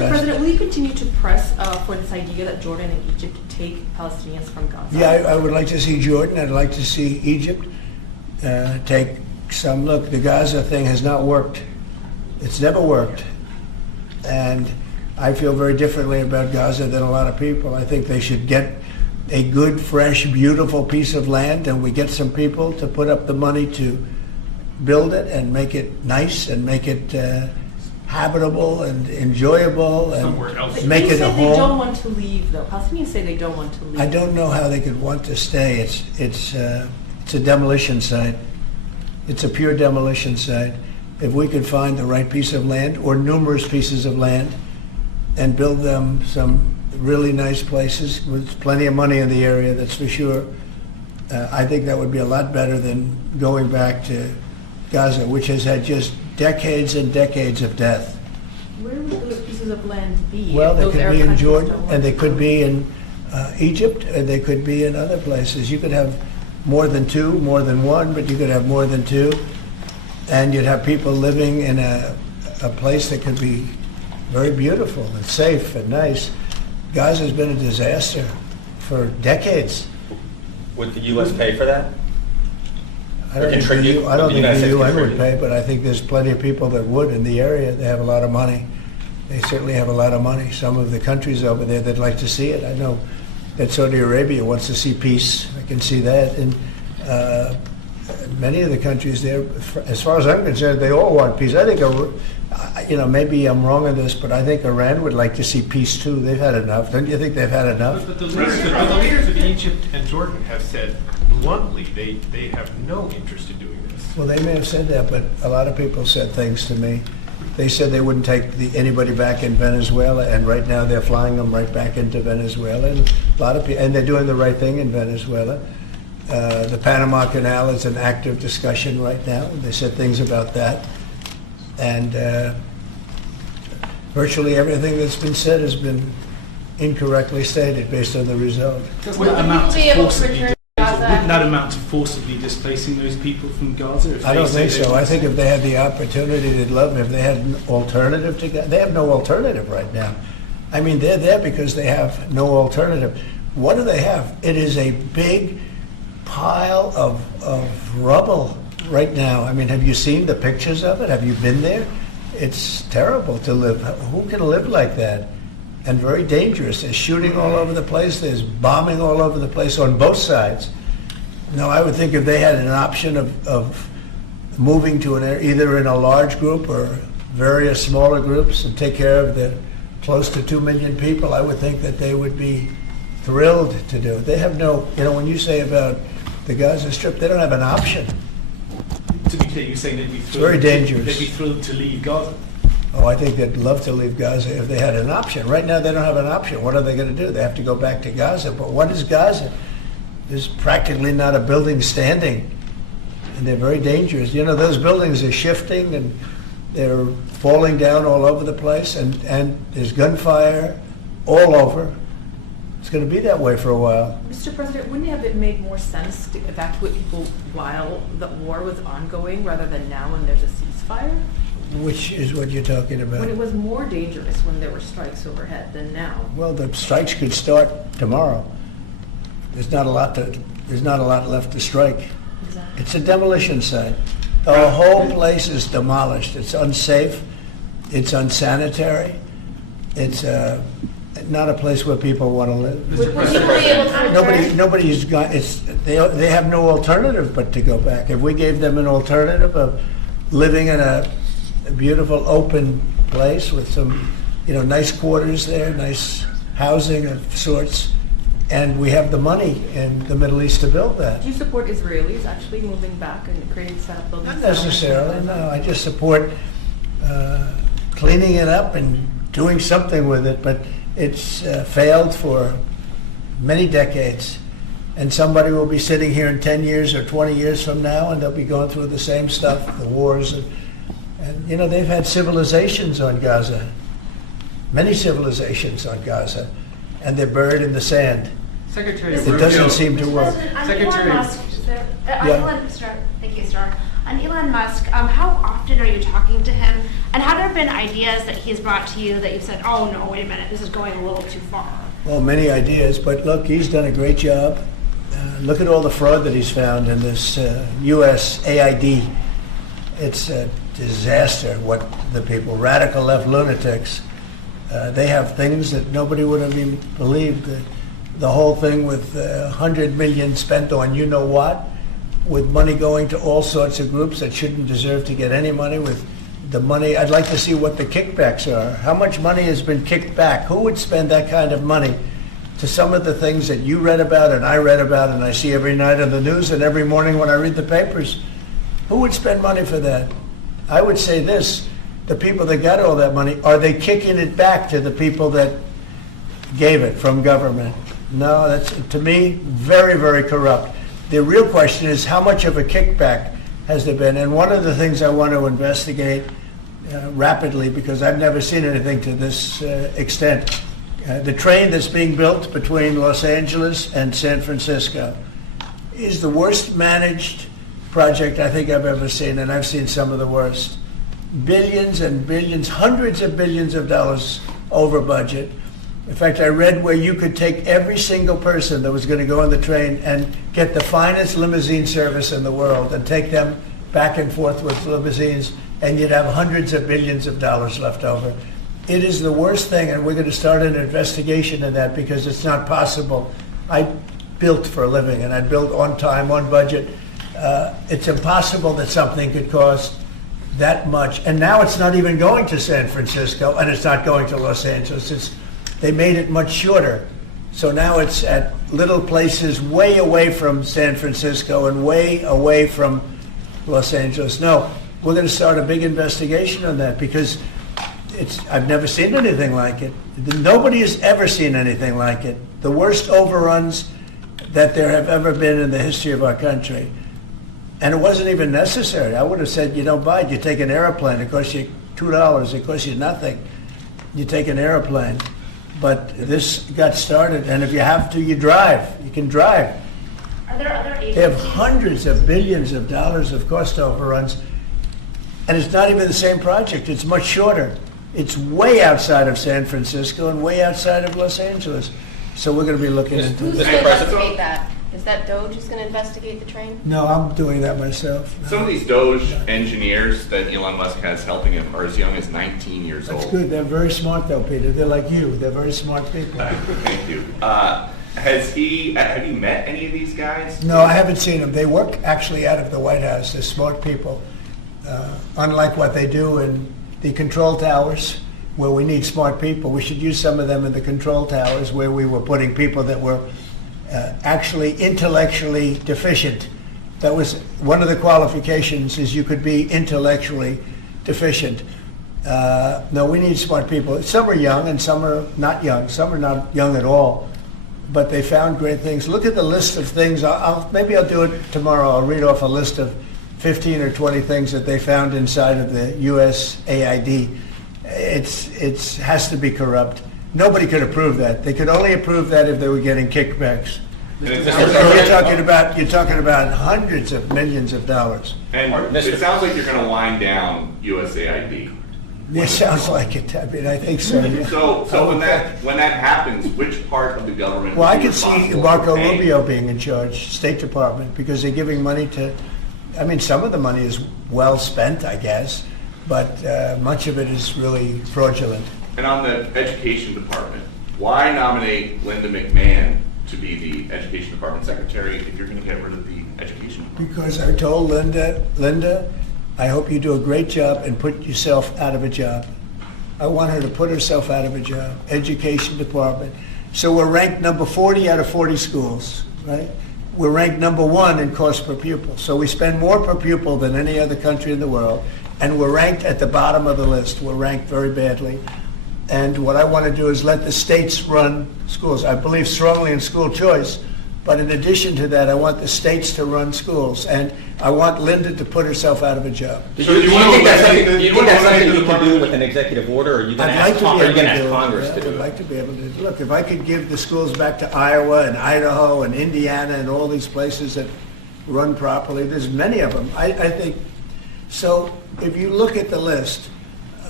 Gaza. President, will you continue to press for this idea that Jordan and Egypt take Palestinians from Gaza? Yeah, I would like to see Jordan. I'd like to see Egypt take some look. The Gaza thing has not worked. It's never worked. And I feel very differently about Gaza than a lot of people. I think they should get a good, fresh, beautiful piece of land, and we get some people to put up the money to build it and make it nice and make it habitable and enjoyable and make it a home. They don't want to leave, though. Palestinians say they don't want to leave. I don't know how they could want to stay. It's a demolition site. It's a pure demolition site. If we could find the right piece of land or numerous pieces of land and build them some really nice places with plenty of money in the area, that's for sure, I think that would be a lot better than going back to Gaza, which has had just decades and decades of death. Where would those pieces of land be? Well, they could be in Jordan, and they could be in Egypt, and they could be in other places. You could have more than two, more than one, but you could have more than two, and you'd have people living in a place that could be very beautiful and safe and nice. Gaza's been a disaster for decades. Would the U.S. pay for that? I don't think the UN would pay, but I think there's plenty of people that would in the area. They have a lot of money. They certainly have a lot of money. Some of the countries over there, they'd like to see it. I know that Saudi Arabia wants to see peace. I can see that. And many of the countries there, as far as I'm concerned, they all want peace. I think, maybe I'm wrong on this, but I think Iran would like to see peace too. They've had enough. Don't you think they've had enough? But the leaders of Egypt and Jordan have said bluntly they have no interest in doing this. Well, they may have said that, but a lot of people said things to me. They said they wouldn't take anybody back in Venezuela, and right now they're flying them right back into Venezuela. And a lot of people, and they're doing the right thing in Venezuela. The Panama Canal is an active discussion right now. They said things about that, and virtually everything that's been said has been incorrectly stated based on the result. Wouldn't that amount to forcibly displacing those people from Gaza? I don't think so. I think if they had the opportunity, they'd love it. If they had an alternative to Gaza, they have no alternative right now. I mean, they're there because they have no alternative. What do they have? It is a big pile of rubble right now. I mean, have you seen the pictures of it? Have you been there? It's terrible to live. Who can live like that? And very dangerous. There's shooting all over the place. There's bombing all over the place on both sides. No, I would think if they had an option of moving to an area, either in a large group or various smaller groups, and take care of the close to 2 million people, I would think that they would be thrilled to do it. They have no, when you say about the Gaza Strip, they don't have an option. To be clear, you're saying they'd be thrilled. It's very dangerous. They'd be thrilled to leave Gaza. Oh, I think they'd love to leave Gaza if they had an option. Right now, they don't have an option. What are they going to do? They have to go back to Gaza. But what is Gaza? There's practically not a building standing, and they're very dangerous. Those buildings are shifting, and they're falling down all over the place, and there's gunfire all over. It's going to be that way for a while. Mr. President, wouldn't it have made more sense to evacuate people while the war was ongoing rather than now when there's a ceasefire? Which is what you're talking about? When it was more dangerous when there were strikes overhead than now. Well, the strikes could start tomorrow. There's not a lot left to strike. Exactly. It's a demolition site. The whole place is demolished. It's unsafe. It's unsanitary. It's not a place where people want to live. Would people be able to Nobody's got. They have no alternative but to go back. If we gave them an alternative of living in a beautiful open place with some, nice quarters there, nice housing of sorts, and we have the money in the Middle East to build that. Do you support Israelis actually moving back and creating buildings? Not necessarily, no. I just support cleaning it up and doing something with it, but it's failed for many decades. And somebody will be sitting here in 10 years or 20 years from now, and they'll be going through the same stuff, the wars. And they've had civilizations on Gaza, many civilizations on Gaza, and they're buried in the sand. Secretary It doesn't seem to work. Secretary. Thank you, Star. On Elon Musk, how often are you talking to him And have there been ideas that he's brought to you that you've said, oh no, wait a minute, this is going a little too far? Well, many ideas, but look, he's done a great job. Look at all the fraud that he's found in this U.S. AID. It's a disaster what the people, radical left lunatics, they have things that nobody would have even believed. The whole thing with $100 million spent on you know what, with money going to all sorts of groups that shouldn't deserve to get any money, with the money, I'd like to see what the kickbacks are. How much money has been kicked back? Who would spend that kind of money to some of the things that you read about and I read about and I see every night on the news and every morning when I read the papers? Who would spend money for that? I would say this, the people that got all that money, are they kicking it back to the people that gave it from government? No, that's, to me, very, very corrupt. The real question is how much of a kickback has there been? And one of the things I want to investigate rapidly, because I've never seen anything to this extent, the train that's being built between Los Angeles and San Francisco is the worst managed project I think I've ever seen, and I've seen some of the worst. Billions and billions, hundreds of billions of dollars over budget. In fact, I read where you could take every single person that was going to go on the train and get the finest limousine service in the world and take them back and forth with limousines, and you'd have hundreds of billions of dollars left over. It is the worst thing, and we're going to start an investigation of that because it's not possible. I built for a living, and I built on time, on budget. It's impossible that something could cost that much. And now it's not even going to San Francisco, and it's not going to Los Angeles. They made it much shorter. So now it's at little places way away from San Francisco and way away from Los Angeles. No, we're going to start a big investigation on that because I've never seen anything like it. Nobody has ever seen anything like it. The worst overruns that there have ever been in the history of our country. And it wasn't even necessary. I would have said, you don't buy it. You take an airplane. It costs you $2. It costs you nothing. You take an airplane. But this got started, and if you have to, you drive. You can drive. Are there other agencies? They have hundreds of billions of dollars of cost overruns, and it's not even the same project. It's much shorter. It's way outside of San Francisco and way outside of Los Angeles. So we're going to be looking into Who's this. going to investigate that? Is that Doge who's going to investigate the train? No, I'm doing that myself. Some of these Doge engineers that Elon Musk has helping him are as young as 19 years old. That's good. They're very smart, though, Peter. They're like you. They're very smart people. Thank you. Have you met any of these guys? No, I haven't seen them. They work actually out of the White House. They're smart people. Unlike what they do in the control towers, where we need smart people, we should use some of them in the control towers where we were putting people that were actually intellectually deficient. That was one of the qualifications, is you could be intellectually deficient. No, we need smart people. Some are young and some are not young. Some are not young at all. But they found great things. Look at the list of things. Maybe I'll do it tomorrow. I'll read off a list of 15 or 20 things that they found inside of the U.S. AID. It has to be corrupt. Nobody could approve that. They could only approve that if they were getting kickbacks. You're talking about hundreds of millions of dollars. And it sounds like you're going to wind down USAID. It sounds like it. I mean, I think so. Yeah. So when that happens, which part of the government? Well, will I be could see responsible Marco for paying? Rubio being in charge, State Department, because they're giving money to. I mean, some of the money is well spent, I guess, but much of it is really fraudulent. And on the education department, why nominate Linda McMahon to be the education department secretary if you're going to get rid of the education department? Because I told Linda, I hope you do a great job and put yourself out of a job. I want her to put herself out of a job. Education department. So we're ranked number 40 out of 40 schools, right? We're ranked number 1 in cost per pupil. So we spend more per pupil than any other country in the world. And we're ranked at the bottom of the list. We're ranked very badly. And what I want to do is let the states run schools. I believe strongly in school choice, but in addition to that, I want the states to run schools, and I want Linda to put herself out of a job. Do you think that's something you can do with an executive order, or are you going to I'd like to be able to ask do it. Congress Yeah, to do I'd it? like to be able to. Look, if I could give the schools back to Iowa and Idaho and Indiana and all these places that run properly, there's many of them. I think, so if you look at the list,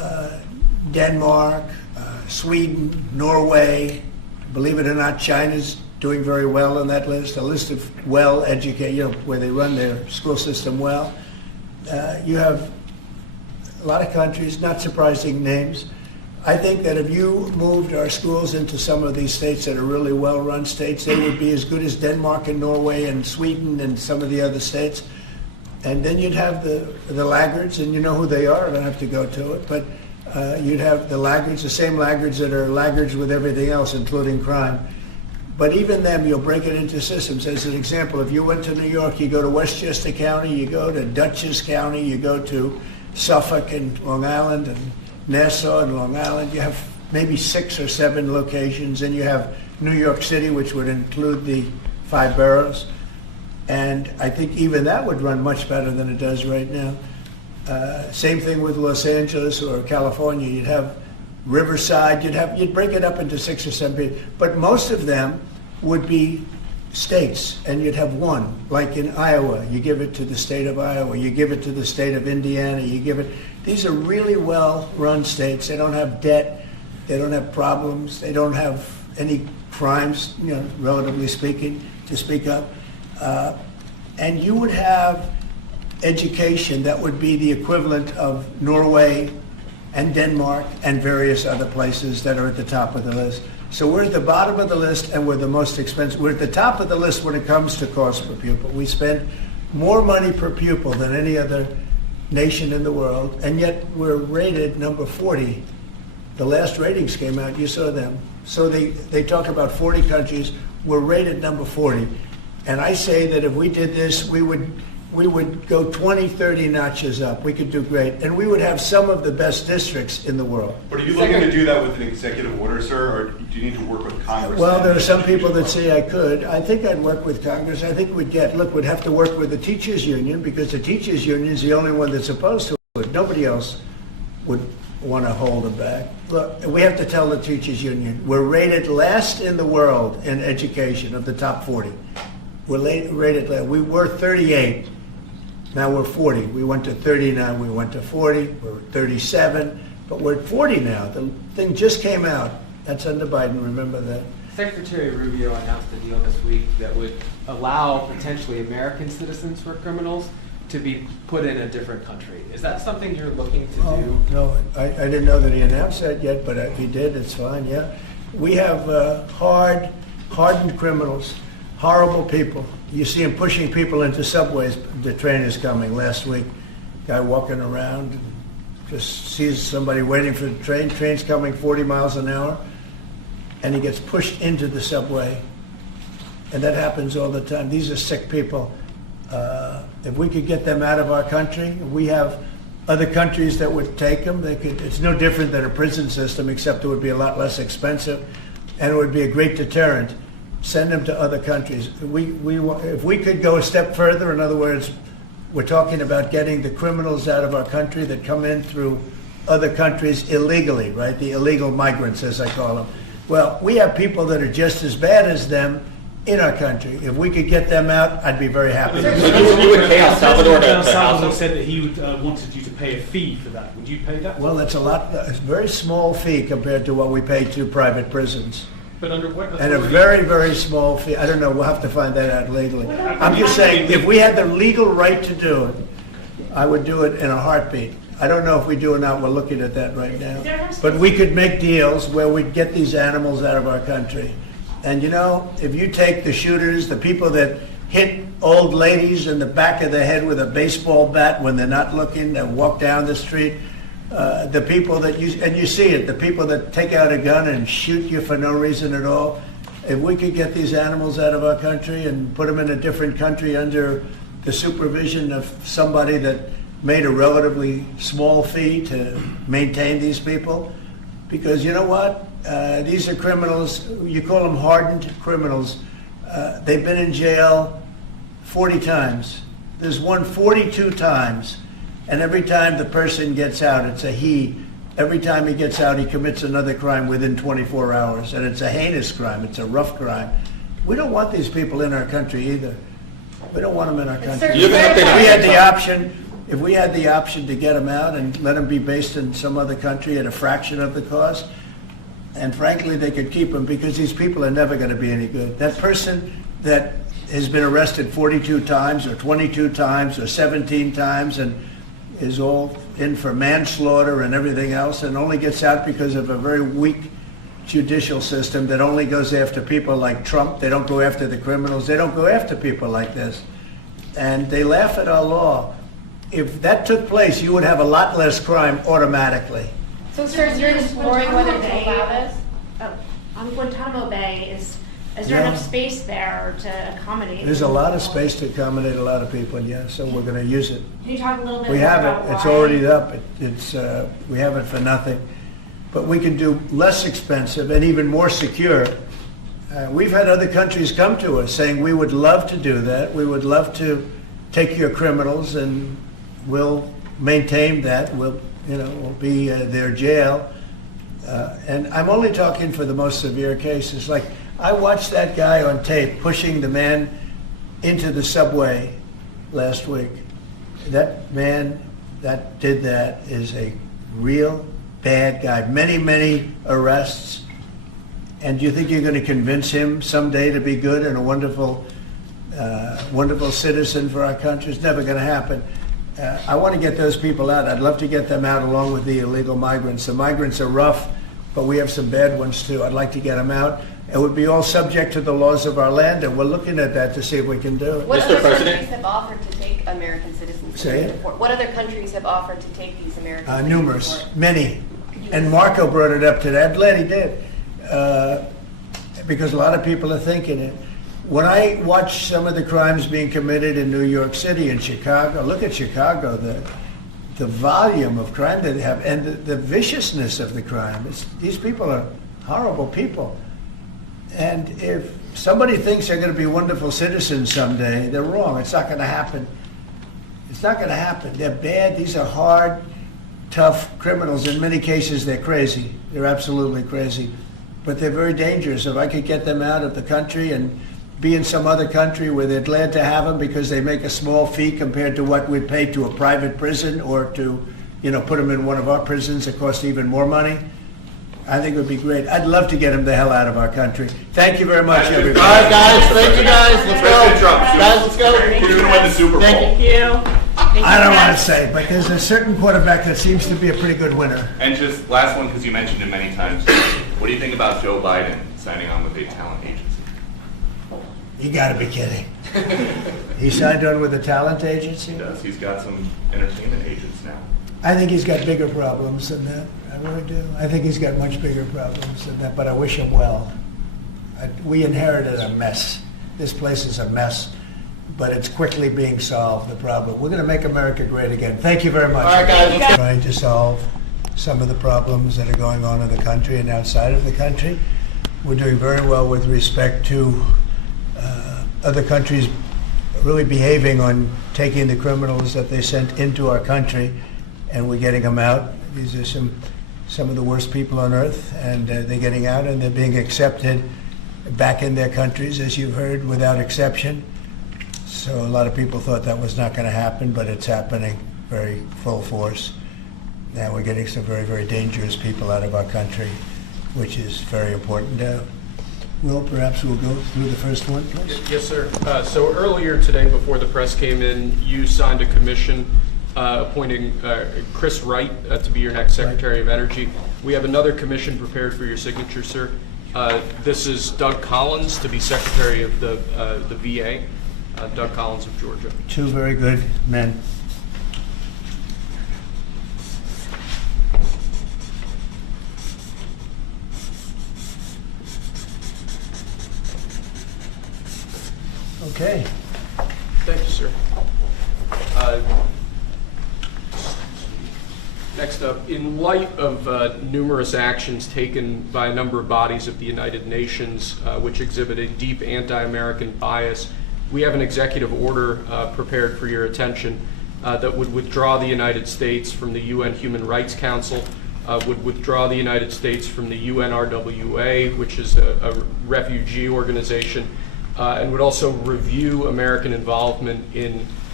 Denmark, Sweden, Norway. Believe it or not, China's doing very well on that list. A list of well-educated, where they run their school system well. You have a lot of countries, not surprising names. I think that if you moved our schools into some of these states that are really well-run states, they would be as good as Denmark and Norway and Sweden and some of the other states. And then you'd have the laggards, and you know who they are. I don't have to go to it, but you'd have the laggards, the same laggards that are laggards with everything else, including crime. But even them, you'll break it into systems. As an example, if you went to New York, you go to Westchester County, you go to Dutchess County, you go to Suffolk and Long Island and Nassau and Long Island. You have maybe 6 or 7 locations, and you have New York City, which would include the 5 boroughs. And I think even that would run much better than it does right now. Same thing with Los Angeles or California. You'd have Riverside. You'd break it up into 6 or 7, but most of them would be states, and you'd have one. Like in Iowa, you give it to the state of Iowa. You give it to the state of Indiana. You give it. These are really well-run states. They don't have debt. They don't have problems. They don't have any crimes, relatively speaking, to speak of. And you would have education that would be the equivalent of Norway and Denmark and various other places that are at the top of the list. So we're at the bottom of the list, and we're the most expensive. We're at the top of the list when it comes to cost per pupil. We spend more money per pupil than any other nation in the world, and yet we're rated number 40. The last ratings came out, you saw them. So they talk about 40 countries. We're rated number 40. And I say that if we did this, we would go 20, 30 notches up. We could do great. And we would have some of the best districts in the world. But are you looking to do that with an executive order, sir, or do you need to work with Congress? Well, there are some people that say I could. I think I'd work with Congress. I think we'd have to work with the teachers union, because the teachers union is the only one that's opposed to it. Nobody else would want to hold it back. Look, we have to tell the teachers union, we're rated last in the world in education of the top 40. We're rated last. We were 38. Now we're 40. We went to 39. We went to 40. We're 37. But we're at 40 now. The thing just came out. That's under Biden. Remember that. Secretary Rubio announced a deal this week that would allow potentially American citizens who are criminals to be put in a different country. Is that something you're looking to do? No, I didn't know that he announced that yet, but if he did, it's fine, yeah. We have hardened criminals, horrible people. You see him pushing people into subways. The train is coming last week. Guy walking around, just sees somebody waiting for the train. Train's coming 40 miles an hour, and he gets pushed into the subway. And that happens all the time. These are sick people. If we could get them out of our country, we have other countries that would take them. It's no different than a prison system, except it would be a lot less expensive, and it would be a great deterrent. Send them to other countries. If we could go a step further, in other words, we're talking about getting the criminals out of our country that come in through other countries illegally, right? The illegal migrants, as I call them. Well, we have people that are just as bad as them in our country. If we could get them out, I'd be very happy. You would pay El Salvador to El Salvador house said that he wanted you to pay a fee for that. Would you pay that? Well, that's a very small fee compared to what we pay to private prisons. But under what And a very, very small fee. I don't know, we'll have to find that out legally. I'm just saying, if we had the legal right to do it, I would do it in a heartbeat. I don't know if we do or not, we're looking at that right now. But we could make deals where we'd get these animals out of our country. And if you take the shooters, the people that hit old ladies in the back of the head with a baseball bat when they're not looking, that walk down the street, the people that you see it, the people that take out a gun and shoot you for no reason at all. If we could get these animals out of our country and put them in a different country under the supervision of somebody that made a relatively small fee to maintain these people, because you know what? These are criminals. You call them hardened criminals. They've been in jail 40 times. There's one 42 times. And every time the person gets out, it's a he. Every time he gets out, he commits another crime within 24 hours. And it's a heinous crime. It's a rough crime. We don't want these people in our country either. We don't want them in our country. You have an update on We had the option. If we had the option to get them out and let them be based in some other country at a fraction of the cost, and frankly, they could keep them because these people are never going to be any good. That person that has been arrested 42 times or 22 times or 17 times and is all in for manslaughter and everything else and only gets out because of a very weak judicial system that only goes after people like Trump. They don't go after the criminals. They don't go after people like this. And they laugh at our law. If that took place, you would have a lot less crime automatically. So, sir, you're exploring whether to allow this? On Guantanamo Bay, is there Yeah. enough space there to accommodate? There's a lot of space to accommodate a lot of people, yeah, so we're going to use it. Can you talk a little bit We more have about it. It's why? already up. We have it for nothing. But we can do less expensive and even more secure. We've had other countries come to us saying, we would love to do that. We would love to take your criminals and we'll maintain that. We'll be their jail. And I'm only talking for the most severe cases. Like, I watched that guy on tape pushing the man into the subway last week. That man that did that is a real bad guy. Many, many arrests. And do you think you're going to convince him someday to be good and a wonderful citizen for our country? It's never going to happen. I want to get those people out. I'd love to get them out along with the illegal migrants. The migrants are rough, but we have some bad ones too. I'd like to get them out. It would be all subject to the laws of our land, and we're looking at that to see if we can do it. What Mr. other President? countries have offered to take American citizens? Say it. What other countries have offered to take these American citizens? Numerous, many. And Marco brought it up today. I'm glad he did, because a lot of people are thinking it. When I watch some of the crimes being committed in New York City and Chicago, look at Chicago, the volume of crime that they have and the viciousness of the crime. These people are horrible people. And if somebody thinks they're going to be wonderful citizens someday, they're wrong. It's not going to happen. It's not going to happen. They're bad. These are hard, tough criminals. In many cases, they're crazy. They're absolutely crazy. But they're very dangerous. If I could get them out of the country and be in some other country where they're glad to have them because they make a small fee compared to what we'd pay to a private prison or to, put them in one of our prisons that cost even more money, I think it would be great. I'd love to get them the hell out of our country. Thank you very much, everybody. All right, guys. Thank you, guys. Let's go. Guys, let's go. We're going to win the Super Bowl. Thank you. I don't want to say, but there's a certain quarterback that seems to be a pretty good winner. And just last one, because you mentioned it many times. What do you think about Joe Biden signing on with a talent agency? You got to be kidding. He signed on with a talent agency? He does. He's got some entertainment agents now. I think he's got bigger problems than that. I really do. I think he's got much bigger problems than that, but I wish him well. We inherited a mess. This place is a mess, but it's quickly being solved, the problem. We're going to make America great again. Thank you very much. All right, guys. Trying to solve some of the problems that are going on in the country and outside of the country. We're doing very well with respect to other countries really behaving on taking the criminals that they sent into our country, and we're getting them out. These are some of the worst people on earth, and they're getting out and they're being accepted back in their countries, as you've heard, without exception. So a lot of people thought that was not going to happen, but it's happening very full force. Now we're getting some very, very dangerous people out of our country, which is very important. Will, perhaps we'll go through the first one, please. Yes, sir. So earlier today, before the press came in, you signed a commission appointing Chris Wright to be your next Secretary of Energy. We have another commission prepared for your signature, sir. This is Doug Collins to be Secretary of the VA, Doug Collins of Georgia. Two very good men. Okay. Thank you, sir. Next up, in light of numerous actions taken by a number of bodies of the United Nations which exhibit a deep anti-American bias, we have an executive order prepared for your attention that would withdraw the United States from the UN Human Rights Council, would withdraw the United States from the UNRWA, which is a refugee organization, and would also review American involvement in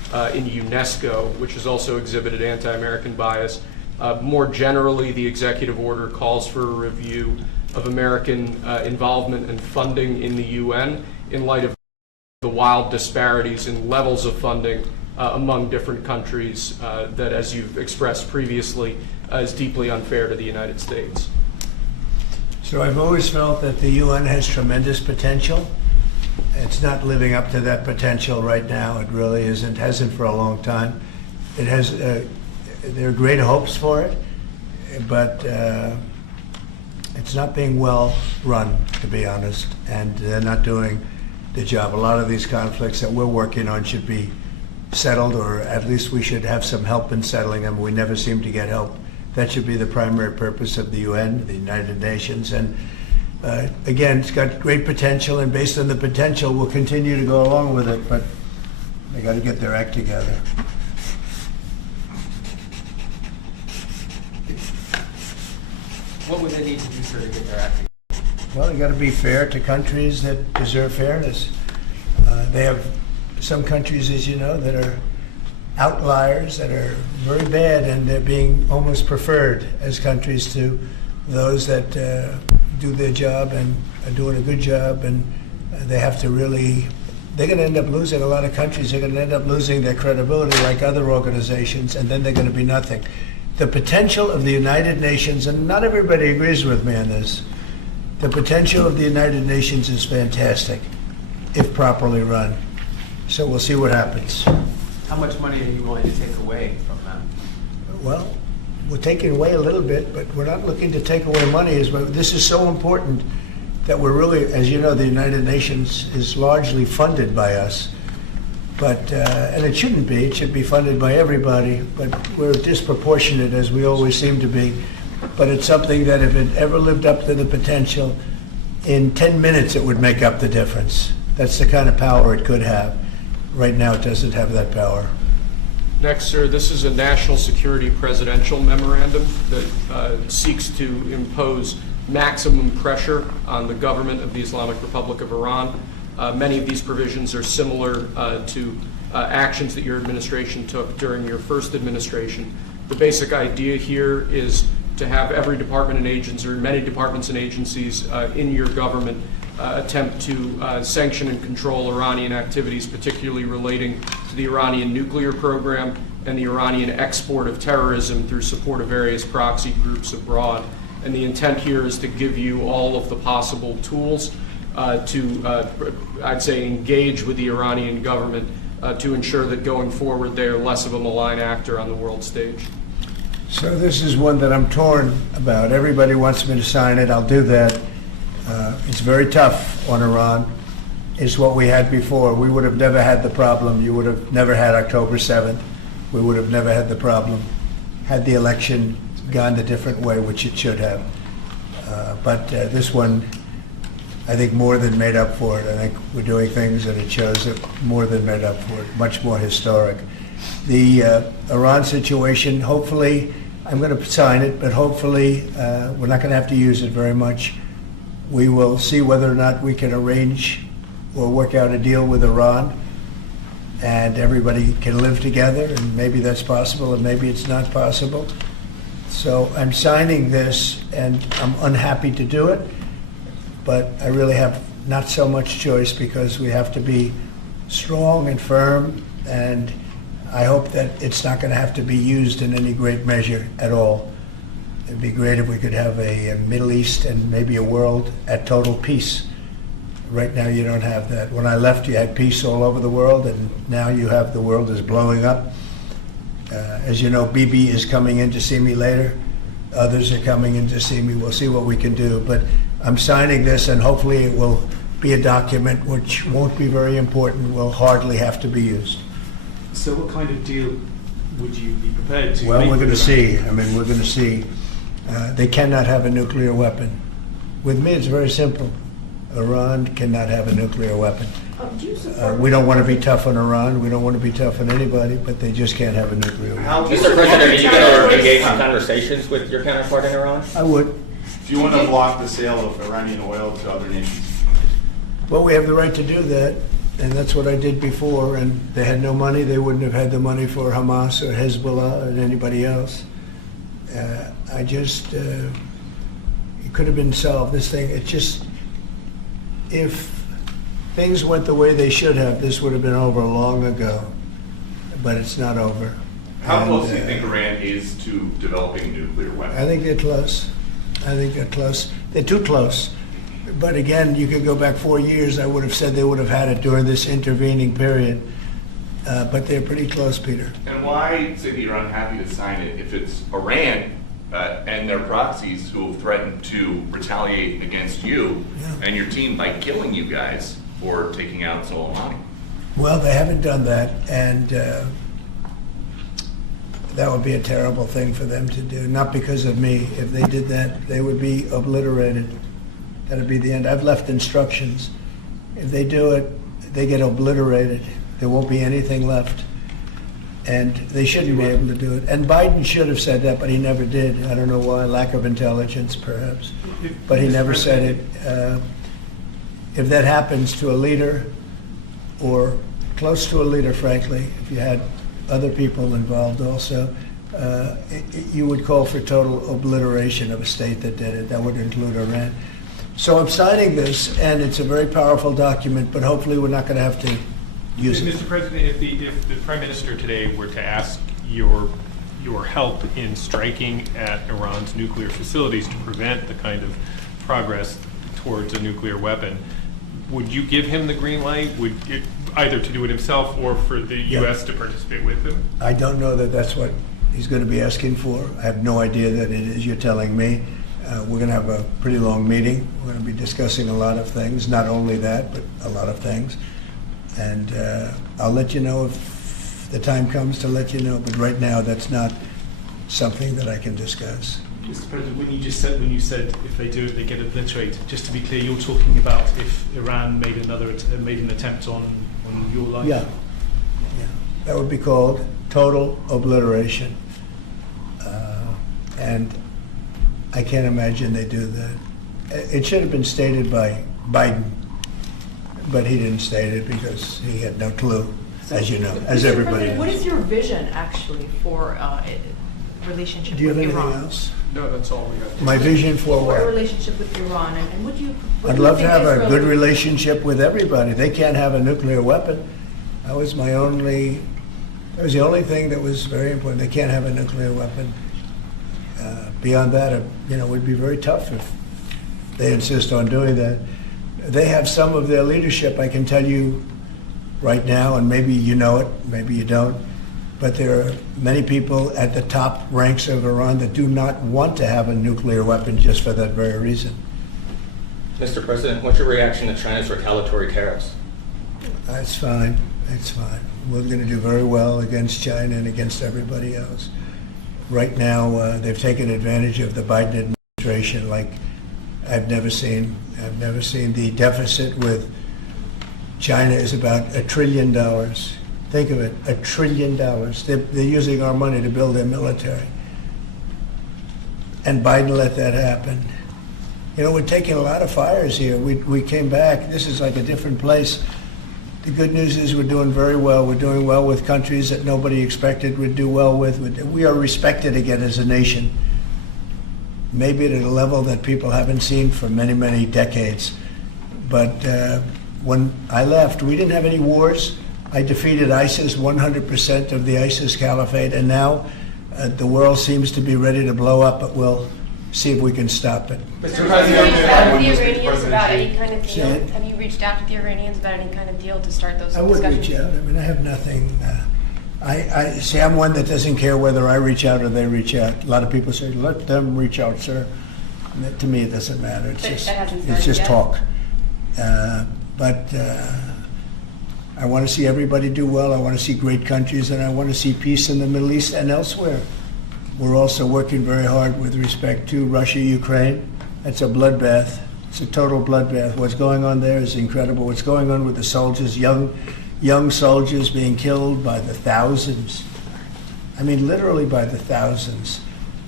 in UNESCO, which has also exhibited anti-American bias. More generally, the executive order calls for a review of American involvement and funding in the UN in light of the wild disparities in levels of funding among different countries that, as you've expressed previously, is deeply unfair to the United States. So I've always felt that the UN has tremendous potential. It's not living up to that potential right now. It really isn't, hasn't for a long time. It has, there are great hopes for it, but it's not being well run, to be honest, and they're not doing the job. A lot of these conflicts that we're working on should be settled, or at least we should have some help in settling them. We never seem to get help. That should be the primary purpose of the UN, the United Nations. And again, it's got great potential, and based on the potential, we'll continue to go along with it, but they got to get their act together. What would they need to do, sir, to get their act together? Well, they got to be fair to countries that deserve fairness. They have some countries, as you know, that are outliers, that are very bad, and they're being almost preferred as countries to those that do their job and are doing a good job, and they have to really, they're going to end up losing, a lot of countries are going to end up losing their credibility like other organizations, and then they're going to be nothing. The potential of the United Nations, and not everybody agrees with me on this, the potential of the United Nations is fantastic if properly run. So we'll see what happens. How much money are you willing to take away from them? Well, we're taking away a little bit, but we're not looking to take away money. This is so important that we're really, as you know, the United Nations is largely funded by us. But, and it shouldn't be, it should be funded by everybody, but we're disproportionate, as we always seem to be. But it's something that if it ever lived up to the potential, in 10 minutes it would make up the difference. That's the kind of power it could have. Right now it doesn't have that power. Next, sir, this is a national security presidential memorandum that seeks to impose maximum pressure on the government of the Islamic Republic of Iran. Many of these provisions are similar to actions that your administration took during your first administration. The basic idea here is to have every department and agency, or many departments and agencies in your government attempt to sanction and control Iranian activities, particularly relating to the Iranian nuclear program and the Iranian export of terrorism through support of various proxy groups abroad. And the intent here is to give you all of the possible tools to, I'd say, engage with the Iranian government to ensure that going forward they are less of a malign actor on the world stage. So this is one that I'm torn about. Everybody wants me to sign it. I'll do that. It's very tough on Iran. It's what we had before. We would have never had the problem. You would have never had October 7th. We would have never had the problem had the election gone a different way, which it should have. But this one, I think, more than made up for it. I think we're doing things, and it shows that more than made up for it, much more historic. The Iran situation, hopefully, I'm going to sign it, but hopefully we're not going to have to use it very much. We will see whether or not we can arrange or work out a deal with Iran, and everybody can live together, and maybe that's possible, and maybe it's not possible. So I'm signing this, and I'm unhappy to do it, but I really have not so much choice, because we have to be strong and firm, and I hope that it's not going to have to be used in any great measure at all. It'd be great if we could have a Middle East and maybe a world at total peace. Right now you don't have that. When I left, you had peace all over the world, and now you have the world is blowing up. As you know, Bibi is coming in to see me later. Others are coming in to see me. We'll see what we can do. But I'm signing this, and hopefully it will be a document which won't be very important, will hardly have to be used. So what kind of deal would you be prepared to Well, make we're going to with see. I mean, we're going to see. They cannot have a nuclear weapon. With me, it's very simple. Iran cannot have a nuclear weapon. We don't want to be tough on Iran. We don't want to be tough on anybody, but they just can't have a nuclear weapon. Mr. President, are you going to engage in conversations with your counterpart in Iran? I would. Do you want to block the sale of Iranian oil to other nations? Well, we have the right to do that. And that's what I did before, and they had no money. They wouldn't have had the money for Hamas or Hezbollah or anybody else. It could have been solved, this thing. It just, if things went the way they should have, this would have been over long ago. But it's not over. How And, close do you think Iran is to developing nuclear weapons? I think they're close. I think they're close. They're too close. But again, you could go back 4 years, I would have said they would have had it during this intervening period. But they're pretty close, Peter. And why say that you're unhappy to sign it if it's Iran and their proxies who have threatened to retaliate against you and your team by killing you guys for taking out Soleimani? Well, they haven't done that, and that would be a terrible thing for them to do. Not because of me. If they did that, they would be obliterated. That would be the end. I've left instructions. If they do it, they get obliterated. There won't be anything left. And they shouldn't be able to do it. And Biden should have said that, but he never did. I don't know why. Lack of intelligence, perhaps. But he never said it. If that happens to a leader, or close to a leader, frankly, if you had other people involved also, you would call for total obliteration of a state that did it. That would include Iran. So I'm signing this, and it's a very powerful document, but hopefully we're not going to have to use it. Mr. President, if the Prime Minister today were to ask your help in striking at Iran's nuclear facilities to prevent the kind of progress towards a nuclear weapon, would you give him the green light? Either to do it himself or for the U.S. to participate with him? I don't know that that's what he's going to be asking for. I have no idea that it is. You're telling me. We're going to have a pretty long meeting. We're going to be discussing a lot of things, not only that, but a lot of things. And I'll let you know if the time comes to let you know. But right now, that's not something that I can discuss. Mr. President, when you said if they do it, they get obliterated. Just to be clear, you're talking about if Iran made an attempt on your life. Yeah, that would be called total obliteration. And I can't imagine they do that. It should have been stated by Biden, but he didn't state it because he had no clue, as you know, as Mr. everybody President, what knows. is your vision actually for relationship Do you have with anything Iran? else? No, that's all we got. My vision for For a what? relationship with Iran, and what do you? what I'd do you love to think have a Israel good would- relationship with everybody. They can't have a nuclear weapon. That was the only thing that was very important. They can't have a nuclear weapon. Beyond that, it would be very tough if they insist on doing that. They have some of their leadership, I can tell you right now, and maybe you know it, maybe you don't, but there are many people at the top ranks of Iran that do not want to have a nuclear weapon just for that very reason. Mr. President, what's your reaction to China's retaliatory tariffs? That's fine. It's fine. We're going to do very well against China and against everybody else. Right now, they've taken advantage of the Biden administration like I've never seen. I've never seen. The deficit with China is about $1 trillion. Think of it, $1 trillion. They're using our money to build their military. And Biden let that happen. We're taking a lot of fires here. We came back. This is like a different place. The good news is we're doing very well. We're doing well with countries that nobody expected we'd do well with. We are respected again as a nation, maybe at a level that people haven't seen for many, many decades. But when I left, we didn't have any wars. I defeated ISIS, 100% of the ISIS caliphate, and now the world seems to be ready to blow up, but we'll see if we can stop it. Mr. President, have you reached out to the Iranians about any kind of Say deal? it. Have you reached out to the Iranians about any kind of deal to start those I would discussions? reach out. I mean, I have nothing. I see. I'm one that doesn't care whether I reach out or they reach out. A lot of people say, "Let them reach out, sir." And that, to me, it doesn't matter. It's But just that hasn't it's started just yet? talk. But I want to see everybody do well. I want to see great countries, and I want to see peace in the Middle East and elsewhere. We're also working very hard with respect to Russia, Ukraine. That's a bloodbath. It's a total bloodbath. What's going on there is incredible. What's going on with the soldiers, young soldiers being killed by the thousands. I mean, literally by the thousands.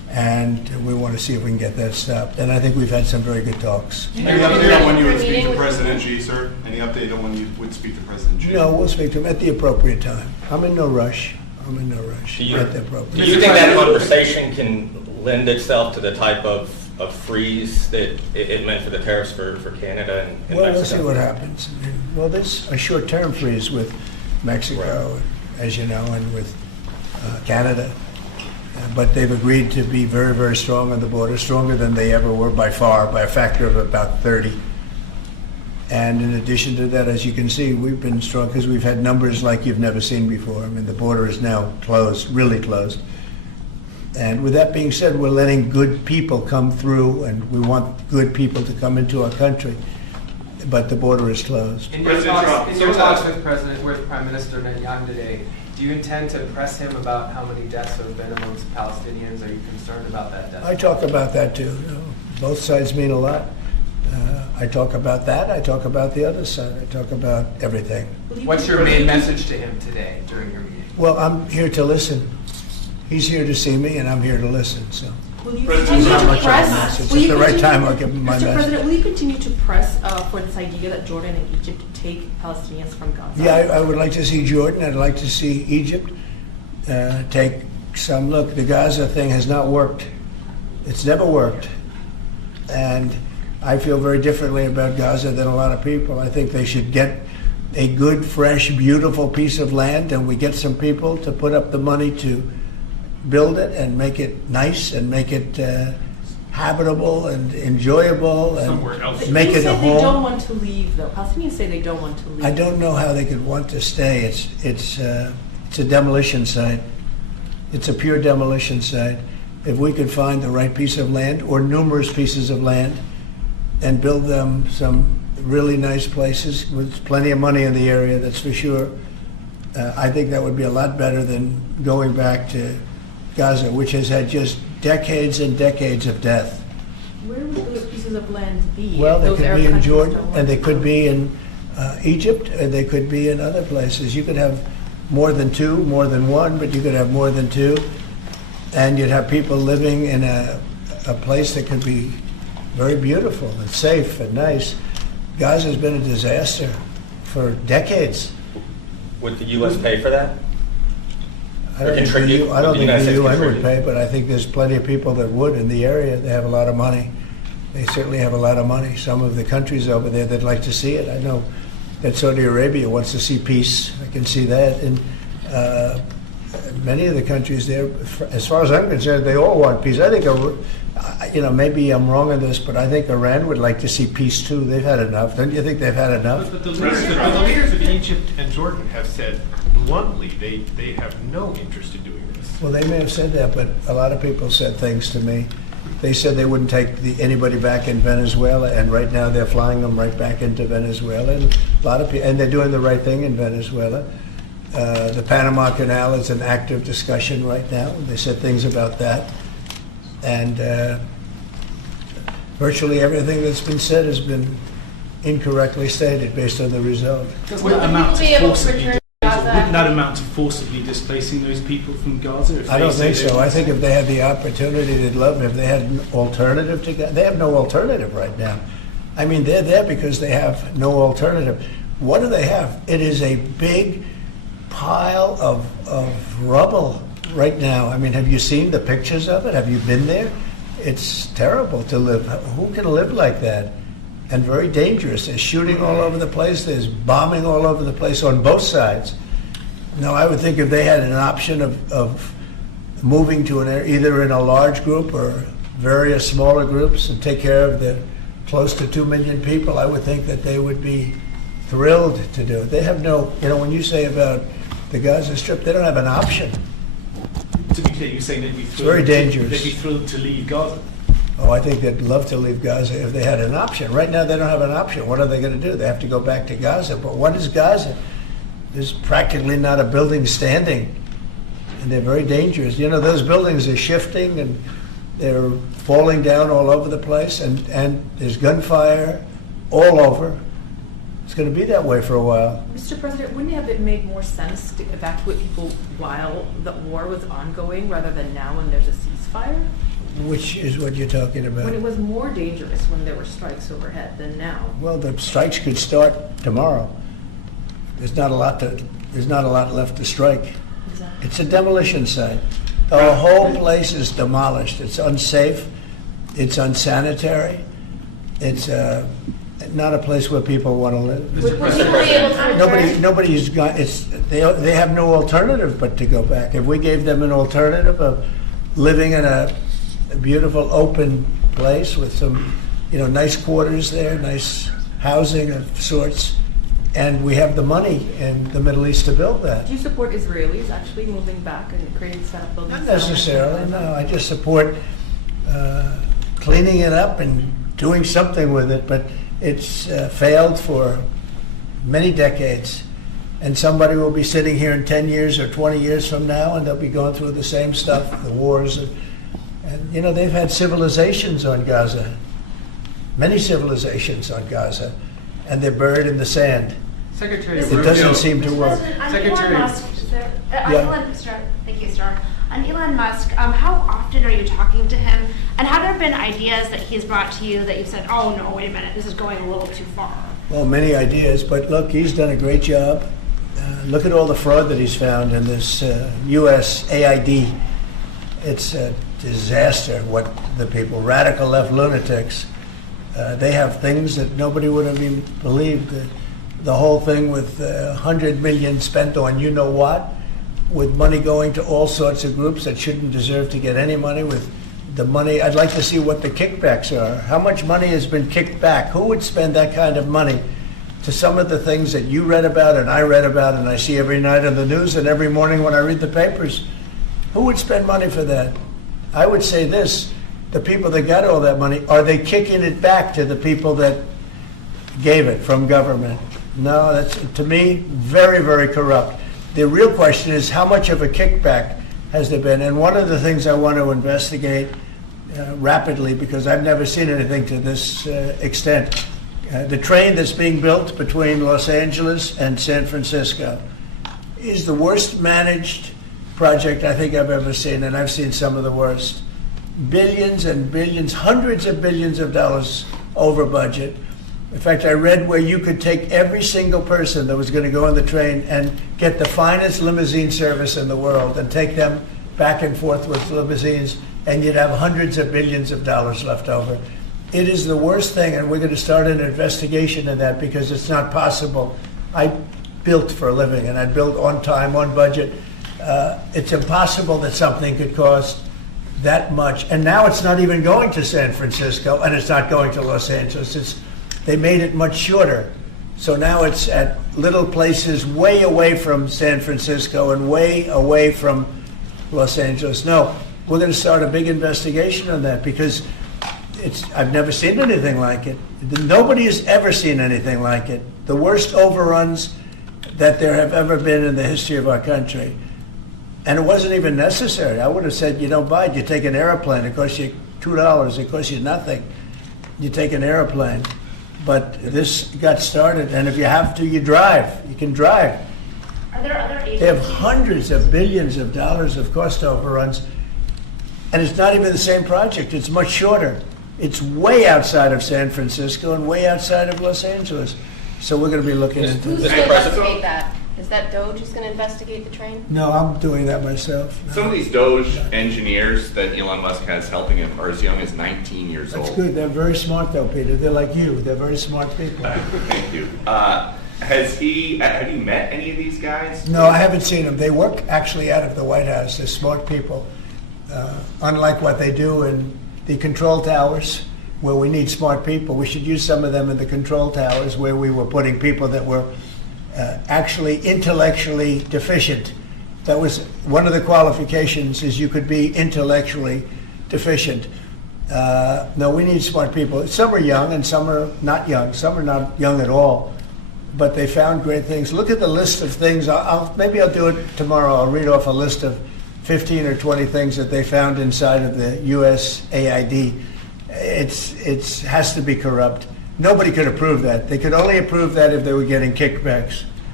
and we want to see if we can get that stopped. And I think we've had some very good talks. Any update on when you would speak Meeting to with- President Xi, sir? Any update on when you would speak to President Xi? No, we'll speak to him at the appropriate time. I'm in no rush. Do you, At the do appropriate you think that conversation can lend itself to the type of freeze that it meant for the tariffs for Canada and Well, Mexico? we'll see what happens. Well, there's a short-term freeze with Mexico, as you know, and with Canada. But they've agreed to be very, very strong on the border, stronger than they ever were by far, by a factor of about 30. And in addition to that, as you can see, we've been strong because we've had numbers like you've never seen before. I mean, the border is now closed, really closed. And with that being said, we're letting good people come through, and we want good people to come into our country. But the border is closed. In your President Trump, talks, in your so talks that- with Prime Minister Netanyahu today, do you intend to press him about how many deaths have been amongst Palestinians? Are you concerned about that death? I talk about that too. You know, both sides mean a lot. I talk about that. I talk about the other side. I talk about everything. What's your main message to him today during your meeting? Well, I'm here to listen. He's here to see me, and I'm here to listen. So, Will you President continue not to much of a press? message. Will At you the right continue- time, I'll give him my Mr. message. President, will you continue to press for this idea that Jordan and Egypt take Palestinians from Gaza? yeah, I would like to see Jordan. I'd like to see Egypt take some look. The Gaza thing has not worked. It's never worked, and I feel very differently about Gaza than a lot of people. I think they should get a good, fresh, beautiful piece of land, and we get some people to put up the money to build it and make it nice and make it habitable and enjoyable and Somewhere else. make They it a say they don't home. want to leave, though. Palestinians say they don't want to leave. I don't know how they could want to stay. It's a demolition site. It's a pure demolition site. If we could find the right piece of land or numerous pieces of land and build them some really nice places with plenty of money in the area, that's for sure. I think that would be a lot better than going back to Gaza, which has had just decades and decades of death. Where would those pieces of land be? Well, if they those could Arab be in countries Jordan, don't want and they to could come? be in Egypt, and they could be in other places. You could have more than two, more than one, but you could have more than two. And you'd have people living in a place that could be very beautiful and safe and nice. Gaza's been a disaster for decades. Would the U.S. pay for that? I don't think contribute? the, I don't Would the think United the States UN would contribute? pay, but I think there's plenty of people that would in the area. They have a lot of money. They certainly have a lot of money. Some of the countries over there, they'd like to see it. I know that Saudi Arabia wants to see peace. I can see that. And many of the countries there, as far as I'm concerned, they all want peace. I think, maybe I'm wrong on this, but I think Iran would like to see peace too. They've had enough. Don't you think they've had enough? But the leaders of Egypt and Jordan have said bluntly they have no interest in doing this. Well, they may have said that, but a lot of people said things to me. They said they wouldn't take anybody back in Venezuela, and right now they're flying them right back into Venezuela. And a lot of people, and they're doing the right thing in Venezuela. The Panama Canal is an active discussion right now. They said things about that, and virtually everything that's been said has been incorrectly stated based on the result. Would that amount Will you be to able to forcibly return displacing- Gaza? wouldn't that amount to forcibly displacing those people from Gaza? If I don't they say think they so. want I think if they had the opportunity, they'd love it. If they had an alternative to Gaza, they have no alternative right now. I mean, they're there because they have no alternative. What do they have? It is a big pile of rubble right now. I mean, have you seen the pictures of it? Have you been there? It's terrible to live. Who can live like that? And very dangerous. There's shooting all over the place. There's bombing all over the place on both sides. No, I would think if they had an option of moving to either in a large group or various smaller groups and take care of the close to 2 million people, I would think that they would be thrilled to do it. They have no, when you say about the Gaza Strip, they don't have an option. To be clear, you're saying they'd be thrilled. very dangerous. They'd be thrilled to leave Gaza. Oh, I think they'd love to leave Gaza if they had an option. Right now, they don't have an option. What are they going to do? They have to go back to Gaza. But what is Gaza? There's practically not a building standing, and they're very dangerous. Those buildings are shifting, and they're falling down all over the place, and there's gunfire all over. It's going to be that way for a while. Mr. President, wouldn't it have made more sense to evacuate people while the war was ongoing rather than now when there's a ceasefire? Which is what you're talking about. When it was more dangerous when there were strikes overhead than now. Well, the strikes could start tomorrow. There's not a lot left to strike. Exactly. It's a demolition site. The whole place is demolished. It's unsafe. It's unsanitary. It's not a place where people want to live. Would people be able to Nobody's got. They have no alternative but to go back. If we gave them an alternative of living in a beautiful open place with some, nice quarters there, nice housing of sorts, and we have the money in the Middle East to build that. Do you support Israelis actually moving back and creating setup buildings? Not necessarily, no. I just support cleaning it up and doing something with it, but it's failed for many decades. And somebody will be sitting here in 10 years or 20 years from now, and they'll be going through the same stuff, the wars. And they've had civilizations on Gaza, many civilizations on Gaza, and they're buried in the sand. Secretary It doesn't seem to work. Secretary. Thank you, sir. On Elon Musk, how often are you talking to him? And have there been ideas that he's brought to you that you've said, oh no, wait a minute, this is going a little too far? Well, many ideas, but look, he's done a great job. Look at all the fraud that he's found in this U.S. AID. It's a disaster what the people, radical left lunatics, they have things that nobody would have even believed. The whole thing with $100 million spent on you-know-what, with money going to all sorts of groups that shouldn't deserve to get any money, with the money. I'd like to see what the kickbacks are. How much money has been kicked back? Who would spend that kind of money to some of the things that you read about and I read about and I see every night on the news and every morning when I read the papers? Who would spend money for that? I would say this, the people that got all that money, are they kicking it back to the people that gave it from government? No, that's, to me, very, very corrupt. The real question is, how much of a kickback has there been? And one of the things I want to investigate rapidly, because I've never seen anything to this extent, the train that's being built between Los Angeles and San Francisco is the worst managed project I think I've ever seen, and I've seen some of the worst. Billions and billions, hundreds of billions of dollars over budget. In fact, I read where you could take every single person that was going to go on the train and get the finest limousine service in the world and take them back and forth with limousines, and you'd have hundreds of billions of dollars left over. It is the worst thing, and we're going to start an investigation in that because it's not possible. I built for a living, and I built on time, on budget. It's impossible that something could cost that much. And now it's not even going to San Francisco, and it's not going to Los Angeles. They made it much shorter. So now it's at little places way away from San Francisco and way away from Los Angeles. No, we're going to start a big investigation on that because I've never seen anything like it. Nobody has ever seen anything like it. The worst overruns that there have ever been in the history of our country. And it wasn't even necessary. I would have said, you don't buy it. You take an airplane. It costs you $2. It costs you nothing. You take an airplane. But this got started, and if you have to, you drive. You can drive. Are there other agencies? They have hundreds of billions of dollars of cost overruns, and it's not even the same project. It's much shorter. It's way outside of San Francisco and way outside of Los Angeles. So we're going to be looking into Who's this. going to investigate that? Is that Doge who's going to investigate the train? No, I'm doing that myself. Some of these Doge engineers that Elon Musk has helping him are as young as 19 years old. That's good. They're very smart, though, Peter. They're like you. They're very smart people. Thank you. Have you met any of these guys? No, I haven't seen them. They work actually out of the White House. They're smart people. Unlike what they do in the control towers, where we need smart people, we should use some of them in the control towers where we were putting people that were actually intellectually deficient. That was one of the qualifications, is you could be intellectually deficient. No, we need smart people. Some are young and some are not young. Some are not young at all, but they found great things. Look at the list of things. Maybe I'll do it tomorrow. I'll read off a list of 15 or 20 things that they found inside of the U.S. AID. It has to be corrupt. Nobody could approve that. They could only approve that if they were getting kickbacks.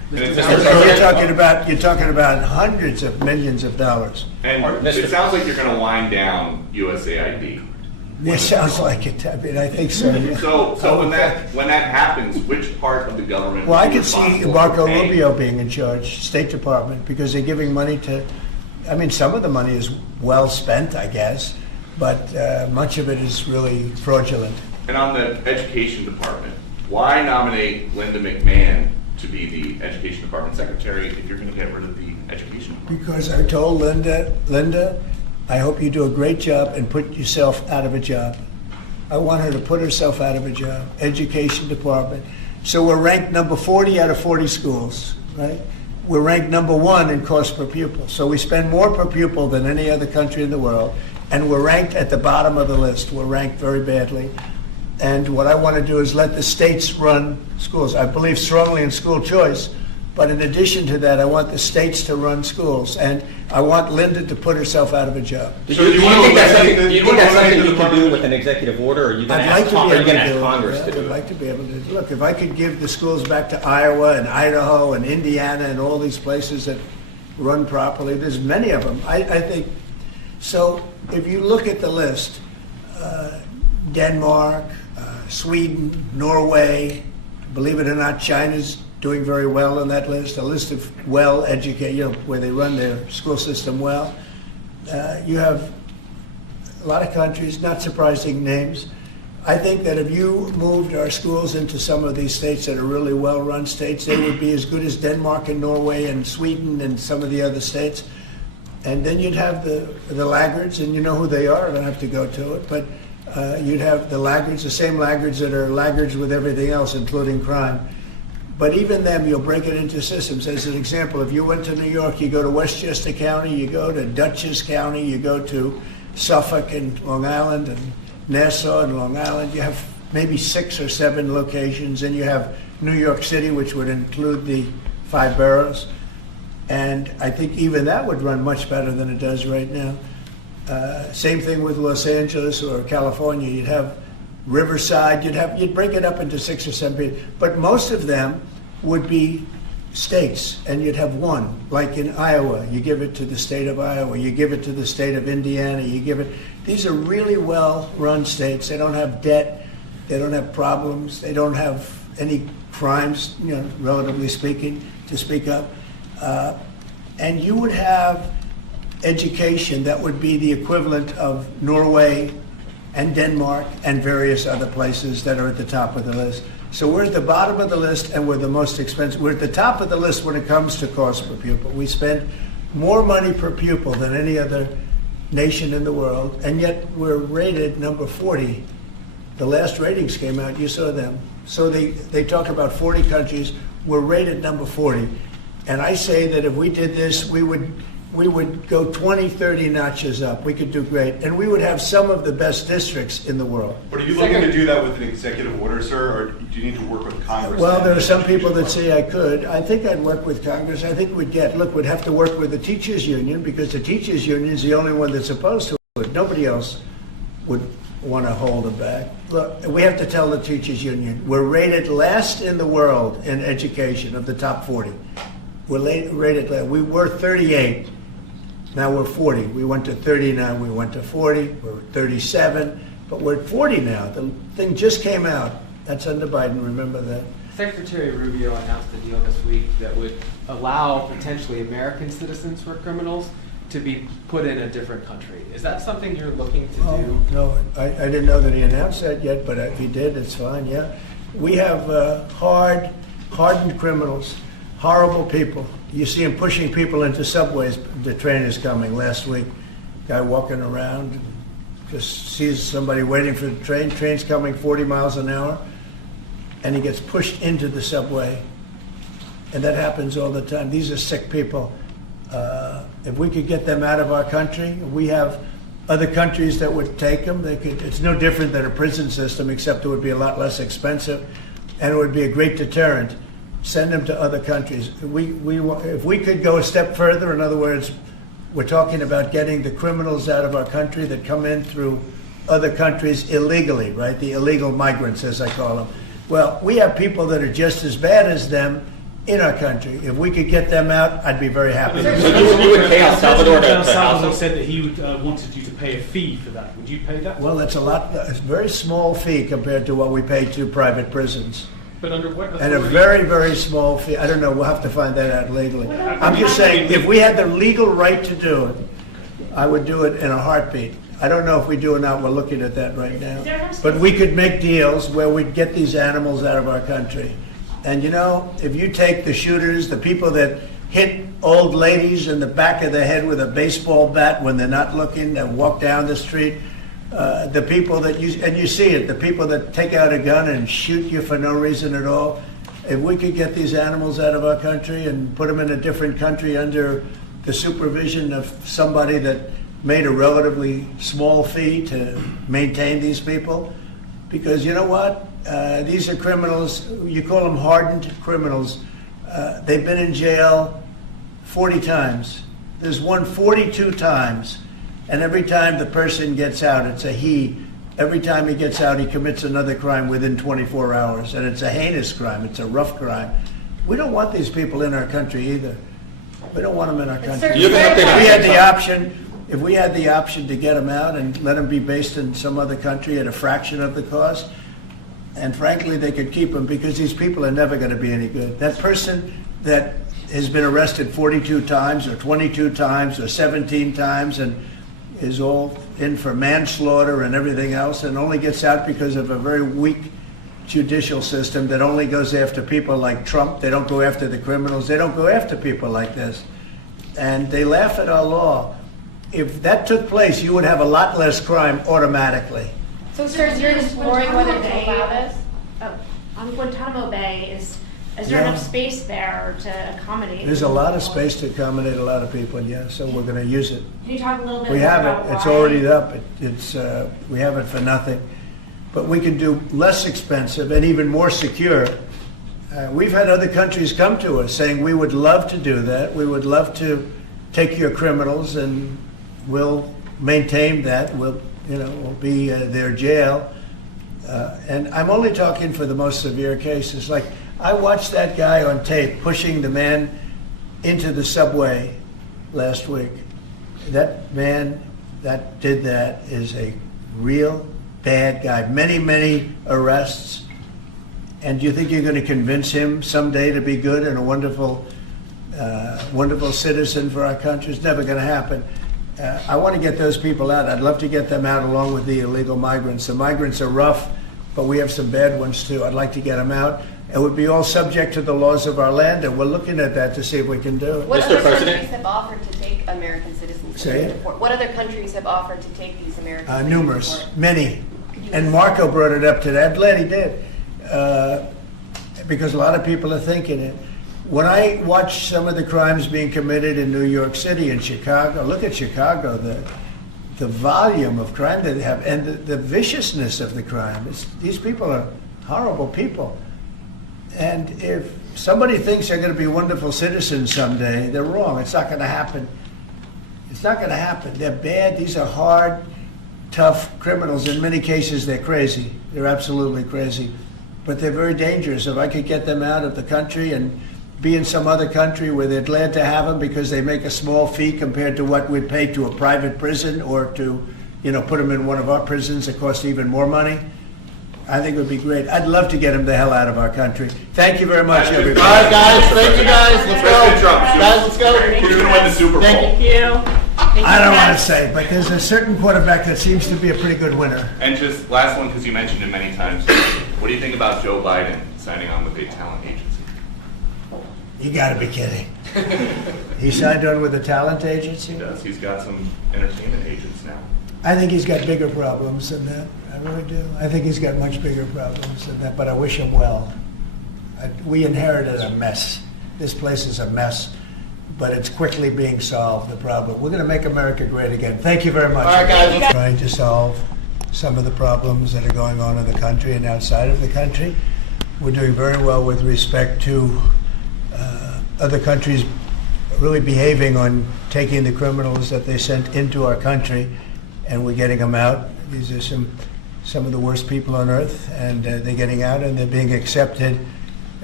And it Mr. sounds You're talking about hundreds of millions of dollars. and it sounds like you're going to wind down USAID. It sounds like it. I mean, I think so. Yeah. So when that happens, which part of the government? Well, I will be could see responsible Marco for paying? Rubio being in charge, State Department, because they're giving money to. I mean, some of the money is well spent, I guess, but much of it is really fraudulent. And on the education department, why nominate Linda McMahon to be the education department secretary if you're going to get rid of the education department? Because I told Linda, I hope you do a great job and put yourself out of a job. I want her to put herself out of a job. Education department. So we're ranked number 40 out of 40 schools, right? We're ranked number 1 in cost per pupil. So we spend more per pupil than any other country in the world. And we're ranked at the bottom of the list. We're ranked very badly. And what I want to do is let the states run schools. I believe strongly in school choice. But in addition to that, I want the states to run schools. And I want Linda to put herself out of a job. Do you think that's something you can do with an executive order, or are you going to I'd like to be able to ask do it. Congress Yeah, to do I'd it? like to be able to. Look, if I could give the schools back to Iowa and Idaho and Indiana and all these places that run properly, there's many of them. I think, so if you look at the list, Denmark, Sweden, Norway, believe it or not, China's doing very well on that list, a list of well-educated, where they run their school system well. You have a lot of countries, not surprising names. I think that if you moved our schools into some of these states that are really well-run states, they would be as good as Denmark and Norway and Sweden and some of the other states. And then you'd have the laggards, and you know who they are. I don't have to go to it, but you'd have the laggards, the same laggards that are laggards with everything else, including crime. But even them, you'll break it into systems. As an example, if you went to New York, you go to Westchester County, you go to Dutchess County, you go to Suffolk and Long Island and Nassau and Long Island. You have maybe 6 or 7 locations, and you have New York City, which would include the 5 boroughs. And I think even that would run much better than it does right now. Same thing with Los Angeles or California. You'd have Riverside. You'd break it up into 6 or 7, but most of them would be states, and you'd have one. Like in Iowa, you give it to the state of Iowa. You give it to the state of Indiana. You give it. These are really well-run states. They don't have debt. They don't have problems. They don't have any crimes, relatively speaking, to speak of. And you would have education that would be the equivalent of Norway and Denmark and various other places that are at the top of the list. So we're at the bottom of the list, and we're the most expensive. We're at the top of the list when it comes to cost per pupil. We spend more money per pupil than any other nation in the world, and yet we're rated number 40. The last ratings came out, you saw them. So they talk about 40 countries. We're rated number 40. And I say that if we did this, we would go 20, 30 notches up. We could do great. And we would have some of the best districts in the world. But are you looking to do that with an executive order, sir, or do you need to work with Congress? Well, there are some people that say I could. I think I'd work with Congress. I think we'd have to work with the teachers union, because the teachers union is the only one that's opposed to it. Nobody else would want to hold it back. Look, we have to tell the teachers union, we're rated last in the world in education of the top 40. We're rated last. We were 38. Now we're 40. We went to 39. We went to 40. We're 37. But we're at 40 now. The thing just came out. That's under Biden. Remember that. Secretary Rubio announced a deal this week that would allow potentially American citizens who are criminals to be put in a different country. Is that something you're looking to do? No, I didn't know that he announced that yet, but if he did, it's fine, yeah. We have hardened criminals, horrible people. You see them pushing people into subways. The train is coming last week. Guy walking around, just sees somebody waiting for the train. Train's coming 40 miles an hour, and he gets pushed into the subway. And that happens all the time. These are sick people. If we could get them out of our country, we have other countries that would take them. It's no different than a prison system, except it would be a lot less expensive, and it would be a great deterrent. Send them to other countries. If we could go a step further, in other words, we're talking about getting the criminals out of our country that come in through other countries illegally, right? The illegal migrants, as I call them. Well, we have people that are just as bad as them in our country. If we could get them out, I'd be very happy. So you would pay El Salvador to El house Salvador them? said that he would, wanted you to pay a fee for that. Would you pay that? Well, it's a very small fee compared to what we pay to private prisons. But under what And a authority? very, very small fee. I don't know, we'll have to find that out legally. I'm just saying, if we had the legal right to do it, I would do it in a heartbeat. I don't know if we do or not, we're looking at that right now. But we could make deals where we'd get these animals out of our country. And you know, if you take the shooters, the people that hit old ladies in the back of the head with a baseball bat when they're not looking and walk down the street, the people that you see it, the people that take out a gun and shoot you for no reason at all, if we could get these animals out of our country and put them in a different country under the supervision of somebody that made a relatively small fee to maintain these people, because you know what? These are criminals, you call them hardened criminals. They've been in jail 40 times. There's one 42 times. And every time the person gets out, it's a he. Every time he gets out, he commits another crime within 24 hours. And it's a heinous crime. It's a rough crime. We don't want these people in our country either. We don't want them in our country. You can update If we had the us. option, if we had the option to get them out and let them be based in some other country at a fraction of the cost, and frankly, they could keep them because these people are never going to be any good. That person that has been arrested 42 times or 22 times or 17 times and is all in for manslaughter and everything else and only gets out because of a very weak judicial system that only goes after people like Trump. They don't go after the criminals. They don't go after people like this. And they laugh at our law. If that took place, you would have a lot less crime automatically. So, sir, you're exploring whether to allow this? On Guantanamo Bay, is there enough space there to accommodate? There's a lot of space to accommodate a lot of people, yeah, so we're going to use it. Can you talk a little bit We more have about it. It's why? already up. We have it for nothing. But we can do less expensive and even more secure. We've had other countries come to us saying, we would love to do that. We would love to take your criminals and we'll maintain that. We'll be their jail. And I'm only talking for the most severe cases. Like, I watched that guy on tape pushing the man into the subway last week. That man that did that is a real bad guy. Many, many arrests. And do you think you're going to convince him someday to be good and a wonderful, wonderful citizen for our country? It's never going to happen. I want to get those people out. I'd love to get them out along with the illegal migrants. The migrants are rough, but we have some bad ones too. I'd like to get them out. It would be all subject to the laws of our land, and we're looking at that to see if we can do it. What Mr. other President? countries have offered to take American citizens? Say it? Deport? What other countries have offered to take these American citizens? Numerous, deport? many. And Marco brought it up today. I'm glad he did, because a lot of people are thinking it. When I watch some of the crimes being committed in New York City and Chicago, look at Chicago, the volume of crime that they have and the viciousness of the crime. These people are horrible people. And if somebody thinks they're going to be wonderful citizens someday, they're wrong. It's not going to happen. It's not going to happen. They're bad. These are hard, tough criminals. In many cases, they're crazy. They're absolutely crazy. But they're very dangerous. If I could get them out of the country and be in some other country where they're glad to have them because they make a small fee compared to what we'd pay to a private prison or to, put them in one of our prisons that cost even more money, I think it would be great. I'd love to get them the hell out of our country. Thank you very much, everybody. All right, guys. Thank you, guys. Let's President go. Trump, Guys, let's go. who's going to win the Super Bowl? Thank you. I don't want to say, but there's a certain quarterback that seems to be a pretty good winner. And just last one, because you mentioned it many times. What do you think about Joe Biden signing on with a talent agency? You got to be kidding. He signed on with a talent agency? He does. He's got some entertainment agents now. I think he's got bigger problems than that. I really do. I think he's got much bigger problems than that, but I wish him well. We inherited a mess. This place is a mess, but it's quickly being solved, the problem. We're going to make America great again. Thank you very much. All right, guys. Let's Trying to solve some of the problems that are going on in the country and outside of the country. We're doing very well with respect to other countries really behaving on taking the criminals that they sent into our country, and we're getting them out. These are some of the worst people on earth, and they're getting out and they're being accepted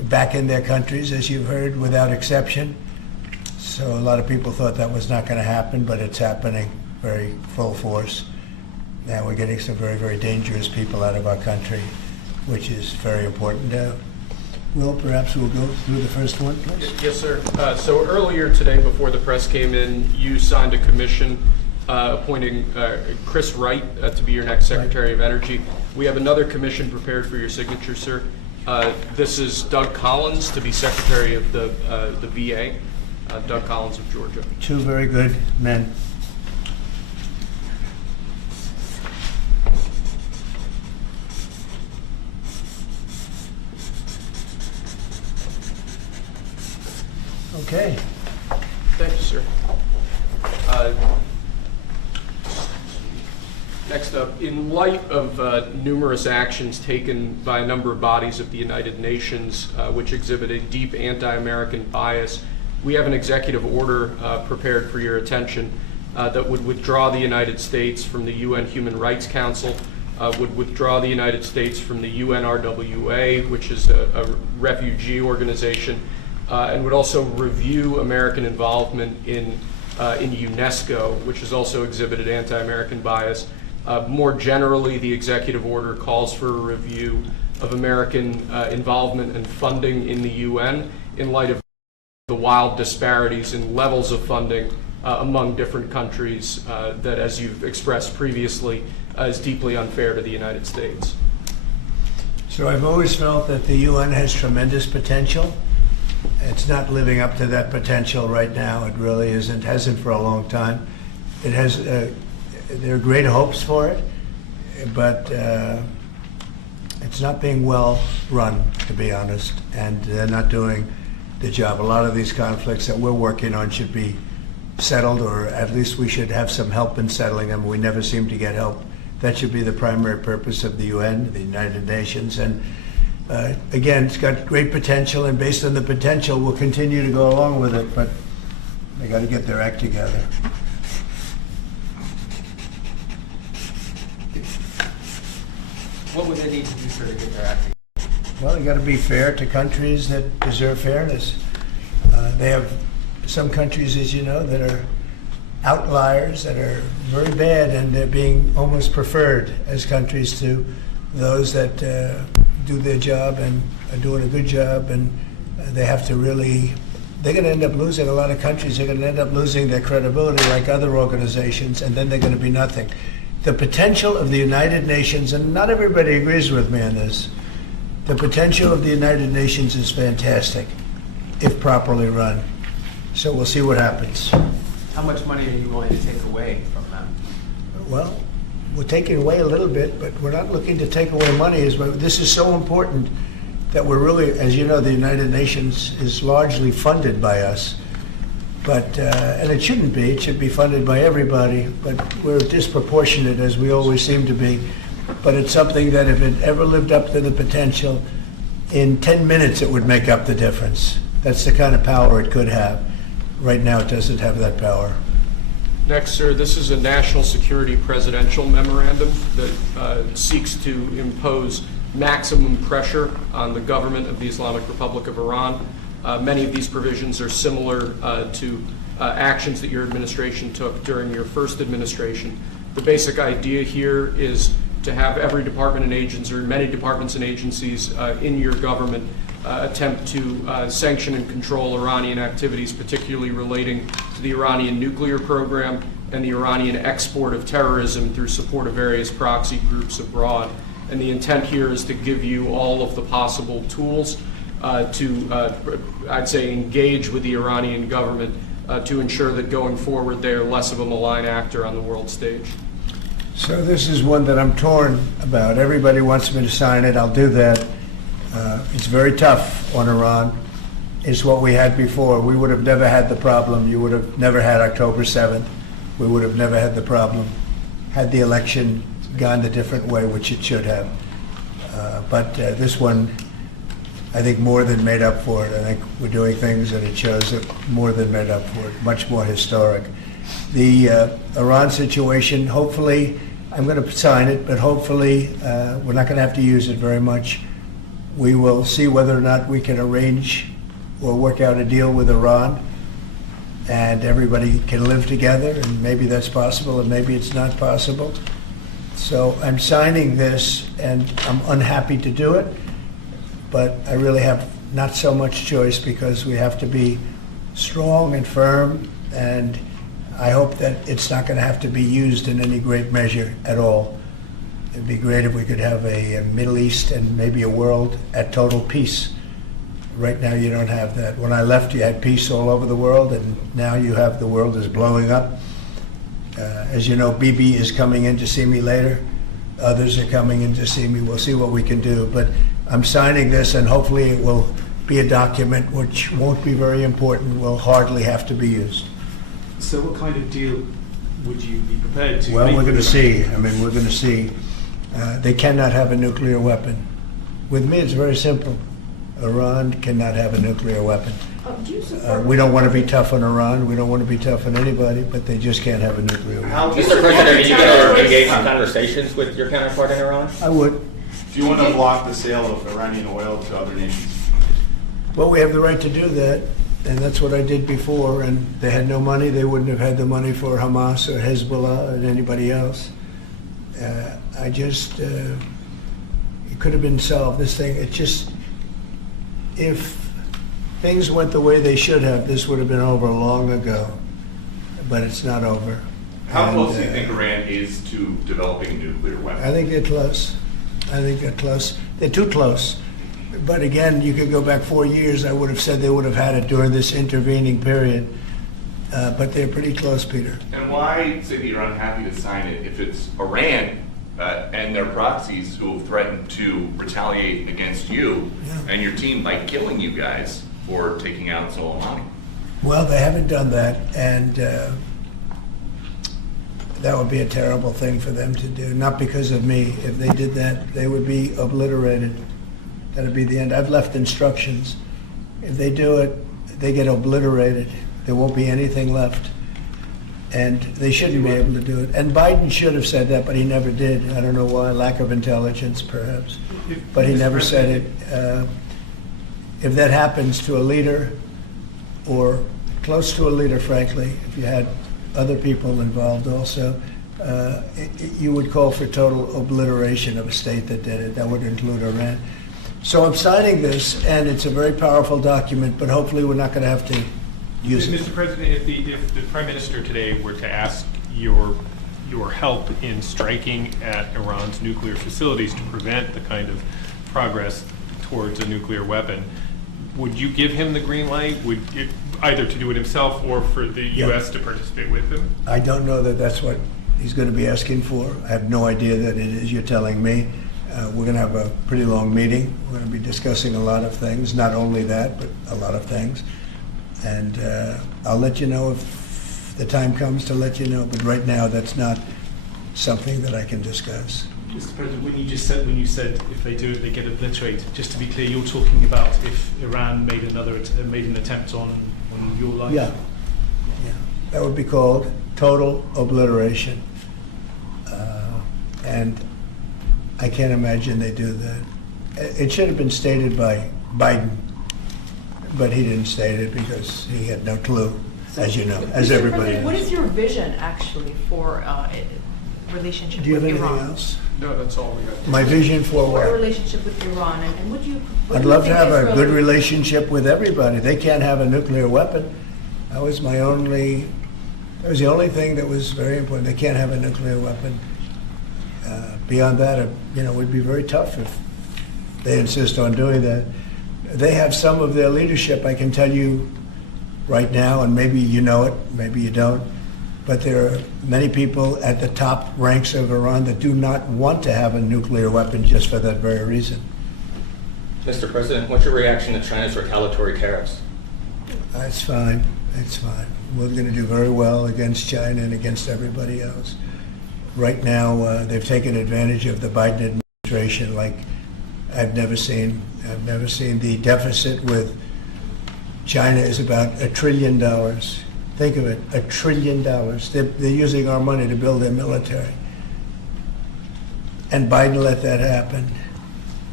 back in their countries, as you've heard, without exception. So a lot of people thought that was not going to happen, but it's happening very full force. Now we're getting some very, very dangerous people out of our country, which is very important. Will, perhaps we'll go through the first one, please. Yes, sir. So earlier today, before the press came in, you signed a commission appointing Chris Wright to be your next Secretary of Energy. We have another commission prepared for your signature, sir. This is Doug Collins to be Secretary of the VA, Doug Collins of Georgia. Two very good men. Okay. Thank you, sir. Next up, in light of numerous actions taken by a number of bodies of the United Nations which exhibit a deep anti-American bias, we have an executive order prepared for your attention that would withdraw the United States from the UN Human Rights Council, would withdraw the United States from the UNRWA, which is a refugee organization, and would also review American involvement in UNESCO, which has also exhibited anti-American bias. More generally, the executive order calls for a review of American involvement and funding in the UN in light of the wild disparities in levels of funding among different countries that, as you've expressed previously, is deeply unfair to the United States. So I've always felt that the UN has tremendous potential. It's not living up to that potential right now. It really isn't, hasn't for a long time. It has, there are great hopes for it, but it's not being well run, to be honest, and they're not doing the job. A lot of these conflicts that we're working on should be settled, or at least we should have some help in settling them. We never seem to get help. That should be the primary purpose of the UN, the United Nations, and again, it's got great potential, and based on the potential, we'll continue to go along with it, but they got to get their act together. What would they need to do, sir, to get their act together? Well, they got to be fair to countries that deserve fairness. They have some countries, as you know, that are outliers, that are very bad, and they're being almost preferred as countries to those that do their job and are doing a good job, and they have to really, they're going to end up losing, a lot of countries are going to end up losing their credibility like other organizations, and then they're going to be nothing. The potential of the United Nations, and not everybody agrees with me on this, the potential of the United Nations is fantastic if properly run. So we'll see what happens. How much money are you willing to take away from them? Well, we're taking away a little bit, but we're not looking to take away money. This is so important that we're really, as you know, the United Nations is largely funded by us. But, and it shouldn't be, it should be funded by everybody, but we're disproportionate, as we always seem to be. But it's something that if it ever lived up to the potential, in 10 minutes it would make up the difference. That's the kind of power it could have. Right now it doesn't have that power. Next, sir, this is a national security presidential memorandum that seeks to impose maximum pressure on the government of the Islamic Republic of Iran. Many of these provisions are similar to actions that your administration took during your first administration. The basic idea here is to have every department and agency, or many departments and agencies in your government attempt to sanction and control Iranian activities, particularly relating to the Iranian nuclear program and the Iranian export of terrorism through support of various proxy groups abroad. And the intent here is to give you all of the possible tools to, I'd say, engage with the Iranian government to ensure that going forward they're less of a malign actor on the world stage. So this is one that I'm torn about. Everybody wants me to sign it. I'll do that. It's very tough on Iran. It's what we had before. We would have never had the problem. You would have never had October 7th. We would have never had the problem had the election gone a different way, which it should have. But this one, I think, more than made up for it. I think we're doing things, and it shows it more than made up for it, much more historic. The Iran situation, hopefully, I'm going to sign it, but hopefully we're not going to have to use it very much. We will see whether or not we can arrange or work out a deal with Iran, and everybody can live together, and maybe that's possible, and maybe it's not possible. So I'm signing this, and I'm unhappy to do it, but I really have not so much choice because we have to be strong and firm, and I hope that it's not going to have to be used in any great measure at all. It'd be great if we could have a Middle East and maybe a world at total peace. Right now you don't have that. When I left, you had peace all over the world, and now you have the world is blowing up. As you know, Bibi is coming in to see me later. Others are coming in to see me. We'll see what we can do. But I'm signing this, and hopefully it will be a document which won't be very important, will hardly have to be used. So what kind of deal would you be prepared to Well, make we're going to with see. Iran? I mean, we're going to see. They cannot have a nuclear weapon. With me, it's very simple. Iran cannot have a nuclear weapon. Do you support We don't want to be tough on Iran. We don't want to be tough on anybody, but they just can't have a nuclear weapon. Mr. President, are you going to engage in conversations with your counterpart in Iran? I would. Do you want to block the sale of Iranian oil to other nations? Well, we have the right to do that, and that's what I did before, and they had no money. They wouldn't have had the money for Hamas or Hezbollah or anybody else. It could have been solved, this thing. It just, if things went the way they should have, this would have been over long ago, but it's not over. How close do you think Iran is to developing a nuclear weapon? I think they're close. I think they're close. They're too close. But again, you could go back 4 years, I would have said they would have had it during this intervening period. But they're pretty close, Peter. And why say that you're unhappy to sign it if it's Iran and their proxies who have threatened to retaliate against you and your team by killing you guys for taking out Soleimani? Well, they haven't done that, and that would be a terrible thing for them to do. Not because of me. If they did that, they would be obliterated. That'd be the end. I've left instructions. If they do it, they get obliterated. There won't be anything left. And they shouldn't be able to do it. And Biden should have said that, but he never did. I don't know why. Lack of intelligence, perhaps. But he never said it. If that happens to a leader, or close to a leader, frankly, if you had other people involved also, you would call for total obliteration of a state that did it. That would include Iran. So I'm signing this, and it's a very powerful document, but hopefully we're not going to have to use it. Mr. President, if the Prime Minister today were to ask your help in striking at Iran's nuclear facilities to prevent the kind of progress towards a nuclear weapon, would you give him the green light? Would it, either to do it himself or for the U.S. to participate with him? I don't know that that's what he's going to be asking for. I have no idea that it is. You're telling me. We're going to have a pretty long meeting. We're going to be discussing a lot of things, not only that, but a lot of things. And I'll let you know if the time comes to let you know, but right now that's not something that I can discuss. Mr. President, when you said if they do it, they get obliterated. Just to be clear, you're talking about if Iran made an attempt on your life. Yeah, that would be called total obliteration, and I can't imagine they do that. It should have been stated by Biden, but he didn't state it because he had no clue, as you know, as Mr. everybody President, what knows. is your vision actually for relationship Do you have with anything Iran? else? No, that's all we got. My vision for For a what? relationship with Iran, and what do you? I'd love to have a good relationship with everybody. They can't have a nuclear weapon. That was the only thing that was very important. They can't have a nuclear weapon. Beyond that, it would be very tough if they insist on doing that. They have some of their leadership, I can tell you right now, and maybe you know it, maybe you don't, but there are many people at the top ranks of Iran that do not want to have a nuclear weapon just for that very reason. Mr. President, what's your reaction to China's retaliatory tariffs? It's fine. It's fine. We're going to do very well against China and against everybody else. Right now, they've taken advantage of the Biden administration like I've never seen. I've never seen. The deficit with China is about $1 trillion. Think of it, $1 trillion. They're using our money to build their military. And Biden let that happen.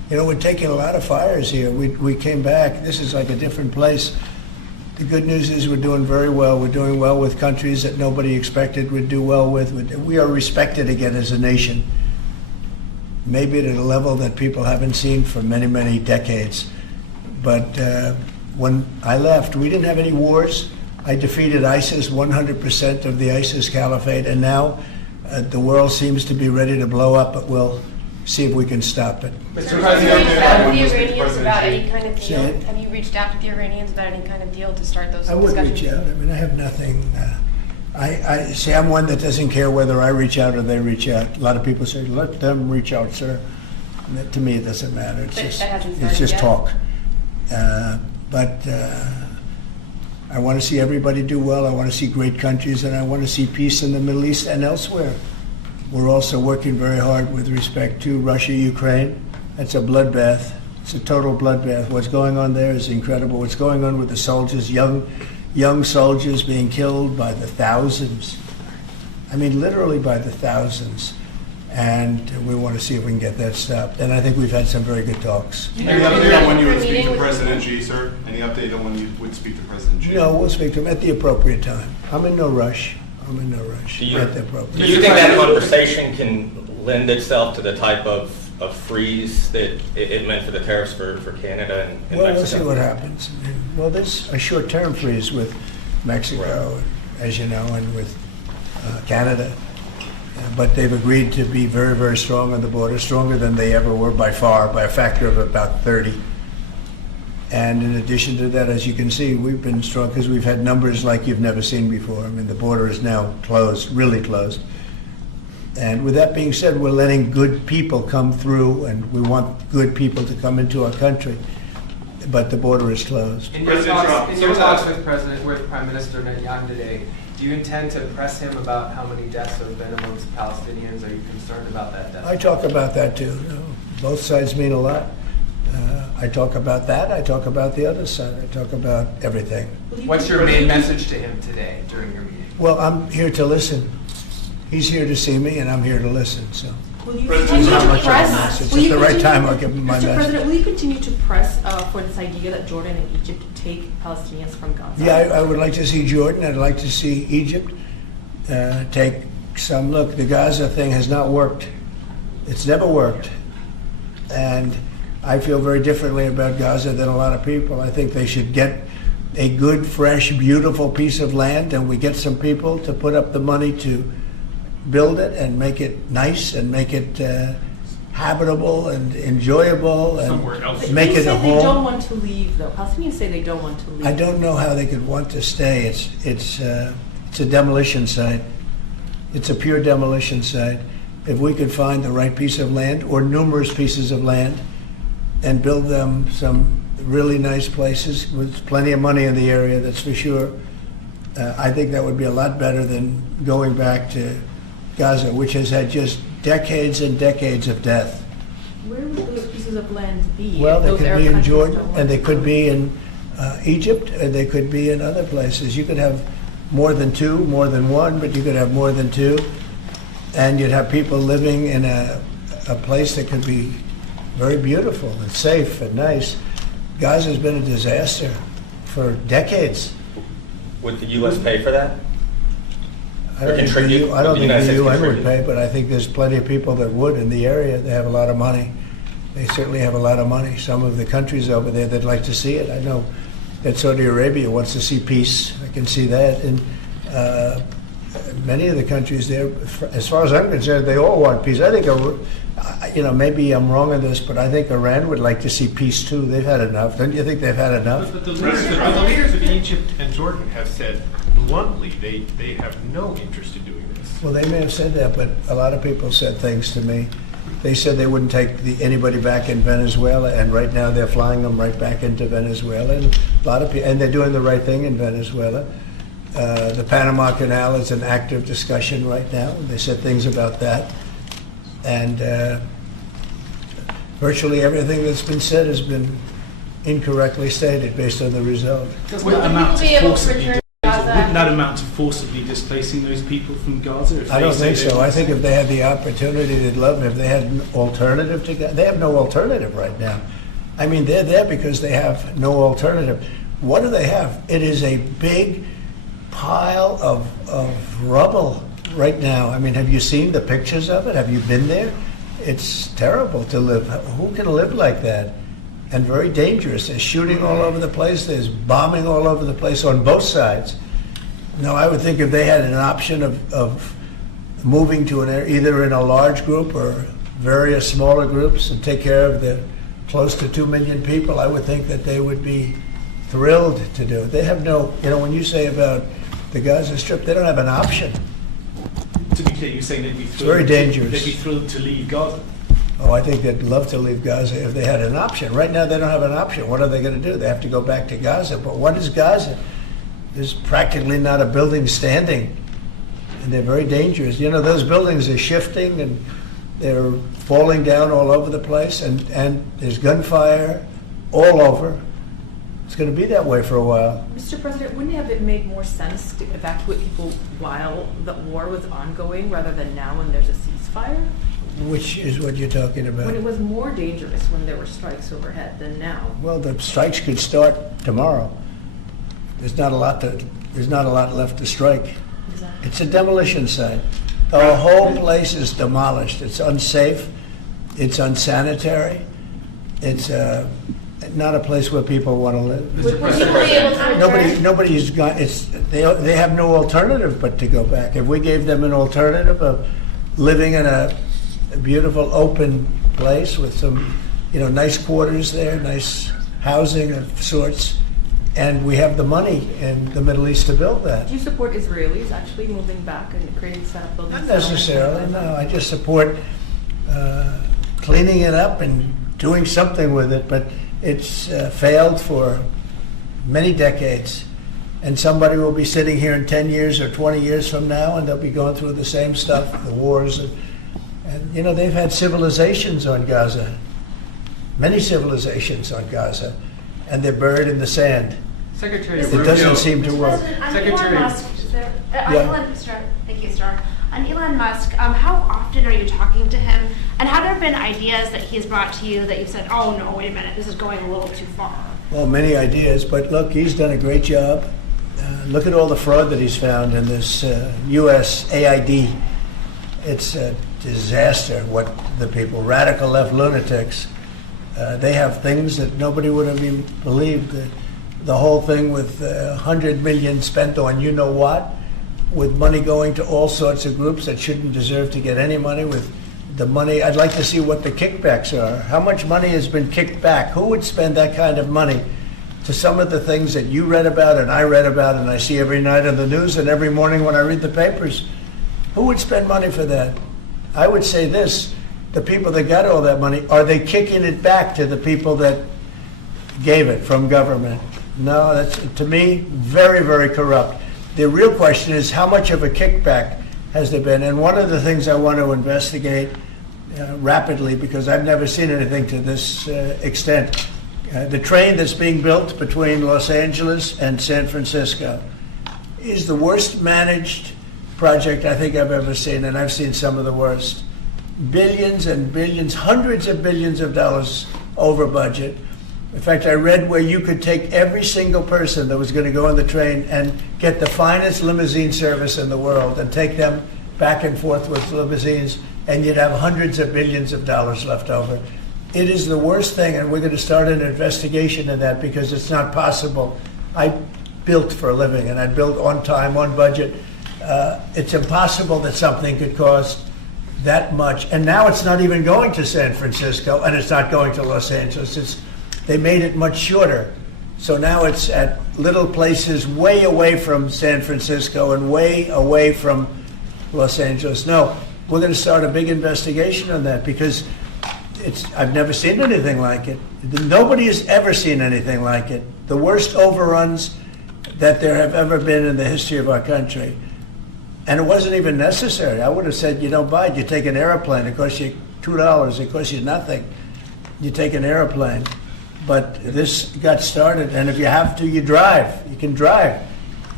You know, we're taking a lot of fires here. We came back. This is like a different place. The good news is we're doing very well. We're doing well with countries that nobody expected we'd do well with. We are respected again as a nation, maybe at a level that people haven't seen for many, many decades. But when I left, we didn't have any wars. I defeated ISIS, 100% of the ISIS caliphate, and now the world seems to be ready to blow up, but we'll see if we can stop it. Mr. President, have you reached out to the Iranians about any kind of Say deal? it. Have you reached out to the Iranians about any kind of deal to start those I would discussions? reach out. I mean, I have nothing. I see. I'm one that doesn't care whether I reach out or they reach out. A lot of people say, "Let them reach out, sir." And to me, it doesn't matter. It's But just that hasn't it's started just yet? talk. But I want to see everybody do well. I want to see great countries, and I want to see peace in the Middle East and elsewhere. We're also working very hard with respect to Russia, Ukraine. That's a bloodbath. It's a total bloodbath. What's going on there is incredible. What's going on with the soldiers, young soldiers being killed by the thousands. I mean, literally by the thousands. And we want to see if we can get that stopped. And I think we've had some very good talks. Any update on when you would speak Meeting to with- President Xi, sir? Any update on when you would speak to President Xi? No, we'll speak to him at the appropriate time. I'm in no rush. At the Do appropriate you think that conversation can lend itself to the type of freeze that it meant for the tariffs for Canada and Well, Mexico? we'll see what happens. Well, there's a short-term freeze with Mexico, as you know, and with Canada. But they've agreed to be very, very strong on the border, stronger than they ever were by far, by a factor of about 30. And in addition to that, as you can see, we've been strong because we've had numbers like you've never seen before. I mean, the border is now closed, really closed. And with that being said, we're letting good people come through, and we want good people to come into our country. But the border is closed. In your talks with Prime Minister Netanyahu today, do you intend to press him about how many deaths have been amongst Palestinians? Are you concerned about that death? I talk about that too. You know, both sides mean a lot. I talk about that. I talk about the other side. I talk about everything. What's your main message to him today during your meeting? Well, I'm here to listen. He's here to see me, and I'm here to listen. So, Will you President, continue not to much of a press? message. Will At you the right continue- time, I'll give him my Mr. message. President, will you continue to press for this idea that Jordan and Egypt take Palestinians from Gaza? yeah, I would like to see Jordan. I'd like to see Egypt take some look. The Gaza thing has not worked. It's never worked, and I feel very differently about Gaza than a lot of people. I think they should get a good, fresh, beautiful piece of land, and we get some people to put up the money to build it and make it nice and make it habitable and enjoyable and Somewhere else. make They it a say home. they don't want to leave, though. Palestinians say they don't want to leave. I don't know how they could want to stay. It's a demolition site. It's a pure demolition site. If we could find the right piece of land or numerous pieces of land and build them some really nice places with plenty of money in the area, that's for sure, I think that would be a lot better than going back to Gaza, which has had just decades and decades of death. Where would those pieces of land be? Well, if they those could Arab be in countries Jordan, don't want and they to could go? be in Egypt, and they could be in other places. You could have more than two, more than one, but you could have more than two. And you'd have people living in a place that could be very beautiful and safe and nice. Gaza's been a disaster for decades. Would the U.S. pay for that? I don't think contribute? the, I don't Would the think the United UN States would contribute? pay, but I think there's plenty of people that would in the area. They have a lot of money. They certainly have a lot of money. Some of the countries over there, they'd like to see it. I know that Saudi Arabia wants to see peace. I can see that. And many of the countries there, as far as I'm concerned, they all want peace. I think, maybe I'm wrong on this, but I think Iran would like to see peace too. They've had enough. Don't you think they've had enough? But the leaders of Egypt and Jordan have said bluntly they have no interest in doing this. Well, they may have said that, but a lot of people said things to me. They said they wouldn't take anybody back in Venezuela, and right now they're flying them right back into Venezuela. And a lot of people, and they're doing the right thing in Venezuela. The Panama Canal is an active discussion right now. They said things about that, and virtually everything that's been said has been incorrectly stated based on the result. Will you be able to return to Gaza Gaza. that amount to forcibly displacing those people from Gaza? If I don't say think they so. want I to think stay? if they had the opportunity, they'd love them. If they had an alternative to Gaza, they have no alternative right now. I mean, they're there because they have no alternative. What do they have? It is a big pile of rubble right now. I mean, have you seen the pictures of it? Have you been there? It's terrible to live. Who can live like that? And very dangerous. There's shooting all over the place. There's bombing all over the place on both sides. No, I would think if they had an option of moving to an area, either in a large group or various smaller groups, and take care of the close to 2 million people, I would think that they would be thrilled to do it. They have no, when you say about the Gaza Strip, they don't have an option. To be clear, you're saying they'd be thrilled. very dangerous. They'd be thrilled to leave Gaza. Oh, I think they'd love to leave Gaza if they had an option. Right now, they don't have an option. What are they going to do? They have to go back to Gaza. But what is Gaza? There's practically not a building standing, and they're very dangerous. Those buildings are shifting, and they're falling down all over the place, and there's gunfire all over. It's going to be that way for a while. Mr. President, wouldn't it have made more sense to evacuate people while the war was ongoing rather than now when there's a ceasefire? Which is what you're talking about. When it was more dangerous when there were strikes overhead than now. Well, the strikes could start tomorrow. There's not a lot left to strike. Exactly. It's a demolition site. The whole place is demolished. It's unsafe. It's unsanitary. It's not a place where people want to live. Would people be able to return? Nobody's got. They have no alternative but to go back. If we gave them an alternative of living in a beautiful open place with some, nice quarters there, nice housing of sorts, and we have the money in the Middle East to build that. Do you support Israelis actually moving back and creating setup buildings? Not necessarily, no. I just support cleaning it up and doing something with it, but it's failed for many decades. And somebody will be sitting here in 10 years or 20 years from now, and they'll be going through the same stuff, the wars. And they've had civilizations on Gaza, many civilizations on Gaza, and they're buried in the sand. Secretary It Rubio. doesn't seem to work. President, on Secretary- Elon Musk, Yeah. thank you, sir. On Elon Musk, how often are you talking to him? And have there been ideas that he's brought to you that you've said, oh no, wait a minute, this is going a little too far? Well, many ideas, but look, he's done a great job. Look at all the fraud that he's found in this U.S. AID. It's a disaster what the people, radical left lunatics, they have things that nobody would have even believed. The whole thing with $100 million spent on you-know-what, with money going to all sorts of groups that shouldn't deserve to get any money, with the money. I'd like to see what the kickbacks are. How much money has been kicked back? Who would spend that kind of money to some of the things that you read about and I read about and I see every night on the news and every morning when I read the papers? Who would spend money for that? I would say this, the people that got all that money, are they kicking it back to the people that gave it from government? No, that's, to me, very, very corrupt. The real question is, how much of a kickback has there been? And one of the things I want to investigate rapidly, because I've never seen anything to this extent, the train that's being built between Los Angeles and San Francisco is the worst managed project I think I've ever seen, and I've seen some of the worst. Billions and billions, hundreds of billions of dollars over budget. In fact, I read where you could take every single person that was going to go on the train and get the finest limousine service in the world and take them back and forth with limousines, and you'd have hundreds of billions of dollars left over. It is the worst thing, and we're going to start an investigation of that because it's not possible. I built for a living, and I built on time, on budget. It's impossible that something could cost that much. And now it's not even going to San Francisco, and it's not going to Los Angeles. They made it much shorter. So now it's at little places way away from San Francisco and way away from Los Angeles. No, we're going to start a big investigation on that because I've never seen anything like it. Nobody has ever seen anything like it. The worst overruns that there have ever been in the history of our country. And it wasn't even necessary. I would have said, you don't buy it. You take an airplane. It costs you $2. It costs you nothing. You take an airplane. But this got started, and if you have to, you drive. You can drive.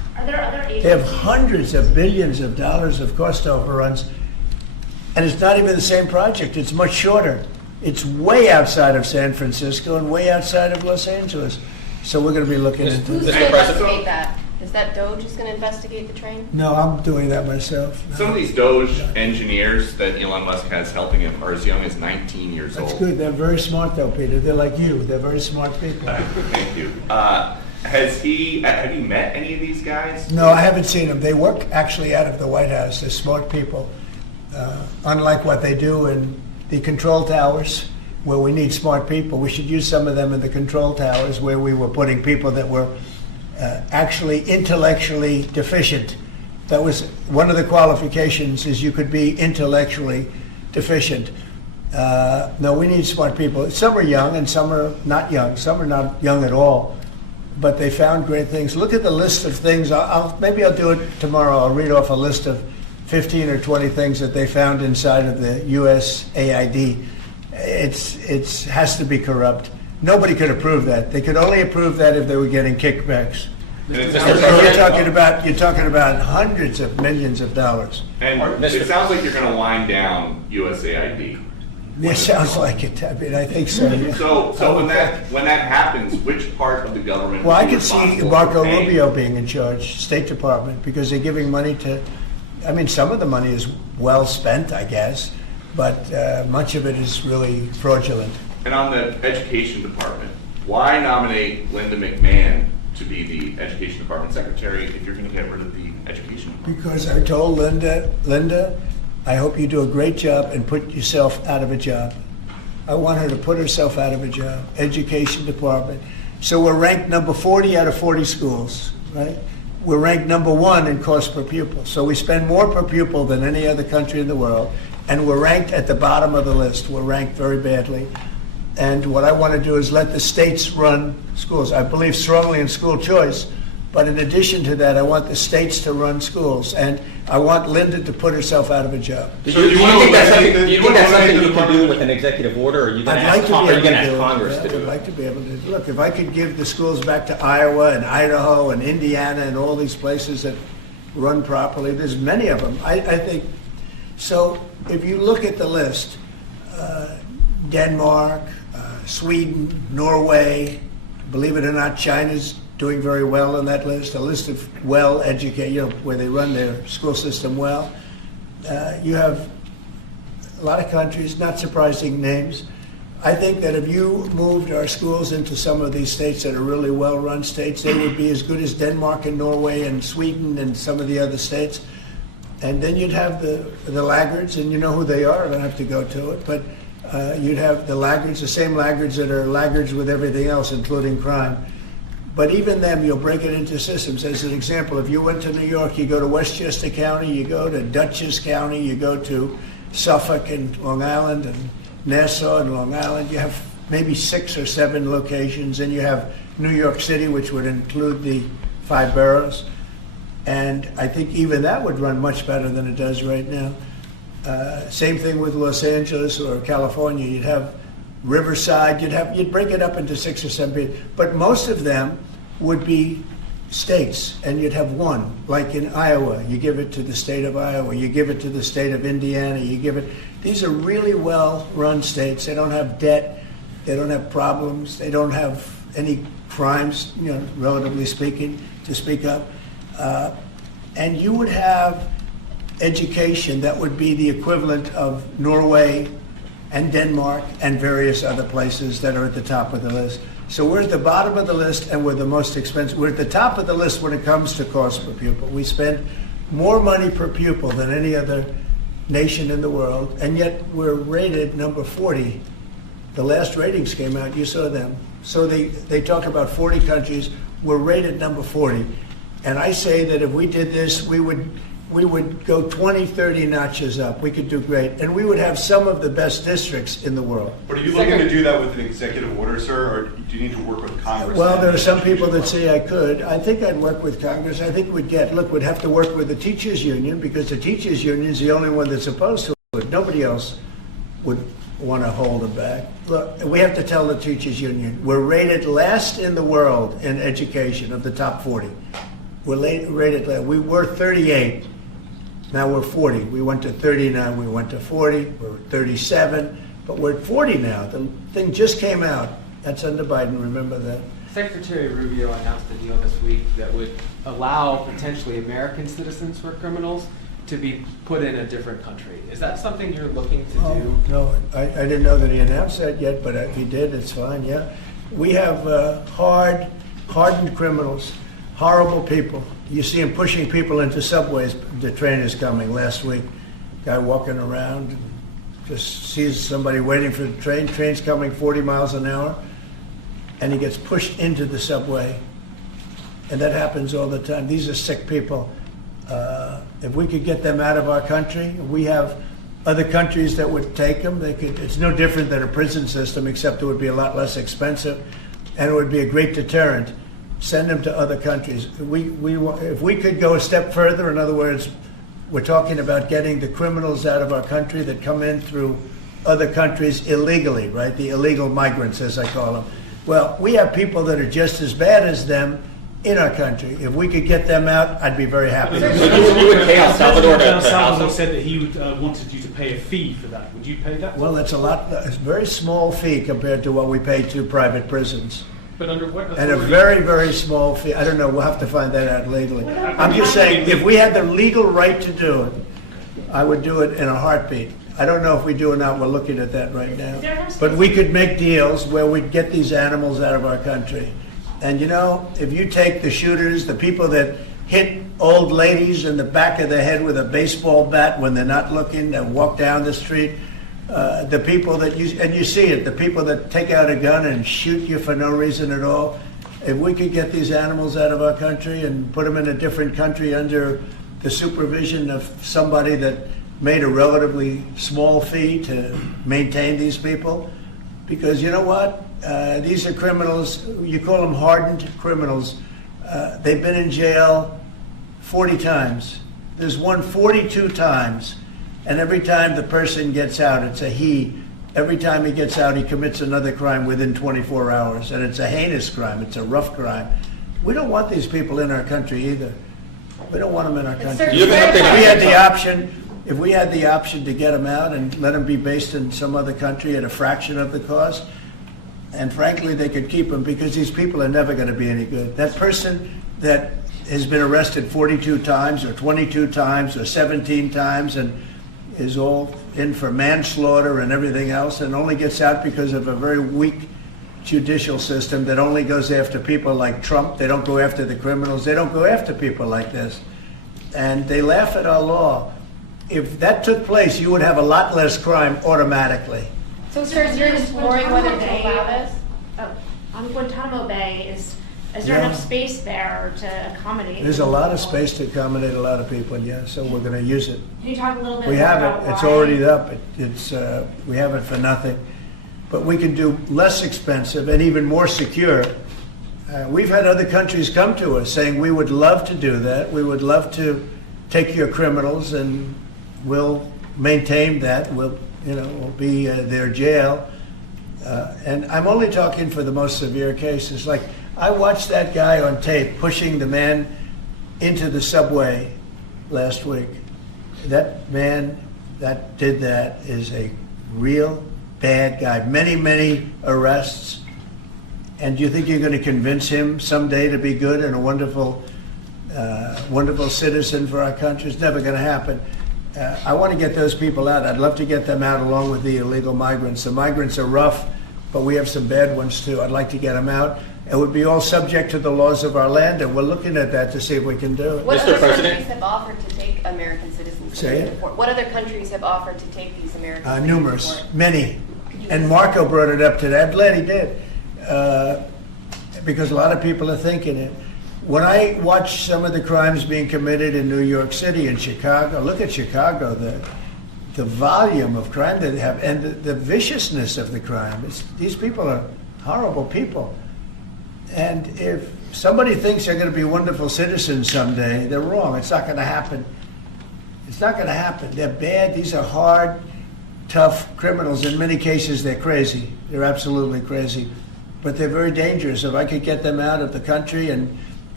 Are there other agencies? They have hundreds of billions of dollars of cost overruns, and it's not even the same project. It's much shorter. It's way outside of San Francisco and way outside of Los Angeles. So we're going to be looking into Who's this. going to investigate that? Is that DOJ who's going to investigate the train? No, I'm doing that myself. Some of these Doge engineers that Elon Musk has helping him are as young as 19 years old. That's good. They're very smart, though, Peter. They're like you. They're very smart people. Thank you. Have you met any of these guys? No, I haven't seen them. They work actually out of the White House. They're smart people. Unlike what they do in the control towers, where we need smart people, we should use some of them in the control towers where we were putting people that were actually intellectually deficient. That was one of the qualifications, is you could be intellectually deficient. No, we need smart people. Some are young and some are not young. Some are not young at all. But they found great things. Look at the list of things. Maybe I'll do it tomorrow. I'll read off a list of 15 or 20 things that they found inside of the USAID. It has to be corrupt. Nobody could approve that. They could only approve that if they were getting kickbacks. You're talking about hundreds of millions of dollars. And it sounds like you're going to wind down USAID. It sounds like it. I mean, I think so. Yeah. So when that happens, which part of the government? Well, I will be could see responsible Marco for paying? Rubio being in charge, State Department, because they're giving money to. I mean, some of the money is well spent, I guess, but much of it is really fraudulent. And on the education department, why nominate Linda McMahon to be the education department secretary if you're going to get rid of the education department? Because I told Linda, I hope you do a great job and put yourself out of a job. I want her to put herself out of a job. Education department. So we're ranked number 40 out of 40 schools, right? We're ranked number 1 in cost per pupil. So we spend more per pupil than any other country in the world. And we're ranked at the bottom of the list. We're ranked very badly. And what I want to do is let the states run schools. I believe strongly in school choice. But in addition to that, I want the states to run schools. And I want Linda to put herself out of a job. Do you think that's something you can do with an executive order, or are you going to I'd like to be able to ask do it. Congress Yeah, to do I'd it? like to be able to. Look, if I could give the schools back to Iowa and Idaho and Indiana and all these places that run properly, there's many of them. I think, so if you look at the list, Denmark, Sweden, Norway, believe it or not, China's doing very well on that list, a list of well-educated, where they run their school system well. You have a lot of countries, not surprising names. I think that if you moved our schools into some of these states that are really well-run states, they would be as good as Denmark and Norway and Sweden and some of the other states. And then you'd have the laggards, and you know who they are. I don't have to go to it, but you'd have the laggards, the same laggards that are laggards with everything else, including crime. But even them, you'll break it into systems. As an example, if you went to New York, you go to Westchester County, you go to Dutchess County, you go to Suffolk and Long Island and Nassau and Long Island. You have maybe 6 or 7 locations, and you have New York City, which would include the 5 boroughs. And I think even that would run much better than it does right now. Same thing with Los Angeles or California. You'd have Riverside. You'd break it up into 6 or 7, but most of them would be states, and you'd have one. Like in Iowa, you give it to the state of Iowa. You give it to the state of Indiana. You give it. These are really well-run states. They don't have debt. They don't have problems. They don't have any crimes, relatively speaking, to speak of. And you would have education that would be the equivalent of Norway and Denmark and various other places that are at the top of the list. So we're at the bottom of the list, and we're the most expensive. We're at the top of the list when it comes to cost per pupil. We spend more money per pupil than any other nation in the world, and yet we're rated number 40. The last ratings came out, you saw them. So they talk about 40 countries. We're rated number 40. And I say that if we did this, we would go 20, 30 notches up. We could do great. And we would have some of the best districts in the world. But are you looking to do that with an executive order, sir, or do you need to work with Congress? Well, there are some people that say I could. I think I'd work with Congress. I think we'd have to work with the teachers union, because the teachers union is the only one that's opposed to it. Nobody else would want to hold it back. Look, we have to tell the teachers union, we're rated last in the world in education of the top 40. We're rated. We were 38. Now we're 40. We went to 39. We went to 40. We're 37. But we're at 40 now. The thing just came out. That's under Biden. Remember that. Secretary Rubio announced a deal this week that would allow potentially American citizens who are criminals to be put in a different country. Is that something you're looking to do? No, I didn't know that he announced that yet, but if he did, it's fine, yeah. We have hardened criminals, horrible people. You see them pushing people into subways. The train is coming last week. Guy walking around, just sees somebody waiting for the train. Train's coming 40 miles an hour, and he gets pushed into the subway. And that happens all the time. These are sick people. If we could get them out of our country, we have other countries that would take them. It's no different than a prison system, except it would be a lot less expensive, and it would be a great deterrent. Send them to other countries. If we could go a step further, in other words, we're talking about getting the criminals out of our country that come in through other countries illegally, right? The illegal migrants, as I call them. Well, we have people that are just as bad as them in our country. If we could get them out, I'd be very happy. You would pay El Salvador to El house Salvador them? said that he wanted you to pay a fee for that. Would you pay that? Well, it's a very small fee compared to what we pay to private prisons. But under what And a authority? very, very small fee. I don't know, we'll have to find that out legally. I'm just saying, if we had the legal right to do it, I would do it in a heartbeat. I don't know if we do or not, we're looking at that right now. But we could make deals where we'd get these animals out of our country. And you know, if you take the shooters, the people that hit old ladies in the back of the head with a baseball bat when they're not looking, that walk down the street, the people that you see it, the people that take out a gun and shoot you for no reason at all. If we could get these animals out of our country and put them in a different country under the supervision of somebody that made a relatively small fee to maintain these people, because you know what? These are criminals. You call them hardened criminals. They've been in jail 40 times. There's one 42 times. And every time the person gets out, it's a he. Every time he gets out, he commits another crime within 24 hours. And it's a heinous crime. It's a rough crime. We don't want these people in our country either. We don't want them in our country. If we had the option to get them out and let them be based in some other country at a fraction of the cost, and frankly, they could keep them because these people are never going to be any good. That person that has been arrested 42 times or 22 times or 17 times and is all in for manslaughter and everything else and only gets out because of a very weak judicial system that only goes after people like Trump. They don't go after the criminals. They don't go after people like this. And they laugh at our law. If that took place, you would have a lot less crime automatically. So, sir, you're exploring whether to allow this? On Guantanamo Bay, is there enough space there to accommodate? There's a lot of space to accommodate a lot of people, yeah, so we're going to use it. Can you talk a little bit We more have about it. It's why? already up. We have it for nothing. But we can do less expensive and even more secure. We've had other countries come to us saying, we would love to do that. We would love to take your criminals and we'll maintain that. We'll be their jail. And I'm only talking for the most severe cases. Like, I watched that guy on tape pushing the man into the subway last week. That man that did that is a real bad guy. Many, many arrests. And do you think you're going to convince him someday to be good and a wonderful citizen for our country? It's never going to happen. I want to get those people out. I'd love to get them out along with the illegal migrants. The migrants are rough, but we have some bad ones too. I'd like to get them out. It would be all subject to the laws of our land, and we're looking at that to see if we can do it. What Mr. other President? countries have offered to take American citizens? Say it. What other countries have offered to take these American citizens? Numerous, many. And Marco brought it up today. I'm glad he did, because a lot of people are thinking it. When I watch some of the crimes being committed in New York City and Chicago, look at Chicago, the volume of crime that they have and the viciousness of the crime. These people are horrible people. And if somebody thinks they're going to be wonderful citizens someday, they're wrong. It's not going to happen. It's not going to happen. They're bad. These are hard, tough criminals. In many cases, they're crazy. They're absolutely crazy. But they're very dangerous. If I could get them out of the country and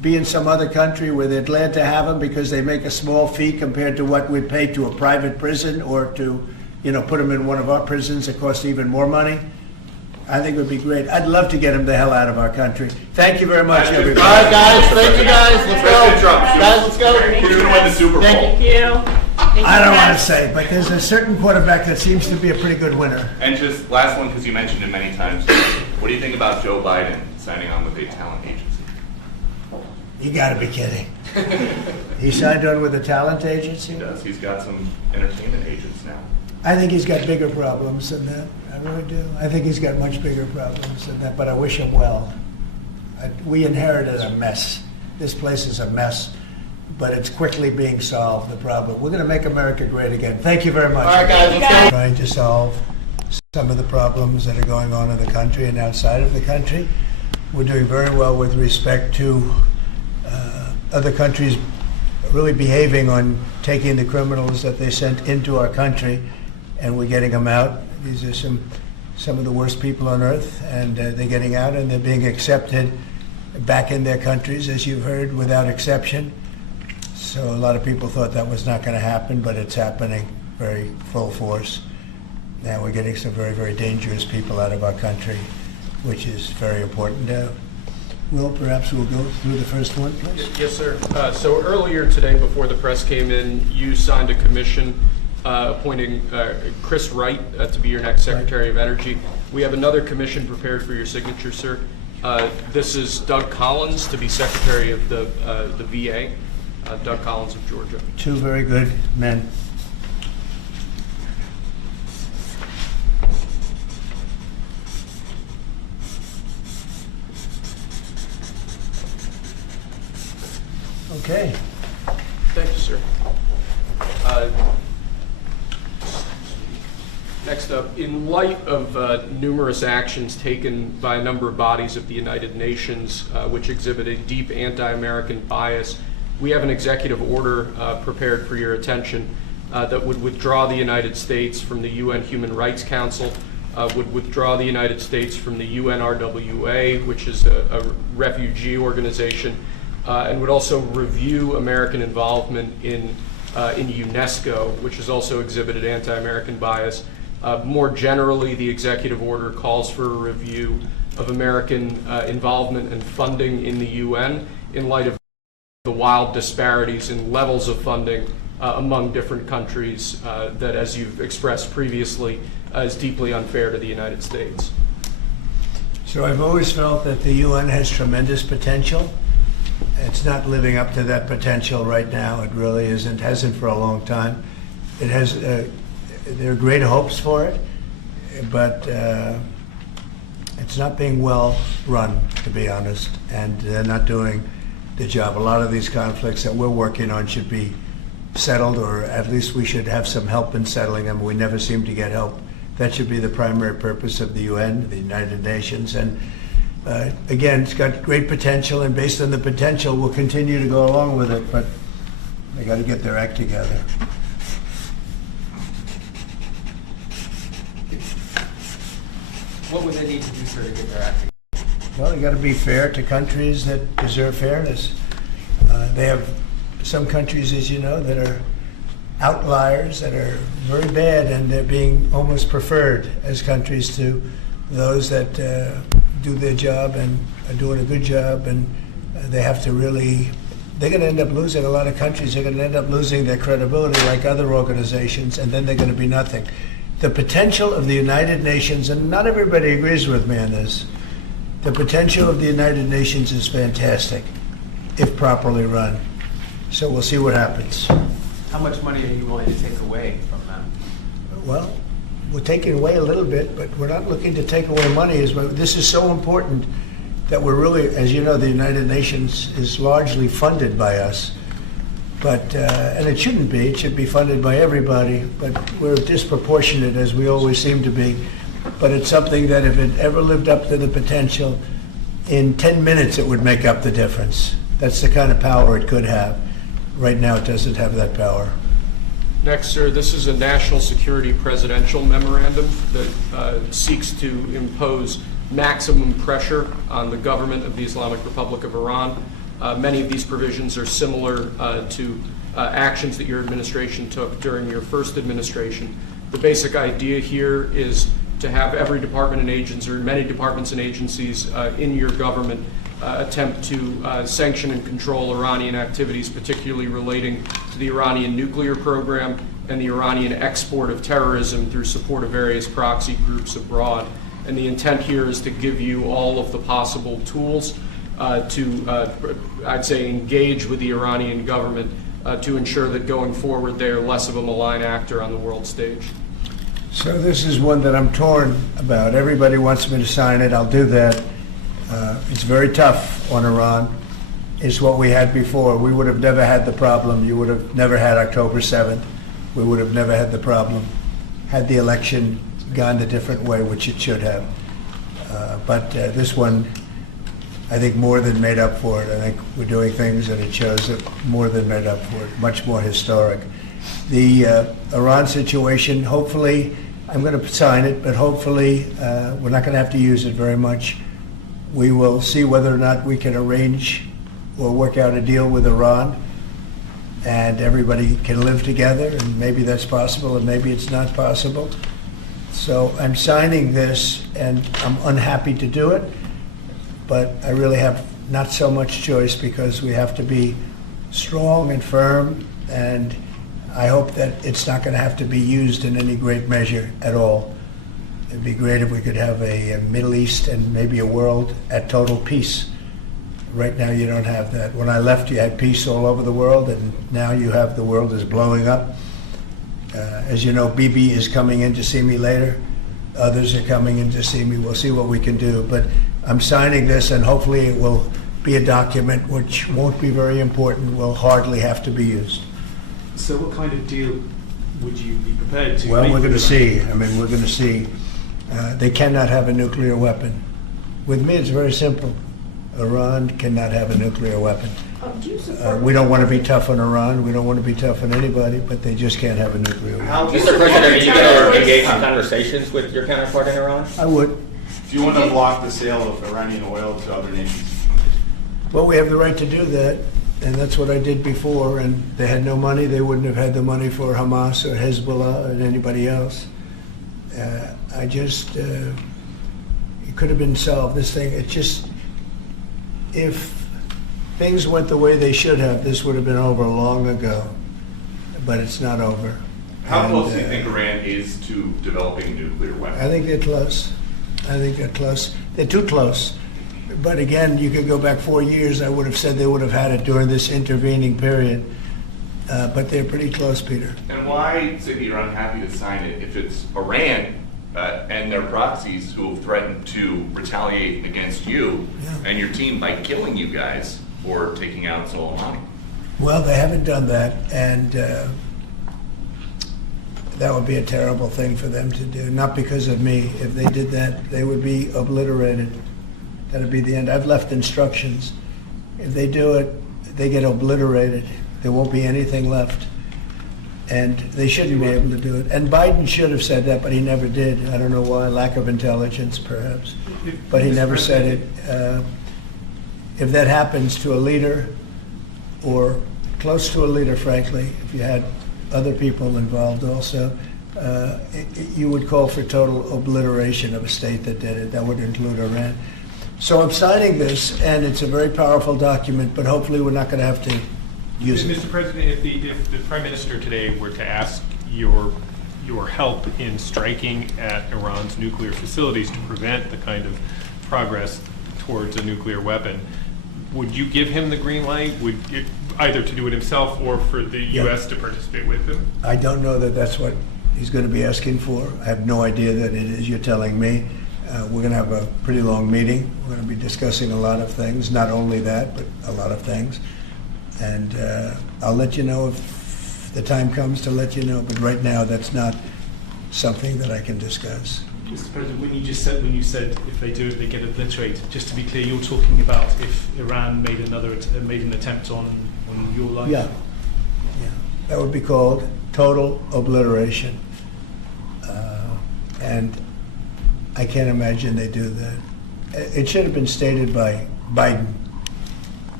be in some other country where they're glad to have them because they make a small fee compared to what we'd pay to a private prison or to, put them in one of our prisons that cost even more money. I think it would be great. I'd love to get them the hell out of our country. Thank you very much, everybody. All right, guys. Thank you, guys. Let's go. Guys, let's go. Who's going to win the Super Bowl? Thank you. I don't want to say, but there's a certain quarterback that seems to be a pretty good winner. And just last one, because you mentioned it many times. What do you think about Joe Biden signing on with a talent agency? You got to be kidding. He signed on with a talent agency? He does. He's got some entertainment agents now. I think he's got bigger problems than that. I really do. I think he's got much bigger problems than that, but I wish him well. We inherited a mess. This place is a mess, but it's quickly being solved, the problem. We're going to make America great again. Thank you very much. All right, guys, let's go. Trying to solve some of the problems that are going on in the country and outside of the country. We're doing very well with respect to other countries really behaving on taking the criminals that they sent into our country, and we're getting them out. These are some of the worst people on earth, and they're getting out and they're being accepted back in their countries, as you've heard, without exception. So a lot of people thought that was not going to happen, but it's happening very full force. And we're getting some very, very dangerous people out of our country, which is very important. Will, perhaps we'll go through the first one, please. Yes, sir. So earlier today, before the press came in, you signed a commission appointing Chris Wright to be your next Secretary of Energy. We have another commission prepared for your signature, sir. This is Doug Collins to be Secretary of the VA. Doug Collins of Georgia. Two very good men. Okay. Thank you, sir. Next up, in light of numerous actions taken by a number of bodies of the United Nations which exhibit a deep anti-American bias, we have an executive order prepared for your attention that would withdraw the United States from the UN Human Rights Council, would withdraw the United States from the UNRWA, which is a refugee organization, and would also review American involvement in UNESCO, which has also exhibited anti-American bias. More generally, the executive order calls for a review of American involvement and funding in the UN in light of the wild disparities in levels of funding among different countries that, as you've expressed previously, is deeply unfair to the United States. So I've always felt that the UN has tremendous potential. It's not living up to that potential right now. It really isn't. Hasn't for a long time. It has. There are great hopes for it, but it's not being well run, to be honest, and they're not doing the job. A lot of these conflicts that we're working on should be settled, or at least we should have some help in settling them. We never seem to get help. That should be the primary purpose of the UN, the United Nations, and again, it's got great potential, and based on the potential, we'll continue to go along with it, but they got to get their act together. What would they need to do, sir, to get their act together? Well, they got to be fair to countries that deserve fairness. They have some countries, as you know, that are outliers, that are very bad, and they're being almost preferred as countries to those that do their job and are doing a good job, and they have to really, they're going to end up losing, a lot of countries are going to end up losing their credibility like other organizations, and then they're going to be nothing. The potential of the United Nations, and not everybody agrees with me on this, the potential of the United Nations is fantastic if properly run. So we'll see what happens. How much money are you willing to take away from them? Well, we're taking away a little bit, but we're not looking to take away money. This is so important that we're really, as you know, the United Nations is largely funded by us. But, and it shouldn't be, it should be funded by everybody, but we're disproportionate, as we always seem to be. But it's something that if it ever lived up to the potential, in 10 minutes it would make up the difference. That's the kind of power it could have. Right now it doesn't have that power. Next, sir, this is a national security presidential memorandum that seeks to impose maximum pressure on the government of the Islamic Republic of Iran Many of these provisions are similar to actions that your administration took during your first administration. The basic idea here is to have every department and agency, or many departments and agencies in your government attempt to sanction and control Iranian activities, particularly relating to the Iranian nuclear program and the Iranian export of terrorism through support of various proxy groups abroad. And the intent here is to give you all of the possible tools to, I'd say, engage with the Iranian government to ensure that going forward they are less of a malign actor on the world stage. So this is one that I'm torn about. Everybody wants me to sign it. I'll do that. It's very tough on Iran. It's what we had before. We would have never had the problem. You would have never had October 7th. We would have never had the problem had the election gone a different way, which it should have. But this one, I think, more than made up for it. I think we're doing things and it shows that more than made up for it, much more historic. The Iran situation, hopefully, I'm going to sign it, but hopefully we're not going to have to use it very much. We will see whether or not we can arrange or work out a deal with Iran and everybody can live together, and maybe that's possible and maybe it's not possible. So I'm signing this and I'm unhappy to do it, but I really have not so much choice because we have to be strong and firm, and I hope that it's not going to have to be used in any great measure at all. It'd be great if we could have a Middle East and maybe a world at total peace. Right now you don't have that. When I left, you had peace all over the world, and now you have the world is blowing up. As you know, Bibi is coming in to see me later. Others are coming in to see me. We'll see what we can do. But I'm signing this, and hopefully it will be a document which won't be very important, will hardly have to be used. So what kind of deal would you be prepared to Well, make we're going to with Iran? see. I mean, we're going to see. They cannot have a nuclear weapon. With me, it's very simple. Iran cannot have a nuclear weapon. Do you support We don't want to be tough on Iran. We don't want to be tough on anybody, but they just can't have a nuclear weapon. Mr. President, are you going to engage in conversations with your counterpart in Iran? I would. Do you want to block the sale of Iranian oil to other nations? Well, we have the right to do that, and that's what I did before, and they had no money. They wouldn't have had the money for Hamas or Hezbollah or anybody else. It could have been solved. This thing, it just, if things went the way they should have, this would have been over long ago, but it's not over. How close do you think Iran is to developing a nuclear weapon? I think they're close. I think they're close. They're too close. But again, you could go back 4 years, I would have said they would have had it during this intervening period. But they're pretty close, Peter. And why say that you're unhappy to sign it if it's Iran and their proxies who have threatened to retaliate against you and your team by killing you guys for taking out Soleimani? Well, they haven't done that, and that would be a terrible thing for them to do. Not because of me. If they did that, they would be obliterated. That would be the end. I've left instructions. If they do it, they get obliterated. There won't be anything left. And they shouldn't be able to do it. And Biden should have said that, but he never did. I don't know why. Lack of intelligence, perhaps. But he never said it. If that happens to a leader, or close to a leader, frankly, if you had other people involved also, you would call for total obliteration of a state that did it. That would include Iran. So I'm signing this, and it's a very powerful document, but hopefully we're not going to have to use it. Mr. President, if the Prime Minister today were to ask your help in striking at Iran's nuclear facilities to prevent the kind of progress towards a nuclear weapon, would you give him the green light? Would it, either to do it himself or for the U.S. to participate with him? I don't know that that's what he's going to be asking for. I have no idea that it is. You're telling me. We're going to have a pretty long meeting. We're going to be discussing a lot of things, not only that, but a lot of things. And I'll let you know if the time comes to let you know. But right now, that's not something that I can discuss. Mr. President, when you said if they do it, they get obliterated. Just to be clear, you're talking about if Iran made an attempt on your life. Yeah, that would be called total obliteration. And I can't imagine they do that. It should have been stated by Biden.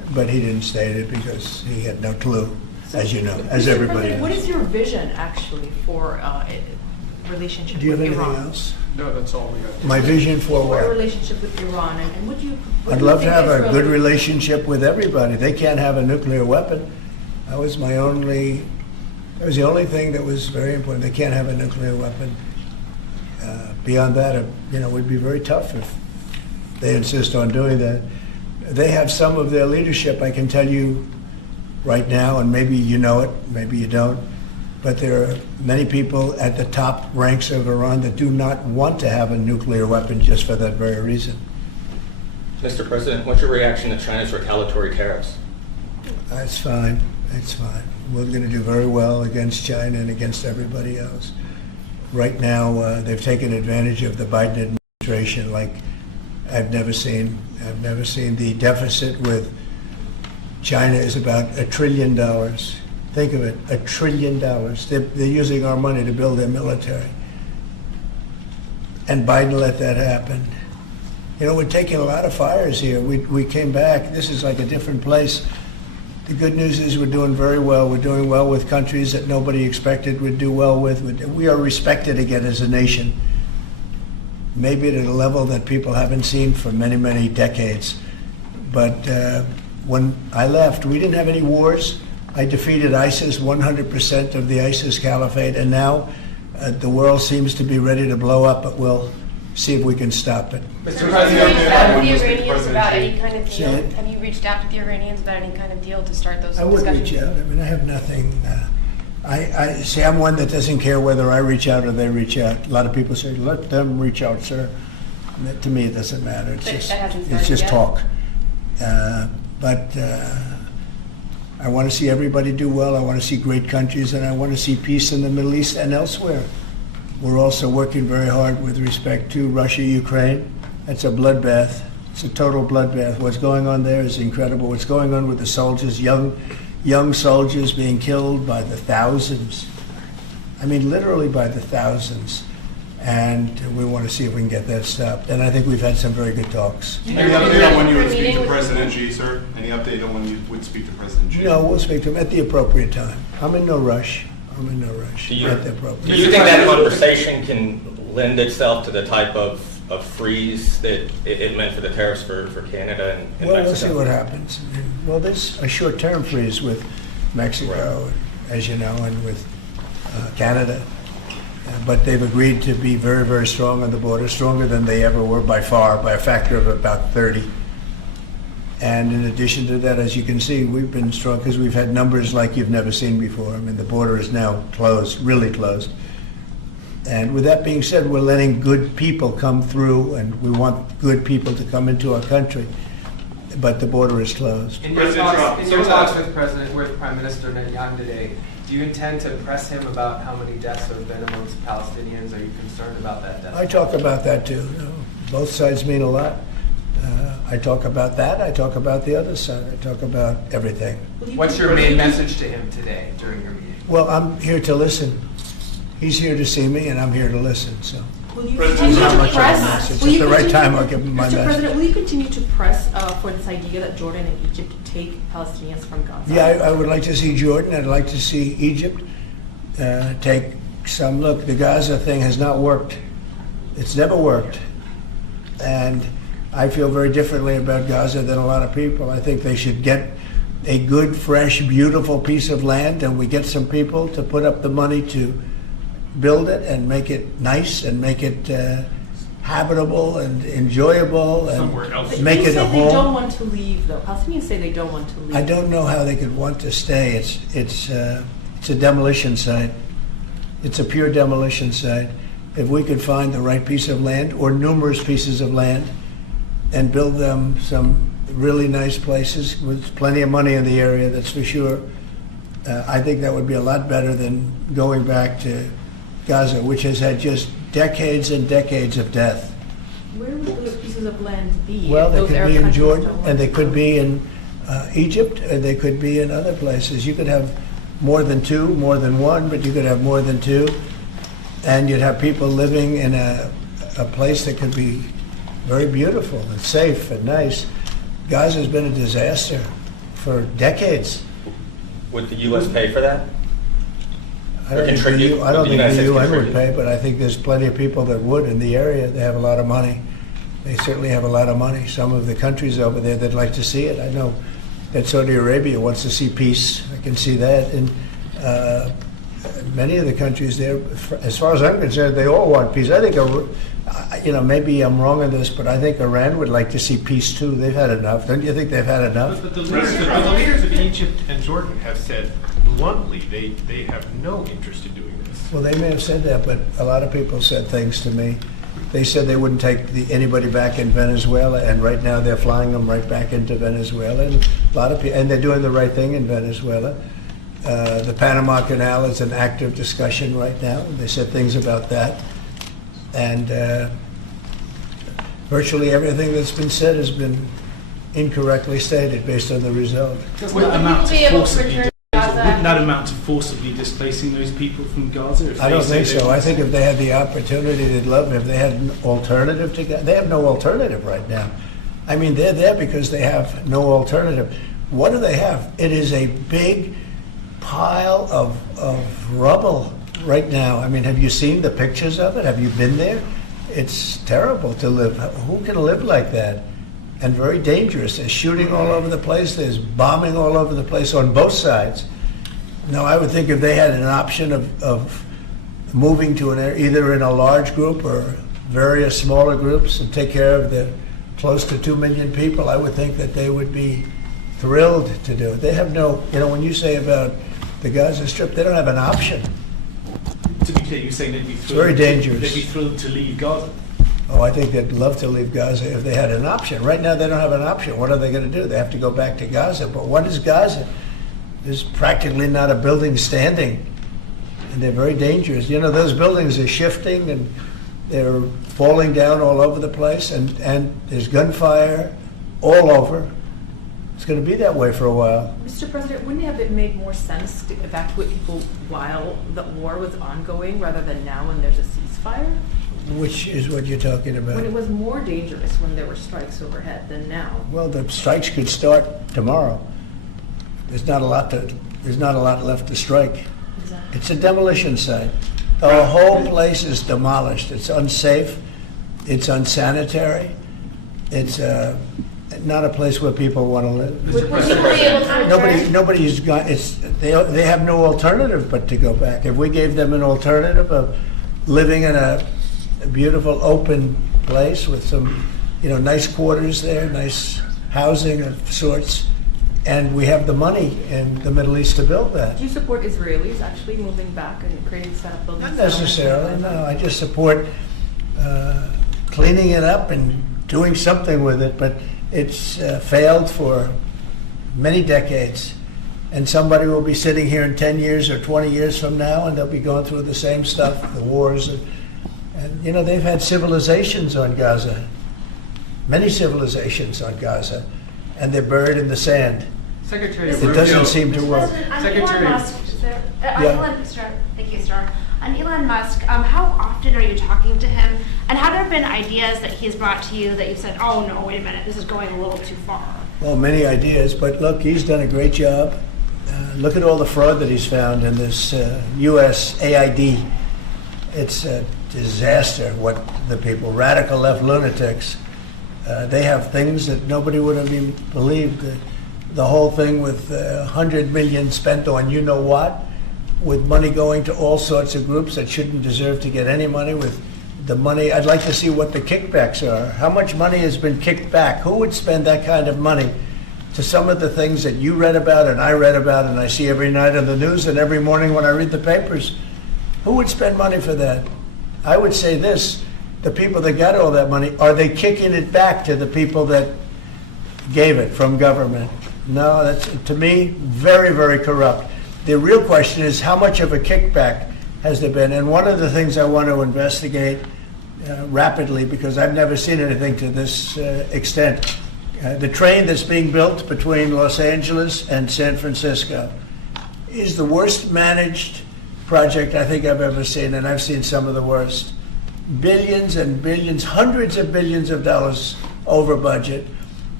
but he didn't state it because he had no clue, as you know, as Mr. everybody President, what knows. is your vision actually for relationship Do you have with anything Iran? else? No, that's all we got. My vision for For a what? relationship with Iran, and would you? what I'd do you love to think have a Israel good would- relationship with everybody. They can't have a nuclear weapon. That was the only thing that was very important. They can't have a nuclear weapon. Beyond that, it would be very tough if they insist on doing that. They have some of their leadership, I can tell you right now, and maybe you know it, maybe you don't, but there are many people at the top ranks of Iran that do not want to have a nuclear weapon just for that very reason. Mr. President, what's your reaction to China's retaliatory tariffs? That's fine. That's fine. We're going to do very well against China and against everybody else. Right now, they've taken advantage of the Biden administration like I've never seen. I've never seen. The deficit with China is about $1 trillion. Think of it, $1 trillion. They're using our money to build their military. And Biden let that happen. We're taking a lot of fires here. We came back. This is like a different place. The good news is we're doing very well. We're doing well with countries that nobody expected we'd do well with. We are respected again as a nation, maybe at a level that people haven't seen for many, many decades. But when I left, we didn't have any wars. I defeated ISIS, 100% of the ISIS caliphate, and now the world seems to be ready to blow up, but we'll see if we can stop it. Mr. President, have you reached out with the Iranians about any kind of Say deal? it. Have you reached out to the Iranians about any kind of deal to start those I would discussions? reach out. I mean, I have nothing. I see. I'm one that doesn't care whether I reach out or they reach out. A lot of people say, "Let them reach out, sir." And that, to me, it doesn't matter. It's But just that hasn't it's started just yet? talk. But I want to see everybody do well. I want to see great countries, and I want to see peace in the Middle East and elsewhere. We're also working very hard with respect to Russia, Ukraine. It's a bloodbath. It's a total bloodbath. What's going on there is incredible. What's going on with the soldiers, young soldiers being killed by the thousands. I mean, literally by the thousands. And we want to see if we can get that stopped. And I think we've had some very good talks. Any update on when you would speak Meeting to with- President Xi, sir? Any update on when you would speak to President Xi? No, we'll speak to him at the appropriate time. I'm in no rush. Do you, At the do appropriate you think that conversation can lend itself to the type of freeze that it meant for the tariffs for Canada and Well, Mexico? we'll see what happens. Well, there's a short-term freeze with Mexico, as you know, and with Canada. But they've agreed to be very, very strong on the border, stronger than they ever were by far, by a factor of about 30. And in addition to that, as you can see, we've been strong because we've had numbers like you've never seen before. I mean, the border is now closed, really closed. And with that being said, we're letting good people come through, and we want good people to come into our country. But the border is closed. In your President Trump, talks with Prime Minister Netanyahu today, do you intend to press him about how many deaths have been amongst Palestinians? Are you concerned about that death? I talk about that too. Both sides mean a lot. I talk about that. I talk about the other side. I talk about everything. What's your main message to him today during your meeting? Well, I'm here to listen. He's here to see me, and I'm here to listen. So, Will you President continue how to much of a press? message? will At you the right continue- time, I'll give him my Mr. message. President, will you continue to press for this idea that Jordan and Egypt take Palestinians from Gaza? yeah, I would like to see Jordan. I'd like to see Egypt take some look. The Gaza thing has not worked. It's never worked, and I feel very differently about Gaza than a lot of people. I think they should get a good, fresh, beautiful piece of land, and we get some people to put up the money to build it and make it nice and make it habitable and enjoyable and Somewhere else. make They it a say they don't home. want to leave, though. Palestinians say they don't want to leave. I don't know how they could want to stay. It's a demolition site. It's a pure demolition site. If we could find the right piece of land or numerous pieces of land and build them some really nice places with plenty of money in the area, that's for sure. I think that would be a lot better than going back to Gaza, which has had just decades and decades of death. Where would those pieces of land be? Well, if they those could Arab be in countries Jordan, don't want and they to could go? be in Egypt, and they could be in other places. You could have more than two, more than one, but you could have more than two. And you'd have people living in a place that could be very beautiful and safe and nice. Gaza's been a disaster. for decades. Would the U.S. pay for that? I don't think contribute? I don't Would the think the United States UN would contribute? pay, but I think there's plenty of people that would in the area. They have a lot of money. They certainly have a lot of money. Some of the countries over there, they'd like to see it. I know that Saudi Arabia wants to see peace. I can see that. And many of the countries there, as far as I'm concerned, they all want peace. I think, maybe I'm wrong on this, but I think Iran would like to see peace too. They've had enough. Don't you think they've had enough? But the leaders of Egypt and Jordan have said bluntly they have no interest in doing this. Well, they may have said that, but a lot of people said things to me. They said they wouldn't take anybody back in Venezuela, and right now they're flying them right back into Venezuela. And a lot of people, and they're doing the right thing in Venezuela. The Panama Canal is an active discussion right now. They said things about that, and virtually everything that's been said has been incorrectly stated based on the result. Doesn't Would that amount people be to able to forcibly return to Gaza? wouldn't that amount to forcibly displacing those people from Gaza? If I they don't say think they so. want I think if they had the opportunity, they'd love it. If they had an alternative to Gaza, they have no alternative right now. I mean, they're there because they have no alternative. What do they have? It is a big pile of rubble right now. I mean, have you seen the pictures of it? Have you been there? It's terrible to live. Who can live like that? And very dangerous. There's shooting all over the place. There's bombing all over the place on both sides. Now, I would think if they had an option of moving to an area, either in a large group or various smaller groups, and take care of the close to 2 million people, I would think that they would be thrilled to do it. They have no, when you say about the Gaza Strip, they don't have an option. To be clear, you're saying they'd be thrilled. Very dangerous. They'd be thrilled to leave Gaza. Oh, I think they'd love to leave Gaza if they had an option. Right now, they don't have an option. What are they going to do? They have to go back to Gaza. But what is Gaza? There's practically not a building standing, and they're very dangerous. Those buildings are shifting, and they're falling down all over the place, and there's gunfire all over. It's going to be that way for a while. Mr. President, wouldn't it have made more sense to evacuate people while the war was ongoing rather than now when there's a ceasefire? Which is what you're talking about. When it was more dangerous when there were strikes overhead than now. Well, the strikes could start tomorrow. There's not a lot left to strike. Exactly. It's a demolition site. The whole place is demolished. It's unsafe. It's unsanitary. It's not a place where people want to live. Would people be able to return? Nobody's got. They have no alternative but to go back. If we gave them an alternative of living in a beautiful open place with some, nice quarters there, nice housing of sorts, and we have the money in the Middle East to build that. Do you support Israelis actually moving back and creating buildings? Not necessarily, no. I just support cleaning it up and doing something with it, but it's failed for many decades. And somebody will be sitting here in 10 years or 20 years from now, and they'll be going through the same stuff, the wars. And they've had civilizations on Gaza, many civilizations on Gaza, and they're buried in the sand. Secretary It doesn't seem to Mr. work. President, on Secretary- Elon Musk, Yeah. thank you, Star. On Elon Musk, how often are you talking to him? And have there been ideas that he's brought to you that you've said, oh no, wait a minute, this is going a little too far? Well, many ideas, but look, he's done a great job. Look at all the fraud that he's found in this U.S. AID. It's a disaster what the people, radical left lunatics, they have things that nobody would have even believed. The whole thing with $100 million spent on you-know-what, with money going to all sorts of groups that shouldn't deserve to get any money, with the money. I'd like to see what the kickbacks are. How much money has been kicked back? Who would spend that kind of money to some of the things that you read about and I read about and I see every night on the news and every morning when I read the papers? Who would spend money for that? I would say this, the people that got all that money, are they kicking it back to the people that gave it from government? No, that's, to me, very, very corrupt. The real question is, how much of a kickback has there been? And one of the things I want to investigate rapidly, because I've never seen anything to this extent, the train that's being built between Los Angeles and San Francisco is the worst managed project I think I've ever seen, and I've seen some of the worst. Billions and billions, hundreds of billions of dollars over budget.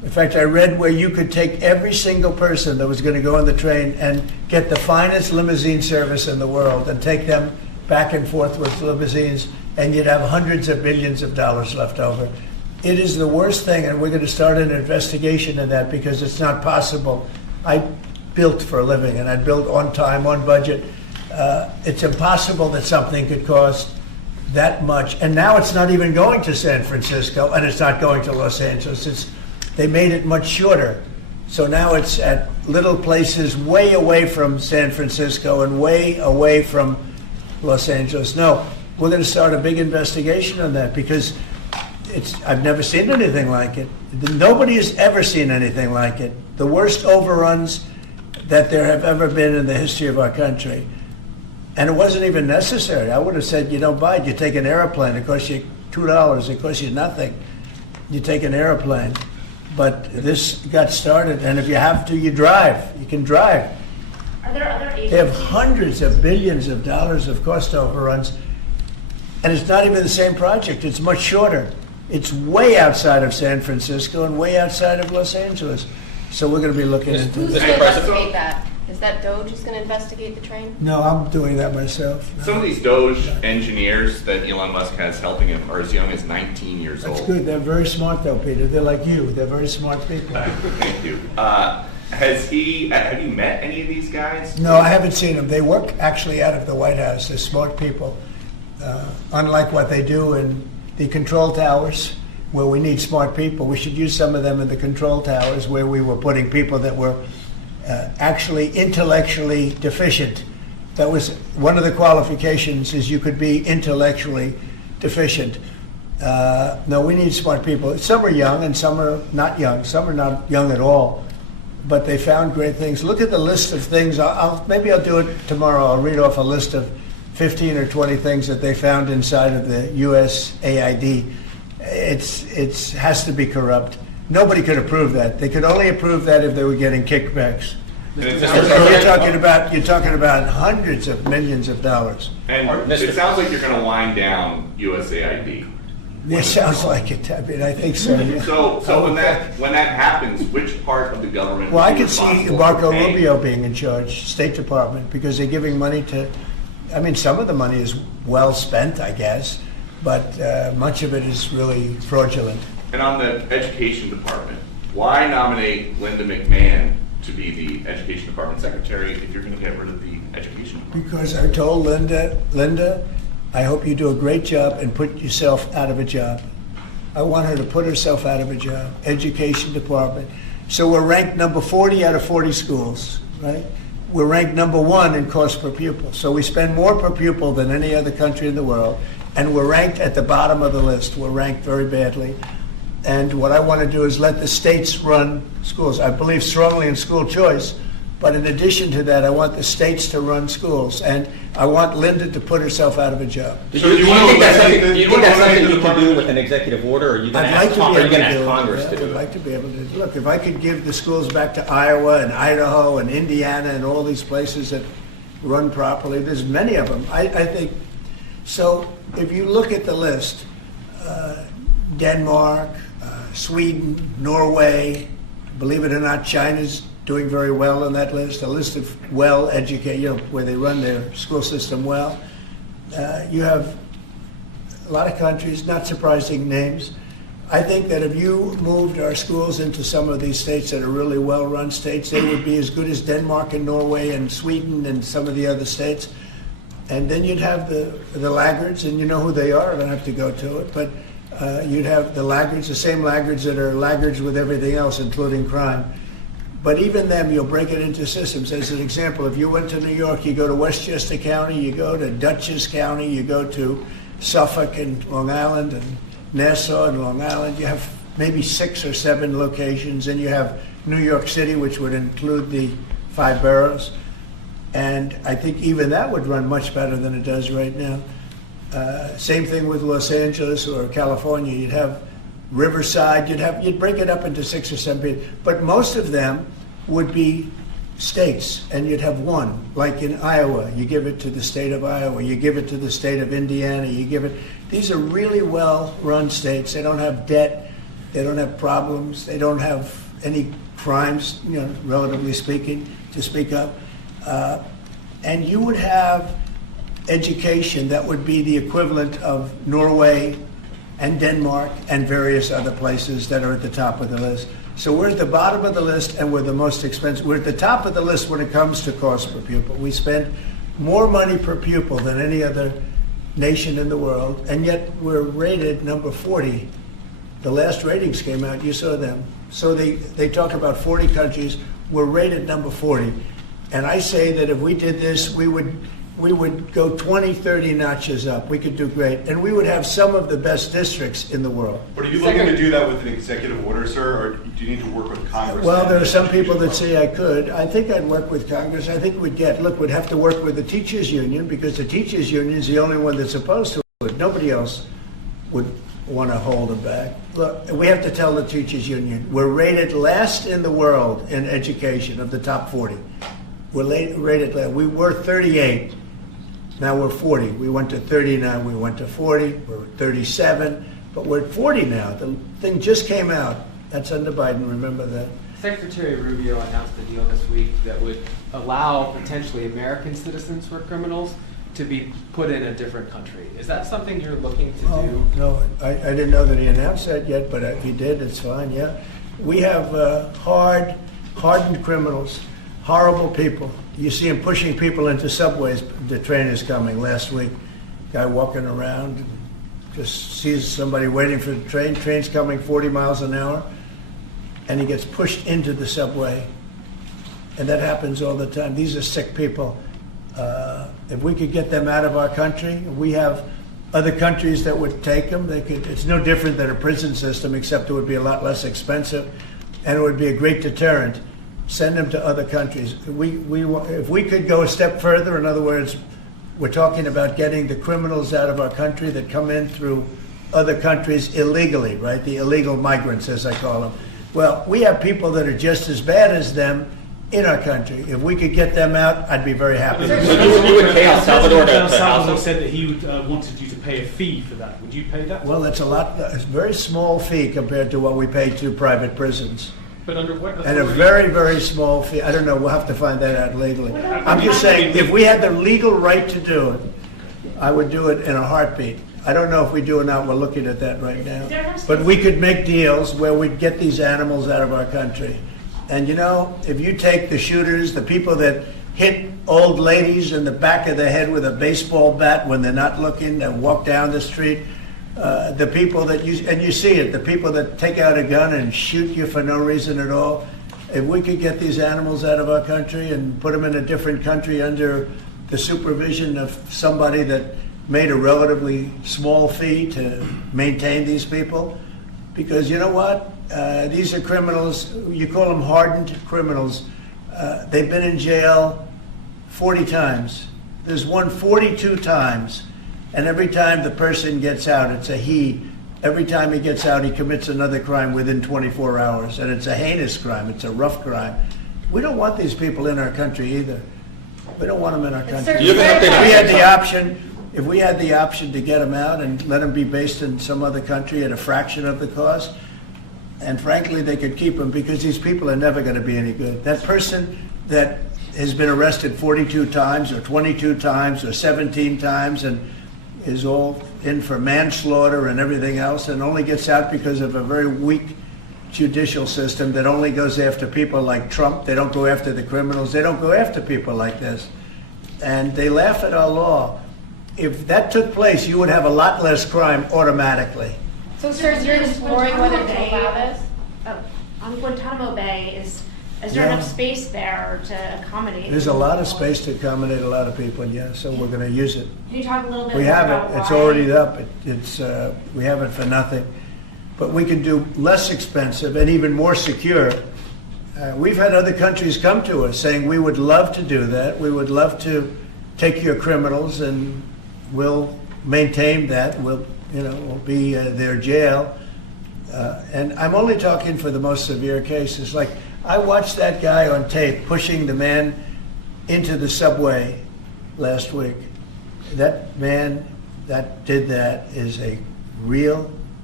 In fact, I read where you could take every single person that was going to go on the train and get the finest limousine service in the world and take them back and forth with limousines, and you'd have hundreds of billions of dollars left over. It is the worst thing, and we're going to start an investigation in that because it's not possible. I built for a living, and I built on time, on budget. It's impossible that something could cost that much. And now it's not even going to San Francisco, and it's not going to Los Angeles. They made it much shorter. So now it's at little places way away from San Francisco and way away from Los Angeles. No, we're going to start a big investigation on that because I've never seen anything like it. Nobody has ever seen anything like it. The worst overruns that there have ever been in the history of our country. And it wasn't even necessary. I would have said, you don't buy it. You take an airplane. It costs you $2. It costs you nothing. You take an airplane. But this got started, and if you have to, you drive. You can drive. Are there other agencies? They have hundreds of billions of dollars of cost overruns, and it's not even the same project. It's much shorter. It's way outside of San Francisco and way outside of Los Angeles. So we're going to be looking into Who's this. going to investigate that? Is that DOGE who's going to investigate the train? No, I'm doing that myself. No. Some of these DOGE engineers that Elon Musk has helping him are as young as 19 years old. That's good. They're very smart, though, Peter. They're like you. They're very smart people. Thank you. Have you met any of these guys? No, I haven't seen them. They work actually out of the White House. They're smart people. Unlike what they do in the control towers, where we need smart people. We should use some of them in the control towers where we were putting people that were actually intellectually deficient. That was one of the qualifications, is you could be intellectually deficient. No, we need smart people. Some are young and some are not young. Some are not young at all. But they found great things. Look at the list of things. Maybe I'll do it tomorrow. I'll read off a list of 15 or 20 things that they found inside of the USAID. It has to be corrupt. Nobody could approve that. They could only approve that if they were getting kickbacks. You're talking about hundreds of millions of dollars. And it sounds like you're going to wind down USAID. It sounds like it. I mean, I think so. Yeah. So when that happens, which part of the government? Well, I will be could see responsible Marco for paying? Rubio being in charge, State Department, because they're giving money to. I mean, some of the money is well spent, I guess, but much of it is really fraudulent. And on the education department, why nominate Linda McMahon to be the education department secretary if you're going to get rid of the education department? Because I told Linda, I hope you do a great job and put yourself out of a job. I want her to put herself out of a job. Education department. So we're ranked number 40 out of 40 schools, right? We're ranked number 1 in cost per pupil. So we spend more per pupil than any other country in the world, and we're ranked at the bottom of the list. We're ranked very badly. And what I want to do is let the states run schools. I believe strongly in school choice, but in addition to that, I want the states to run schools, and I want Linda to put herself out of a job. Do you think that's something you can do with an executive order, or are you going to ask Congress to do it? I'd like to be able to. Look, if I could give the schools back to Iowa and Idaho and Indiana and all these places that run properly, there's many of them. I think, so if you look at the list, Denmark, Sweden, Norway, believe it or not, China's doing very well on that list, a list of well-educated, where they run their school system well. You have a lot of countries, not surprising names. I think that if you moved our schools into some of these states that are really well-run states, they would be as good as Denmark and Norway and Sweden and some of the other states. And then you'd have the laggards, and you know who they are. I don't have to go to it, but you'd have the laggards, the same laggards that are laggards with everything else, including crime. But even them, you'll break it into systems. As an example, if you went to New York, you go to Westchester County, you go to Dutchess County, you go to Suffolk and Long Island and Nassau and Long Island. You have maybe 6 or 7 locations, and you have New York City, which would include the 5 boroughs. And I think even that would run much better than it does right now. Same thing with Los Angeles or California. You'd have Riverside. You'd break it up into 6 or 7, but most of them would be states, and you'd have one. Like in Iowa, you give it to the state of Iowa. You give it to the state of Indiana. You give it. These are really well-run states. They don't have debt. They don't have problems. They don't have any crimes, relatively speaking, to speak of. And you would have education that would be the equivalent of Norway and Denmark and various other places that are at the top of the list. So we're at the bottom of the list, and we're the most expensive. We're at the top of the list when it comes to cost per pupil. We spend more money per pupil than any other nation in the world, and yet we're rated number 40. The last ratings came out, you saw them. So they talk about 40 countries. We're rated number 40. And I say that if we did this, we would go 20, 30 notches up. We could do great. And we would have some of the best districts in the world. But are you looking to do that with an executive order, sir, or do you need to work with Congress? Well, there are some people that say I could. I think I'd work with Congress. I think we'd have to work with the teachers union, because the teachers union is the only one that's opposed to it. Nobody else would want to hold them back. Look, we have to tell the teachers union, we're rated last in the world in education of the top 40. We're rated last. We were 38. Now we're 40. We went to 39. We went to 40. We're 37. But we're at 40 now. The thing just came out. That's under Biden. Remember that. Secretary Rubio announced a deal this week that would allow potentially American citizens who are criminals to be put in a different country. Is that something you're looking to do? No, I didn't know that he announced that yet, but if he did, it's fine, yeah. We have hardened criminals, horrible people. You see them pushing people into subways. The train is coming last week. Guy walking around, just sees somebody waiting for the train. Train's coming 40 miles an hour, and he gets pushed into the subway. And that happens all the time. These are sick people. If we could get them out of our country, we have other countries that would take them. It's no different than a prison system, except it would be a lot less expensive, and it would be a great deterrent. Send them to other countries. If we could go a step further, in other words, we're talking about getting the criminals out of our country that come in through other countries illegally, right? The illegal migrants, as I call them. Well, we have people that are just as bad as them in our country. If we could get them out, I'd be very happy. So you would pay El Salvador to El house Salvador them? said that he would, wanted you to pay a fee for that. Would you pay that? Well, it's a very small fee compared to what we pay to private prisons. But under what And a authority? very, very small fee. I don't know, we'll have to find that out legally. I'm just saying, if we had the legal right to do it, I would do it in a heartbeat. I don't know if we do or not, we're looking at that right now. But we could make deals where we'd get these animals out of our country. And if you take the shooters, the people that hit old ladies in the back of the head with a baseball bat when they're not looking and walk down the street, the people that you see it, the people that take out a gun and shoot you for no reason at all. If we could get these animals out of our country and put them in a different country under the supervision of somebody that made a relatively small fee to maintain these people, because you know what? These are criminals. You call them hardened criminals. They've been in jail 40 times. There's one 42 times. And every time the person gets out, it's a he. Every time he gets out, he commits another crime within 24 hours. And it's a heinous crime. It's a rough crime. We don't want these people in our country either. We don't want them in our country. If we had the option to get them out and let them be based in some other country at a fraction of the cost, and frankly, they could keep them, because these people are never going to be any good. That person that has been arrested 42 times or 22 times or 17 times and is all in for manslaughter and everything else, and only gets out because of a very weak judicial system that only goes after people like Trump. They don't go after the criminals. They don't go after people like this. And they laugh at our law. If that took place, you would have a lot less crime automatically. So, sir, you're exploring whether to allow this? On Guantanamo Bay, is there enough space there to accommodate? There's a lot of space to accommodate a lot of people, so we're going to use it. Can you talk a little bit We more have about it. It's why? already up. We have it for nothing. But we can do less expensive and even more secure. We've had other countries come to us saying, we would love to do that. We would love to take your criminals and we'll maintain that. We'll be their jail. And I'm only talking for the most severe cases. Like, I watched that guy on tape pushing the man into the subway last week. That man that did that is a real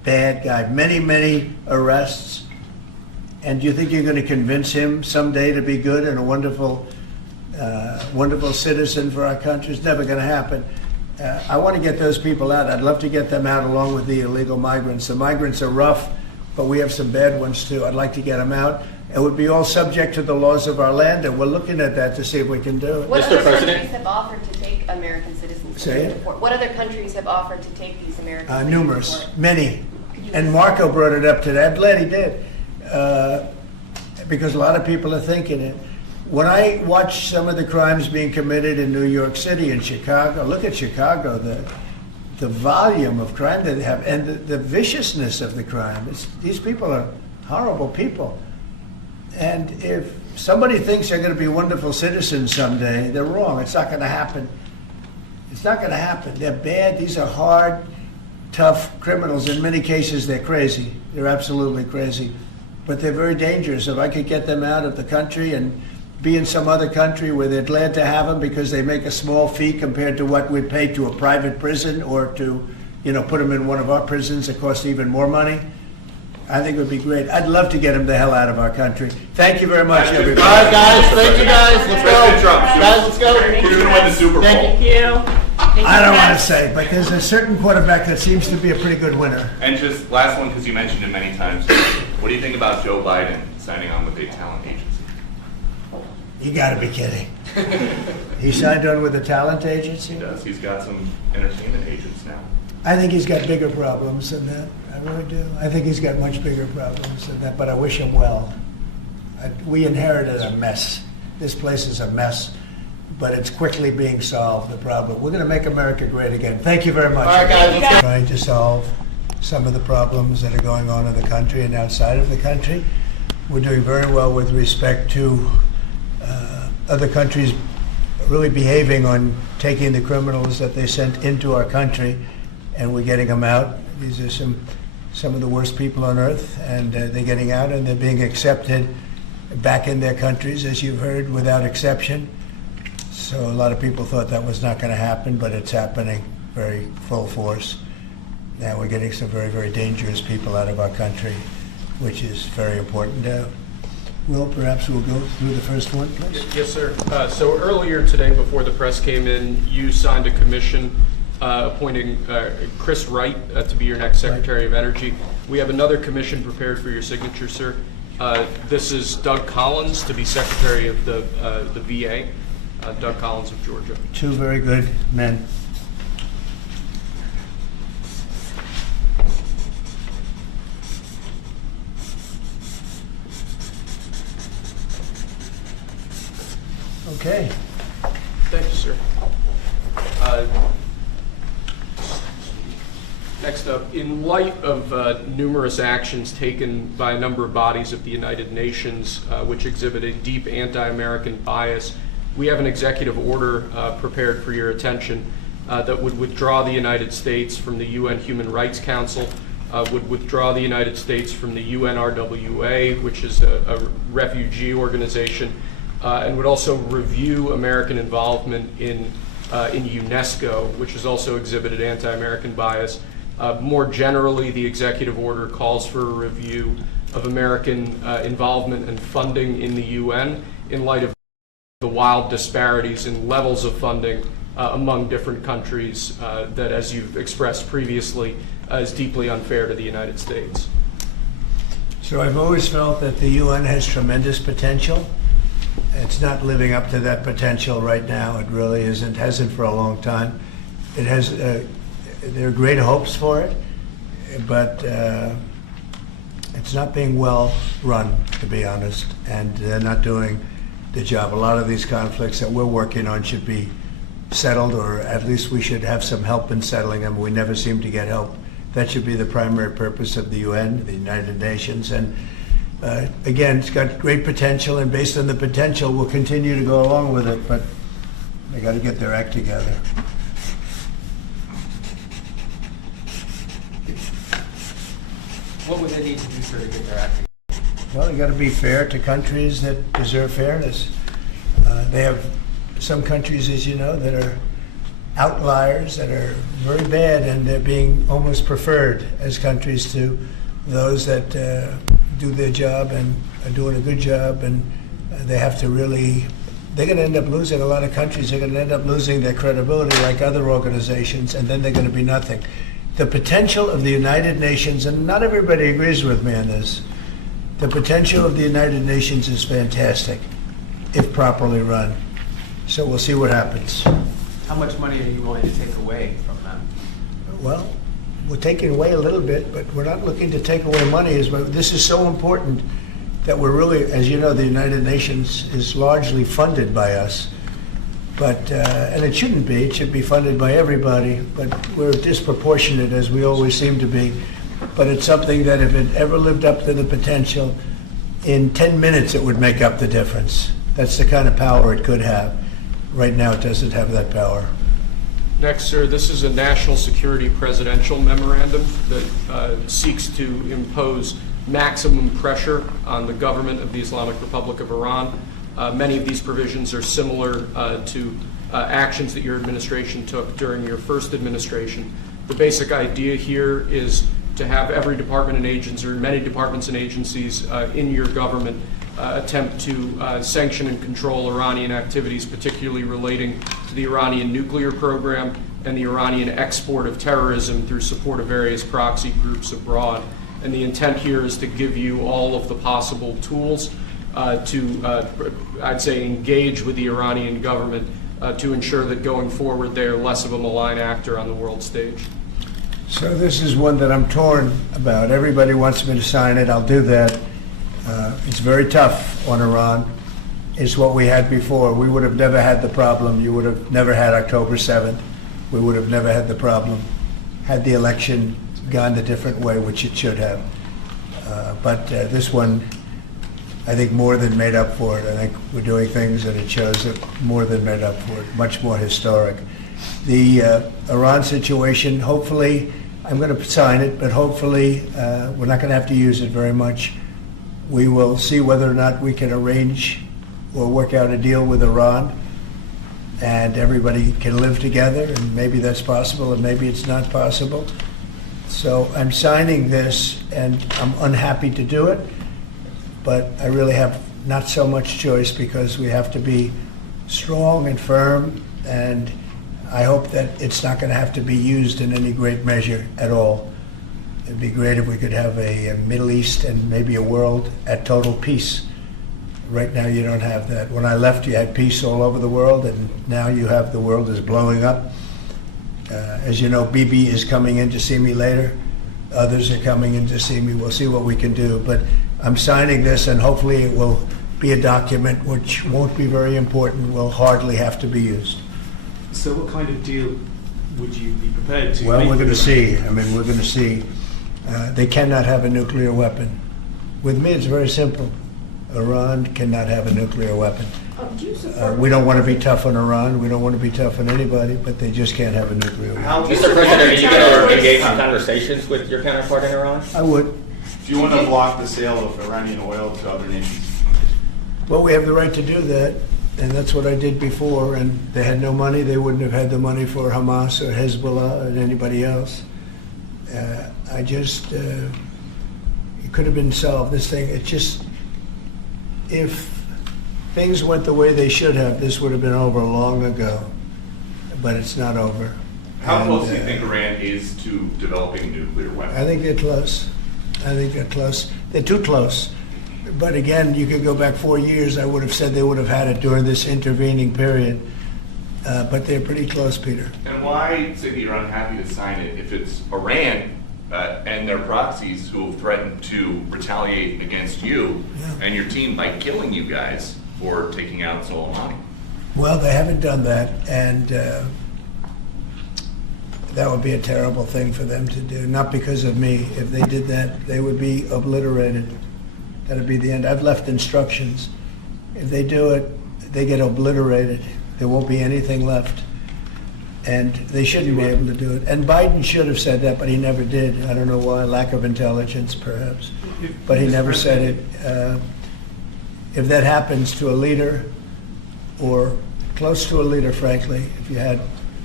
bad guy. Many, many arrests. And do you think you're going to convince him someday to be good and a wonderful, wonderful citizen for our country? It's never going to happen. I want to get those people out. I'd love to get them out along with the illegal migrants. The migrants are rough, but we have some bad ones too. I'd like to get them out. It would be all subject to the laws of our land, and we're looking at that to see if we can do it. What other countries have offered to take American citizens? Say it? What other countries have offered to take these American citizens? Numerous, many. And Marco brought it up today. I'm glad he did, because a lot of people are thinking it. When I watch some of the crimes being committed in New York City and Chicago, look at Chicago, the volume of crime that they have, and the viciousness of the crime. These people are horrible people. And if somebody thinks they're going to be wonderful citizens someday, they're wrong. It's not going to happen. It's not going to happen. They're bad. These are hard, tough criminals. In many cases, they're crazy. They're absolutely crazy. But they're very dangerous. If I could get them out of the country and be in some other country where they're glad to have them because they make a small fee compared to what we'd pay to a private prison, or to, put them in one of our prisons that cost even more money, I think it would be great. I'd love to get them the hell out of our country. Thank you very much, everybody. All right, guys. Thank you, guys. Let's go. Guys, let's go. Who's going to win the Super Bowl? Thank you. I don't want to say, but there's a certain quarterback that seems to be a pretty good winner. And just last one, because you mentioned it many times. What do you think about Joe Biden signing on with a talent agency? You got to be kidding. He signed on with a talent agency? He does. He's got some entertainment agents now. I think he's got bigger problems than that. I really do. I think he's got much bigger problems than that, but I wish him well. We inherited a mess. This place is a mess, but it's quickly being solved, the problem. We're going to make America great again. Thank you very much. All right, guys, let's go. Trying to solve some of the problems that are going on in the country and outside of the country. We're doing very well with respect to other countries really behaving on taking the criminals that they sent into our country, and we're getting them out. These are some of the worst people on earth, and they're getting out and they're being accepted back in their countries, as you've heard, without exception. So a lot of people thought that was not going to happen, but it's happening very full force. Now we're getting some very, very dangerous people out of our country, which is very important. Will, perhaps we'll go through the first one, please. Yes, sir. So earlier today, before the press came in, you signed a commission appointing Chris Wright to be your next Secretary of Energy. We have another commission prepared for your signature, sir. This is Doug Collins to be Secretary of the VA, Doug Collins of Georgia. Two very good men. Okay. Thank you, sir. Next up, in light of numerous actions taken by a number of bodies of the United Nations which exhibit a deep anti-American bias, we have an executive order prepared for your attention that would withdraw the United States from the UN Human Rights Council, would withdraw the United States from the UNRWA, which is a refugee organization, and would also review American involvement in UNESCO, which has also exhibited anti-American bias. More generally, the executive order calls for a review of American involvement and funding in the UN in light of the wild disparities in levels of funding among different countries that, as you've expressed previously, is deeply unfair to the United States. So I've always felt that the UN has tremendous potential. It's not living up to that potential right now. It really isn't. Hasn't for a long time. It has. There are great hopes for it, but it's not being well run, to be honest, and they're not doing the job. A lot of these conflicts that we're working on should be settled, or at least we should have some help in settling them. We never seem to get help. That should be the primary purpose of the UN, the United Nations, and again, it's got great potential, and based on the potential, we'll continue to go along with it, but they got to get their act together. What would they need to do, sir, to get their act together? Well, you got to be fair to countries that deserve fairness. They have some countries, as you know, that are outliers that are very bad, and they're being almost preferred as countries to those that do their job and are doing a good job, and they have to really, they're going to end up losing, a lot of countries are going to end up losing their credibility like other organizations, and then they're going to be nothing. The potential of the United Nations, and not everybody agrees with me on this, the potential of the United Nations is fantastic if properly run. So we'll see what happens. How much money are you willing to take away from them? Well, we're taking away a little bit, but we're not looking to take away money. This is so important that we're really, as you know, the United Nations is largely funded by us. But, and it shouldn't be, it should be funded by everybody, but we're disproportionate as we always seem to be. But it's something that if it ever lived up to the potential, in 10 minutes it would make up the difference. That's the kind of power it could have. Right now it doesn't have that power. Next, sir, this is a national security presidential memorandum that seeks to impose maximum pressure on the government of the Islamic Republic of Iran. Many of these provisions are similar to actions that your administration took during your first administration. The basic idea here is to have every department and agency, or many departments and agencies in your government attempt to sanction and control Iranian activities, particularly relating to the Iranian nuclear program and the Iranian export of terrorism through support of various proxy groups abroad. And the intent here is to give you all of the possible tools to, I'd say, engage with the Iranian government to ensure that going forward they are less of a malign actor on the world stage. So this is one that I'm torn about. Everybody wants me to sign it. I'll do that. It's very tough on Iran. It's what we had before. We would have never had the problem. You would have never had October 7th. We would have never had the problem had the election gone a different way, which it should have. But this one, I think, more than made up for it. I think we're doing things that it shows that more than made up for it, much more historic. The Iran situation, hopefully, I'm going to sign it, but hopefully we're not going to have to use it very much. We will see whether or not we can arrange or work out a deal with Iran, and everybody can live together, and maybe that's possible, and maybe it's not possible. So I'm signing this, and I'm unhappy to do it, but I really have not so much choice because we have to be strong and firm, and I hope that it's not going to have to be used in any great measure at all. It'd be great if we could have a Middle East and maybe a world at total peace. Right now you don't have that. When I left, you had peace all over the world, and now you have the world is blowing up. As you know, Bibi is coming in to see me later. Others are coming in to see me. We'll see what we can do. But I'm signing this, and hopefully it will be a document which won't be very important, will hardly have to be used. So what kind of deal would you be prepared to Well, make we're going to with see. Iran? I mean, we're going to see. They cannot have a nuclear weapon. With me, it's very simple. Iran cannot have a nuclear weapon. We don't want to be tough on Iran. We don't want to be tough on anybody, but they just can't have a nuclear weapon. Mr. President, are you going to engage in conversations with your counterpart in Iran? I would. Do you want to block the sale of Iranian oil to other nations? Well, we have the right to do that, and that's what I did before, and they had no money. They wouldn't have had the money for Hamas or Hezbollah or anybody else. It could have been solved, this thing. It just, if things went the way they should have, this would have been over long ago, but it's not over. How close do you think Iran is to developing a nuclear weapon? I think they're close. I think they're close. They're too close. But again, you could go back 4 years, I would have said they would have had it during this intervening period. But they're pretty close, Peter. And why say that you're unhappy to sign it if it's Iran and their proxies who have threatened to retaliate against you and your team by killing you guys for taking out Soleimani? Well, they haven't done that, and that would be a terrible thing for them to do. Not because of me. If they did that, they would be obliterated. That would be the end. I've left instructions. If they do it, they get obliterated. There won't be anything left. And they shouldn't be able to do it. And Biden should have said that, but he never did. I don't know why. Lack of intelligence, perhaps. But he never said it. If that happens to a leader, or close to a leader, frankly, if you had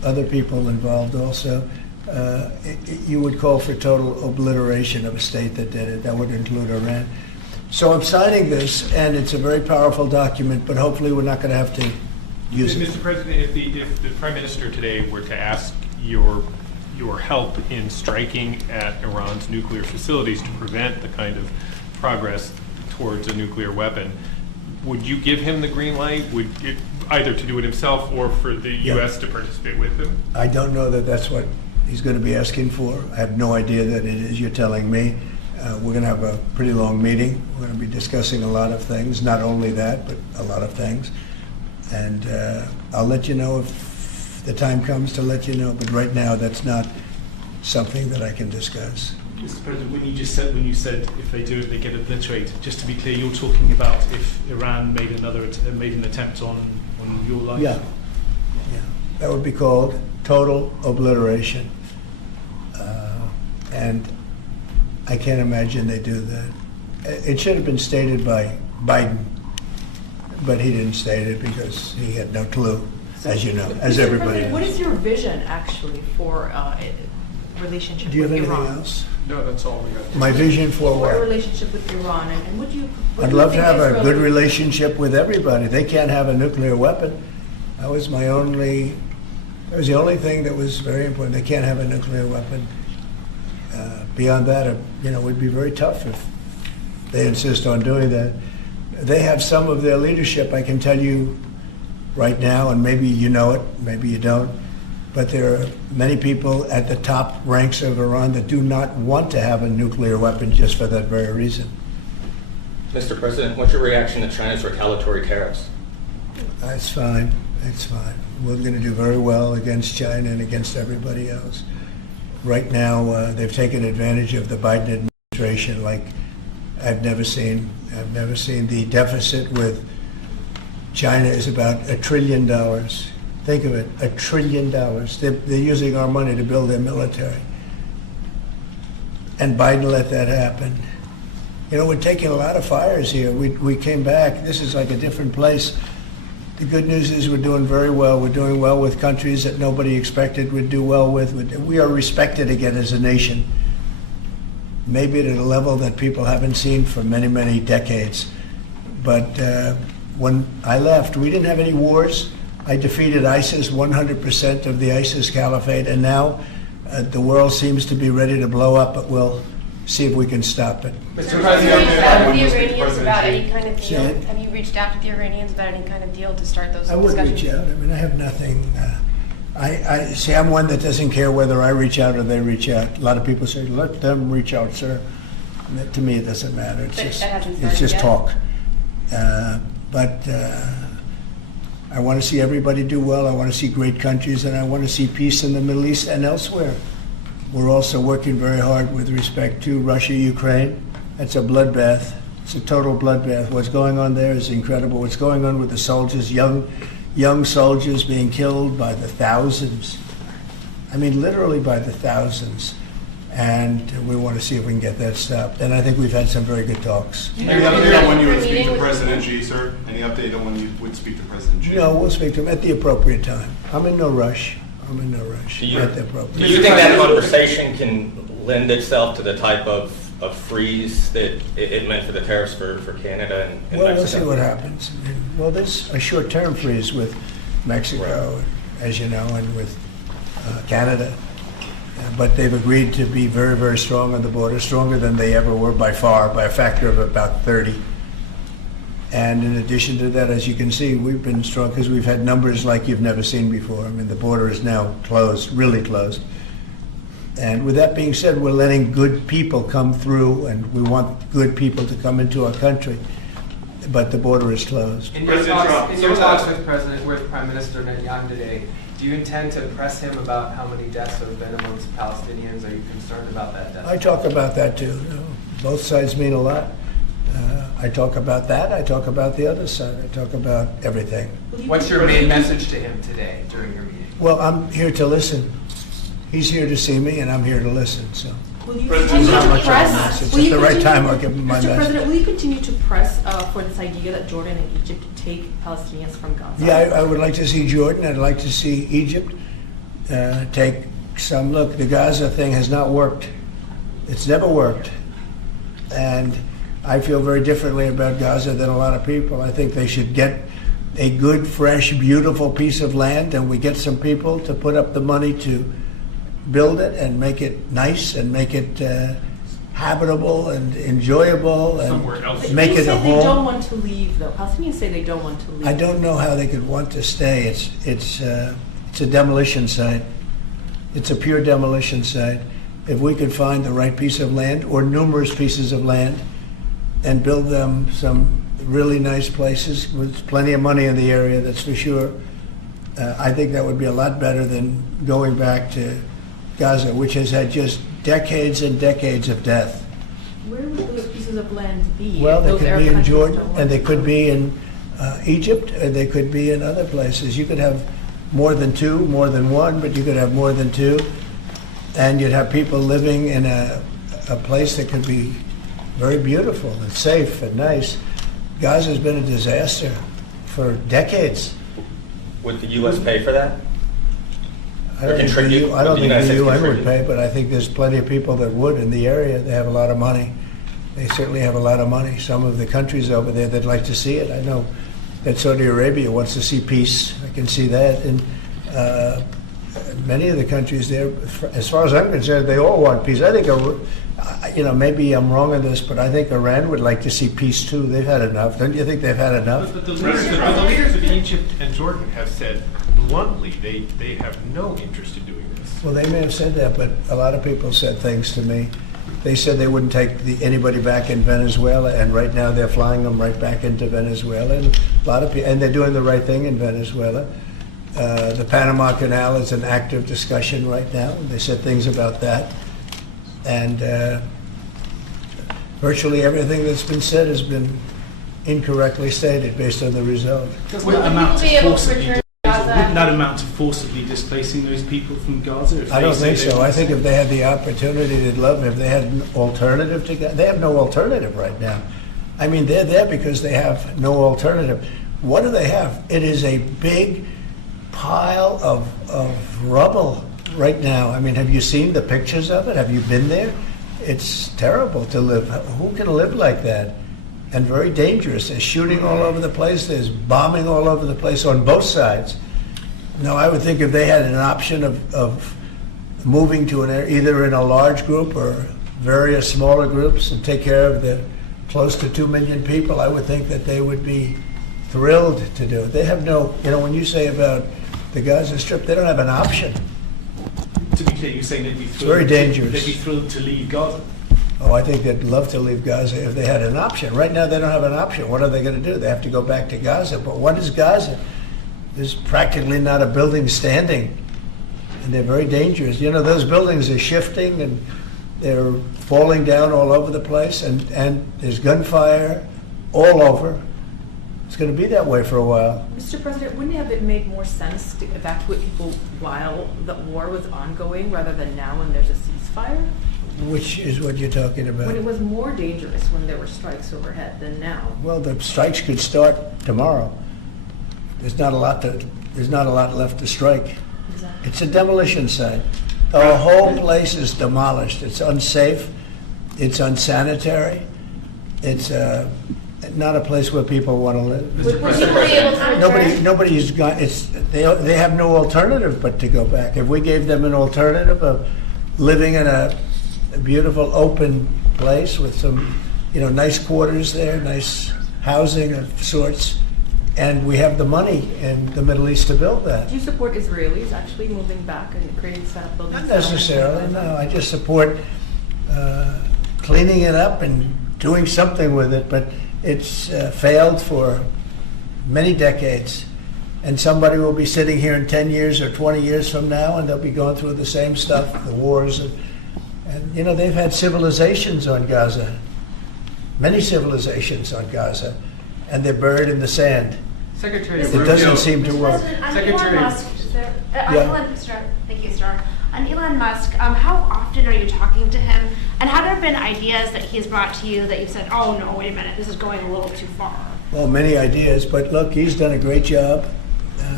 other people involved also. You would call for total obliteration of a state that did it. That would include Iran. So I'm signing this, and it's a very powerful document, but hopefully we're not going to have to use it. Mr. President, if the Prime Minister today were to ask your help in striking at Iran's nuclear facilities to prevent the kind of progress towards a nuclear weapon, would you give him the green light? Would it, either to do it himself or for the U.S. to participate with him? I don't know that that's what he's going to be asking for. I have no idea that it is. You're telling me. We're going to have a pretty long meeting. We're going to be discussing a lot of things, not only that, but a lot of things. And I'll let you know if the time comes to let you know. But right now, that's not something that I can discuss. Mr. President, when you said if they do it, they get obliterated. Just to be clear, you're talking about if Iran made an attempt on your life. Yeah. That would be called total obliteration. And I can't imagine they do that. It should have been stated by Biden, but he didn't state it because he had no clue, as you know, as everybody knows. What is your vision actually for relationship Do you have with anything Iran? else? No, that's all we got. My vision for For a what? relationship with Iran, and would you? I'd love to have a good relationship with everybody. They can't have a nuclear weapon. That was the only thing that was very important. They can't have a nuclear weapon. Beyond that, it would be very tough if they insist on doing that. They have some of their leadership, I can tell you right now, and maybe you know it, maybe you don't, but there are many people at the top ranks of Iran that do not want to have a nuclear weapon just for that very reason. Mr. President, what's your reaction to China's retaliatory tariffs? That's fine. It's fine. We're going to do very well against China and against everybody else. Right now, they've taken advantage of the Biden administration like I've never seen. I've never seen. The deficit with China is about $1 trillion. Think of it, $1 trillion. They're using our money to build their military. And Biden let that happen. We're taking a lot of fires here. We came back. This is like a different place. The good news is we're doing very well. We're doing well with countries that nobody expected we'd do well with. We are respected again as a nation, maybe at a level that people haven't seen for many, many decades. But when I left, we didn't have any wars. I defeated ISIS, 100% of the ISIS caliphate, and now the world seems to be ready to blow up, but we'll see if we can stop it. Mr. President, have you reached out to the Iranians about any kind of deal? Say it. Have you reached out to the Iranians about any kind of deal to start those I would discussions? reach out. I mean, I have nothing. I see. I'm one that doesn't care whether I reach out or they reach out. A lot of people say, "Let them reach out, sir." And that, to me, it doesn't matter. It's But just that hasn't it's just started talk. But I want to see everybody do well. I want to see great countries, and I want to see peace in the Middle East and elsewhere. We're also working very hard with respect to Russia, Ukraine. That's a bloodbath. It's a total bloodbath. What's going on there is incredible. What's going on with the soldiers, young soldiers being killed by the thousands. I mean, literally by the thousands. And we want to see if we can get that stopped. And I think we've had some very good talks. Any update on when you would speak to President Xi, sir? Any update on when you would speak to President Xi? No, we'll speak to him at the appropriate time. I'm in no rush. Do you, At the appropriate do you think that conversation can lend itself to the type of freeze that it meant for the tariffs for Canada and Well, Mexico? we'll see what happens. Well, there's a short-term freeze with Mexico, as you know, and with Canada. But they've agreed to be very, very strong on the border, stronger than they ever were by far, by a factor of about 30. And in addition to that, as you can see, we've been strong because we've had numbers like you've never seen before. I mean, the border is now closed, really closed. And with that being said, we're letting good people come through, and we want good people to come into our country. But the border is closed. In your talks with Prime Minister Netanyahu today, do you intend to press him about how many deaths have been amongst Palestinians? Are you concerned about that death? I talk about that too. Both sides mean a lot. I talk about that. I talk about the other side. I talk about everything. What's your main message to him today during your meeting? Well, I'm here to listen. He's here to see me, and I'm here to listen. So, Will you President, continue not to much of a press? message. Will At you the right continue- time, I'll give him my Mr. message. President, will you continue to press for this idea that Jordan and Egypt take Palestinians from Gaza? yeah, I would like to see Jordan. I'd like to see Egypt. take some look. The Gaza thing has not worked. It's never worked. And I feel very differently about Gaza than a lot of people. I think they should get a good, fresh, beautiful piece of land, and we get some people to put up the money to build it and make it nice and make it habitable and enjoyable and Somewhere else. make it a They say they don't home. want to leave, though. Palestinians say they don't want to leave. I don't know how they could want to stay. It's a demolition site. It's a pure demolition site. If we could find the right piece of land or numerous pieces of land and build them some really nice places with plenty of money in the area, that's for sure, I think that would be a lot better than going back to Gaza, which has had just decades and decades of death. Where would those pieces of land be? Well, if they those could Arab be in countries Jordan, don't want and they to could go? be in Egypt, and they could be in other places. You could have more than two, more than one, but you could have more than two, and you'd have people living in a place that could be very beautiful and safe and nice. Gaza's been a disaster for decades. Would the U.S. pay for that? I don't think contribute? I don't Would the think the United States UN would contribute? pay, but I think there's plenty of people that would in the area. They have a lot of money. They certainly have a lot of money. Some of the countries over there, they'd like to see it. I know that Saudi Arabia wants to see peace. I can see that. And many of the countries there, as far as I'm concerned, they all want peace. I think, maybe I'm wrong on this, but I think Iran would like to see peace too. They've had enough. Don't you think they've had enough? But the leaders of Egypt and Jordan have said bluntly they have no interest in doing this. Well, they may have said that, but a lot of people said things to me. They said they wouldn't take anybody back in Venezuela, and right now they're flying them right back into Venezuela. And a lot of people, and they're doing the right thing in Venezuela. The Panama Canal is an active discussion right now. They said things about that, and virtually everything that's been said has been incorrectly stated based on the result. Doesn't that amount be to able to forcibly return wouldn't that amount to forcibly displacing those people from Gaza? If I they don't say think they so. want I think if they had the opportunity, they'd love it. If they had an alternative to Gaza, they have no alternative right now. I mean, they're there because they have no alternative. What do they have? It is a big pile of rubble right now. I mean, have you seen the pictures of it? Have you been there? It's terrible to live. Who can live like that? And very dangerous. There's shooting all over the place. There's bombing all over the place on both sides. No, I would think if they had an option of moving to an area, either in a large group or various smaller groups, and take care of the close to 2 million people, I would think that they would be thrilled to do it. They have no, when you say about the Gaza Strip, they don't have an option. To be clear, you're saying they'd be thrilled. Very dangerous. They'd be thrilled to leave Gaza. Oh, I think they'd love to leave Gaza if they had an option. Right now, they don't have an option. What are they going to do? They have to go back to Gaza. But what is Gaza? There's practically not a building standing, and they're very dangerous. Those buildings are shifting, and they're falling down all over the place, and there's gunfire all over. It's going to be that way for a while. Mr. President, wouldn't it have made more sense to evacuate people while the war was ongoing rather than now when there's a ceasefire? Which is what you're talking about. When it was more dangerous when there were strikes overhead than now. Well, the strikes could start tomorrow. There's not a lot left to strike. Exactly. It's a demolition site. The whole place is demolished. It's unsafe. It's unsanitary. It's not a place where people want to live. Would people be able to return? Nobody's got. They have no alternative but to go back. If we gave them an alternative of living in a beautiful open place with some, nice quarters there, nice housing of sorts, and we have the money in the Middle East to build that. Do you support Israelis actually moving back and creating buildings? Not necessarily, no. I just support cleaning it up and doing something with it, but it's failed for many decades. And somebody will be sitting here in 10 years or 20 years from now, and they'll be going through the same stuff, the wars. And they've had civilizations on Gaza, many civilizations on Gaza, and they're buried in the sand. Secretary It Rubio. doesn't seem to work. President, on Secretary- Elon Musk, Yeah. thank you, Star. On Elon Musk, how often are you talking to him? And have there been ideas that he's brought to you that you've said, oh no, wait a minute, this is going a little too far? Well, many ideas, but look, he's done a great job.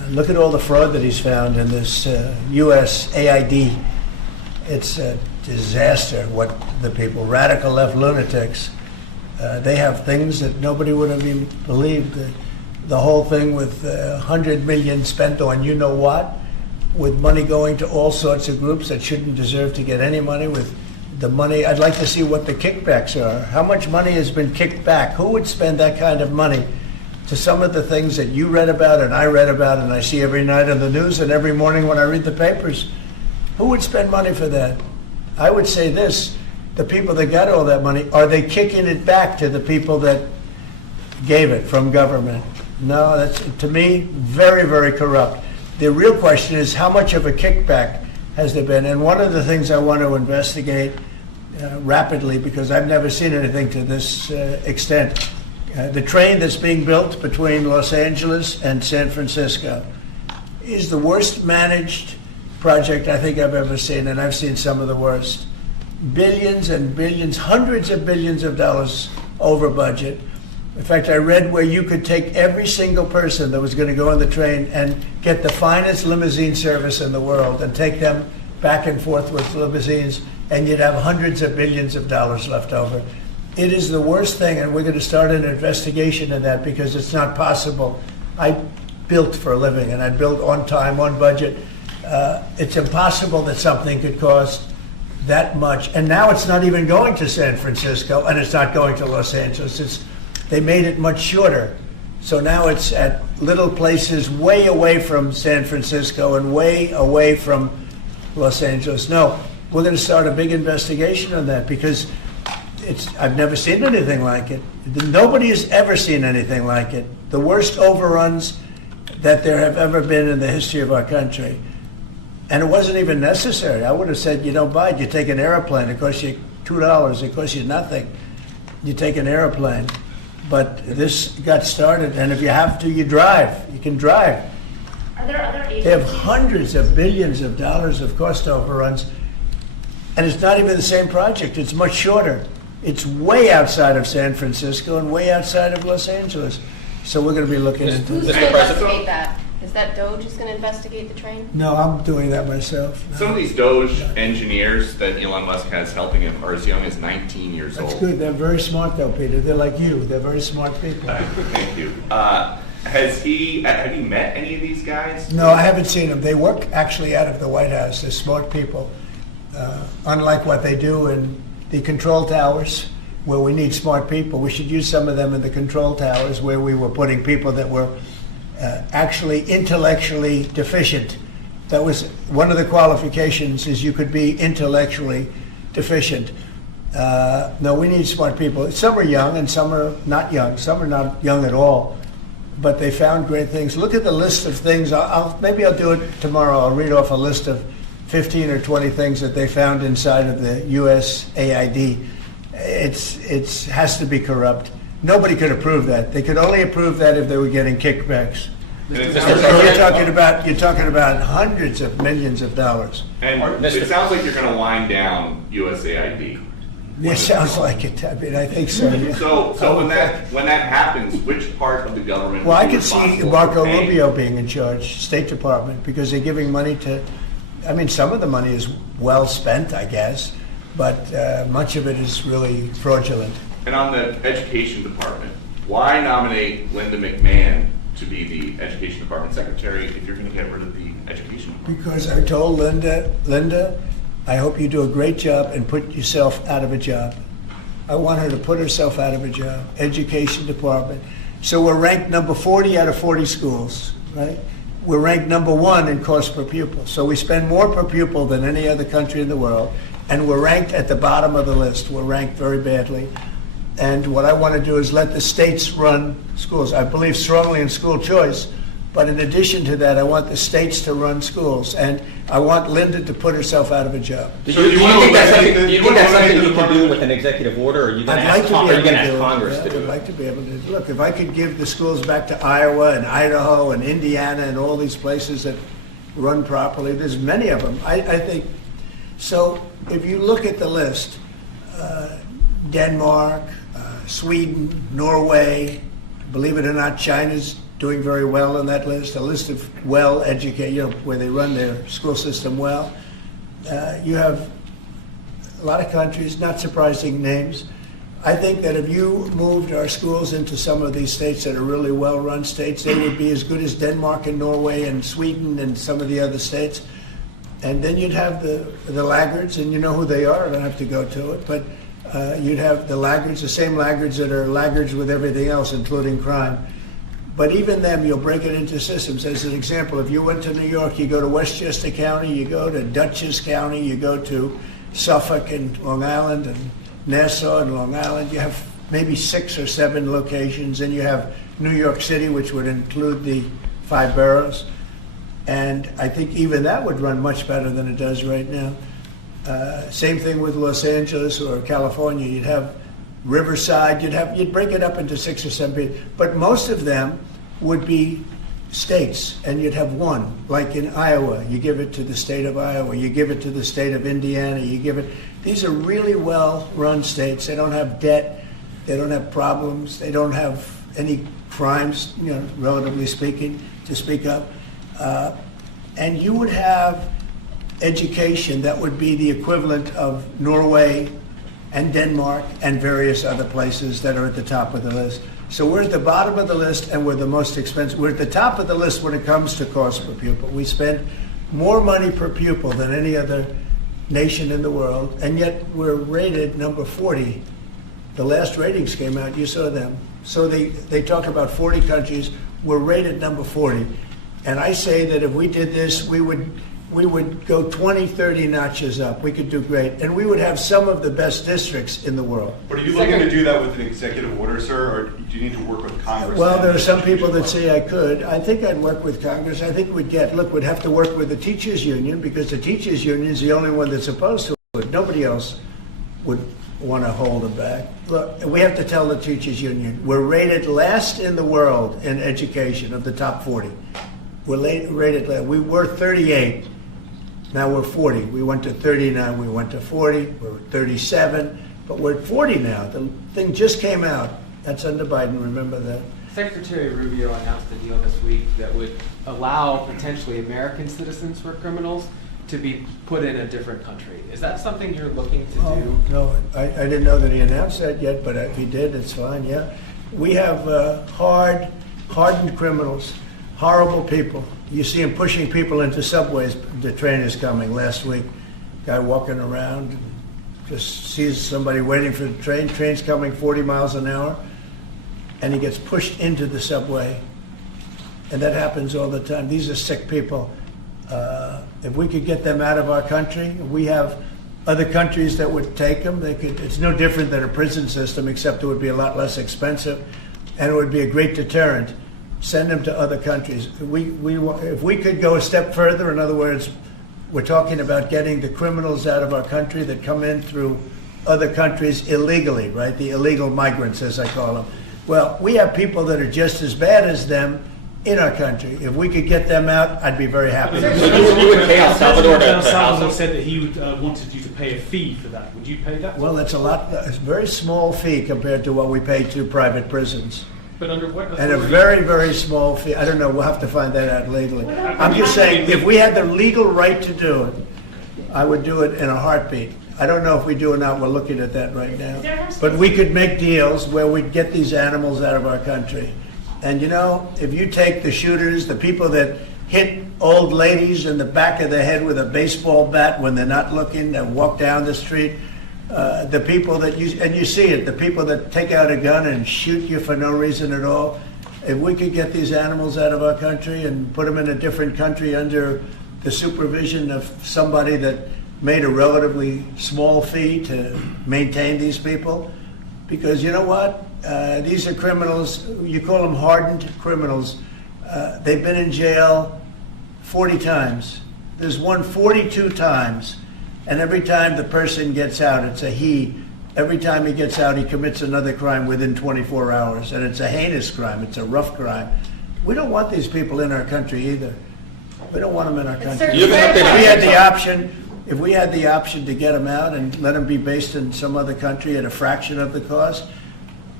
Look at all the fraud that he's found in this U.S. AID. It's a disaster what the people, radical left lunatics, they have things that nobody would have even believed. The whole thing with $100 million spent on you know what, with money going to all sorts of groups that shouldn't deserve to get any money. With the money, I'd like to see what the kickbacks are. How much money has been kicked back? Who would spend that kind of money to some of the things that you read about and I read about and I see every night on the news and every morning when I read the papers? Who would spend money for that? I would say this, the people that got all that money, are they kicking it back to the people that gave it from government? No, that's, to me, very, very corrupt. The real question is, how much of a kickback has there been? And one of the things I want to investigate rapidly, because I've never seen anything to this extent, the train that's being built between Los Angeles and San Francisco is the worst managed project I think I've ever seen, and I've seen some of the worst. Billions and billions, hundreds of billions of dollars over budget. In fact, I read where you could take every single person that was going to go on the train and get the finest limousine service in the world and take them back and forth with limousines, and you'd have hundreds of billions of dollars left over. It is the worst thing, and we're going to start an investigation of that because it's not possible. I built for a living, and I built on time, on budget. It's impossible that something could cost that much. And now it's not even going to San Francisco, and it's not going to Los Angeles. They made it much shorter. So now it's at little places way away from San Francisco and way away from Los Angeles. No, we're going to start a big investigation on that because I've never seen anything like it. Nobody has ever seen anything like it. The worst overruns that there have ever been in the history of our country. And it wasn't even necessary. I would have said, you don't buy it. You take an airplane. It costs you $2. It costs you nothing. You take an airplane. But this got started, and if you have to, you drive. You can drive. Are there other agencies? They have hundreds of billions of dollars of cost overruns, and it's not even the same project. It's much shorter. It's way outside of San Francisco and way outside of Los Angeles. So we're going to be looking into Who's this. going to investigate that? Is that Doge who's going to investigate the train? No, I'm doing that myself. No. Some of these Doge engineers that Elon Musk has helping him are as young as 19 years old. That's good. They're very smart, though, Peter. They're like you. They're very smart people. Thank you. Have you met any of these guys? No, I haven't seen them. They work actually out of the White House. They're smart people. Unlike what they do in the control towers, where we need smart people. We should use some of them in the control towers where we were putting people that were actually intellectually deficient. That was one of the qualifications, is you could be intellectually deficient. No, we need smart people. Some are young and some are not young. Some are not young at all, but they found great things. Look at the list of things. Maybe I'll do it tomorrow. I'll read off a list of 15 or 20 things that they found inside of the U.S. AID. It has to be corrupt. Nobody could approve that. They could only approve that if they were getting kickbacks. You're talking about hundreds of millions of dollars. And it sounds like you're going to wind down USAID. It sounds like it. I mean, I think so. Yeah. So when that happens, which part of the government? Well, I could see Marco Rubio being in charge, State Department, because they're giving money to. I mean, some of the money is well spent, I guess, but much of it is really fraudulent. And on the Education Department, why nominate Linda McMahon to be the Education Department Secretary if you're going to get rid of the Education Department? Because I told Linda, I hope you do a great job and put yourself out of a job. I want her to put herself out of a job. Education Department. So we're ranked number 40 out of 40 schools, right? We're ranked number 1 in cost per pupil. So we spend more per pupil than any other country in the world, and we're ranked at the bottom of the list. We're ranked very badly. And what I want to do is let the states run schools. I believe strongly in school choice, but in addition to that, I want the states to run schools, and I want Linda to put herself out of a job. Do you think that's something you can do with an executive order, or are you going to ask Congress to do it? I'd like to be able to. Look, if I could give the schools back to Iowa and Idaho and Indiana and all these places that run properly, there's many of them. I think. So if you look at the list, Denmark, Sweden, Norway, believe it or not, China's doing very well on that list, a list of well-educated, where they run their school system well. You have a lot of countries, not surprising names. I think that if you moved our schools into some of these states that are really well-run states, they would be as good as Denmark and Norway and Sweden and some of the other states. And then you'd have the laggards, and you know who they are. I don't have to go to it, but you'd have the laggards, the same laggards that are laggards with everything else, including crime. But even them, you'll break it into systems. As an example, if you went to New York, you go to Westchester County, you go to Dutchess County, you go to Suffolk and Long Island and Nassau and Long Island. You have maybe 6 or 7 locations, and you have New York City, which would include the 5 boroughs. And I think even that would run much better than it does right now. Same thing with Los Angeles or California. You'd have Riverside. You'd break it up into 6 or 7, but most of them would be states, and you'd have one. Like in Iowa, you give it to the state of Iowa. You give it to the state of Indiana. You give it. These are really well-run states. They don't have debt. They don't have problems. They don't have any crimes, relatively speaking, to speak of. And you would have education that would be the equivalent of Norway and Denmark and various other places that are at the top of the list. So we're at the bottom of the list, and we're the most expensive. We're at the top of the list when it comes to cost per pupil. We spend more money per pupil than any other nation in the world, and yet we're rated number 40. The last ratings came out, you saw them. So they talk about 40 countries. We're rated number 40. And I say that if we did this, we would go 20, 30 notches up. We could do great. And we would have some of the best districts in the world. But are you looking to do that with an executive order, sir, or do you need to work with Congress? Well, there are some people that say I could. I think I'd work with Congress. I think we'd have to work with the teachers union, because the teachers union is the only one that's opposed to it. Nobody else would want to hold it back. Look, we have to tell the teachers union, we're rated last in the world in education of the top 40. We're rated last. We were 38. Now we're 40. We went to 39. We went to 40. We're 37. But we're at 40 now. The thing just came out. That's under Biden. Remember that. Secretary Rubio announced a deal this week that would allow potentially American citizens who are criminals to be put in a different country. Is that something you're looking to do? No, I didn't know that he announced that yet, but if he did, it's fine, yeah. We have hardened criminals, horrible people. You see them pushing people into subways. The train is coming last week. Guy walking around, just sees somebody waiting for the train. Train's coming 40 miles an hour, and he gets pushed into the subway. And that happens all the time. These are sick people. If we could get them out of our country, we have other countries that would take them. It's no different than a prison system, except it would be a lot less expensive, and it would be a great deterrent. Send them to other countries. If we could go a step further, in other words, we're talking about getting the criminals out of our country that come in through other countries illegally, right? The illegal migrants, as I call them. Well, we have people that are just as bad as them in our country. If we could get them out, I'd be very happy. So you would pay El Salvador to El house Salvador them? said that he wanted you to pay a fee for that. Would you pay that? Well, it's a very small fee compared to what we pay to private prisons. But under what And a very, very small fee. I don't know, we'll have to find that out legally. I'm just saying, if we had the legal right to do it, I would do it in a heartbeat. I don't know if we do or not, we're looking at that right now. But we could make deals where we'd get these animals out of our country. And if you take the shooters, the people that hit old ladies in the back of the head with a baseball bat when they're not looking and walk down the street, the people that you see it, the people that take out a gun and shoot you for no reason at all. If we could get these animals out of our country and put them in a different country under the supervision of somebody that made a relatively small fee to maintain these people, because you know what? These are criminals. You call them hardened criminals. They've been in jail 40 times. There's one 42 times. And every time the person gets out, it's a he. Every time he gets out, he commits another crime within 24 hours. And it's a heinous crime. It's a rough crime. We don't want these people in our country either. We don't want them in our country. If we had the option to get them out and let them be based in some other country at a fraction of the cost,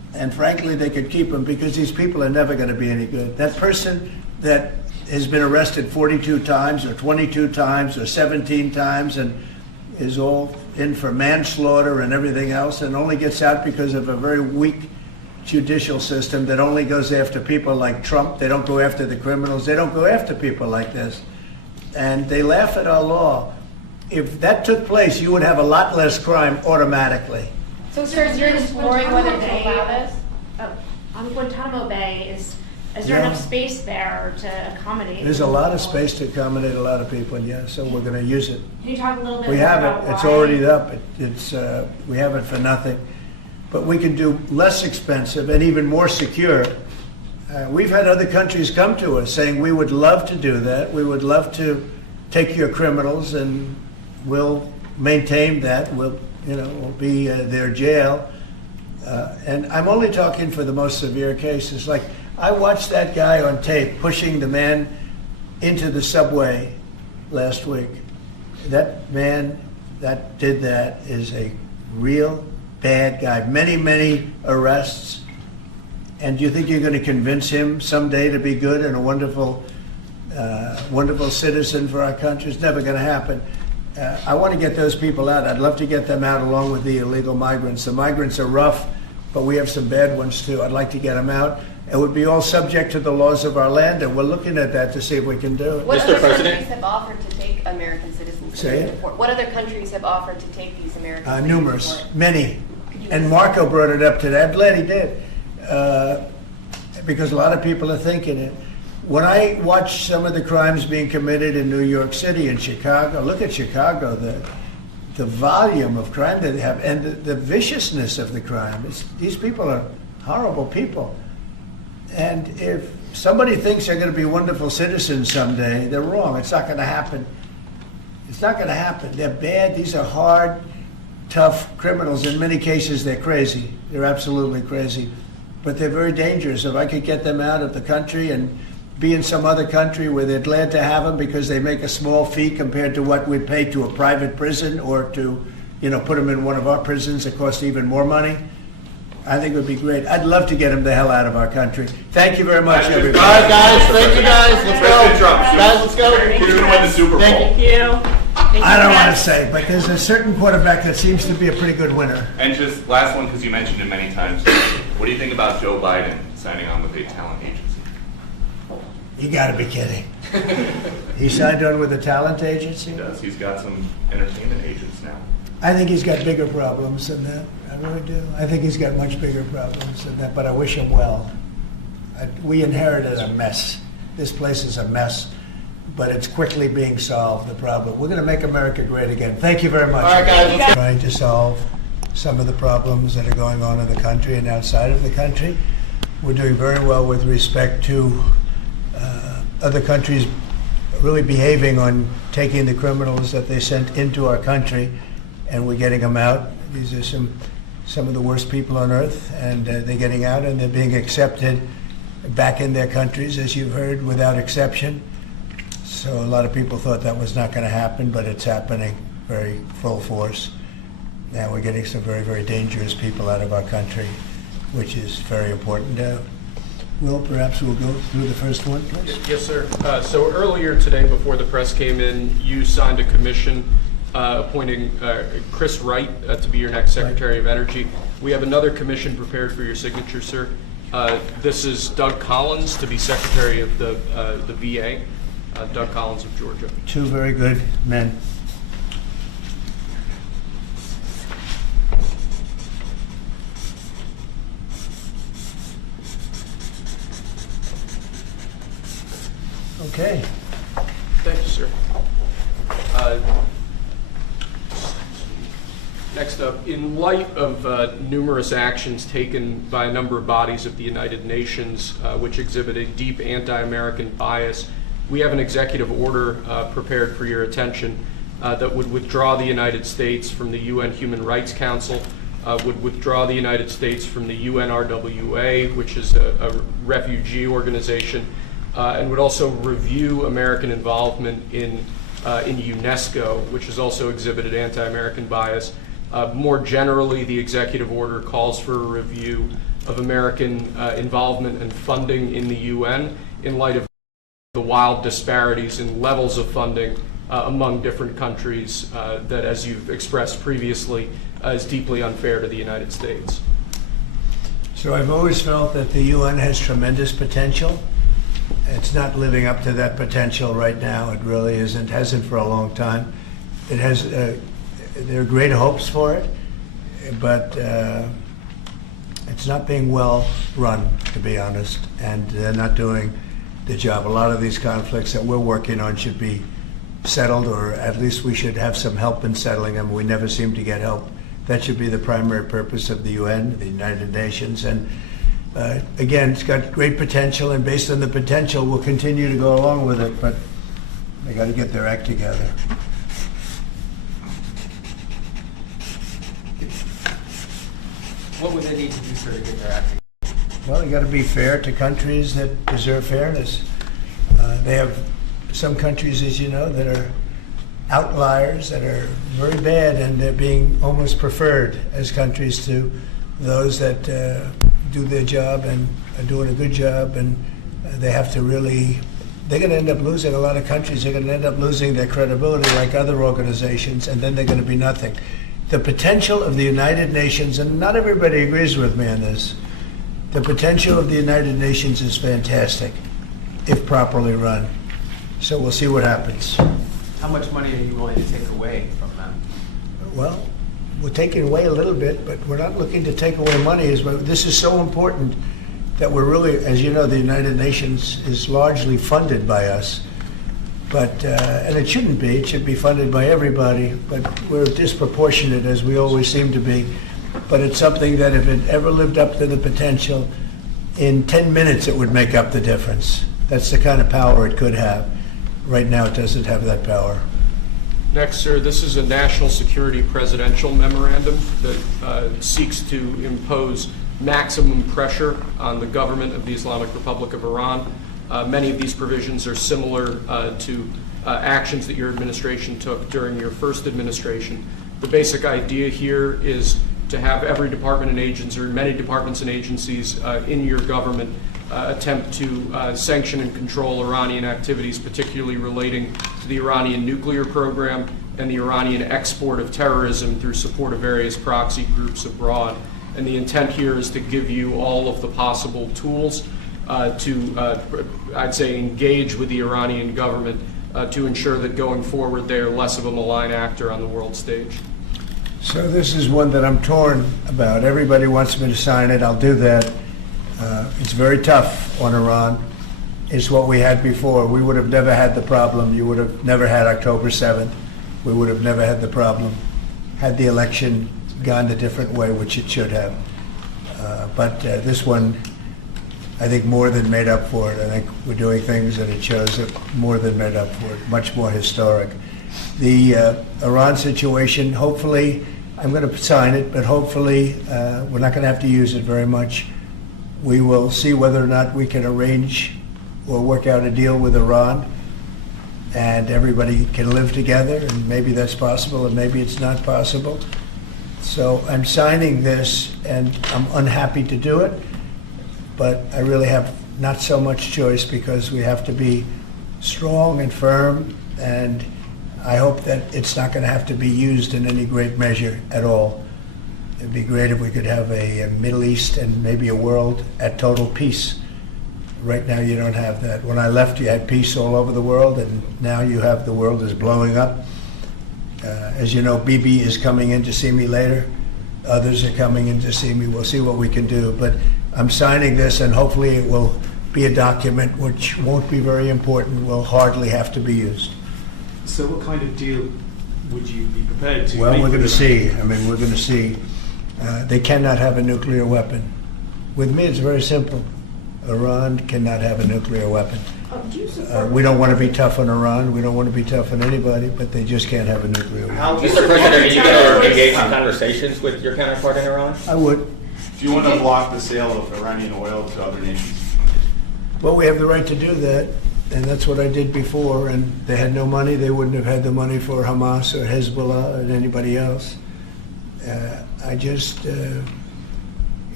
And frankly, they could keep them because these people are never going to be any good. That person that has been arrested 42 times or 22 times or 17 times and is all in for manslaughter and everything else and only gets out because of a very weak judicial system that only goes after people like Trump. They don't go after the criminals. They don't go after people like this. And they laugh at our law. If that took place, you would have a lot less crime automatically. So, sir, you're exploring whether to allow this? On Guantanamo Bay, is there enough space there to accommodate? There's a lot of space to accommodate a lot of people, so we're going to use it. Can you talk a little bit We more have about it. It's why? already up. We have it for nothing. But we can do less expensive and even more secure. We've had other countries come to us saying, we would love to do that. We would love to take your criminals and we'll maintain that. We'll be their jail. And I'm only talking for the most severe cases. Like, I watched that guy on tape pushing the man into the subway last week. That man that did that is a real bad guy. Many, many arrests. And do you think you're going to convince him someday to be good and a wonderful, wonderful citizen for our country? It's never going to happen. I want to get those people out. I'd love to get them out along with the illegal migrants. The migrants are rough, but we have some bad ones too. I'd like to get them out. It would be all subject to the laws of our land, and we're looking at that to see if we can do it. What other countries have offered to take American citizens? Say it? What other countries have offered to take these American citizens? Numerous, many. And Marco brought it up today. I'm glad he did, because a lot of people are thinking it. When I watch some of the crimes being committed in New York City and Chicago, look at Chicago, the volume of crime that they have and the viciousness of the crime. These people are horrible people. And if somebody thinks they're going to be wonderful citizens someday, they're wrong. It's not going to happen. It's not going to happen. They're bad. These are hard, tough criminals. In many cases, they're crazy. They're absolutely crazy. But they're very dangerous. If I could get them out of the country and be in some other country where they're glad to have them because they make a small fee compared to what we'd pay to a private prison or to, put them in one of our prisons that cost even more money, I think it would be great. I'd love to get them the hell out of our country. Thank you very much, everybody. All right, guys. Thank you, guys. Let's go. Guys, let's go. Who's going to win the Super Bowl? Thank you. I don't want to say, but there's a certain quarterback that seems to be a pretty good winner. And just last one, because you mentioned it many times. What do you think about Joe Biden signing on with a talent agency? You got to be kidding. He signed on with a talent agency? He does. He's got some entertainment agents now. I think he's got bigger problems than that. I really do. I think he's got much bigger problems than that, but I wish him well. We inherited a mess. This place is a mess, but it's quickly being solved, the problem. We're going to make America great again. Thank you very much. All right, guys. Trying to solve some of the problems that are going on in the country and outside of the country. We're doing very well with respect to other countries really behaving on taking the criminals that they sent into our country, and we're getting them out. These are some of the worst people on earth, and they're getting out and they're being accepted back in their countries, as you've heard, without exception. So a lot of people thought that was not going to happen, but it's happening very full force. Now we're getting some very, very dangerous people out of our country, which is very important. Will, perhaps we'll go through the first one, please. Yes, sir. So earlier today, before the press came in, you signed a commission appointing Chris Wright to be your next Secretary of Energy. We have another commission prepared for your signature, sir. This is Doug Collins to be Secretary of the VA, Doug Collins of Georgia. Two very good men. Okay. Thank you, sir. Next up, in light of numerous actions taken by a number of bodies of the United Nations which exhibit a deep anti-American bias, we have an executive order prepared for your attention that would withdraw the United States from the UN Human Rights Council, would withdraw the United States from the UNRWA, which is a refugee organization, and would also review American involvement in UNESCO, which has also exhibited anti-American bias. More generally, the executive order calls for a review of American involvement and funding in the UN in light of the wild disparities in levels of funding among different countries that, as you've expressed previously, is deeply unfair to the United States. So I've always felt that the UN has tremendous potential. It's not living up to that potential right now. It really isn't, hasn't for a long time. It has, there are great hopes for it, but it's not being well run, to be honest, and they're not doing the job. A lot of these conflicts that we're working on should be settled, or at least we should have some help in settling them. We never seem to get help. That should be the primary purpose of the UN, the United Nations. And again, it's got great potential, and based on the potential, we'll continue to go along with it, but they got to get their act together. What would they need to do, sir, to get their act together? Well, they got to be fair to countries that deserve fairness. They have some countries, as you know, that are outliers, that are very bad, and they're being almost preferred as countries to those that do their job and are doing a good job, and they have to really, they're going to end up losing, a lot of countries, they're going to end up losing their credibility like other organizations, and then they're going to be nothing. The potential of the United Nations, and not everybody agrees with me on this, the potential of the United Nations is fantastic if properly run. So we'll see what happens. How much money are you willing to take away from them? Well, we're taking away a little bit, but we're not looking to take away money. This is so important that we're really, as you know, the United Nations is largely funded by us. But, and it shouldn't be, it should be funded by everybody, but we're disproportionate, as we always seem to be. But it's something that if it ever lived up to the potential, in 10 minutes it would make up the difference. That's the kind of power it could have. Right now it doesn't have that power. Next, sir, this is a national security presidential memorandum that seeks to impose maximum pressure on the government of the Islamic Republic of Iran. Many of these provisions are similar to actions that your administration took during your first administration. The basic idea here is to have every department and agency, or many departments and agencies in your government attempt to sanction and control Iranian activities, particularly relating to the Iranian nuclear program and the Iranian export of terrorism through support of various proxy groups abroad. And the intent here is to give you all of the possible tools to, I'd say, engage with the Iranian government to ensure that going forward they are less of a malign actor on the world stage. So this is one that I'm torn about. Everybody wants me to sign it. I'll do that. It's very tough on Iran. It's what we had before. We would have never had the problem. You would have never had October 7th. We would have never had the problem had the election gone a different way, which it should have. But this one, I think, more than made up for it. I think we're doing things, and it shows that more than made up for it, much more historic. The Iran situation, hopefully, I'm going to sign it, but hopefully we're not going to have to use it very much. We will see whether or not we can arrange or work out a deal with Iran, and everybody can live together, and maybe that's possible, and maybe it's not possible. So I'm signing this, and I'm unhappy to do it, but I really have not so much choice, because we have to be strong and firm, and I hope that it's not going to have to be used in any great measure at all. It'd be great if we could have a Middle East and maybe a world at total peace. Right now you don't have that. When I left, you had peace all over the world, and now you have the world is blowing up. As you know, Bibi is coming in to see me later. Others are coming in to see me. We'll see what we can do. But I'm signing this, and hopefully it will be a document which won't be very important, will hardly have to be used. So what kind of deal would you be prepared to Well, make we're going to with see. Iran? I mean, we're going to see. They cannot have a nuclear weapon. With me, it's very simple. Iran cannot have a nuclear weapon. We don't want to be tough on Iran. We don't want to be tough on anybody, but they just can't have a nuclear weapon. Mr. President, are you going to engage in conversations with your counterpart in Iran? I would. Do you want to block the sale of Iranian oil to other nations? Well, we have the right to do that, and that's what I did before, and they had no money. They wouldn't have had the money for Hamas or Hezbollah or anybody else. I just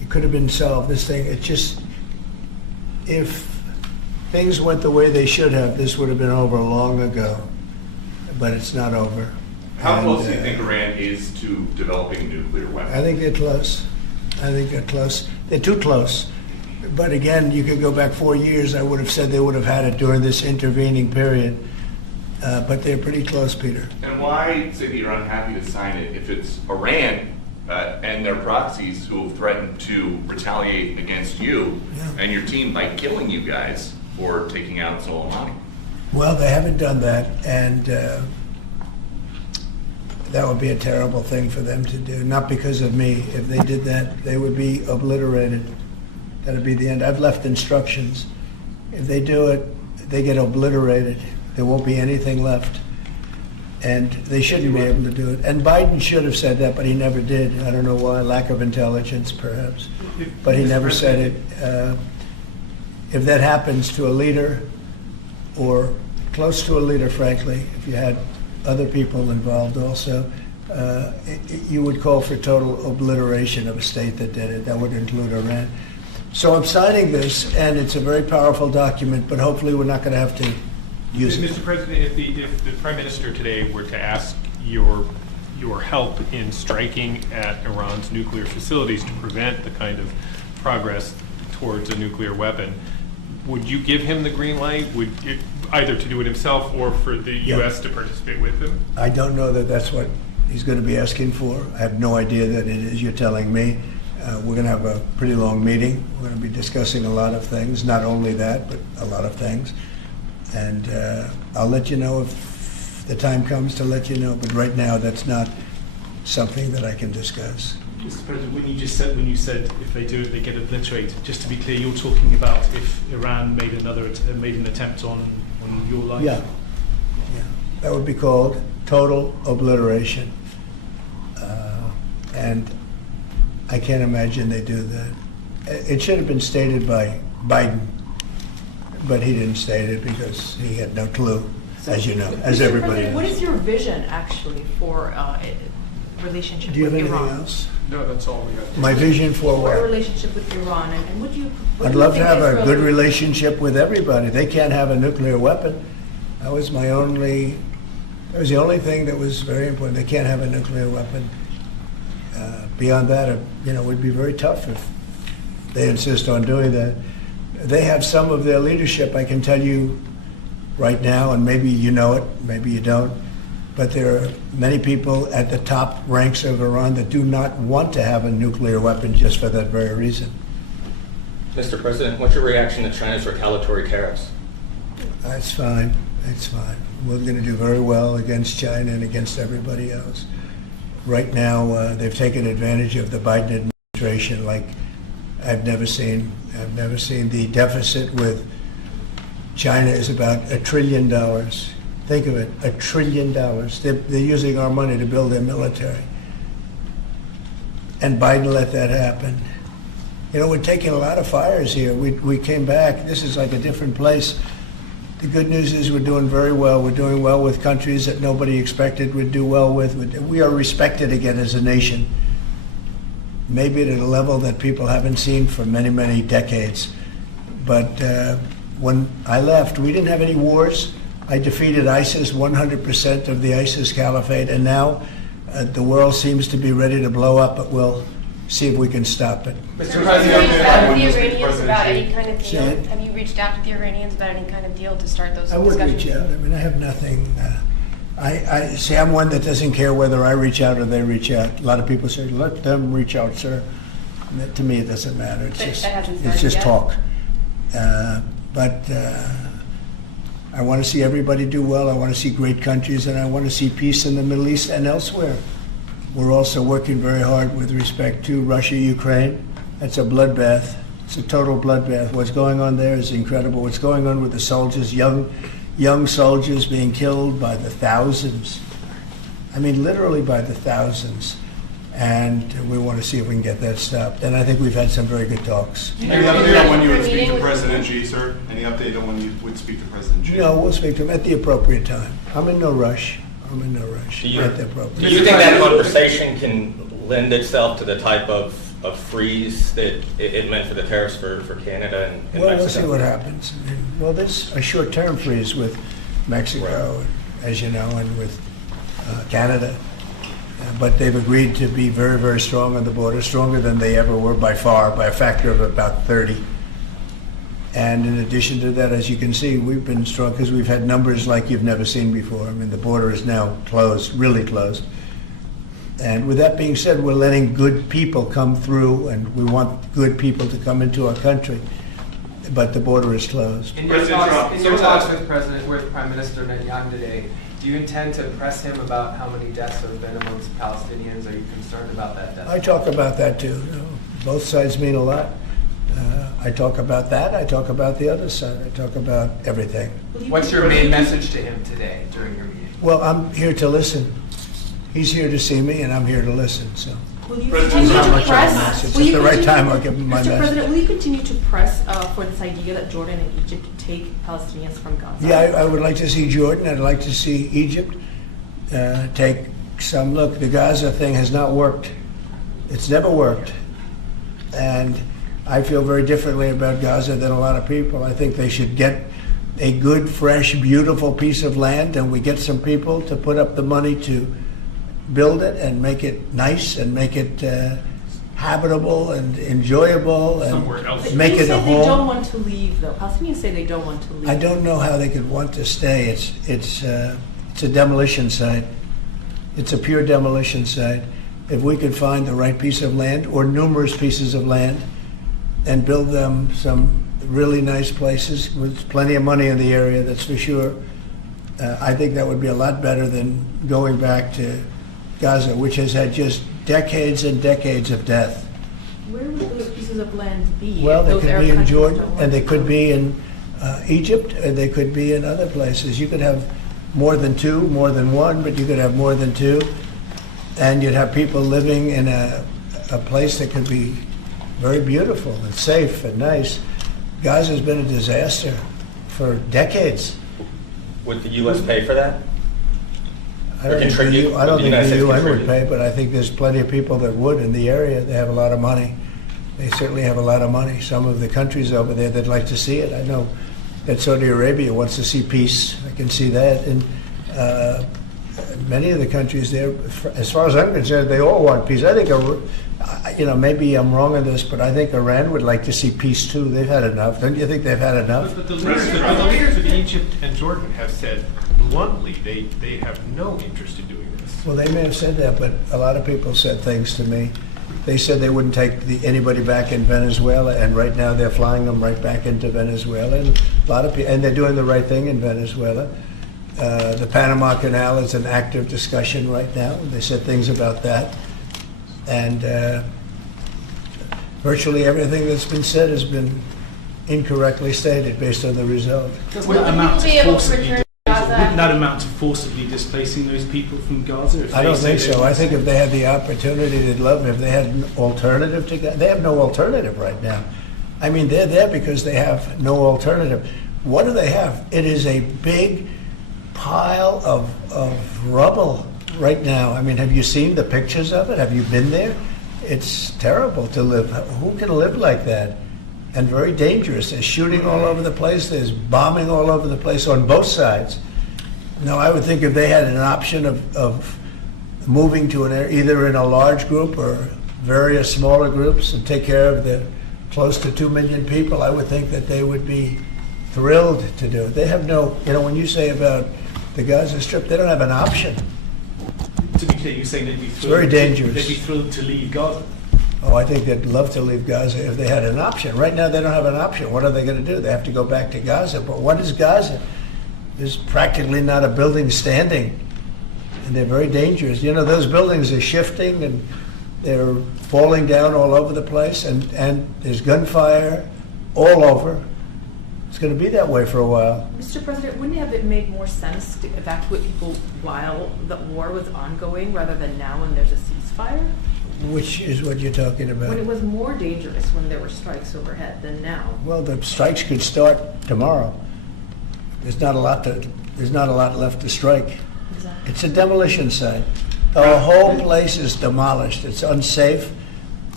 could have been solved. This thing, it just, if things went the way they should have, this would have been over long ago. But it's not over. How close do you think Iran is to developing a nuclear weapon? I think they're close. I think they're close. They're too close. But again, you could go back 4 years, I would have said they would have had it during this intervening period. But they're pretty close, Peter. And why say that you're unhappy to sign it if it's Iran and their proxies who have threatened to retaliate against you and your team by killing you guys for taking out Soleimani? Well, they haven't done that, and that would be a terrible thing for them to do. Not because of me. If they did that, they would be obliterated. That would be the end. I've left instructions. If they do it, they get obliterated. There won't be anything left. And they shouldn't be able to do it. And Biden should have said that, but he never did. I don't know why. Lack of intelligence, perhaps. But he never said it. If that happens to a leader, or close to a leader, frankly, if you had other people involved also, you would call for total obliteration of a state that did it. That would include Iran. So I'm signing this, and it's a very powerful document, but hopefully we're not going to have to use it. Mr. President, if the Prime Minister today were to ask your help in striking at Iran's nuclear facilities to prevent the kind of progress towards a nuclear weapon, would you give him the green light? Would it, either to do it himself or for the U.S. to participate with him? I don't know that that's what he's going to be asking for. I have no idea that it is. You're telling me. We're going to have a pretty long meeting. We're going to be discussing a lot of things, not only that, but a lot of things. And I'll let you know if the time comes to let you know. But right now, that's not something that I can discuss. Mr. President, when you said if they do it, they get obliterated. Just to be clear, you're talking about if Iran made an attempt on your life. Yeah, that would be called total obliteration. And I can't imagine they do that. It should have been stated by Biden, but he didn't state it because he had no clue, as you know, as everybody knows. What is your vision actually for relationship with Iran? Do you have anything else? No, that's all we got. My vision for For a what? relationship with Iran, and what do you? I'd love to have a good relationship with everybody. They can't have a nuclear weapon. That was the only thing that was very important. They can't have a nuclear weapon. Beyond that, it would be very tough if they insist on doing that. They have some of their leadership, I can tell you right now, and maybe you know it, maybe you don't, but there are many people at the top ranks of Iran that do not want to have a nuclear weapon just for that very reason. Mr. President, what's your reaction to China's retaliatory tariffs? That's fine. That's fine. We're going to do very well against China and against everybody else. Right now, they've taken advantage of the Biden administration like I've never seen. I've never seen. The deficit with China is about $1 trillion. Think of it, $1 trillion. They're using our money to build their military. And Biden let that happen. We're taking a lot of fires here. We came back. This is like a different place. The good news is we're doing very well. We're doing well with countries that nobody expected we'd do well with. We are respected again as a nation, maybe at a level that people haven't seen for many, many decades. But when I left, we didn't have any wars. I defeated ISIS, 100% of the ISIS caliphate, and now the world seems to be ready to blow up, but we'll see if we can stop it. Mr. President, have you reached out to the Iranians about any kind of deal? Say it. Have you reached out to the Iranians about any kind of deal to start those I would discussions? reach out. I mean, I have nothing. I see. I'm one that doesn't care whether I reach out or they reach out. A lot of people say, "Let them reach out, sir." To me, it doesn't matter. It's But just that hasn't it's started just yet? talk. But I want to see everybody do well. I want to see great countries, and I want to see peace in the Middle East and elsewhere. We're also working very hard with respect to Russia, Ukraine. That's a bloodbath. It's a total bloodbath. What's going on there is incredible. What's going on with the soldiers, young soldiers being killed by the thousands. I mean, literally by the thousands. And we want to see if we can get that stopped. And I think we've had some very good talks. Any update on when you would speak to President Xi, sir? Any update on when you would speak to President Xi? No, we'll speak to him at the appropriate time. I'm in no rush. Do you, At the appropriate do you think that conversation can lend itself to the type of freeze that it meant for the tariffs for Canada and Well, Mexico? we'll see what happens. Well, there's a short-term freeze with Mexico, as you know, and with Canada. But they've agreed to be very, very strong on the border, stronger than they ever were by far, by a factor of about 30. And in addition to that, as you can see, we've been strong because we've had numbers like you've never seen before. I mean, the border is now closed, really closed. And with that being said, we're letting good people come through, and we want good people to come into our country. But the border is closed. In your talks with Prime Minister Netanyahu today, do you intend to press him about how many deaths have been amongst Palestinians? Are you concerned about that death? I talk about that too. You know, both sides mean a lot. I talk about that. I talk about the other side. I talk about everything. What's your main message to him today during your meeting? Well, I'm here to listen. He's here to see me, and I'm here to listen. So. Will you This continue is how to much I press? message. Will At you the right continue- time, I'll give him my Mr. message. President, will you continue to press for this idea that Jordan and Egypt take Palestinians from Gaza? Yeah, I would like to see Jordan. I'd like to see Egypt take some look. The Gaza thing has not worked. It's never worked. And I feel very differently about Gaza than a lot of people. I think they should get a good, fresh, beautiful piece of land, and we get some people to put up the money to build it and make it nice and make it habitable and enjoyable and Somewhere else. make it a They say they home. don't want to leave, though. Palestinians say they don't want to leave. I don't know how they could want to stay. It's a demolition site. It's a pure demolition site. If we could find the right piece of land or numerous pieces of land and build them some really nice places with plenty of money in the area, that's for sure. I think that would be a lot better than going back to Gaza, which has had just decades and decades of death. Where would those pieces of land be? Well, if they those could Arab be in countries Jordan, don't want and they to could go? be in Egypt, and they could be in other places. You could have more than two, more than one, but you could have more than two. And you'd have people living in a place that could be very beautiful and safe and nice. Gaza's been a disaster for decades. Would the U.S. pay for that? I don't think Contribute? I don't Would the think United the States UN would contribute? pay, but I think there's plenty of people that would in the area. They have a lot of money. They certainly have a lot of money. Some of the countries over there, they'd like to see it. I know that Saudi Arabia wants to see peace. I can see that. And many of the countries there, as far as I'm concerned, they all want peace. I think, maybe I'm wrong on this, but I think Iran would like to see peace too. They've had enough. Don't you think they've had enough? But the leaders of Egypt and Jordan have said bluntly they have no interest in doing this. Well, they may have said that, but a lot of people said things to me. They said they wouldn't take anybody back in Venezuela, and right now they're flying them right back into Venezuela. And a lot of people, and they're doing the right thing in Venezuela. The Panama Canal is an active discussion right now. They said things about that, and virtually everything that's been said has been incorrectly stated based on the result. Would that amount be to able to forcibly return displacing- Gaza? wouldn't that amount to forcibly displacing those people from Gaza? If I don't they say think they so. want I think to? if they had the opportunity, they'd love it. If they had an alternative to Gaza, they have no alternative right now. I mean, they're there because they have no alternative. What do they have? It is a big pile of rubble right now. I mean, have you seen the pictures of it? Have you been there? It's terrible to live. Who can live like that? And very dangerous. There's shooting all over the place. There's bombing all over the place on both sides. Now, I would think if they had an option of moving to an area, either in a large group or various smaller groups, and take care of the close to 2 million people, I would think that they would be thrilled to do it. They have no, when you say about the Gaza Strip, they don't have an option. To be clear, you're saying they'd be thrilled. very dangerous. They'd be thrilled to leave Gaza. Oh, I think they'd love to leave Gaza if they had an option. Right now, they don't have an option. What are they going to do? They have to go back to Gaza. But what is Gaza? There's practically not a building standing, and they're very dangerous. Those buildings are shifting, and they're falling down all over the place, and there's gunfire all over. It's going to be that way for a while. Mr. President, wouldn't it have made more sense to evacuate people while the war was ongoing rather than now when there's a ceasefire? Which is what you're talking about. When it was more dangerous when there were strikes overhead than now. Well, the strikes could start tomorrow. There's not a lot left to strike. Exactly. It's a demolition site. The whole place is demolished. It's unsafe.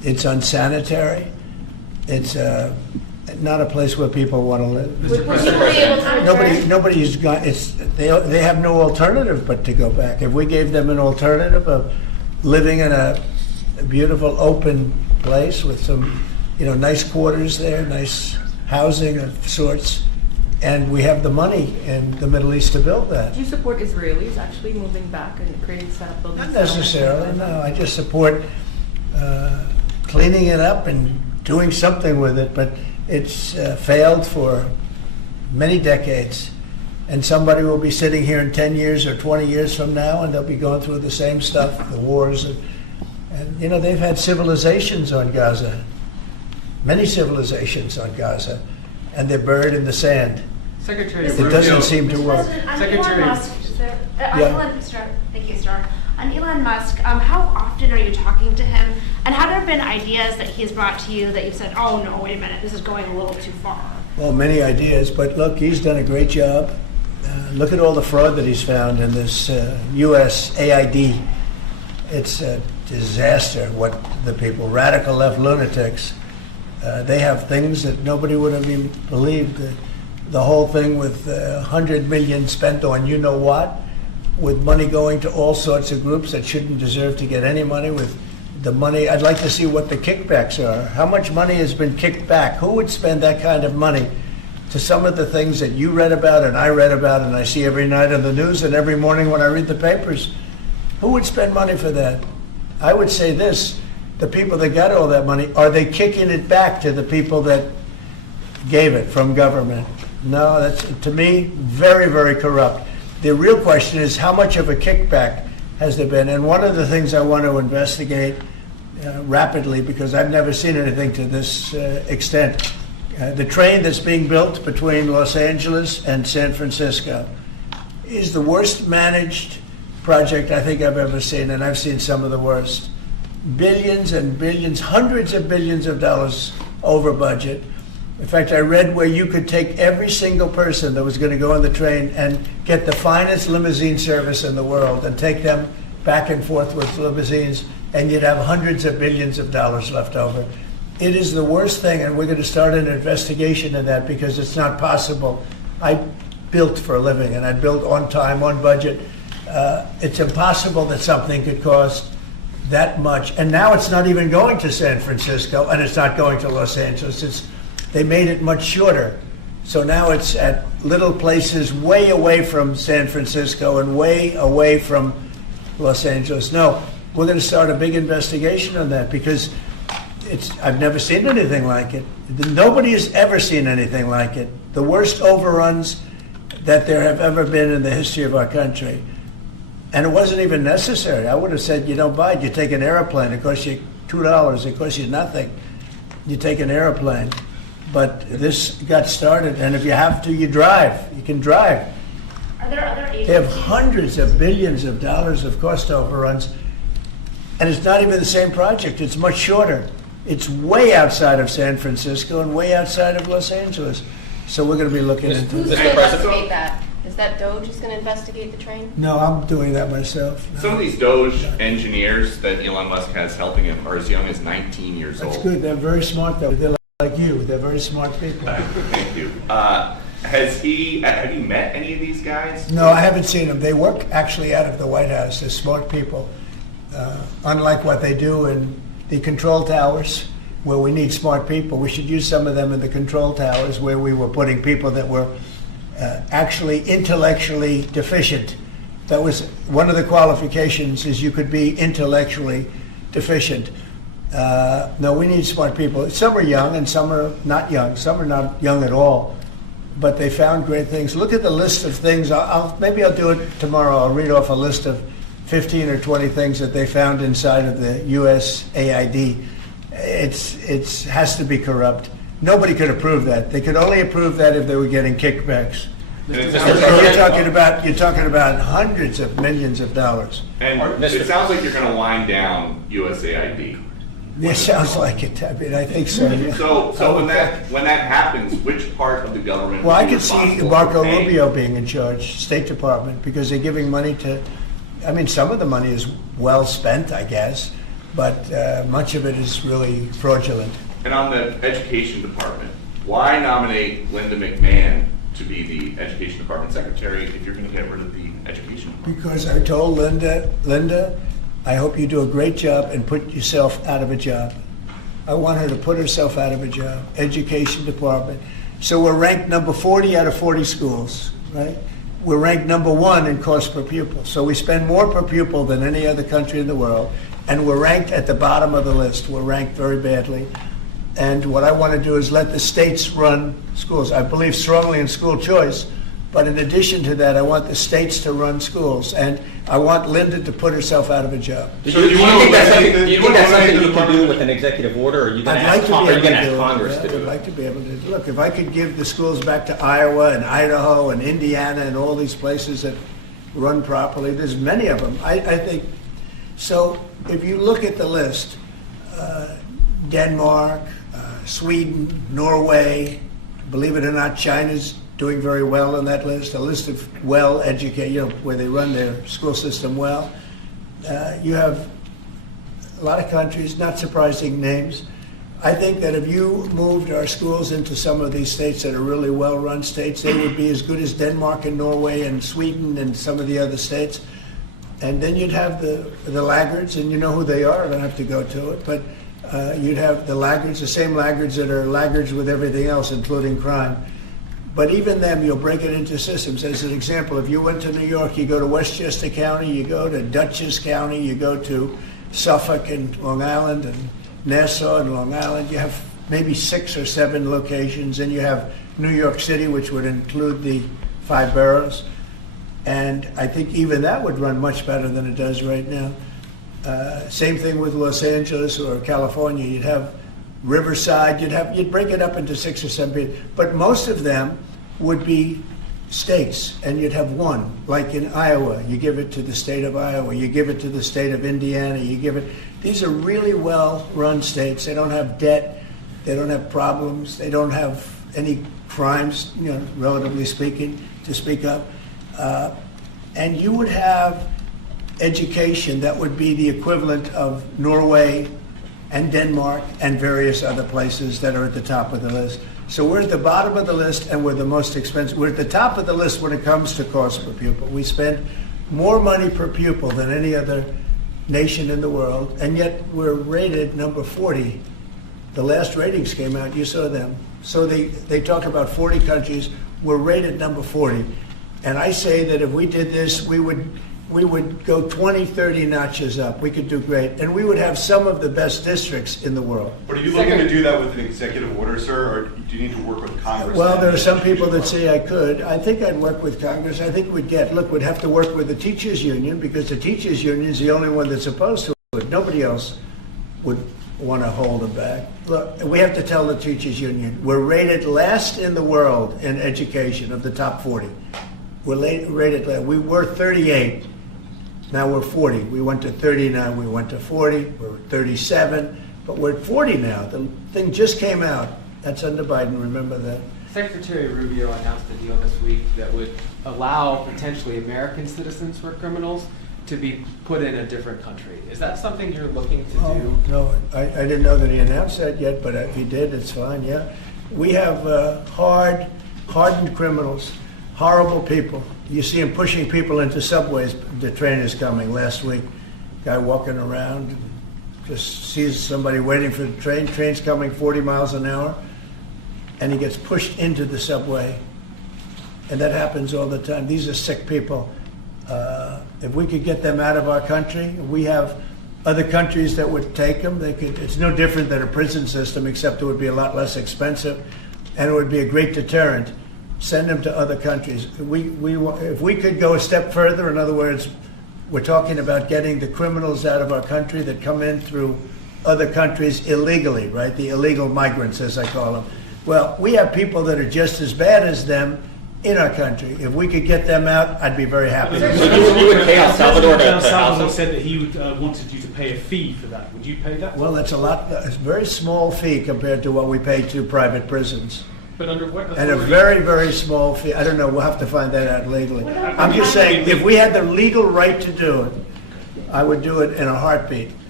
It's unsanitary. It's not a place where people want to live. Would people be able to return? Nobody's got. They have no alternative but to go back. If we gave them an alternative of living in a beautiful open place with some, nice quarters there, nice housing of sorts, and we have the money in the Middle East to build that. Do you support Israelis actually moving back and creating buildings? Not necessarily. No, I just support cleaning it up and doing something with it. But it's failed for many decades. And somebody will be sitting here in 10 years or 20 years from now, and they'll be going through the same stuff, the wars. And they've had civilizations on Gaza, many civilizations on Gaza, and they're buried in the sand. Secretary It doesn't seem to work. Elon Musk, thank you, Star. On Elon Musk, how often are you talking to him? And have there been ideas that he's brought to you that you've said, oh no, wait a minute, this is going a little too far? Well, many ideas, but look, he's done a great job. Look at all the fraud that he's found in this U.S. AID. It's a disaster what the people, radical left lunatics, they have things that nobody would have even believed. The whole thing with $100 million spent on you-know-what, with money going to all sorts of groups that shouldn't deserve to get any money, with the money. I'd like to see what the kickbacks are. How much money has been kicked back? Who would spend that kind of money to some of the things that you read about and I read about and I see every night on the news and every morning when I read the papers? Who would spend money for that? I would say this, the people that got all that money, are they kicking it back to the people that gave it from government? No, that's, to me, very, very corrupt. The real question is, how much of a kickback has there been? And one of the things I want to investigate rapidly, because I've never seen anything to this extent, the train that's being built between Los Angeles and San Francisco is the worst managed project I think I've ever seen, and I've seen some of the worst. Billions and billions, hundreds of billions of dollars over budget. In fact, I read where you could take every single person that was going to go on the train and get the finest limousine service in the world and take them back and forth with limousines, and you'd have hundreds of billions of dollars left over. It is the worst thing, and we're going to start an investigation of that because it's not possible. I built for a living, and I built on time, on budget. It's impossible that something could cost that much. And now it's not even going to San Francisco, and it's not going to Los Angeles. They made it much shorter. So now it's at little places way away from San Francisco and way away from Los Angeles. No, we're going to start a big investigation on that because I've never seen anything like it. Nobody has ever seen anything like it. The worst overruns that there have ever been in the history of our country. And it wasn't even necessary. I would have said, you don't buy it. You take an airplane. It costs you $2. It costs you nothing. You take an airplane. But this got started, and if you have to, you drive. You can drive. Are there other agencies? They have hundreds of billions of dollars of cost overruns, and it's not even the same project. It's much shorter. It's way outside of San Francisco and way outside of Los Angeles. So we're going to be looking into Who's this. going to investigate that? Is that Doge who's going to investigate the train? No, I'm doing that myself. No. Some of these Doge engineers that Elon Musk has helping him are as young as 19 years old. That's good. They're very smart, though. They're like you. They're very smart people. Thank you. Have you met any of these guys? No, I haven't seen them. They work actually out of the White House. They're smart people. Unlike what they do in the control towers, where we need smart people, we should use some of them in the control towers where we were putting people that were actually intellectually deficient. That was one of the qualifications, is you could be intellectually deficient. No, we need smart people. Some are young and some are not young. Some are not young at all, but they found great things. Look at the list of things. Maybe I'll do it tomorrow. I'll read off a list of 15 or 20 things that they found inside of the U.S. AID. It has to be corrupt. Nobody could approve that. They could only approve that if they were getting kickbacks. You're talking about hundreds of millions of dollars. And it sounds like you're going to wind down USAID. It sounds like it. I mean, I think so. Yeah. So when that happens, which part of the government? Well, I could see Marco Rubio being in charge, State Department, because they're giving money to. I mean, some of the money is well spent, I guess. but much of it is really fraudulent. And on the education department, why nominate Linda McMahon to be the education department secretary if you're going to get rid of the education department? Because I told Linda, I hope you do a great job and put yourself out of a job. I want her to put herself out of a job. Education department. So we're ranked number 40 out of 40 schools, right? We're ranked number 1 in cost per pupil. So we spend more per pupil than any other country in the world. And we're ranked at the bottom of the list. We're ranked very badly. And what I want to do is let the states run schools. I believe strongly in school choice. But in addition to that, I want the states to run schools. And I want Linda to put herself out of a job. Do you think that's something you can do with an executive order, or are you going to ask Congress to do it? I would like to be able to. Look, if I could give the schools back to Iowa and Idaho and Indiana and all these places that run properly, there's many of them. I think, so if you look at the list, Denmark, Sweden, Norway, believe it or not, China's doing very well on that list, a list of well-educated, where they run their school system well. You have a lot of countries, not surprising names. I think that if you moved our schools into some of these states that are really well-run states, they would be as good as Denmark and Norway and Sweden and some of the other states. And then you'd have the laggards, and you know who they are. I don't have to go to it, but you'd have the laggards, the same laggards that are laggards with everything else, including crime. But even them, you'll break it into systems. As an example, if you went to New York, you go to Westchester County, you go to Dutchess County, you go to Suffolk and Long Island and Nassau and Long Island. You have maybe 6 or 7 locations, and you have New York City, which would include the 5 boroughs. And I think even that would run much better than it does right now. Same thing with Los Angeles or California. You'd have Riverside, you'd break it up into 6 or 7, but most of them would be states, and you'd have one. Like in Iowa, you give it to the state of Iowa, you give it to the state of Indiana, you give it. These are really well-run states. They don't have debt, they don't have problems, they don't have any crimes, relatively speaking, to speak of. And you would have education that would be the equivalent of Norway and Denmark and various other places that are at the top of the list. So we're at the bottom of the list, and we're the most expensive. We're at the top of the list when it comes to cost per pupil. We spend more money per pupil than any other nation in the world, and yet we're rated number 40. The last ratings came out, you saw them. So they talk about 40 countries. We're rated number 40. And I say that if we did this, we would go 20, 30 notches up. We could do great. And we would have some of the best districts in the world. But are you looking to do that with an executive order, sir, or do you need to work with Congress? Well, there are some people that say I could. I think I'd work with Congress. I think we'd have to work with the teachers union, because the teachers union is the only one that's opposed to it. Nobody else would want to hold them back. Look, we have to tell the teachers union, we're rated last in the world in education of the top 40. We're rated last. We were 38. Now we're 40. We went to 39. We went to 40. We're 37. But we're at 40 now. The thing just came out. That's under Biden. Remember that. Secretary Rubio announced a deal this week that would allow potentially American citizens who are criminals to be put in a different country. Is that something you're looking to do? No, I didn't know that he announced that yet, but if he did, it's fine, yeah. We have hardened criminals, horrible people. You see them pushing people into subways. The train is coming last week. Guy walking around, just sees somebody waiting for the train. Train's coming 40 miles an hour, and he gets pushed into the subway. And that happens all the time. These are sick people. If we could get them out of our country, we have other countries that would take them. It's no different than a prison system, except it would be a lot less expensive, and it would be a great deterrent. Send them to other countries. If we could go a step further, in other words, we're talking about getting the criminals out of our country that come in through other countries illegally, right? The illegal migrants, as I call them. Well, we have people that are just as bad as them in our country. If we could get them out, I'd be very happy. So you would pay El Salvador to El Salvador house said that he wanted you to pay a fee for that. Would you pay that? Well, it's a very small fee compared to what we pay to private prisons. But under what And a very, very small fee. I don't know. We'll have to find that out legally. I'm just saying, if we had the legal right to do it, I would do it in a heartbeat.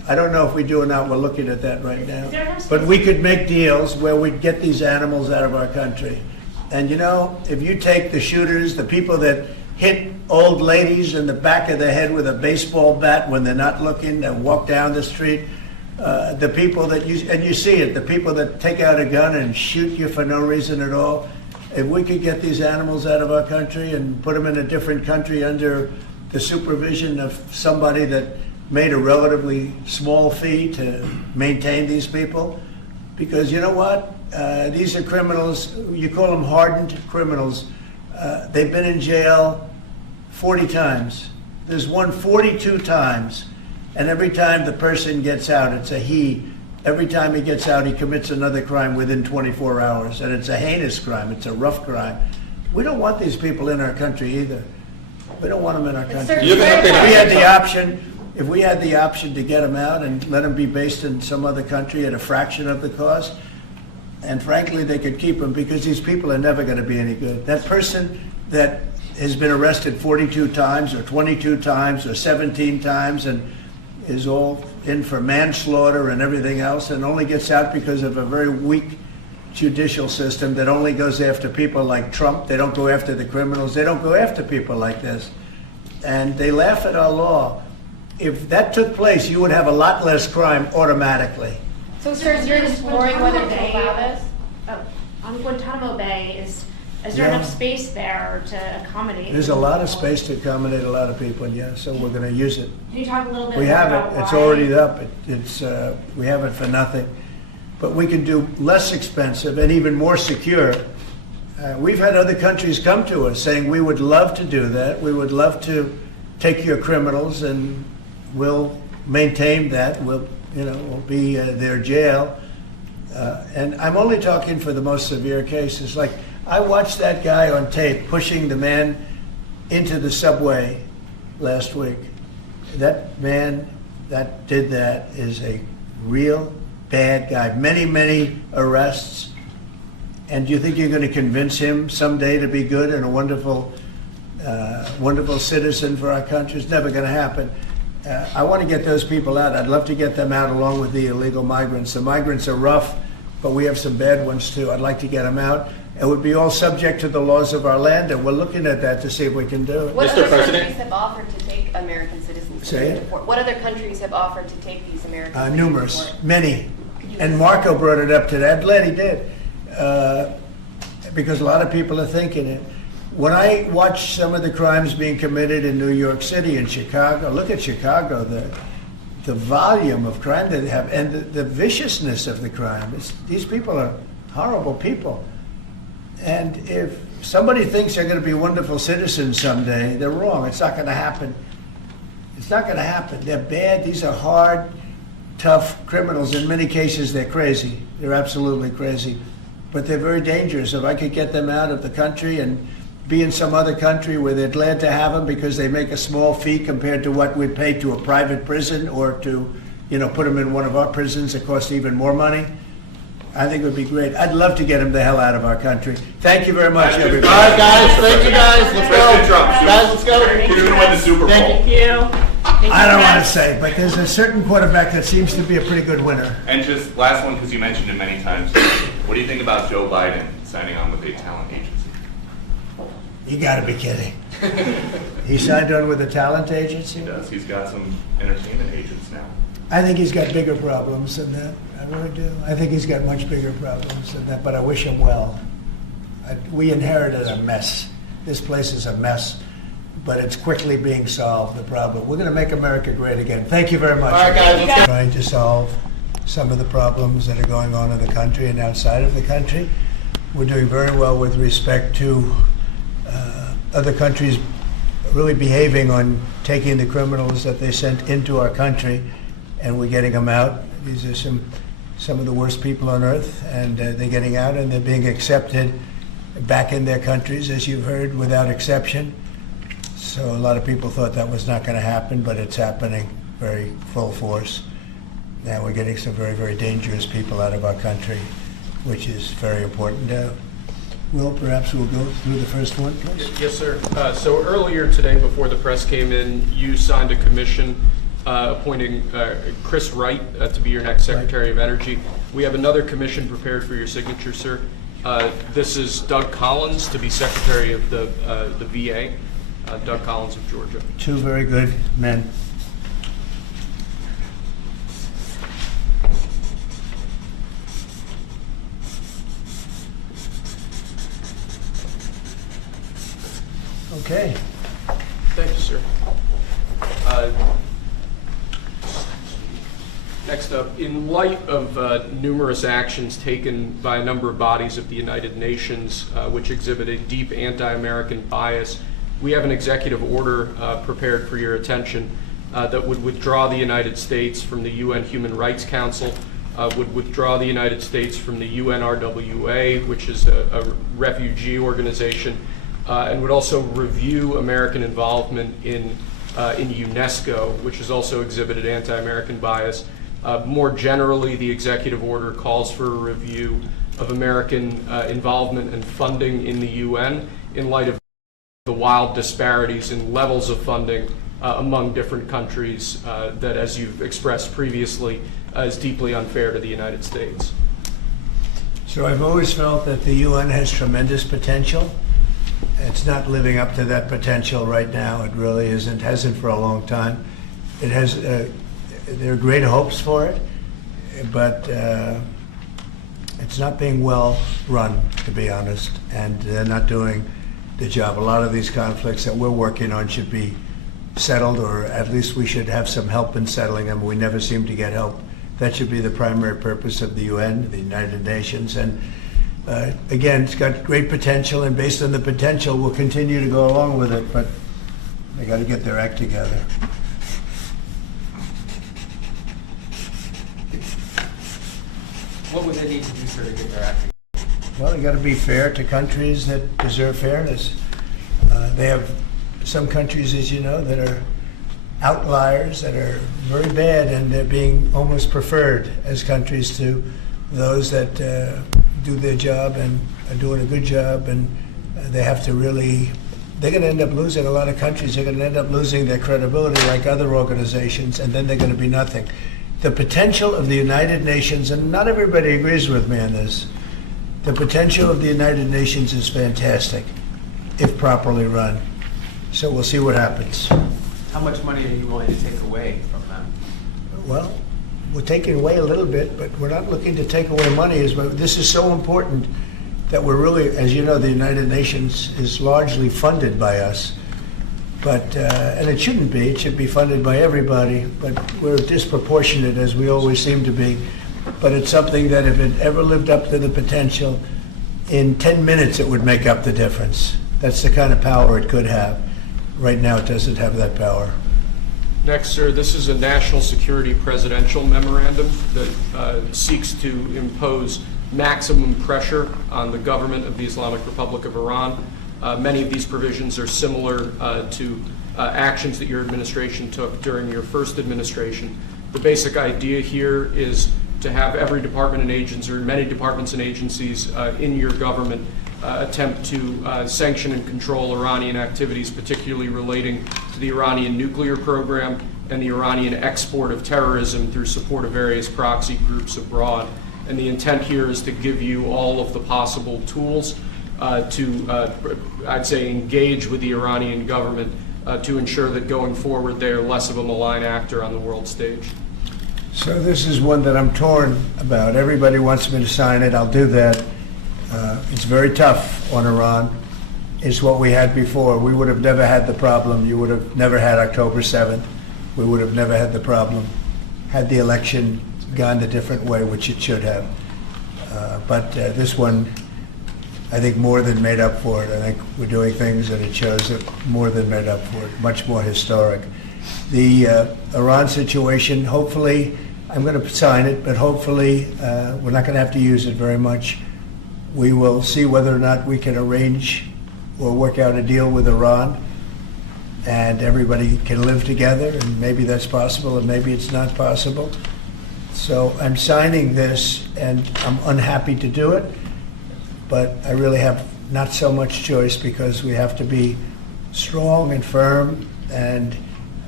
I don't know if we do or not. We're looking at that right now. Is there enough But space? we could make deals where we'd get these animals out of our country. And you know, if you take the shooters, the people that hit old ladies in the back of the head with a baseball bat when they're not looking and walk down the street, the people that you see it, the people that take out a gun and shoot you for no reason at all, if we could get these animals out of our country and put them in a different country under the supervision of somebody that made a relatively small fee to maintain these people, because you know what? These are criminals. You call them hardened criminals. They've been in jail 40 times. There's one 42 times. And every time the person gets out, it's a he. Every time he gets out, he commits another crime within 24 hours. And it's a heinous crime. It's a rough crime. We don't want these people in our country either. We don't want them in our country. You can update If we had the us. option, if we had the option to get them out and let them be based in some other country at a fraction of the cost, and frankly, they could keep them because these people are never going to be any good. That person that has been arrested 42 times or 22 times or 17 times and is all in for manslaughter and everything else and only gets out because of a very weak judicial system that only goes after people like Trump. They don't go after the criminals. They don't go after people like this. And they laugh at our law. If that took place, you would have a lot less crime automatically. So, sir, you're exploring whether to allow this? On Guantanamo Bay, is there Yeah. enough space there to accommodate? There's a lot of space to accommodate a lot of people, yeah, so we're going to use it. Can you talk a little bit We more have about it. It's why? already up. We have it for nothing. But we can do less expensive and even more secure. We've had other countries come to us saying, we would love to do that. We would love to take your criminals and we'll maintain that. We'll be their jail. And I'm only talking for the most severe cases. Like, I watched that guy on tape pushing the man into the subway last week. That man that did that is a real bad guy. Many, many arrests. And do you think you're going to convince him someday to be good and a wonderful, wonderful citizen for our country? It's never going to happen. I want to get those people out. I'd love to get them out along with the illegal migrants. The migrants are rough, but we have some bad ones too. I'd like to get them out. It would be all subject to the laws of our land, and we're looking at that to see if we can do it. What Mr. other President? countries have offered to take American citizens? Say to it? deport? What other countries have offered to take these American citizens? Numerous, to deport? many. Could you And list Marco brought it up today. I'm glad he did, because a lot of people are thinking it. When I watch some of the crimes being committed in New York City and Chicago, look at Chicago, the volume of crime that they have and the viciousness of the crime. These people are horrible people. And if somebody thinks they're going to be wonderful citizens someday, they're wrong. It's not going to happen. It's not going to happen. They're bad. These are hard, tough criminals. In many cases, they're crazy. They're absolutely crazy. But they're very dangerous. If I could get them out of the country and be in some other country where they're glad to have them because they make a small fee compared to what we'd pay to a private prison or to, put them in one of our prisons that cost even more money, I think it would be great. I'd love to get them the hell out of our country. Thank you very much, everybody. All right, guys. Thank you, guys. Let's President go. Trump, Guys, let's go. who's going to win the Super Bowl? Thank you. I don't want to say, but there's a certain quarterback that seems to be a pretty good winner. And just last one, because you mentioned it many times. What do you think about Joe Biden signing on with a talent agency? You got to be kidding. He signed on with a talent agency? He does. He's got some entertainment agents now. I think he's got bigger problems than that. I really do. I think he's got much bigger problems than that, but I wish him well. We inherited a mess. This place is a mess, but it's quickly being solved, the problem. We're going to make America great again. Thank you very much. All right, guys, let's go. Trying to solve some of the problems that are going on in the country and outside of the country. We're doing very well with respect to other countries really behaving on taking the criminals that they sent into our country, and we're getting them out. These are some of the worst people on earth, and they're getting out and they're being accepted back in their countries, as you've heard, without exception. So a lot of people thought that was not going to happen, but it's happening very full force. Now we're getting some very, very dangerous people out of our country, which is very important. Will, perhaps we'll go through the first one, please. Yes, sir. So earlier today, before the press came in, you signed a commission appointing Chris Wright to be your next Secretary of Energy. We have another commission prepared for your signature, sir. This is Doug Collins to be Secretary of the VA. Doug Collins of Georgia. Two very good men. Okay. Thank you, sir. Next up, in light of numerous actions taken by a number of bodies of the United Nations which exhibit a deep anti-American bias, we have an executive order prepared for your attention that would withdraw the United States from the UN Human Rights Council, would withdraw the United States from the UNRWA, which is a refugee organization, and would also review American involvement in UNESCO, which has also exhibited anti-American bias. More generally, the executive order calls for a review of American involvement and funding in the UN in light of the wild disparities in levels of funding among different countries that, as you've expressed previously, is deeply unfair to the United States. So I've always felt that the UN has tremendous potential. It's not living up to that potential right now. It really isn't, hasn't for a long time. It has, there are great hopes for it, but it's not being well run, to be honest, and they're not doing the job. A lot of these conflicts that we're working on should be settled, or at least we should have some help in settling them. We never seem to get help. That should be the primary purpose of the UN, the United Nations. And again, it's got great potential, and based on the potential, we'll continue to go along with it, but they got to get their act together. What would they need to do, sir, to get their act together? Well, they got to be fair to countries that deserve fairness. They have some countries, as you know, that are outliers, that are very bad, and they're being almost preferred as countries to those that do their job and are doing a good job, and they have to really, they're going to end up losing, a lot of countries are going to end up losing their credibility like other organizations, and then they're going to be nothing. The potential of the United Nations, and not everybody agrees with me on this, the potential of the United Nations is fantastic if properly run. So we'll see what happens. How much money are you willing to take away from them? Well, we're taking away a little bit, but we're not looking to take away money. This is so important that we're really, as you know, the United Nations is largely funded by us. But, and it shouldn't be, it should be funded by everybody, but we're disproportionate, as we always seem to be. But it's something that if it ever lived up to the potential, in 10 minutes it would make up the difference. That's the kind of power it could have. Right now it doesn't have that power. Next, sir, this is a national security presidential memorandum that seeks to impose maximum pressure on the government of the Islamic Republic of Iran. Many of these provisions are similar to actions that your administration took during your first administration. The basic idea here is to have every department and agency, or many departments and agencies in your government attempt to sanction and control Iranian activities, particularly relating to the Iranian nuclear program and the Iranian export of terrorism through support of various proxy groups abroad. And the intent here is to give you all of the possible tools to, I'd say, engage with the Iranian government to ensure that going forward they are less of a malign actor on the world stage. So this is one that I'm torn about. Everybody wants me to sign it. I'll do that. It's very tough on Iran. It's what we had before. We would have never had the problem. You would have never had October 7th. We would have never had the problem had the election gone a different way, which it should have. But this one, I think, more than made up for it. I think we're doing things that it shows that more than made up for it, much more historic. The Iran situation, hopefully, I'm going to sign it, but hopefully we're not going to have to use it very much. We will see whether or not we can arrange or work out a deal with Iran, and everybody can live together, and maybe that's possible, and maybe it's not possible. So I'm signing this, and I'm unhappy to do it, but I really have not so much choice because we have to be strong and firm, and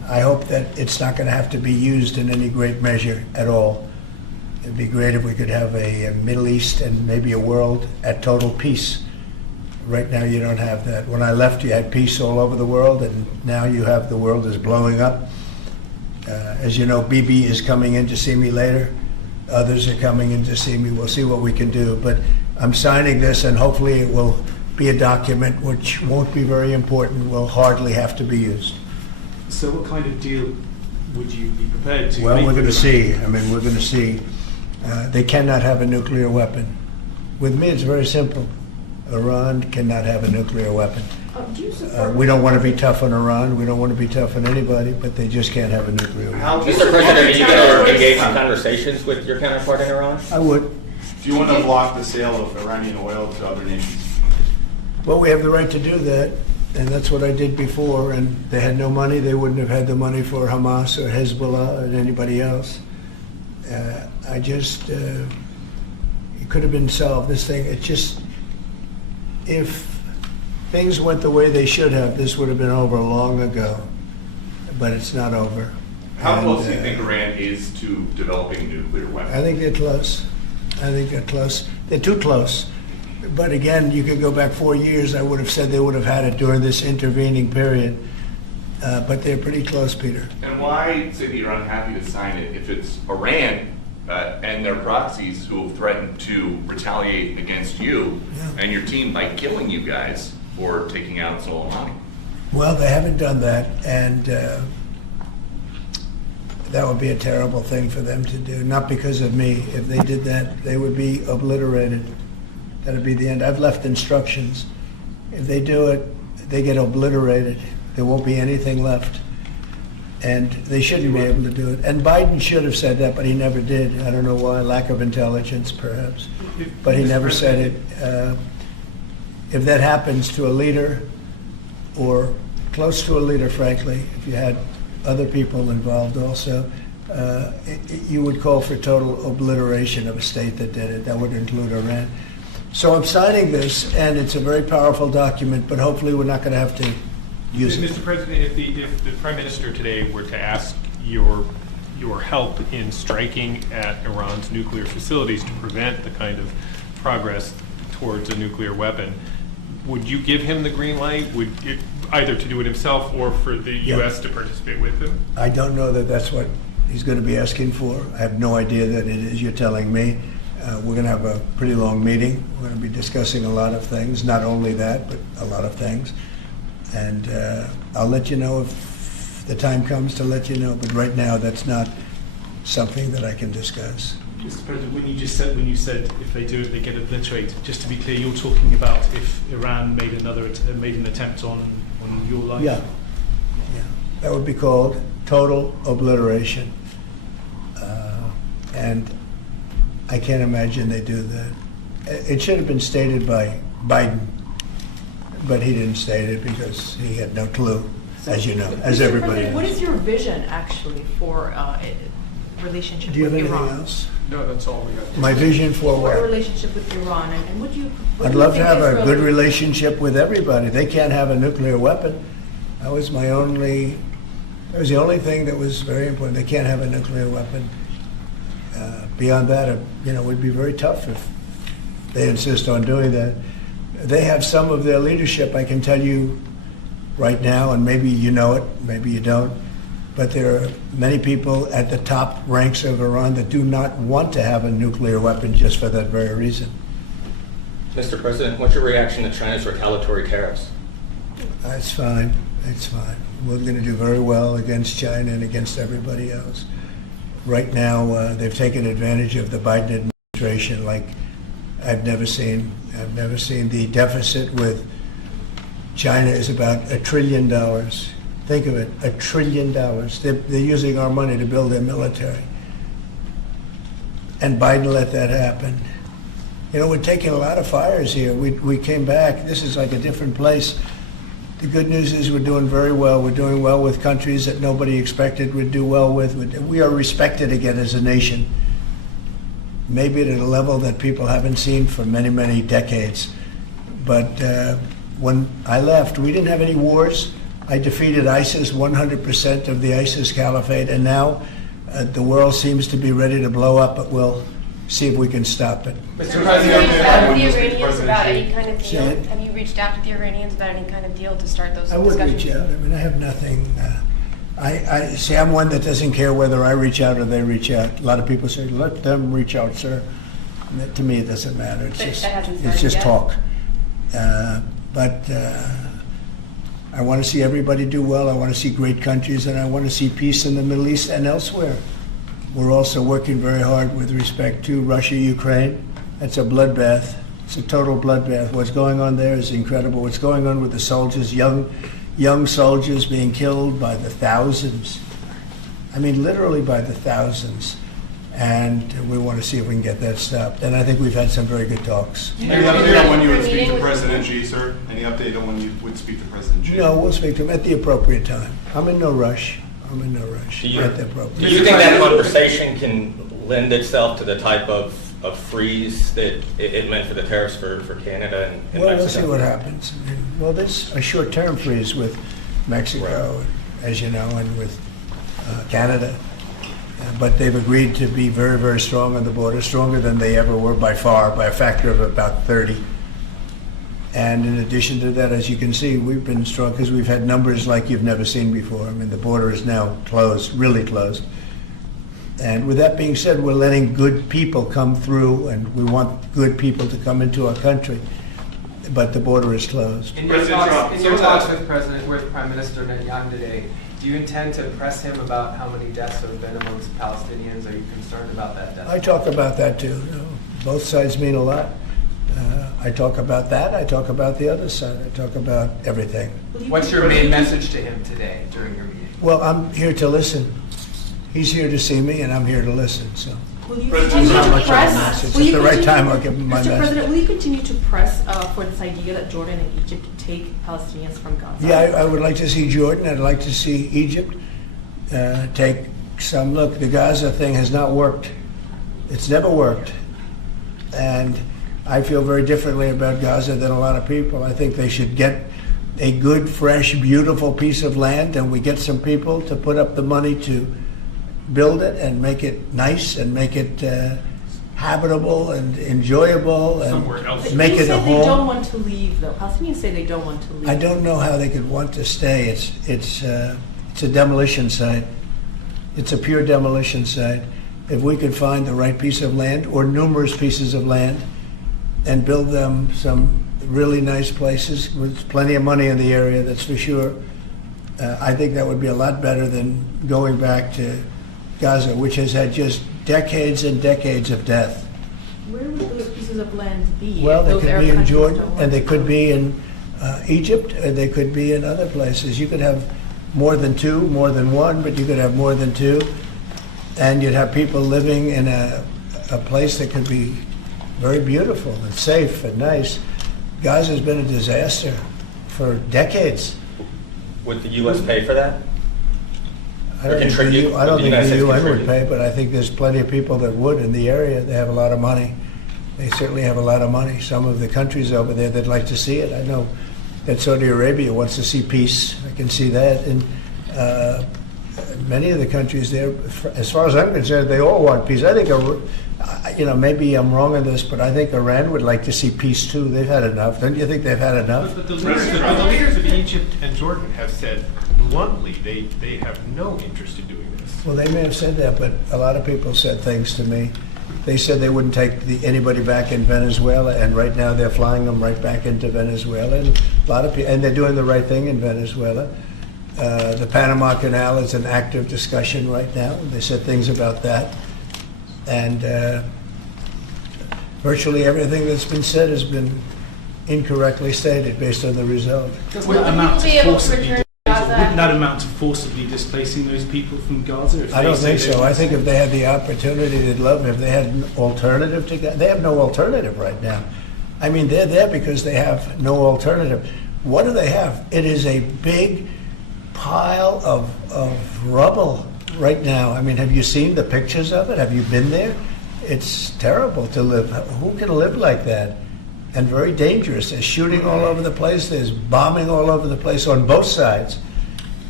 I hope that it's not going to have to be used in any great measure at all. It'd be great if we could have a Middle East and maybe a world at total peace. Right now you don't have that. When I left, you had peace all over the world, and now you have the world is blowing up. As you know, Bibi is coming in to see me later. Others are coming in to see me. We'll see what we can do. But I'm signing this, and hopefully it will be a document which won't be very important, will hardly have to be used. So what kind of deal would you be prepared to Well, make we're going to with see. I mean, we're going to see. They cannot have a nuclear weapon. With me, it's very simple. Iran cannot have a nuclear weapon. Do you support We don't want to be tough on Iran. We don't want to be tough on anybody, but they just can't have a nuclear weapon. Mr. President, are you going to engage in conversations with your counterpart in Iran? I would. Do you want to block the sale of Iranian oil to other nations? Well, we have the right to do that, and that's what I did before, and they had no money. They wouldn't have had the money for Hamas or Hezbollah or anybody else. It could have been solved, this thing. It just, if things went the way they should have, this would have been over long ago, but it's not over. How close do you think Iran is to developing nuclear weapons? I think they're close. I think they're close. They're too close. But again, you could go back 4 years, I would have said they would have had it during this intervening period. But they're pretty close, Peter. And why say that you're unhappy to sign it if it's Iran and their proxies who have threatened to retaliate against you and your team by killing you guys for taking out Soleimani? Well, they haven't done that, and that would be a terrible thing for them to do. Not because of me. If they did that, they would be obliterated. That would be the end. I've left instructions. If they do it, they get obliterated. There won't be anything left. And they shouldn't be able to do it. And Biden should have said that, but he never did. I don't know why. Lack of intelligence, perhaps. But he never said it. If that happens to a leader, or close to a leader, frankly, if you had other people involved also, you would call for total obliteration of a state that did it. That would include Iran. So I'm signing this, and it's a very powerful document, but hopefully we're not going to have to use it. Mr. President, if the Prime Minister today were to ask your help in striking at Iran's nuclear facilities to prevent the kind of progress towards a nuclear weapon, would you give him the green light? Would it, either to do it himself or for the U.S. to participate with him? I don't know that that's what he's going to be asking for. I have no idea that it is. You're telling me. We're going to have a pretty long meeting. We're going to be discussing a lot of things, not only that, but a lot of things. And I'll let you know if the time comes to let you know. But right now, that's not something that I can discuss. Mr. President, when you said if they do it, they get obliterated. Just to be clear, you're talking about if Iran made an attempt on your life. Yeah, that would be called total obliteration. And I can't imagine they do that. It should have been stated by Biden, but he didn't state it because he had no clue, as you know, as everybody knows. What is your vision actually for relationship Do you have with anything Iran? else? No, that's all we have. My vision for For a what? relationship with Iran, and would you? I'd love to have a good relationship with everybody. They can't have a nuclear weapon. That was the only thing that was very important. They can't have a nuclear weapon. Beyond that, it would be very tough if they insist on doing that. They have some of their leadership, I can tell you right now, and maybe you know it, maybe you don't, but there are many people at the top ranks of Iran that do not want to have a nuclear weapon just for that very reason. Mr. President, what's your reaction to China's retaliatory tariffs? It's fine. It's fine. We're going to do very well against China and against everybody else. Right now, they've taken advantage of the Biden administration like I've never seen. I've never seen. The deficit with China is about $1 trillion. Think of it, $1 trillion. They're using our money to build their military. And Biden let that happen. We're taking a lot of fires here. We came back. This is like a different place. The good news is we're doing very well. We're doing well with countries that nobody expected we'd do well with. We are respected again as a nation, maybe at a level that people haven't seen for many, many decades. But when I left, we didn't have any wars. I defeated ISIS, 100% of the ISIS caliphate, and now the world seems to be ready to blow up, but we'll see if we can stop it. Mr. President, have you reached out to the Iranians about any kind of Say deal? it. Have you reached out to the Iranians about any kind of deal to start those I would discussions? reach out. I mean, I have nothing. I see. I'm one that doesn't care whether I reach out or they reach out. A lot of people say, "Let them reach out, sir." And that, to me, it doesn't matter. It's But just that hasn't it's started just yet? talk. But I want to see everybody do well. I want to see great countries, and I want to see peace in the Middle East and elsewhere. We're also working very hard with respect to Russia, Ukraine. That's a bloodbath. It's a total bloodbath. What's going on there is incredible. What's going on with the soldiers, young soldiers being killed by the thousands. I mean, literally by the thousands. And we want to see if we can get that stopped. And I think we've had some very good talks. Any update on when you would speak to President Xi, sir? Any update on when you would speak to President Xi? No, we'll speak to him at the appropriate time. I'm in no rush. Do you, At the appropriate do you think that conversation can lend itself to the type of freeze that it meant for the tariffs for Canada and Well, Mexico? we'll see what happens. I mean, well, there's a short-term freeze with Mexico, as you know, and with Canada. But they've agreed to be very, very strong on the border, stronger than they ever were by far, by a factor of about 30. And in addition to that, as you can see, we've been strong because we've had numbers like you've never seen before. I mean, the border is now closed, really closed. And with that being said, we're letting good people come through, and we want good people to come into our country. But the border is closed. In your talks with Prime Minister Netanyahu today, do you intend to press him about how many deaths have been amongst Palestinians? Are you concerned about that death? I talk about that too. You know, both sides mean a lot. I talk about that. I talk about the other side. I talk about everything. What's your main message to him today during your meeting? Well, I'm here to listen. He's here to see me, and I'm here to listen. So, Will you President, continue how to much of a press? message? Will At you the right continue- time, I'll give him my Mr. message. President, will you continue to press for this idea that Jordan and Egypt take Palestinians from Gaza? yeah, I would like to see Jordan. I'd like to see Egypt take some look. The Gaza thing has not worked. It's never worked, and I feel very differently about Gaza than a lot of people. I think they should get a good, fresh, beautiful piece of land, and we get some people to put up the money to build it and make it nice and make it habitable and enjoyable and Somewhere else. make They it a say they don't home. want to leave, though. Palestinians say they don't want to leave. I don't know how they could want to stay. It's a demolition site. It's a pure demolition site. If we could find the right piece of land or numerous pieces of land and build them some really nice places with plenty of money in the area, that's for sure. I think that would be a lot better than going back to Gaza, which has had just decades and decades of death. Where would those pieces of land be? Well, if they those could Arab be in countries Jordan, don't want and they to could go? be in Egypt, and they could be in other places. You could have more than two, more than one, but you could have more than two, and you'd have people living in a place that could be very beautiful and safe and nice. Gaza's been a disaster for decades. Would the U.S. pay for that? I don't think contribute? I don't Would the think the United States UN would contribute? pay, but I think there's plenty of people that would in the area. They have a lot of money. They certainly have a lot of money. Some of the countries over there, they'd like to see it. I know that Saudi Arabia wants to see peace. I can see that. And many of the countries there, as far as I'm concerned, they all want peace. I think, maybe I'm wrong on this, but I think Iran would like to see peace too. They've had enough. Don't you think they've had enough? But the leaders of Egypt and Jordan have said bluntly they have no interest in doing this. Well, they may have said that, but a lot of people said things to me. They said they wouldn't take anybody back in Venezuela, and right now they're flying them right back into Venezuela. And a lot of people, and they're doing the right thing in Venezuela. The Panama Canal is an active discussion right now. They said things about that, and virtually everything that's been said has been incorrectly stated based on the result. Doesn't that amount Will you be to able to forcibly return wouldn't that amount to forcibly displacing those people from Gaza? If I don't they think say they so. want I think to? if they had the opportunity, they'd love it. If they had an alternative to Gaza, they have no alternative right now. I mean, they're there because they have no alternative. What do they have? It is a big pile of rubble right now. I mean, have you seen the pictures of it? Have you been there? It's terrible to live. Who can live like that? And very dangerous. There's shooting all over the place. There's bombing all over the place on both sides.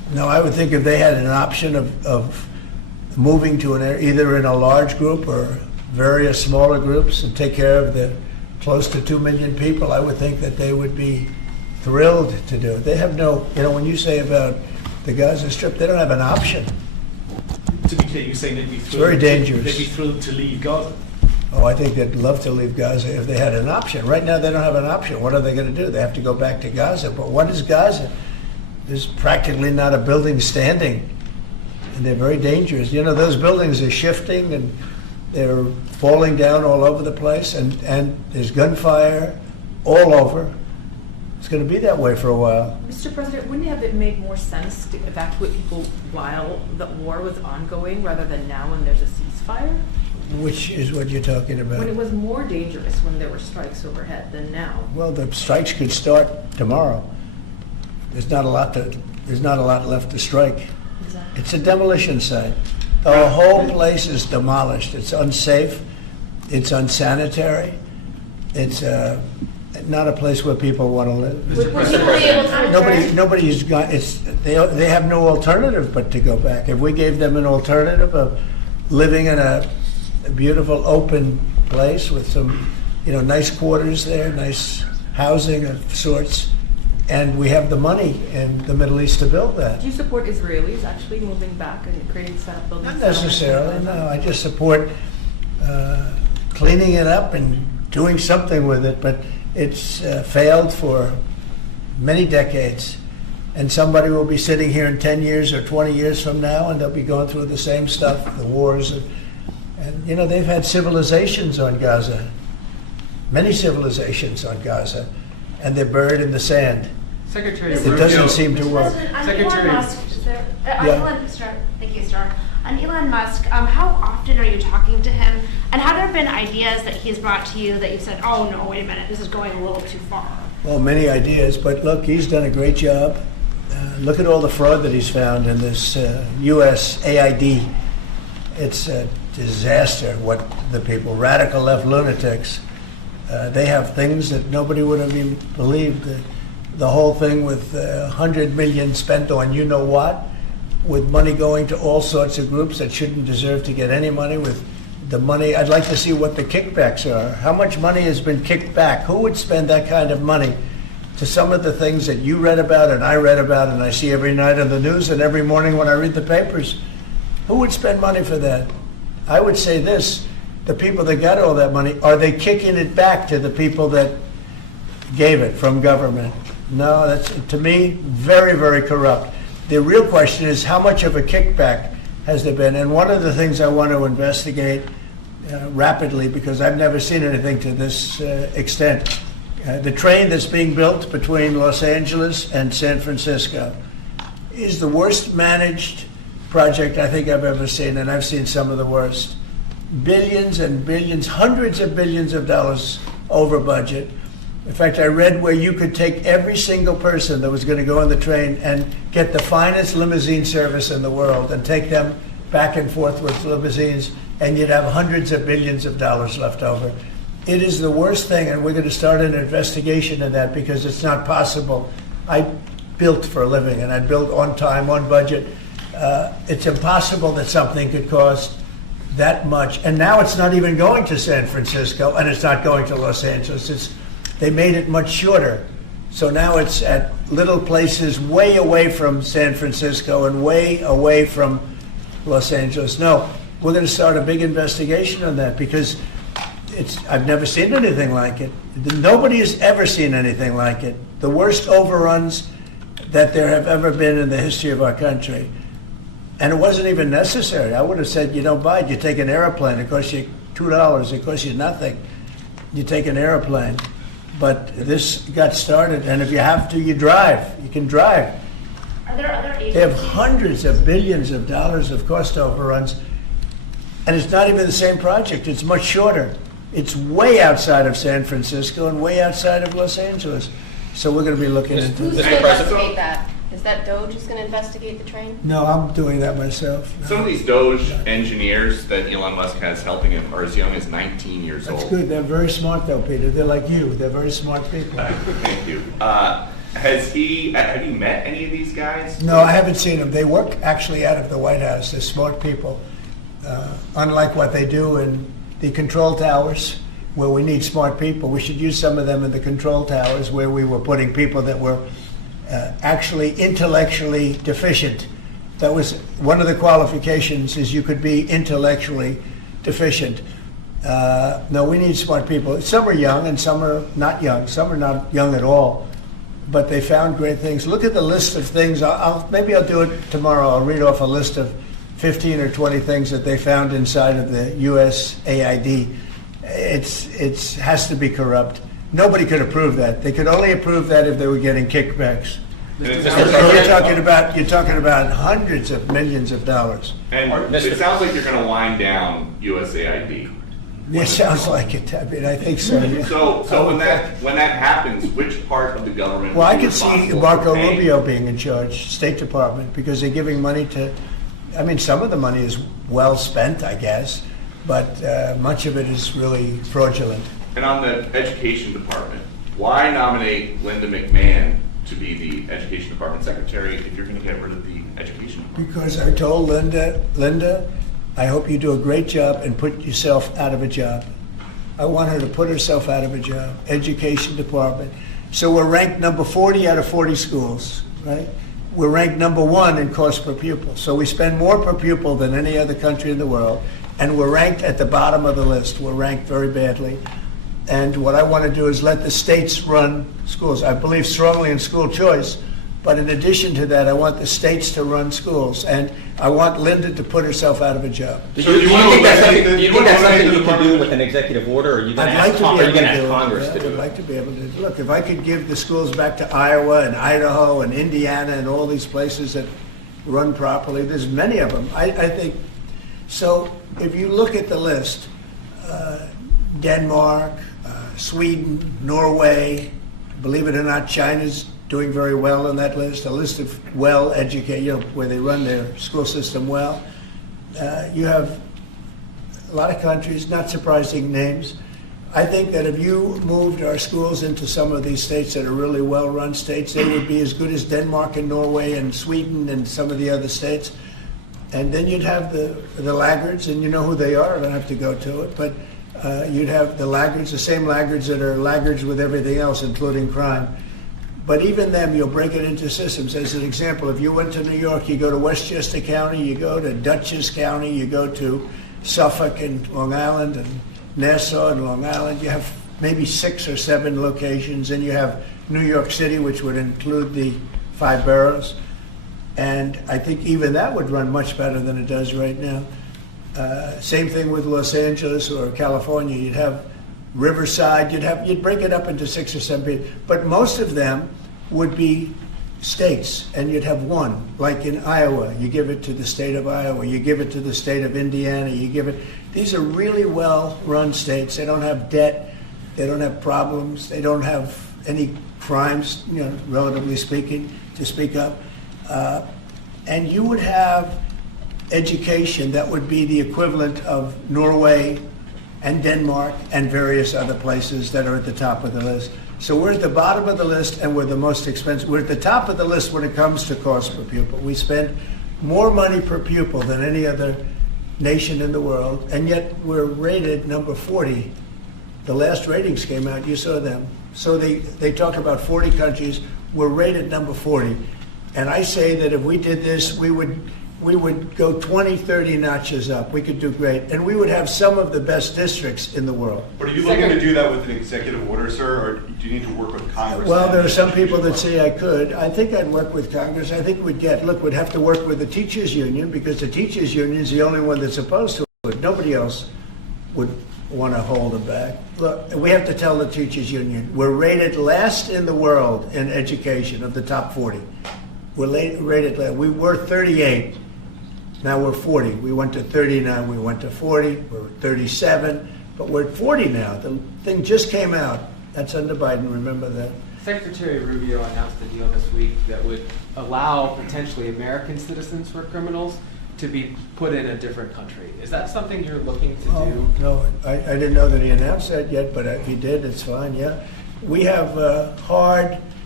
No, I would think if they had an option of moving to either in a large group or various smaller groups and take care of the close to 2 million people, I would think that they would be thrilled to do it. They have no, when you say about the Gaza Strip, they don't have an option. To be clear, you're saying they'd be thrilled. It's very dangerous. They'd be thrilled to leave Gaza. Oh, I think they'd love to leave Gaza if they had an option. Right now, they don't have an option. What are they going to do? They have to go back to Gaza. But what is Gaza? There's practically not a building standing, and they're very dangerous. Those buildings are shifting, and they're falling down all over the place, and there's gunfire all over. It's going to be that way for a while. Mr. President, wouldn't it have made more sense to evacuate people while the war was ongoing rather than now when there's a ceasefire? Which is what you're talking about? When it was more dangerous when there were strikes overhead than now. Well, the strikes could start tomorrow. There's not a lot left to strike. Exactly. It's a demolition site. The whole place is demolished. It's unsafe. It's unsanitary. It's not a place where people want to live. Would you be able to return? Nobody's got. They have no alternative but to go back. If we gave them an alternative of living in a beautiful open place with some, nice quarters there, nice housing of sorts, and we have the money in the Middle East to build that. Do you support Israelis actually moving back and creating buildings? Not necessarily, no. I just support cleaning it up and doing something with it, but it's failed for many decades. And somebody will be sitting here in 10 years or 20 years from now, and they'll be going through the same stuff, the wars. And they've had civilizations on Gaza, many civilizations on Gaza, and they're buried in the sand. Secretary, it doesn't seem to work. Secretary, thank you, Star. On Elon Musk, how often are you talking to him, and have there been ideas that he's brought to you that you said, oh no, wait a minute, this is going a little too far? Well, many ideas, but look, he's done a great job. Look at all the fraud that he's found in this U.S. AID. It's a disaster what the people, radical left lunatics, they have things that nobody would have even believed. The whole thing with $100 million spent on you-know-what, with money going to all sorts of groups that shouldn't deserve to get any money, with the money. I'd like to see what the kickbacks are. How much money has been kicked back? Who would spend that kind of money to some of the things that you read about and I read about and I see every night on the news and every morning when I read the papers? Who would spend money for that? I would say this, the people that got all that money, are they kicking it back to the people that gave it from government? No, that's, to me, very, very corrupt. The real question is how much of a kickback has there been? And one of the things I want to investigate rapidly, because I've never seen anything to this extent, the train that's being built between Los Angeles and San Francisco is the worst managed project I think I've ever seen, and I've seen some of the worst. Billions and billions, hundreds of billions of dollars over budget. In fact, I read where you could take every single person that was going to go on the train and get the finest limousine service in the world and take them back and forth with limousines, and you'd have hundreds of billions of dollars left over. It is the worst thing, and we're going to start an investigation in that because it's not possible. I built for a living, and I built on time, on budget. It's impossible that something could cost that much. And now it's not even going to San Francisco, and it's not going to Los Angeles. They made it much shorter. So now it's at little places way away from San Francisco and way away from Los Angeles. No, we're going to start a big investigation on that because I've never seen anything like it. Nobody has ever seen anything like it. The worst overruns that there have ever been in the history of our country. And it wasn't even necessary. I would have said, you don't buy it. You take an airplane. It costs you $2. It costs you nothing. You take an airplane. But this got started, and if you have to, you drive. You can drive. Are there other agencies? They have hundreds of billions of dollars of cost overruns, and it's not even the same project. It's much shorter. It's way outside of San Francisco and way outside of Los Angeles. So we're going to be looking into Who's this. going to investigate that? Is that Doge who's going to investigate the train? No, I'm doing that myself. No. Some of these Doge engineers that Elon Musk has helping him are as young as 19 years old. That's good. They're very smart, though, Peter. They're like you. They're very smart people. Thank you. have you met any of these guys? No, I haven't seen them. They work actually out of the White House. They're smart people. Unlike what they do in the control towers, where we need smart people, we should use some of them in the control towers where we were putting people that were actually intellectually deficient. That was one of the qualifications, is you could be intellectually deficient. No, we need smart people. Some are young and some are not young. Some are not young at all, but they found great things. Look at the list of things. Maybe I'll do it tomorrow. I'll read off a list of 15 or 20 things that they found inside of the USAID. It has to be corrupt. Nobody could approve that. They could only approve that if they were getting kickbacks. You're talking about hundreds of millions of dollars. And it sounds like you're going to wind down USAID. It sounds like it. I mean, I think so. Yeah. So when that happens, which part of the government? Well, I could see Marco Rubio being in charge, State Department, because they're giving money to. I mean, some of the money is well spent, I guess, but much of it is really fraudulent. And on the Education Department, why nominate Linda McMahon to be the Education Department Secretary if you're going to get rid of the Education Department? Because I told Linda, I hope you do a great job and put yourself out of a job. I want her to put herself out of a job. Education Department. So we're ranked number 40 out of 40 schools, right? We're ranked number 1 in cost per pupil. So we spend more per pupil than any other country in the world. And we're ranked at the bottom of the list. We're ranked very badly. And what I want to do is let the states run schools. I believe strongly in school choice. But in addition to that, I want the states to run schools. And I want Linda to put herself out of a job. Do you think that's something you can do with an executive order, or are you going to ask Congress to do it? I'd like to be able to. Look, if I could give the schools back to Iowa and Idaho and Indiana and all these places that run properly, there's many of them. I think. So if you look at the list, Denmark, Sweden, Norway, believe it or not, China's doing very well on that list, a list of well-educated, where they run their school system well. You have a lot of countries, not surprising names. I think that if you moved our schools into some of these states that are really well-run states, they would be as good as Denmark and Norway and Sweden and some of the other states. And then you'd have the laggards, and you know who they are. I don't have to go to it, but you'd have the laggards, the same laggards that are laggards with everything else, including crime. But even them, you'll break it into systems. As an example, if you went to New York, you go to Westchester County, you go to Dutchess County, you go to Suffolk and Long Island and Nassau and Long Island. You have maybe 6 or 7 locations, and you have New York City, which would include the 5 boroughs. And I think even that would run much better than it does right now. Same thing with Los Angeles or California. You'd have Riverside, you'd break it up into 6 or 7, but most of them would be states, and you'd have one. Like in Iowa, you give it to the state of Iowa, you give it to the state of Indiana, these are really well-run states. They don't have debt, they don't have problems, they don't have any crimes, relatively speaking, to speak of. And you would have education that would be the equivalent of Norway and Denmark and various other places that are at the top of the list. So we're at the bottom of the list, and we're the most expensive. We're at the top of the list when it comes to cost per pupil. We spend more money per pupil than any other nation in the world, and yet we're rated number 40. The last ratings came out, you saw them. So they talk about 40 countries. We're rated number 40. And I say that if we did this, we would go 20, 30 notches up. We could do great. And we would have some of the best districts in the world. But are you looking to do that with an executive order, sir, or do you need to work with Congress? Well, there are some people that say I could. I think I'd work with Congress. I think we'd have to work with the teachers union, because the teachers union is the only one that's opposed to it. Nobody else would want to hold them back. Look, we have to tell the teachers union, we're rated last in the world in education of the top 40. We're rated last. We were 38. Now we're 40. We went to 39. We went to 40. We're 37. But we're at 40 now. The thing just came out. That's under Biden. Remember that. Secretary Rubio announced a deal this week that would allow potentially American citizens who are criminals to be put in a different country. Is that something you're looking to do? No, I didn't know that he announced that yet, but if he did, it's fine, yeah. We have hard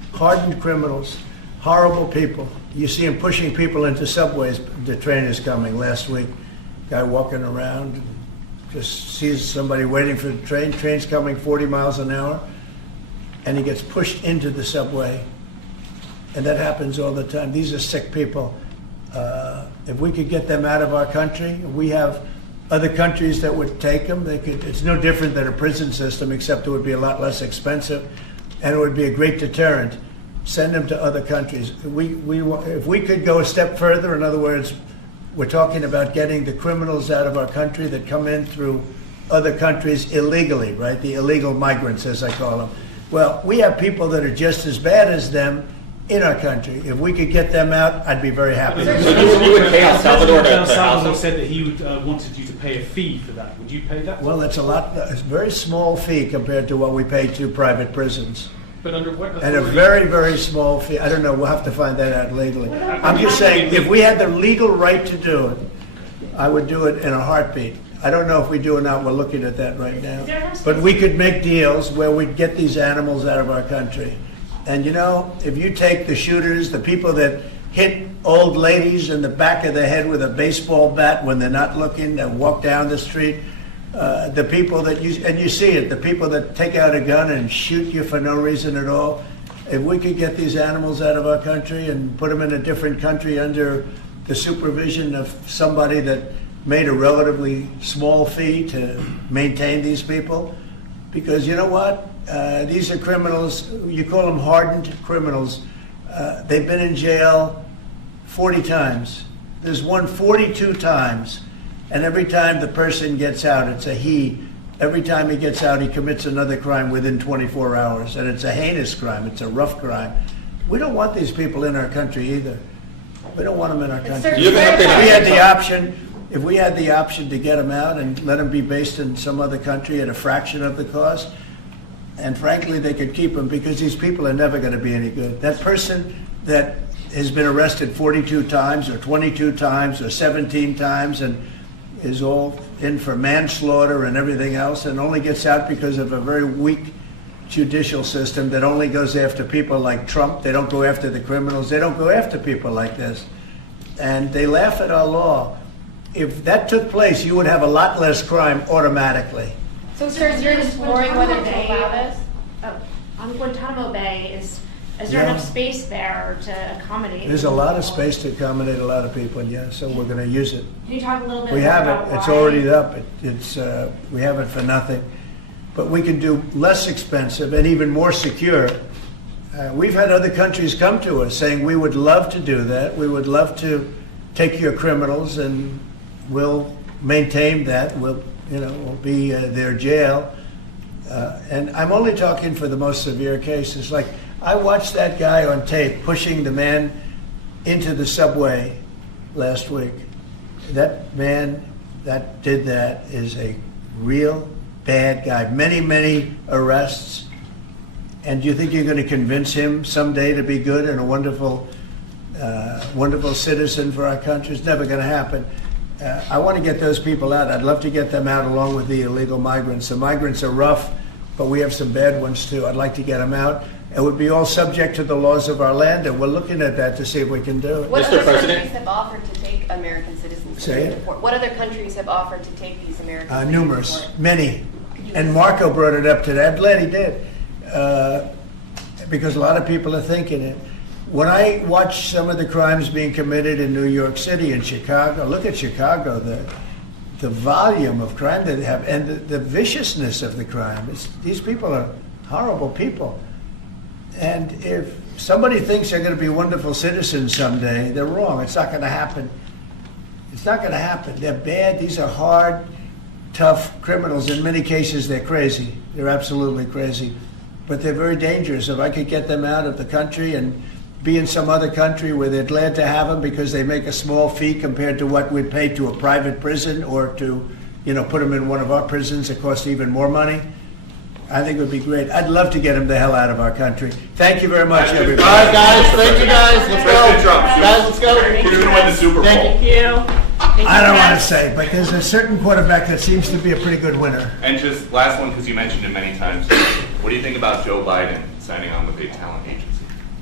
hardened criminals, horrible people. You see them pushing people into subways. The train is coming. Last week, guy walking around, just sees somebody waiting for the train. Train's coming 40 miles an hour, and he gets pushed into the subway. And that happens all the time. These are sick people. If we could get them out of our country, we have other countries that would take them. It's no different than a prison system, except it would be a lot less expensive, and it would be a great deterrent. Send them to other countries. If we could go a step further, in other words, we're talking about getting the criminals out of our country that come in through other countries illegally, right? The illegal migrants, as I call them. Well, we have people that are just as bad as them in our country. If we could get them out, I'd be very happy. So you would pay El Salvador to El house Salvador them? said that he would, wanted you to pay a fee for that. Would you pay that? Well, it's a very small fee compared to what we pay to private prisons. But under what And a authority? very, very small fee. I don't know, we'll have to find that out legally. I'm just saying, if we had the legal right to do it, I would do it in a heartbeat. I don't know if we do or not, we're looking at that right now. But we could make deals where we'd get these animals out of our country. And you know, if you take the shooters, the people that hit old ladies in the back of the head with a baseball bat when they're not looking, that walk down the street, the people that you see it, the people that take out a gun and shoot you for no reason at all. If we could get these animals out of our country and put them in a different country under the supervision of somebody that made a relatively small fee to maintain these people, because you know what? These are criminals, you call them hardened criminals. They've been in jail 40 times. There's one 42 times. And every time the person gets out, it's a he. Every time he gets out, he commits another crime within 24 hours. And it's a heinous crime. It's a rough crime. We don't want these people in our country either. We don't want them in our country. If we had the option to get them out and let them be based in some other country at a fraction of the cost, and frankly, they could keep them because these people are never going to be any good. That person that has been arrested 42 times or 22 times or 17 times and is all in for manslaughter and everything else and only gets out because of a very weak judicial system that only goes after people like Trump. They don't go after the criminals. They don't go after people like this. And they laugh at our law. If that took place, you would have a lot less crime automatically. So, sir, you're exploring whether to allow this? On Guantanamo Bay, is there enough space there to accommodate? There's a lot of space to accommodate a lot of people, yeah, so we're going to use it. Can you talk a little bit We more have about it. It's why? already up. We have it for nothing. But we can do less expensive and even more secure. We've had other countries come to us saying, we would love to do that. We would love to take your criminals and we'll maintain that. We'll be their jail. And I'm only talking for the most severe cases. Like, I watched that guy on tape pushing the man into the subway last week. That man that did that is a real bad guy. Many, many arrests. And do you think you're going to convince him someday to be good and a wonderful, wonderful citizen for our country? It's never going to happen. I want to get those people out. I'd love to get them out along with the illegal migrants. The migrants are rough, but we have some bad ones too. I'd like to get them out. It would be all subject to the laws of our land, and we're looking at that to see if we can do it. What other countries have offered to take American citizens? Say it? What other countries have offered to take these American citizens? Numerous, many. And Marco brought it up today. I'm glad he did, because a lot of people are thinking it. When I watch some of the crimes being committed in New York City and Chicago, look at Chicago, the volume of crime that they have and the viciousness of the crime. These people are horrible people. And if somebody thinks they're going to be wonderful citizens someday, they're wrong. It's not going to happen. It's not going to happen. They're bad. These are hard, tough criminals. In many cases, they're crazy. They're absolutely crazy. But they're very dangerous. If I could get them out of the country and be in some other country where they're glad to have them because they make a small fee compared to what we'd pay to a private prison or to, put them in one of our prisons that cost even more money, I think it would be great. I'd love to get them the hell out of our country. Thank you very much, everybody. All right, guys. Thank you, guys. Let's go. Guys, let's go. Who's going to win the Super Bowl? Thank you. I don't want to say, but there's a certain quarterback that seems to be a pretty good winner. And just last one, because you mentioned it many times. What do you think about Joe Biden signing on with a talent agency?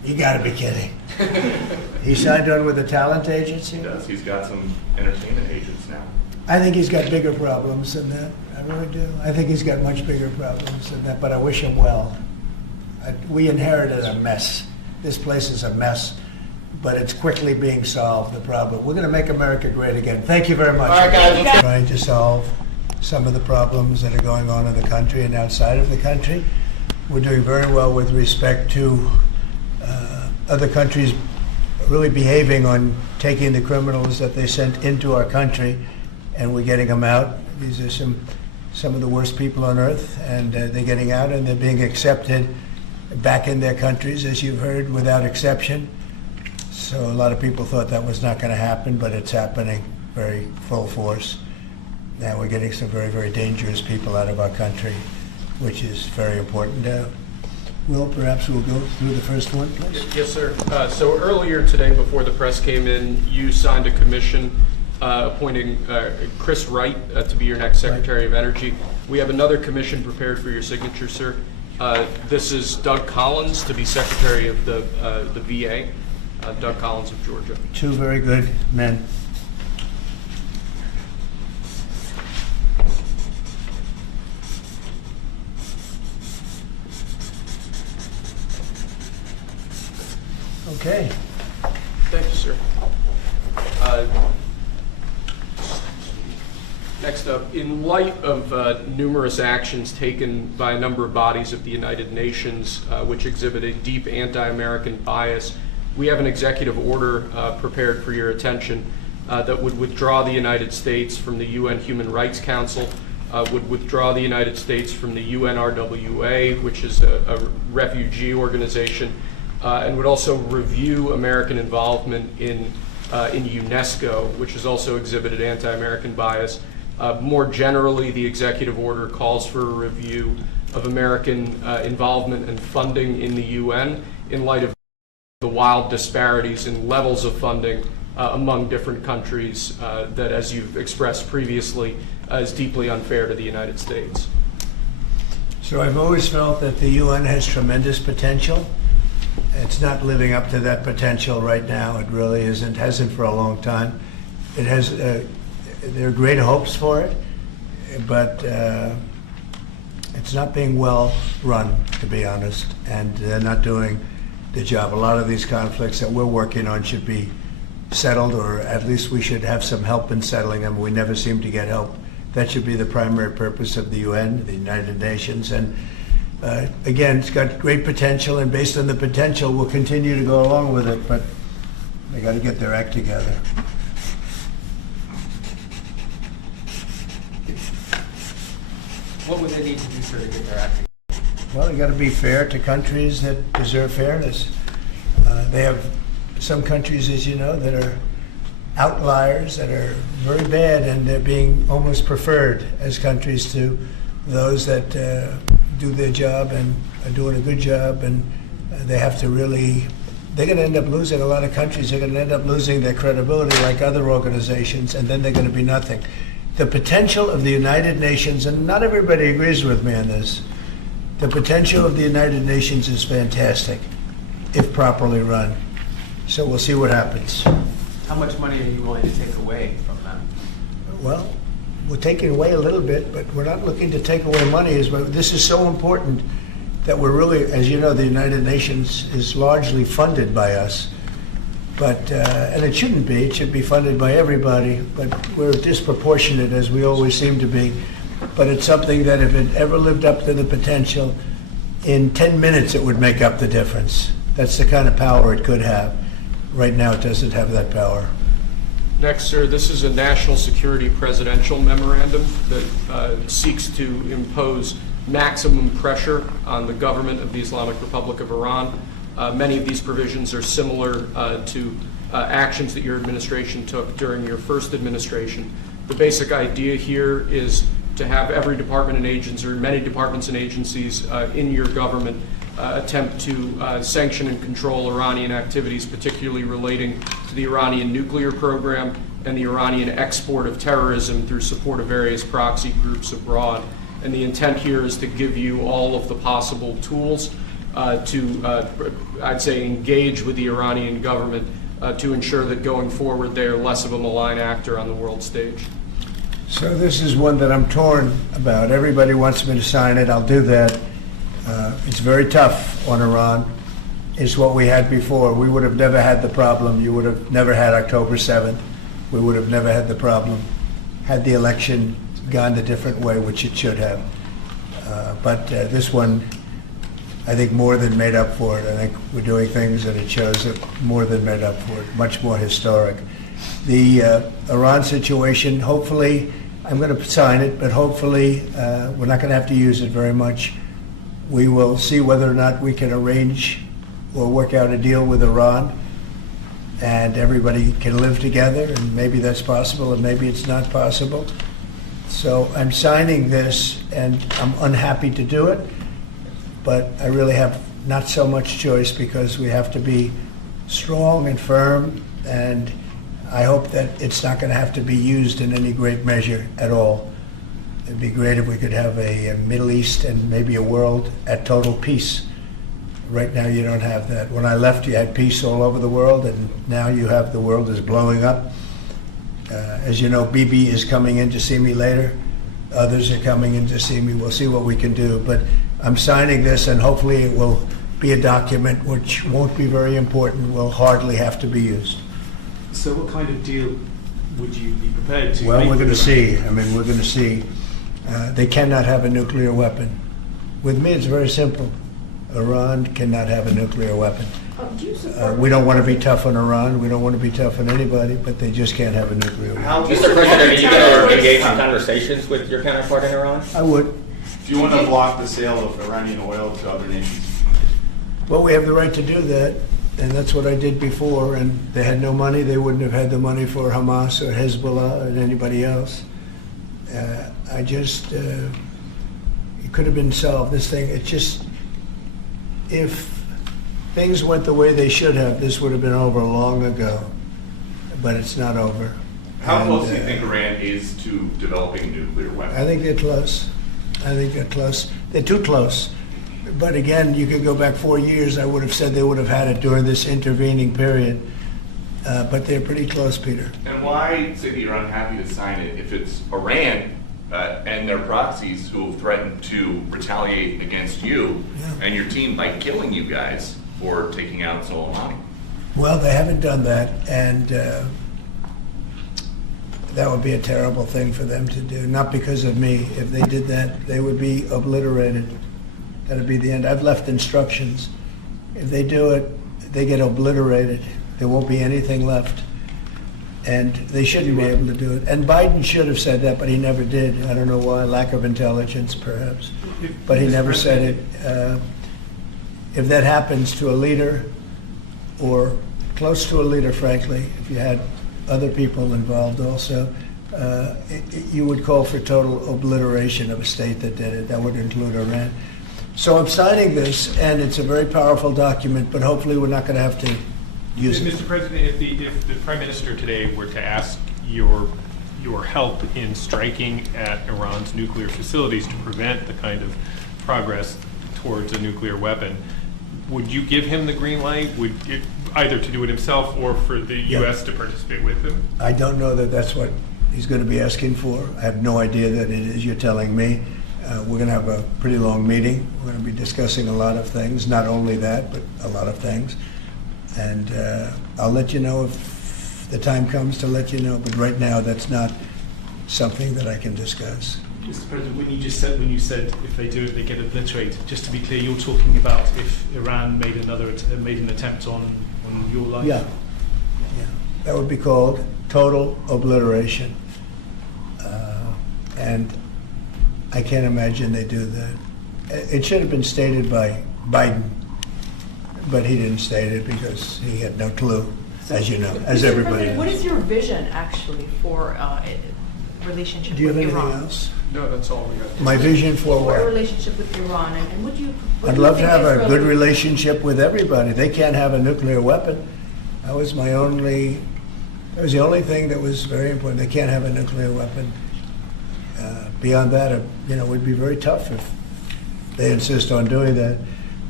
You gotta be kidding. He signed on with the talent agency? He does. He's got some entertainment agents now. I think he's got bigger problems than that. I really do. I think he's got much bigger problems than that, but I wish him well. We inherited a mess. This place is a mess, but it's quickly being solved, the problem. We're going to make America great again. Thank you very much. All right, guys, let's go. Trying to solve some of the problems that are going on in the country and outside of the country. We're doing very well with respect to other countries really behaving on taking the criminals that they sent into our country, and we're getting them out. These are some of the worst people on earth, and they're getting out and they're being accepted back in their countries, as you've heard, without exception. So a lot of people thought that was not going to happen, but it's happening very full force. Now we're getting some very, very dangerous people out of our country, which is very important. Will, perhaps we'll go through the first one, please. Yes, sir. So earlier today, before the press came in, you signed a commission appointing Chris Wright to be your next Secretary of Energy. We have another commission prepared for your signature, sir. This is Doug Collins to be Secretary of the VA. Doug Collins of Georgia. Two very good men. Okay. Thank you, sir. Next up, in light of numerous actions taken by a number of bodies of the United Nations which exhibit a deep anti-American bias, we have an executive order prepared for your attention that would withdraw the United States from the UN Human Rights Council, would withdraw the United States from the UNRWA, which is a refugee organization, and would also review American involvement in UNESCO, which has also exhibited anti-American bias. More generally, the executive order calls for a review of American involvement and funding in the UN in light of the wild disparities in levels of funding among different countries that, as you've expressed previously, is deeply unfair to the United States. So I've always felt that the UN has tremendous potential. It's not living up to that potential right now. It really isn't, hasn't for a long time. It has, there are great hopes for it, but it's not being well run, to be honest, and they're not doing the job. A lot of these conflicts that we're working on should be settled, or at least we should have some help in settling them. We never seem to get help. That should be the primary purpose of the UN, the United Nations. And again, it's got great potential, and based on the potential, we'll continue to go along with it, but they got to get their act together. What would they need to do, sir, to get their act together? Well, you got to be fair to countries that deserve fairness. They have some countries, as you know, that are outliers, that are very bad, and they're being almost preferred as countries to those that do their job and are doing a good job, and they have to really, they're going to end up losing, a lot of countries, they're going to end up losing their credibility like other organizations, and then they're going to be nothing. The potential of the United Nations, and not everybody agrees with me on this, the potential of the United Nations is fantastic if properly run. So we'll see what happens. How much money are you willing to take away from them? Well, we're taking away a little bit, but we're not looking to take away money. This is so important that we're really, as you know, the United Nations is largely funded by us. But, and it shouldn't be, it should be funded by everybody, but we're disproportionate, as we always seem to be. But it's something that if it ever lived up to the potential, in 10 minutes it would make up the difference. That's the kind of power it could have. Right now it doesn't have that power. Next, sir, this is a national security presidential memorandum that seeks to impose maximum pressure on the government of the Islamic Republic of Iran. Many of these provisions are similar to actions that your administration took during your first administration. The basic idea here is to have every department and agency, or many departments and agencies in your government attempt to sanction and control Iranian activities, particularly relating to the Iranian nuclear program and the Iranian export of terrorism through support of various proxy groups abroad. And the intent here is to give you all of the possible tools I'd say, engage with the Iranian government to ensure that going forward they are less of a malign actor on the world stage? So this is one that I'm torn about. Everybody wants me to sign it. I'll do that. It's very tough on Iran. It's what we had before. We would have never had the problem. You would have never had October 7th. We would have never had the problem had the election gone a different way, which it should have. But this one, I think, more than made up for it. I think we're doing things that it shows that more than made up for it, much more historic. The Iran situation, hopefully, I'm going to sign it, but hopefully we're not going to have to use it very much. We will see whether or not we can arrange or work out a deal with Iran, and everybody can live together, and maybe that's possible, and maybe it's not possible. So I'm signing this, and I'm unhappy to do it, but I really have not so much choice because we have to be strong and firm, and I hope that it's not going to have to be used in any great measure at all. It'd be great if we could have a Middle East and maybe a world at total peace. Right now you don't have that. When I left, you had peace all over the world, and now you have the world is blowing up. As you know, Bibi is coming in to see me later. Others are coming in to see me. We'll see what we can do. But I'm signing this, and hopefully it will be a document which won't be very important, will hardly have to be used. So what kind of deal would you be prepared to Well, make we're going to with Iran? see. I mean, we're going to see. They cannot have a nuclear weapon. With me, it's very simple. Iran cannot have a nuclear weapon. Do you support We don't want to be tough on Iran. We don't want to be tough on anybody, but they just can't have a nuclear weapon. Mr. President, are you going to engage in conversations with your counterpart in Iran? I would. Do you want to block the sale of Iranian oil to other nations? Well, we have the right to do that, and that's what I did before, and they had no money. They wouldn't have had the money for Hamas or Hezbollah or anybody else. It could have been solved, this thing. It just, if things went the way they should have, this would have been over long ago, but it's not over. How close do you think Iran is to developing a nuclear weapon? I think they're close. I think they're close. They're too close. But again, you could go back 4 years, I would have said they would have had it during this intervening period. But they're pretty close, Peter. And why say that you're unhappy to sign it if it's Iran and their proxies who have threatened to retaliate against you and your team by killing you guys for taking out Soleimani? Well, they haven't done that, and that would be a terrible thing for them to do. Not because of me. If they did that, they would be obliterated. That would be the end. I've left instructions. If they do it, they get obliterated. There won't be anything left. And they shouldn't be able to do it. And Biden should have said that, but he never did. I don't know why. Lack of intelligence, perhaps. But he never said it. If that happens to a leader, or close to a leader, frankly, if you had other people involved also, you would call for total obliteration of a state that did it. That would include Iran. So I'm signing this, and it's a very powerful document, but hopefully we're not going to have to use it. Mr. President, if the Prime Minister today were to ask your help in striking at Iran's nuclear facilities to prevent the kind of progress towards a nuclear weapon, would you give him the green light? Would it, either to do it himself or for the U.S. to participate with him? I don't know that that's what he's going to be asking for. I have no idea that it is. You're telling me. We're going to have a pretty long meeting. We're going to be discussing a lot of things, not only that, but a lot of things. And I'll let you know if the time comes to let you know. But right now, that's not something that I can discuss. Mr. President, when you said if they do it, they get obliterated. Just to be clear, you're talking about if Iran made an attempt on your life. Yeah, that would be called total obliteration. And I can't imagine they do that. It should have been stated by Biden, but he didn't state it because he had no clue, as you know, as everybody knows. What is your vision actually for relationship Do you have with anything Iran? else? No, that's all we got. My vision for For a what? relationship with Iran, and what do you? I'd love to have a good relationship with everybody. They can't have a nuclear weapon. That was the only thing that was very important. They can't have a nuclear weapon. Beyond that, it would be very tough if they insist on doing that.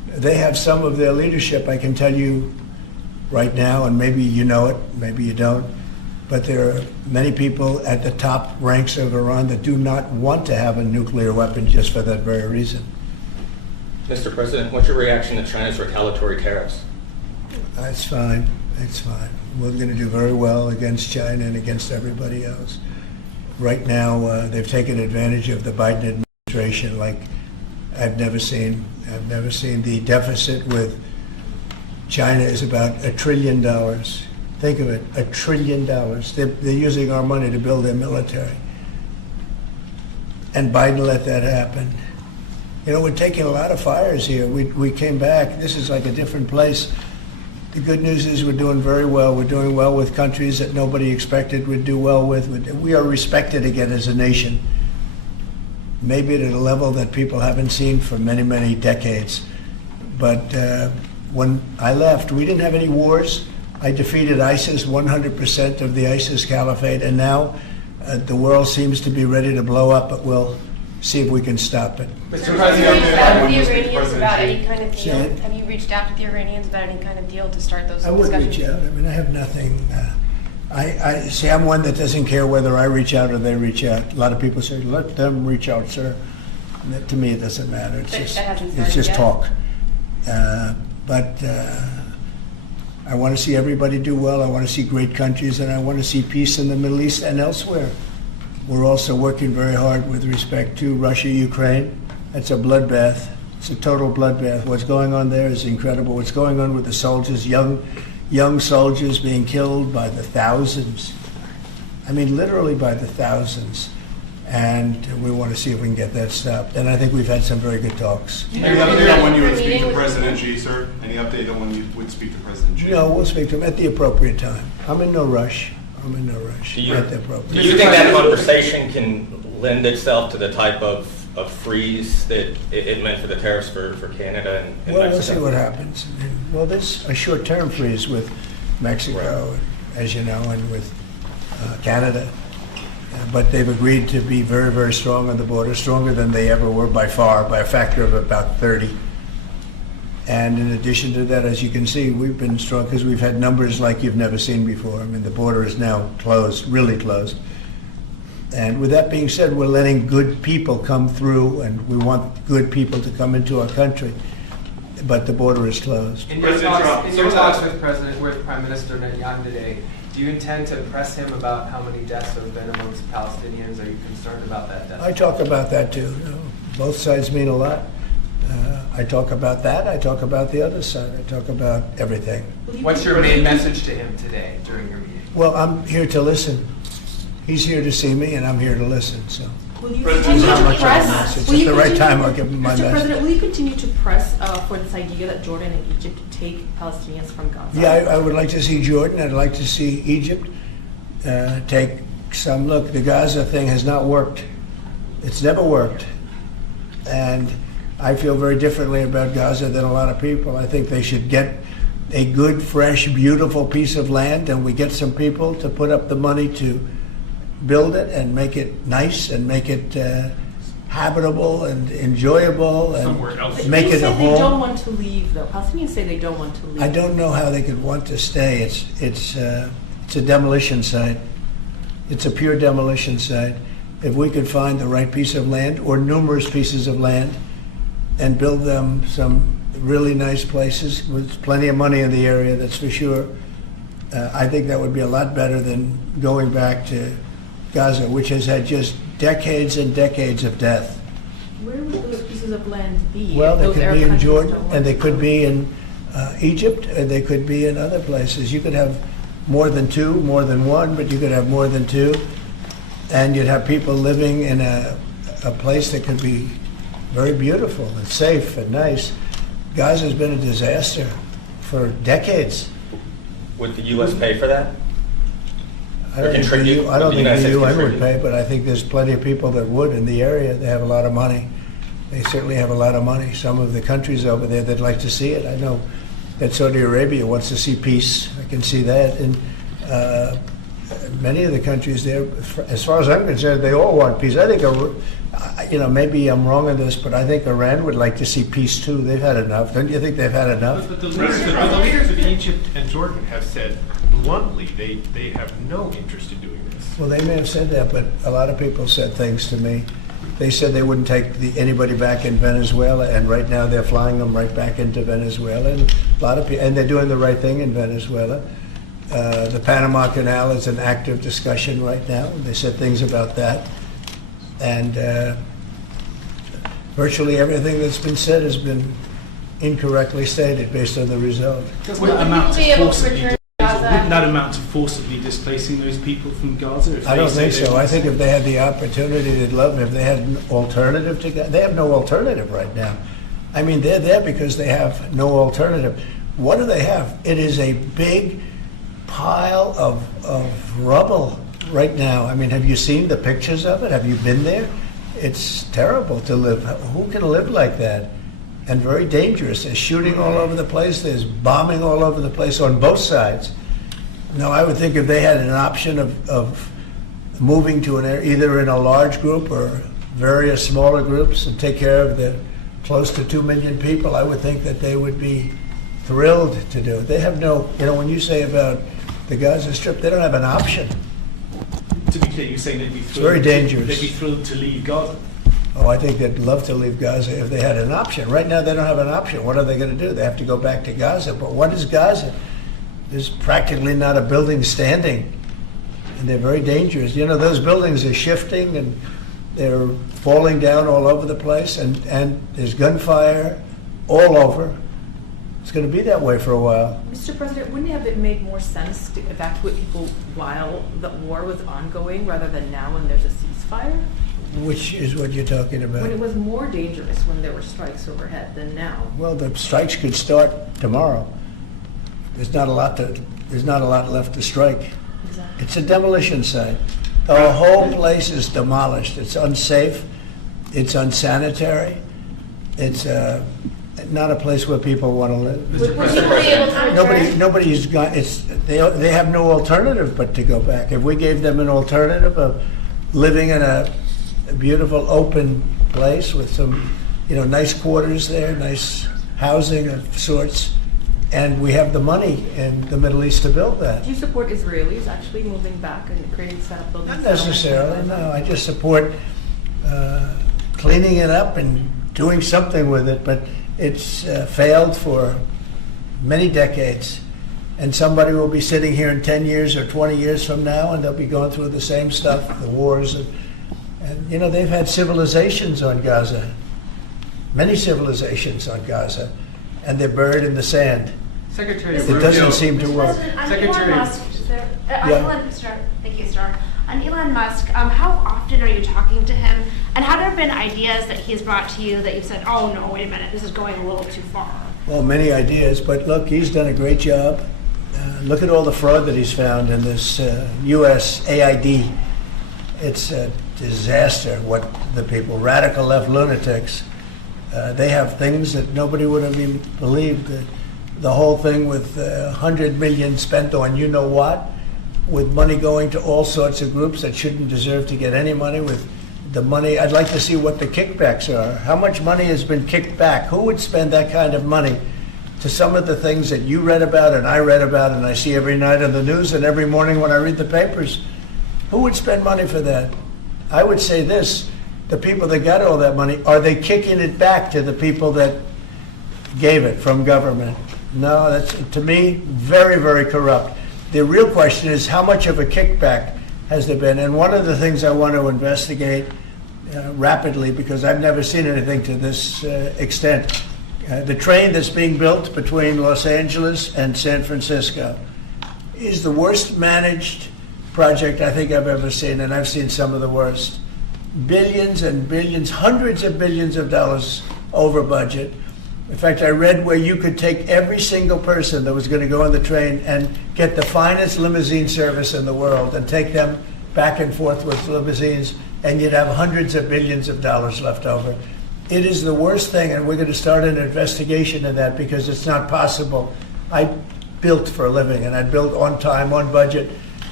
They have some of their leadership, I can tell you right now, and maybe you know it, maybe you don't, but there are many people at the top ranks of Iran that do not want to have a nuclear weapon just for that very reason. Mr. President, what's your reaction to China's retaliatory tariffs? It's fine. It's fine. We're going to do very well against China and against everybody else. Right now, they've taken advantage of the Biden administration like I've never seen. I've never seen. The deficit with China is about $1 trillion. Think of it, $1 trillion. They're using our money to build their military. And Biden let that happen. You know, we're taking a lot of fires here. We came back. This is like a different place. The good news is we're doing very well. We're doing well with countries that nobody expected we'd do well with. We are respected again as a nation, maybe at a level that people haven't seen for many, many decades. But when I left, we didn't have any wars. I defeated ISIS, 100% of the ISIS caliphate, and now the world seems to be ready to blow up, but we'll see if we can stop it. Mr. President, have you reached out to the Iranians about any kind of deal? Have you reached out to the Iranians about any kind of deal to start those discussions? I would reach out. I mean, I have nothing. I see. I'm one that doesn't care whether I reach out or they reach out. A lot of people say, "Let them reach out, sir." And that, to me, it doesn't matter. It's just talk. But I want to see everybody do well. I want to see great countries, and I want to see peace in the Middle East and elsewhere. We're also working very hard with respect to Russia, Ukraine. It's a bloodbath. It's a total bloodbath. What's going on there is incredible. What's going on with the soldiers, young soldiers being killed by the thousands. I mean, literally by the thousands. And we want to see if we can get that stopped. And I think we've had some very good talks. Any update on when you would speak to President Xi, sir? Any update on when you would speak to President Xi? No, we'll speak to him at the appropriate time. I'm in no rush. Do you At the appropriate think that conversation can lend itself to the type of freeze that it meant for the tariffs for Canada and Well, Mexico? we'll see what happens. Well, there's a short-term freeze with Mexico, as you know, and with Canada. But they've agreed to be very, very strong on the border, stronger than they ever were by far, by a factor of about 30. And in addition to that, as you can see, we've been strong because we've had numbers like you've never seen before. I mean, the border is now closed, really closed. And with that being said, we're letting good people come through, and we want good people to come into our country. But the border is closed. In your talks with Prime Minister Netanyahu today, do you intend to press him about how many deaths have been amongst Palestinians? Are you concerned about that death? I talk about that too. You know, both sides mean a lot. I talk about that. I talk about the other side. I talk about everything. What's your main message to him today during your meeting? Well, I'm here to listen. He's here to see me, and I'm here to listen. So, Will you continue to press? At the right time, I'll give him my Mr. message. President, will you continue to press for this idea that Jordan and Egypt take Palestinians from Gaza? Yeah, I would like to see Jordan. I'd like to see Egypt take some look. The Gaza thing has not worked. It's never worked, and I feel very differently about Gaza than a lot of people. I think they should get a good, fresh, beautiful piece of land, and we get some people to put up the money to build it and make it nice and make it habitable and enjoyable and make it a home. They don't want to leave, though. Palestinians say they don't want to leave. I don't know how they could want to stay. It's a demolition site. It's a pure demolition site. If we could find the right piece of land or numerous pieces of land and build them some really nice places with plenty of money in the area, that's for sure. I think that would be a lot better than going back to Gaza, which has had just decades and decades of death. Where would those pieces of land be? Well, they could be in Jordan, and they could be in Egypt, and they could be in other places. You could have more than two, more than one, but you could have more than two. And you'd have people living in a place that could be very beautiful and safe and nice. Gaza's been a disaster for decades. Would the U.S. pay for that? I don't think the UN would pay, but I think there's plenty of people that would in the area. They have a lot of money. They certainly have a lot of money. Some of the countries over there, they'd like to see it. I know that Saudi Arabia wants to see peace. I can see that. And many of the countries there, as far as I'm concerned, they all want peace. I think, maybe I'm wrong on this, but I think Iran would like to see peace too. They've had enough. Don't you think they've had enough? But the leaders of Egypt and Jordan have said bluntly they have no interest in doing this. Well, they may have said that, but a lot of people said things to me. They said they wouldn't take anybody back in Venezuela, and right now they're flying them right back into Venezuela. And a lot of people, and they're doing the right thing in Venezuela. The Panama Canal is an active discussion right now. They said things about that, and virtually everything that's been said has been incorrectly stated based on the result. Wouldn't that amount to forcibly displacing those people from Gaza? I don't think so. I think if they had the opportunity, they'd love it. If they had an alternative to Gaza, they have no alternative right now. I mean, they're there because they have no alternative. What do they have? It is a big pile of rubble right now. I mean, have you seen the pictures of it? Have you been there? It's terrible to live. Who can live like that? And very dangerous. There's shooting all over the place. There's bombing all over the place on both sides. Now, I would think if they had an option of moving to an area, either in a large group or various smaller groups, and take care of the close to 2 million people, I would think that they would be thrilled to do it. They have no, when you say about the Gaza Strip, they don't have an option. To be clear, you're saying they'd be thrilled. It's very dangerous. They'd be thrilled to leave Gaza. Oh, I think they'd love to leave Gaza if they had an option. Right now, they don't have an option. What are they going to do? They have to go back to Gaza. But what is Gaza? There's practically not a building standing, and they're very dangerous. Those buildings are shifting, and they're falling down all over the place, and there's gunfire all over. It's going to be that way for a while. Mr. President, wouldn't it have made more sense to evacuate people while the war was ongoing rather than now when there's a ceasefire? Which is what you're talking about? When it was more dangerous when there were strikes overhead than now. Well, the strikes could start tomorrow. There's not a lot left to strike. Exactly. It's a demolition site. The whole place is demolished. It's unsafe. It's unsanitary. It's not a place where people want to live. Would people be able to return? Nobody's got. They have no alternative but to go back. If we gave them an alternative of living in a beautiful open place with some, nice quarters there, nice housing of sorts, and we have the money in the Middle East to build that. Do you support Israelis actually moving back and creating buildings? Not necessarily, no. I just support cleaning it up and doing something with it, but it's failed for many decades. And somebody will be sitting here in 10 years or 20 years from now, and they'll be going through the same stuff, the wars. And they've had civilizations on Gaza, many civilizations on Gaza, and they're buried in the sand. Secretary It doesn't seem to work. Secretary. Thank you, Star. On Elon Musk, how often are you talking to him? And have there been ideas that he's brought to you that you've said, oh no, wait a minute, this is going a little too far? Well, many ideas, but look, he's done a great job. Look at all the fraud that he's found in this U.S. AID. It's a disaster what the people, radical left lunatics, they have things that nobody would have even believed. The whole thing with $100 million spent on you-know-what, with money going to all sorts of groups that shouldn't deserve to get any money, with the money. I'd like to see what the kickbacks are. How much money has been kicked back? Who would spend that kind of money to some of the things that you read about and I read about and I see every night on the news and every morning when I read the papers? Who would spend money for that? I would say this, the people that got all that money, are they kicking it back to the people that gave it from government? No, that's, to me, very, very corrupt. The real question is, how much of a kickback has there been? And one of the things I want to investigate rapidly, because I've never seen anything to this extent, the train that's being built between Los Angeles and San Francisco is the worst managed project I think I've ever seen, and I've seen some of the worst. Billions and billions, hundreds of billions of dollars over budget. In fact, I read where you could take every single person that was going to go on the train and get the finest limousine service in the world and take them back and forth with limousines, and you'd have hundreds of billions of dollars left over. It is the worst thing, and we're going to start an investigation of that because it's not possible. I built for a living, and I built on time, on budget.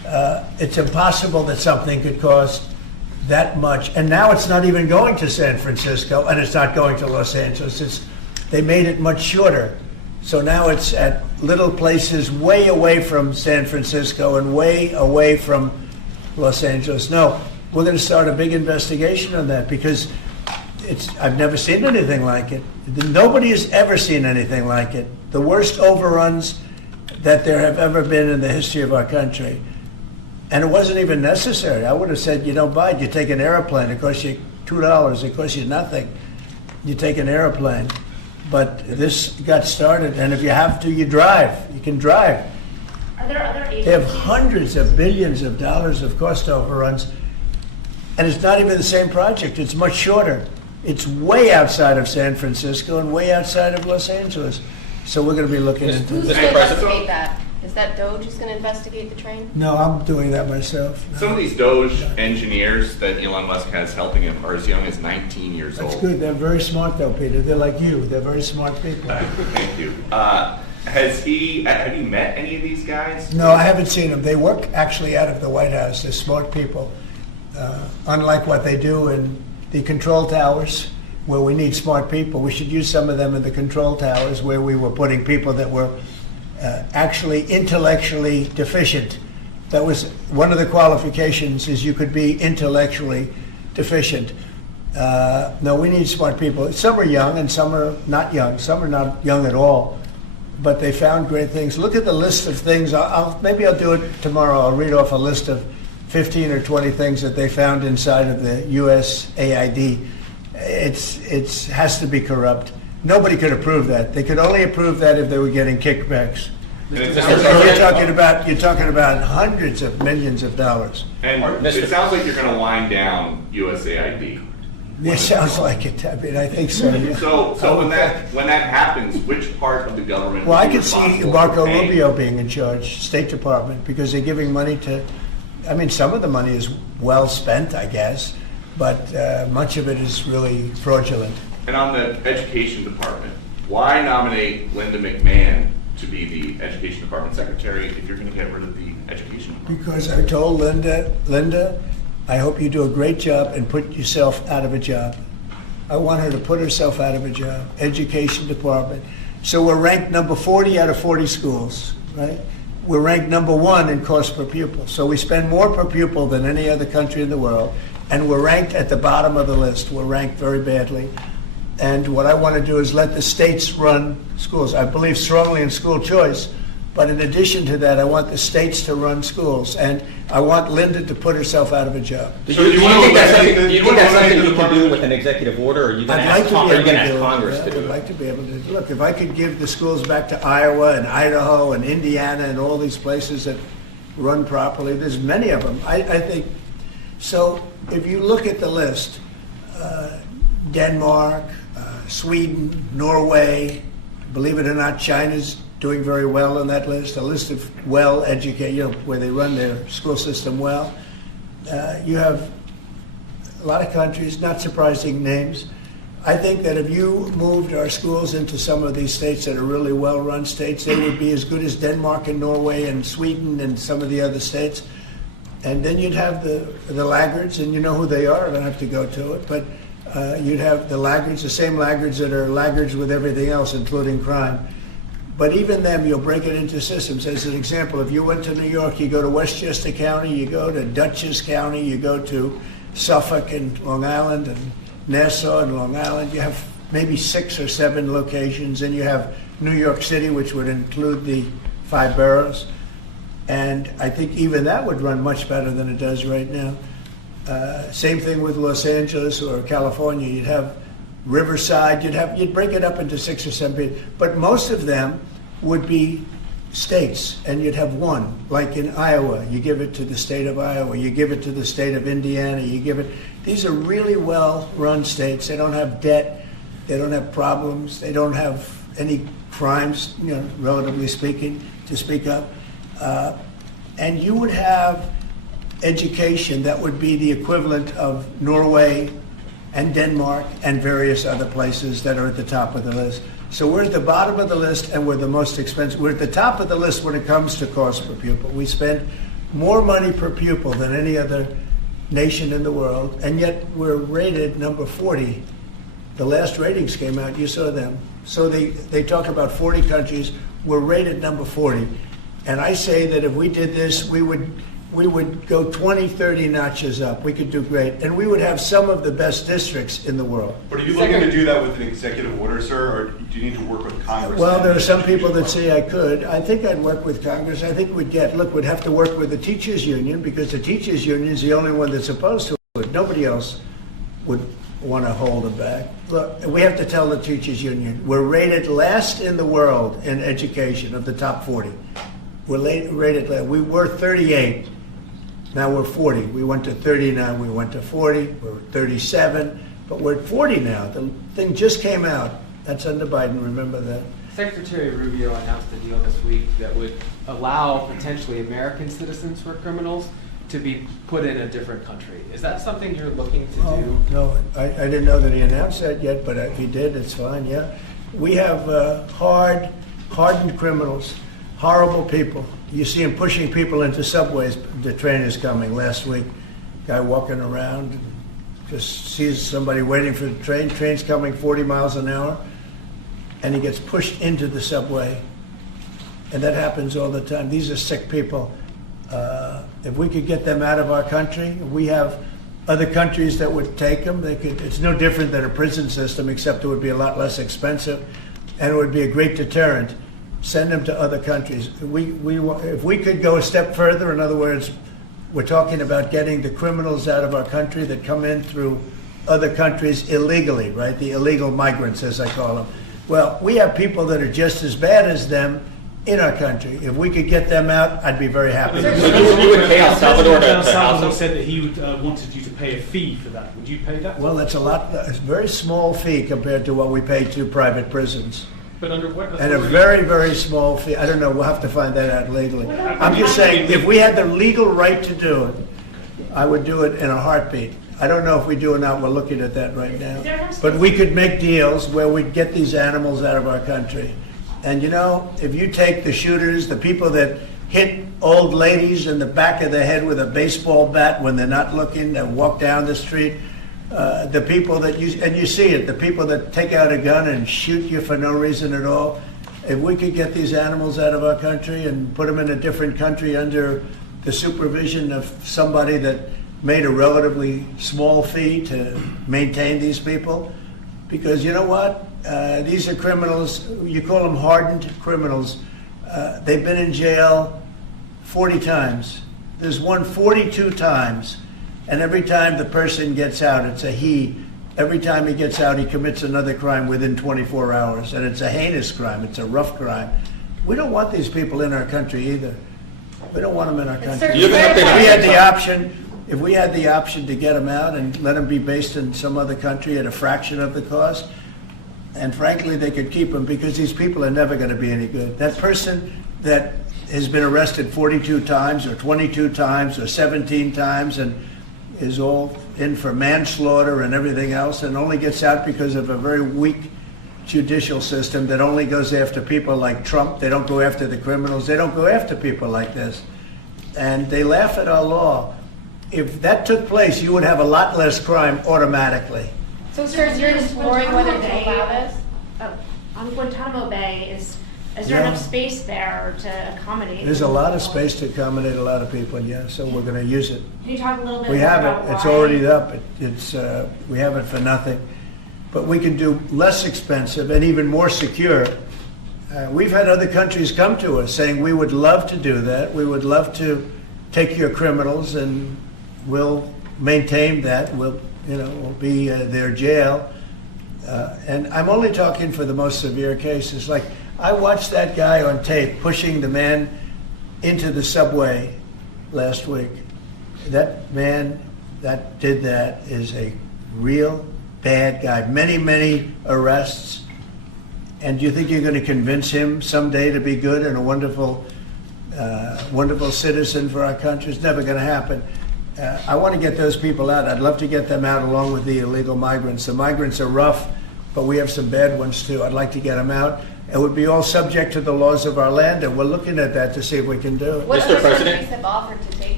it's impossible that something could cost that much. And now it's not even going to San Francisco, and it's not going to Los Angeles. They made it much shorter. So now it's at little places way away from San Francisco and way away from Los Angeles. No, we're going to start a big investigation on that because I've never seen anything like it. Nobody has ever seen anything like it. The worst overruns that there have ever been in the history of our country. And it wasn't even necessary. I would have said, you don't buy it. You take an airplane. It costs you $2. It costs you nothing. You take an airplane. But this got started, and if you have to, you drive. You can drive. Are there other agencies? They have hundreds of billions of dollars of cost overruns, and it's not even the same project. It's much shorter. It's way outside of San Francisco and way outside of Los Angeles. So we're going to be looking into Who's this. going to investigate that? Is that DOGE who's going to investigate the train? No, I'm doing that myself. No. Some of these DOGE engineers that Elon Musk has helping him are as young as 19 years old. That's good. They're very smart, though, Peter. They're like you. They're very smart people. Thank you. Have you met any of these guys? No, I haven't seen them. They work actually out of the White House. They're smart people. Unlike what they do in the control towers, where we need smart people, we should use some of them in the control towers where we were putting people that were actually intellectually deficient. That was one of the qualifications, is you could be intellectually deficient. No, we need smart people. Some are young and some are not young. Some are not young at all. But they found great things. Look at the list of things. Maybe I'll do it tomorrow. I'll read off a list of 15 or 20 things that they found inside of the USAID. It has to be corrupt. Nobody could approve that. They could only approve that if they were getting kickbacks. You're talking about hundreds of millions of dollars. And it sounds like you're going to wind down USAID. It sounds like it. I mean, I think so. Yeah. So when that happens, which part of the government? Well, I could see Marco Rubio being in charge, State Department, because they're giving money to. I mean, some of the money is well spent, I guess, but much of it is really fraudulent. And on the education department, why nominate Linda McMahon to be the education department secretary if you're going to get rid of the education department? Because I told Linda, I hope you do a great job and put yourself out of a job. I want her to put herself out of a job. Education department. So we're ranked number 40 out of 40 schools, right? We're ranked number 1 in cost per pupil. So we spend more per pupil than any other country in the world. And we're ranked at the bottom of the list. We're ranked very badly. And what I want to do is let the states run schools. I believe strongly in school choice, but in addition to that, I want the states to run schools, and I want Linda to put herself out of a job. Do you think that's something you can do with an executive order, or are you going to ask Congress to do it? I'd like to be able to. Look, if I could give the schools back to Iowa and Idaho and Indiana and all these places that run properly, there's many of them. I think. So if you look at the list, Denmark, Sweden, Norway, believe it or not, China's doing very well on that list, a list of well-educated, where they run their school system well. You have a lot of countries, not surprising names. I think that if you moved our schools into some of these states that are really well-run states, they would be as good as Denmark and Norway and Sweden and some of the other states. And then you'd have the laggards, and you know who they are. I don't have to go to it, but you'd have the laggards, the same laggards that are laggards with everything else, including crime. But even them, you'll break it into systems. As an example, if you went to New York, you go to Westchester County, you go to Dutchess County, you go to Suffolk and Long Island and Nassau and Long Island. You have maybe 6 or 7 locations, and you have New York City, which would include the 5 boroughs. And I think even that would run much better than it does right now. Same thing with Los Angeles or California. You'd have Riverside. You'd break it up into 6 or 7, but most of them would be states, and you'd have one. Like in Iowa, you give it to the state of Iowa. You give it to the state of Indiana. You give it. These are really well-run states. They don't have debt. They don't have problems. They don't have any crimes, relatively speaking, to speak of. And you would have education that would be the equivalent of Norway and Denmark and various other places that are at the top of the list. So we're at the bottom of the list, and we're the most expensive. We're at the top of the list when it comes to cost per pupil. We spend more money per pupil than any other nation in the world, and yet we're rated number 40. The last ratings came out, you saw them. So they talk about 40 countries, we're rated number 40. And I say that if we did this, we would go 20, 30 notches up. We could do great. And we would have some of the best districts in the world. But are you looking to do that with an executive order, sir, or do you need to work with Congress? Well, there are some people that say I could. I think I'd work with Congress. I think we'd have to work with the teachers union, because the teachers union is the only one that's opposed to it. Nobody else would want to hold it back. Look, we have to tell the teachers union, we're rated last in the world in education of the top 40. We're rated last. We were 38. Now we're 40. We went to 39. We went to 40. We're 37. But we're at 40 now. The thing just came out. That's under Biden. Remember that. Secretary Rubio announced a deal this week that would allow potentially American citizens who are criminals to be put in a different country. Is that something you're looking to do? No, I didn't know that he announced that yet, but if he did, it's fine, yeah. We have hardened criminals, horrible people. You see him pushing people into subways. The train is coming last week. Guy walking around, just sees somebody waiting for the train. Train's coming 40 miles an hour, and he gets pushed into the subway. And that happens all the time. These are sick people. If we could get them out of our country, we have other countries that would take them. It's no different than a prison system, except it would be a lot less expensive, and it would be a great deterrent. Send them to other countries. If we could go a step further, in other words, we're talking about getting the criminals out of our country that come in through other countries illegally, right? The illegal migrants, as I call them. Well, we have people that are just as bad as them in our country. If we could get them out, I'd be very happy. So you would pay El Salvador to El house Salvador them? said that he wanted you to pay a fee for that. Would you pay that? Well, it's a very small fee compared to what we pay to private prisons. But under what And a authority? very, very small fee. I don't know, we'll have to find that out legally. I'm just saying, if we had the legal right to do it, I would do it in a heartbeat. I don't know if we do or not, we're looking at that right now. But we could make deals where we'd get these animals out of our country. And you know, if you take the shooters, the people that hit old ladies in the back of the head with a baseball bat when they're not looking and walk down the street, the people that you see it, the people that take out a gun and shoot you for no reason at all, if we could get these animals out of our country and put them in a different country under the supervision of somebody that made a relatively small fee to maintain these people, because you know what? These are criminals, you call them hardened criminals. They've been in jail 40 times. There's one 42 times. And every time the person gets out, it's a he. Every time he gets out, he commits another crime within 24 hours. And it's a heinous crime. It's a rough crime. We don't want these people in our country either. We don't want them in our country. If we had the option to get them out and let them be based in some other country at a fraction of the cost, and frankly, they could keep them, because these people are never going to be any good. That person that has been arrested 42 times or 22 times or 17 times and is all in for manslaughter and everything else, and only gets out because of a very weak judicial system that only goes after people like Trump. They don't go after the criminals. They don't go after people like this. And they laugh at our law. If that took place, you would have a lot less crime automatically. So, sir, you're exploring whether to allow this? On Guantanamo Bay, is there enough space there to accommodate? There's a lot of space to accommodate a lot of people, yeah, so we're going to use it. Can you talk a little bit We more have about it. It's why? already up. We have it for nothing. But we can do less expensive and even more secure. We've had other countries come to us saying, we would love to do that. We would love to take your criminals and we'll maintain that. We'll be their jail. And I'm only talking for the most severe cases. Like, I watched that guy on tape pushing the man into the subway last week. That man that did that is a real bad guy. Many, many arrests. And do you think you're going to convince him someday to be good and a wonderful citizen for our country? It's never going to happen. I want to get those people out. I'd love to get them out along with the illegal migrants. The migrants are rough, but we have some bad ones too. I'd like to get them out. It would be all subject to the laws of our land, and we're looking at that to see if we can do it. What other countries have offered to take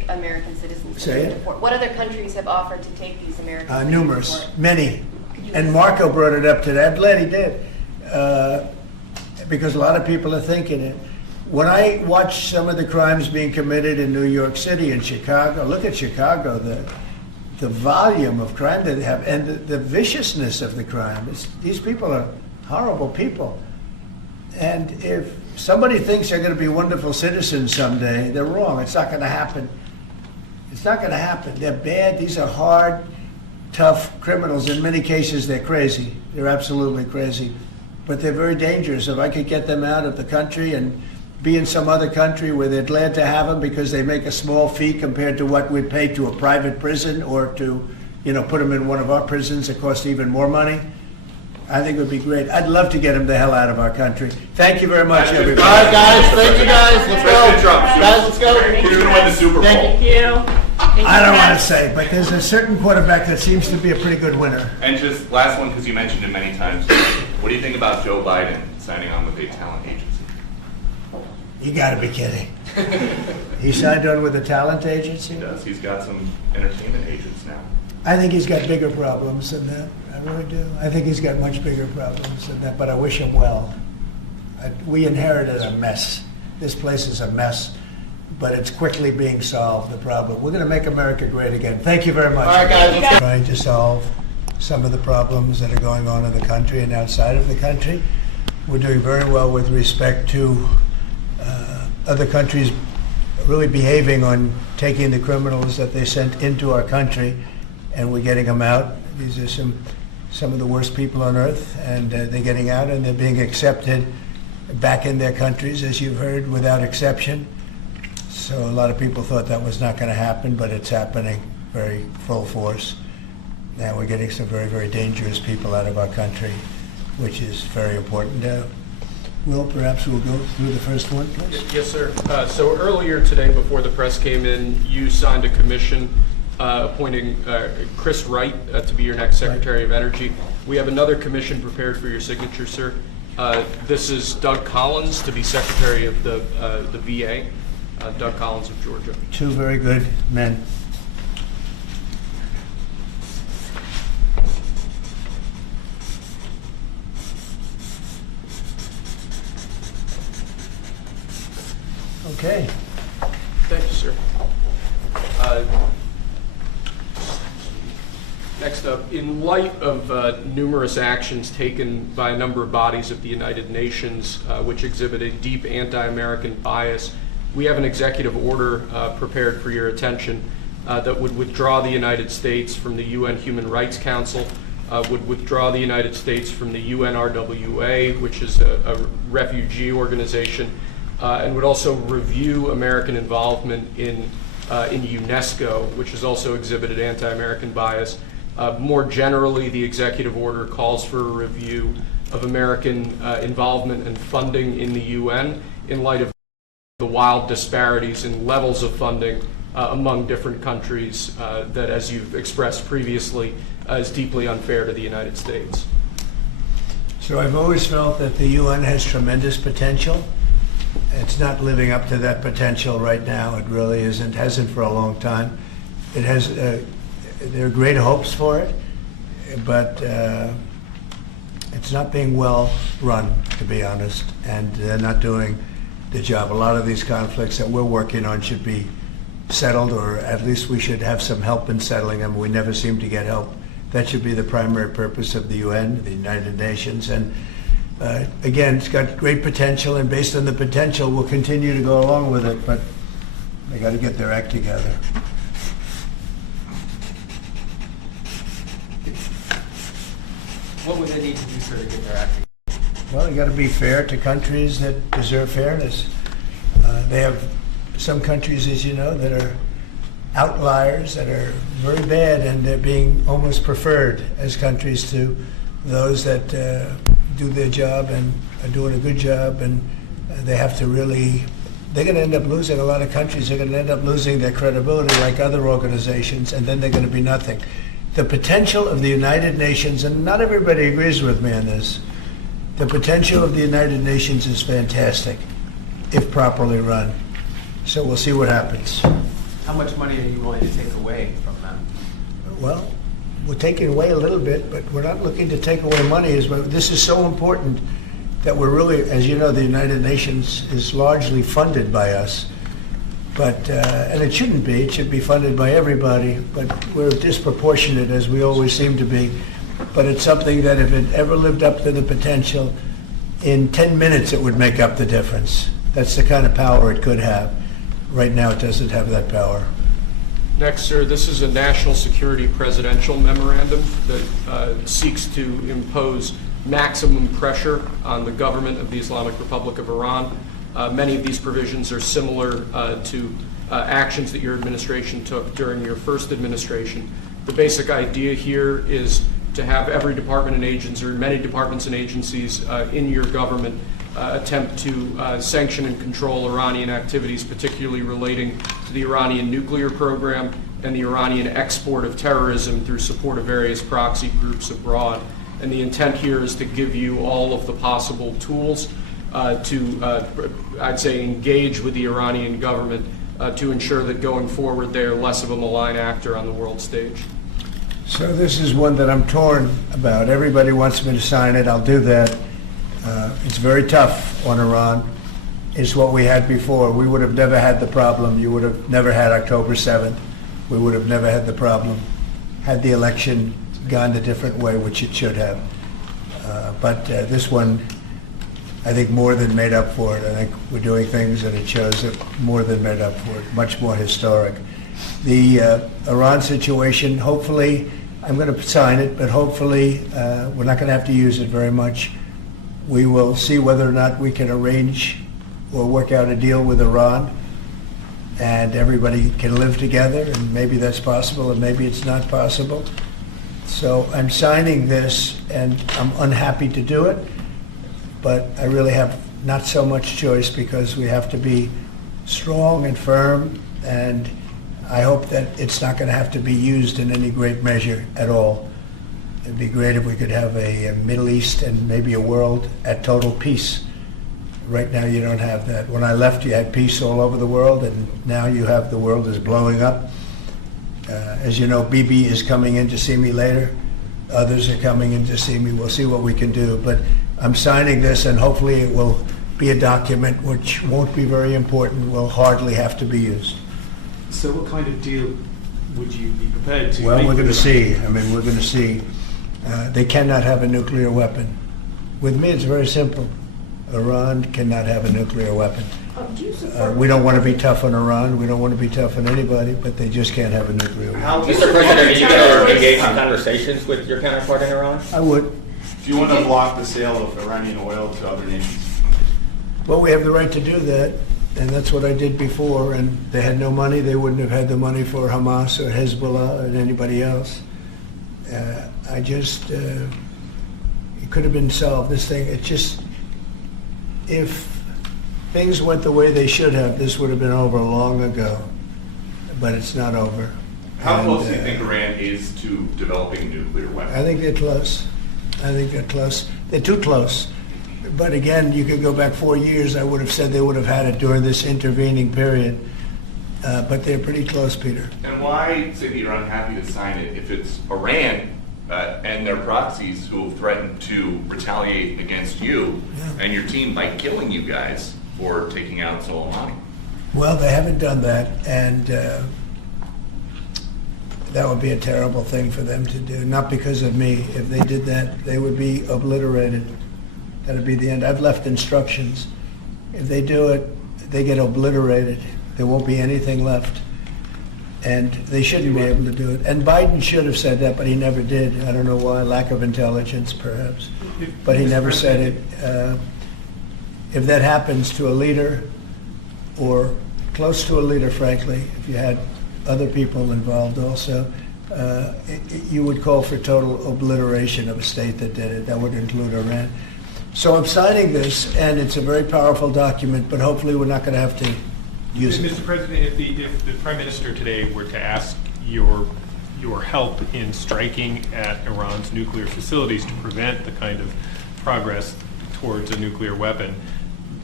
American citizens to Say it. deport? What other countries have offered to take these American citizens? Numerous, to deport? many. And Marco brought it up today. I'm glad he did. Because a lot of people are thinking it. When I watch some of the crimes being committed in New York City and Chicago, look at Chicago, the volume of crime that they have and the viciousness of the crime. These people are horrible people. And if somebody thinks they're going to be wonderful citizens someday, they're wrong. It's not going to happen. It's not going to happen. They're bad. These are hard, tough criminals. In many cases, they're crazy. They're absolutely crazy. But they're very dangerous. If I could get them out of the country and be in some other country where they're glad to have them because they make a small fee compared to what we'd pay to a private prison or to, put them in one of our prisons that cost even more money, I think it would be great. I'd love to get them the hell out of our country. Thank you very much, everybody. All right, guys. Thank you, guys. Let's go. Guys, let's go. Who's going to win the Super Bowl? Thank you. I don't want to say, but there's a certain quarterback that seems to be a pretty good winner. And just last one, because you mentioned it many times. What do you think about Joe Biden signing on with a talent agency? You got to be kidding. He signed on with a talent agency? He does. He's got some entertainment agents now. I think he's got bigger problems than that. I really do. I think he's got much bigger problems than that, but I wish him well. We inherited a mess. This place is a mess, but it's quickly being solved, the problem. We're going to make America great again. Thank you very much. All right, guys. Trying to solve some of the problems that are going on in the country and outside of the country. We're doing very well with respect to other countries really behaving on taking the criminals that they sent into our country, and we're getting them out. These are some of the worst people on earth, and they're getting out and they're being accepted back in their countries, as you've heard, without exception. So a lot of people thought that was not going to happen, but it's happening very full force. Now we're getting some very, very dangerous people out of our country, which is very important. Will, perhaps we'll go through the first one, please. Yes, sir. So earlier today, before the press came in, you signed a commission appointing Chris Wright to be your next Secretary of Energy. We have another commission prepared for your signature, sir. This is Doug Collins to be Secretary of the VA. Doug Collins of Georgia. Two very good men. Okay. Thank you, sir. Next up, in light of numerous actions taken by a number of bodies of the United Nations which exhibit a deep anti-American bias, we have an executive order prepared for your attention that would withdraw the United States from the UN Human Rights Council, would withdraw the United States from the UNRWA, which is a refugee organization, and would also review American involvement in UNESCO, which has also exhibited anti-American bias. More generally, the executive order calls for a review of American involvement and funding in the UN in light of the wild disparities in levels of funding among different countries that, as you've expressed previously, is deeply unfair to the United States. So I've always felt that the UN has tremendous potential. It's not living up to that potential right now. It really isn't, hasn't for a long time. It has, there are great hopes for it, but it's not being well run, to be honest, and they're not doing the job. A lot of these conflicts that we're working on should be settled, or at least we should have some help in settling them. We never seem to get help. That should be the primary purpose of the UN, the United Nations, and again, it's got great potential, and based on the potential, we'll continue to go along with it, but they got to get their act together. What would they need to do, sir, to get their act together? Well, you got to be fair to countries that deserve fairness. They have some countries, as you know, that are outliers, that are very bad, and they're being almost preferred as countries to those that do their job and are doing a good job, and they have to really, they're going to end up losing, a lot of countries are going to end up losing their credibility like other organizations, and then they're going to be nothing. The potential of the United Nations, and not everybody agrees with me on this, the potential of the United Nations is fantastic if properly run. So we'll see what happens. How much money are you willing to take away from them? Well, we're taking away a little bit, but we're not looking to take away money. This is so important that we're really, as you know, the United Nations is largely funded by us. But, and it shouldn't be, it should be funded by everybody, but we're disproportionate as we always seem to be. But it's something that if it ever lived up to the potential, in 10 minutes it would make up the difference. That's the kind of power it could have. Right now it doesn't have that power. Next, sir, this is a national security presidential memorandum that seeks to impose maximum pressure on the government of the Islamic Republic of Iran. Many of these provisions are similar to actions that your administration took during your first administration. The basic idea here is to have every department and agency, or many departments and agencies in your government attempt to sanction and control Iranian activities, particularly relating to the Iranian nuclear program and the Iranian export of terrorism through support of various proxy groups abroad. And the intent here is to give you all of the possible tools to, I'd say, engage with the Iranian government to ensure that going forward they're less of a malign actor on the world stage. So this is one that I'm torn about. Everybody wants me to sign it. I'll do that. It's very tough on Iran. It's what we had before. We would have never had the problem. You would have never had October 7th. We would have never had the problem had the election gone a different way, which it should have. But this one, I think, more than made up for it. I think we're doing things, and it shows that more than made up for it, much more historic. The Iran situation, hopefully, I'm going to sign it, but hopefully we're not going to have to use it very much. We will see whether or not we can arrange or work out a deal with Iran, and everybody can live together, and maybe that's possible, and maybe it's not possible. So I'm signing this, and I'm unhappy to do it, but I really have not so much choice because we have to be strong and firm, and I hope that it's not going to have to be used in any great measure at all. It'd be great if we could have a Middle East and maybe a world at total peace. Right now you don't have that. When I left, you had peace all over the world, and now you have the world is blowing up. As you know, Bibi is coming in to see me later. Others are coming in to see me. We'll see what we can do. But I'm signing this, and hopefully it will be a document which won't be very important, will hardly have to be used. So what kind of deal would you be prepared to Well, make we're going to with see. Iran? I mean, we're going to see. They cannot have a nuclear weapon. With me, it's very simple. Iran cannot have a nuclear weapon. We don't want to be tough on Iran. We don't want to be tough on anybody, but they just can't have a nuclear weapon. Mr. President, are you going to engage in conversations with your counterpart in Iran? I would. Do you want to block the sale of Iranian oil to other nations? Well, we have the right to do that, and that's what I did before, and they had no money. They wouldn't have had the money for Hamas or Hezbollah or anybody else. It could have been solved, this thing. It just, if things went the way they should have, this would have been over long ago, but it's not over. How close do you think Iran is to developing a nuclear weapon? I think they're close. I think they're close. They're too close. But again, you could go back 4 years, I would have said they would have had it during this intervening period. But they're pretty close, Peter. And why say that you're unhappy to sign it if it's Iran and their proxies who have threatened to retaliate against you and your team by killing you guys for taking out Soleimani? Well, they haven't done that, and that would be a terrible thing for them to do. Not because of me. If they did that, they would be obliterated. That would be the end. I've left instructions. If they do it, they get obliterated. There won't be anything left. And they shouldn't be able to do it. And Biden should have said that, but he never did. I don't know why. Lack of intelligence, perhaps. But he never said it. If that happens to a leader, or close to a leader, frankly, if you had other people involved also, you would call for total obliteration of a state that did it. That would include Iran. So I'm signing this, and it's a very powerful document, but hopefully we're not going to have to use it. Mr. President, if the Prime Minister today were to ask your help in striking at Iran's nuclear facilities to prevent the kind of progress towards a nuclear weapon,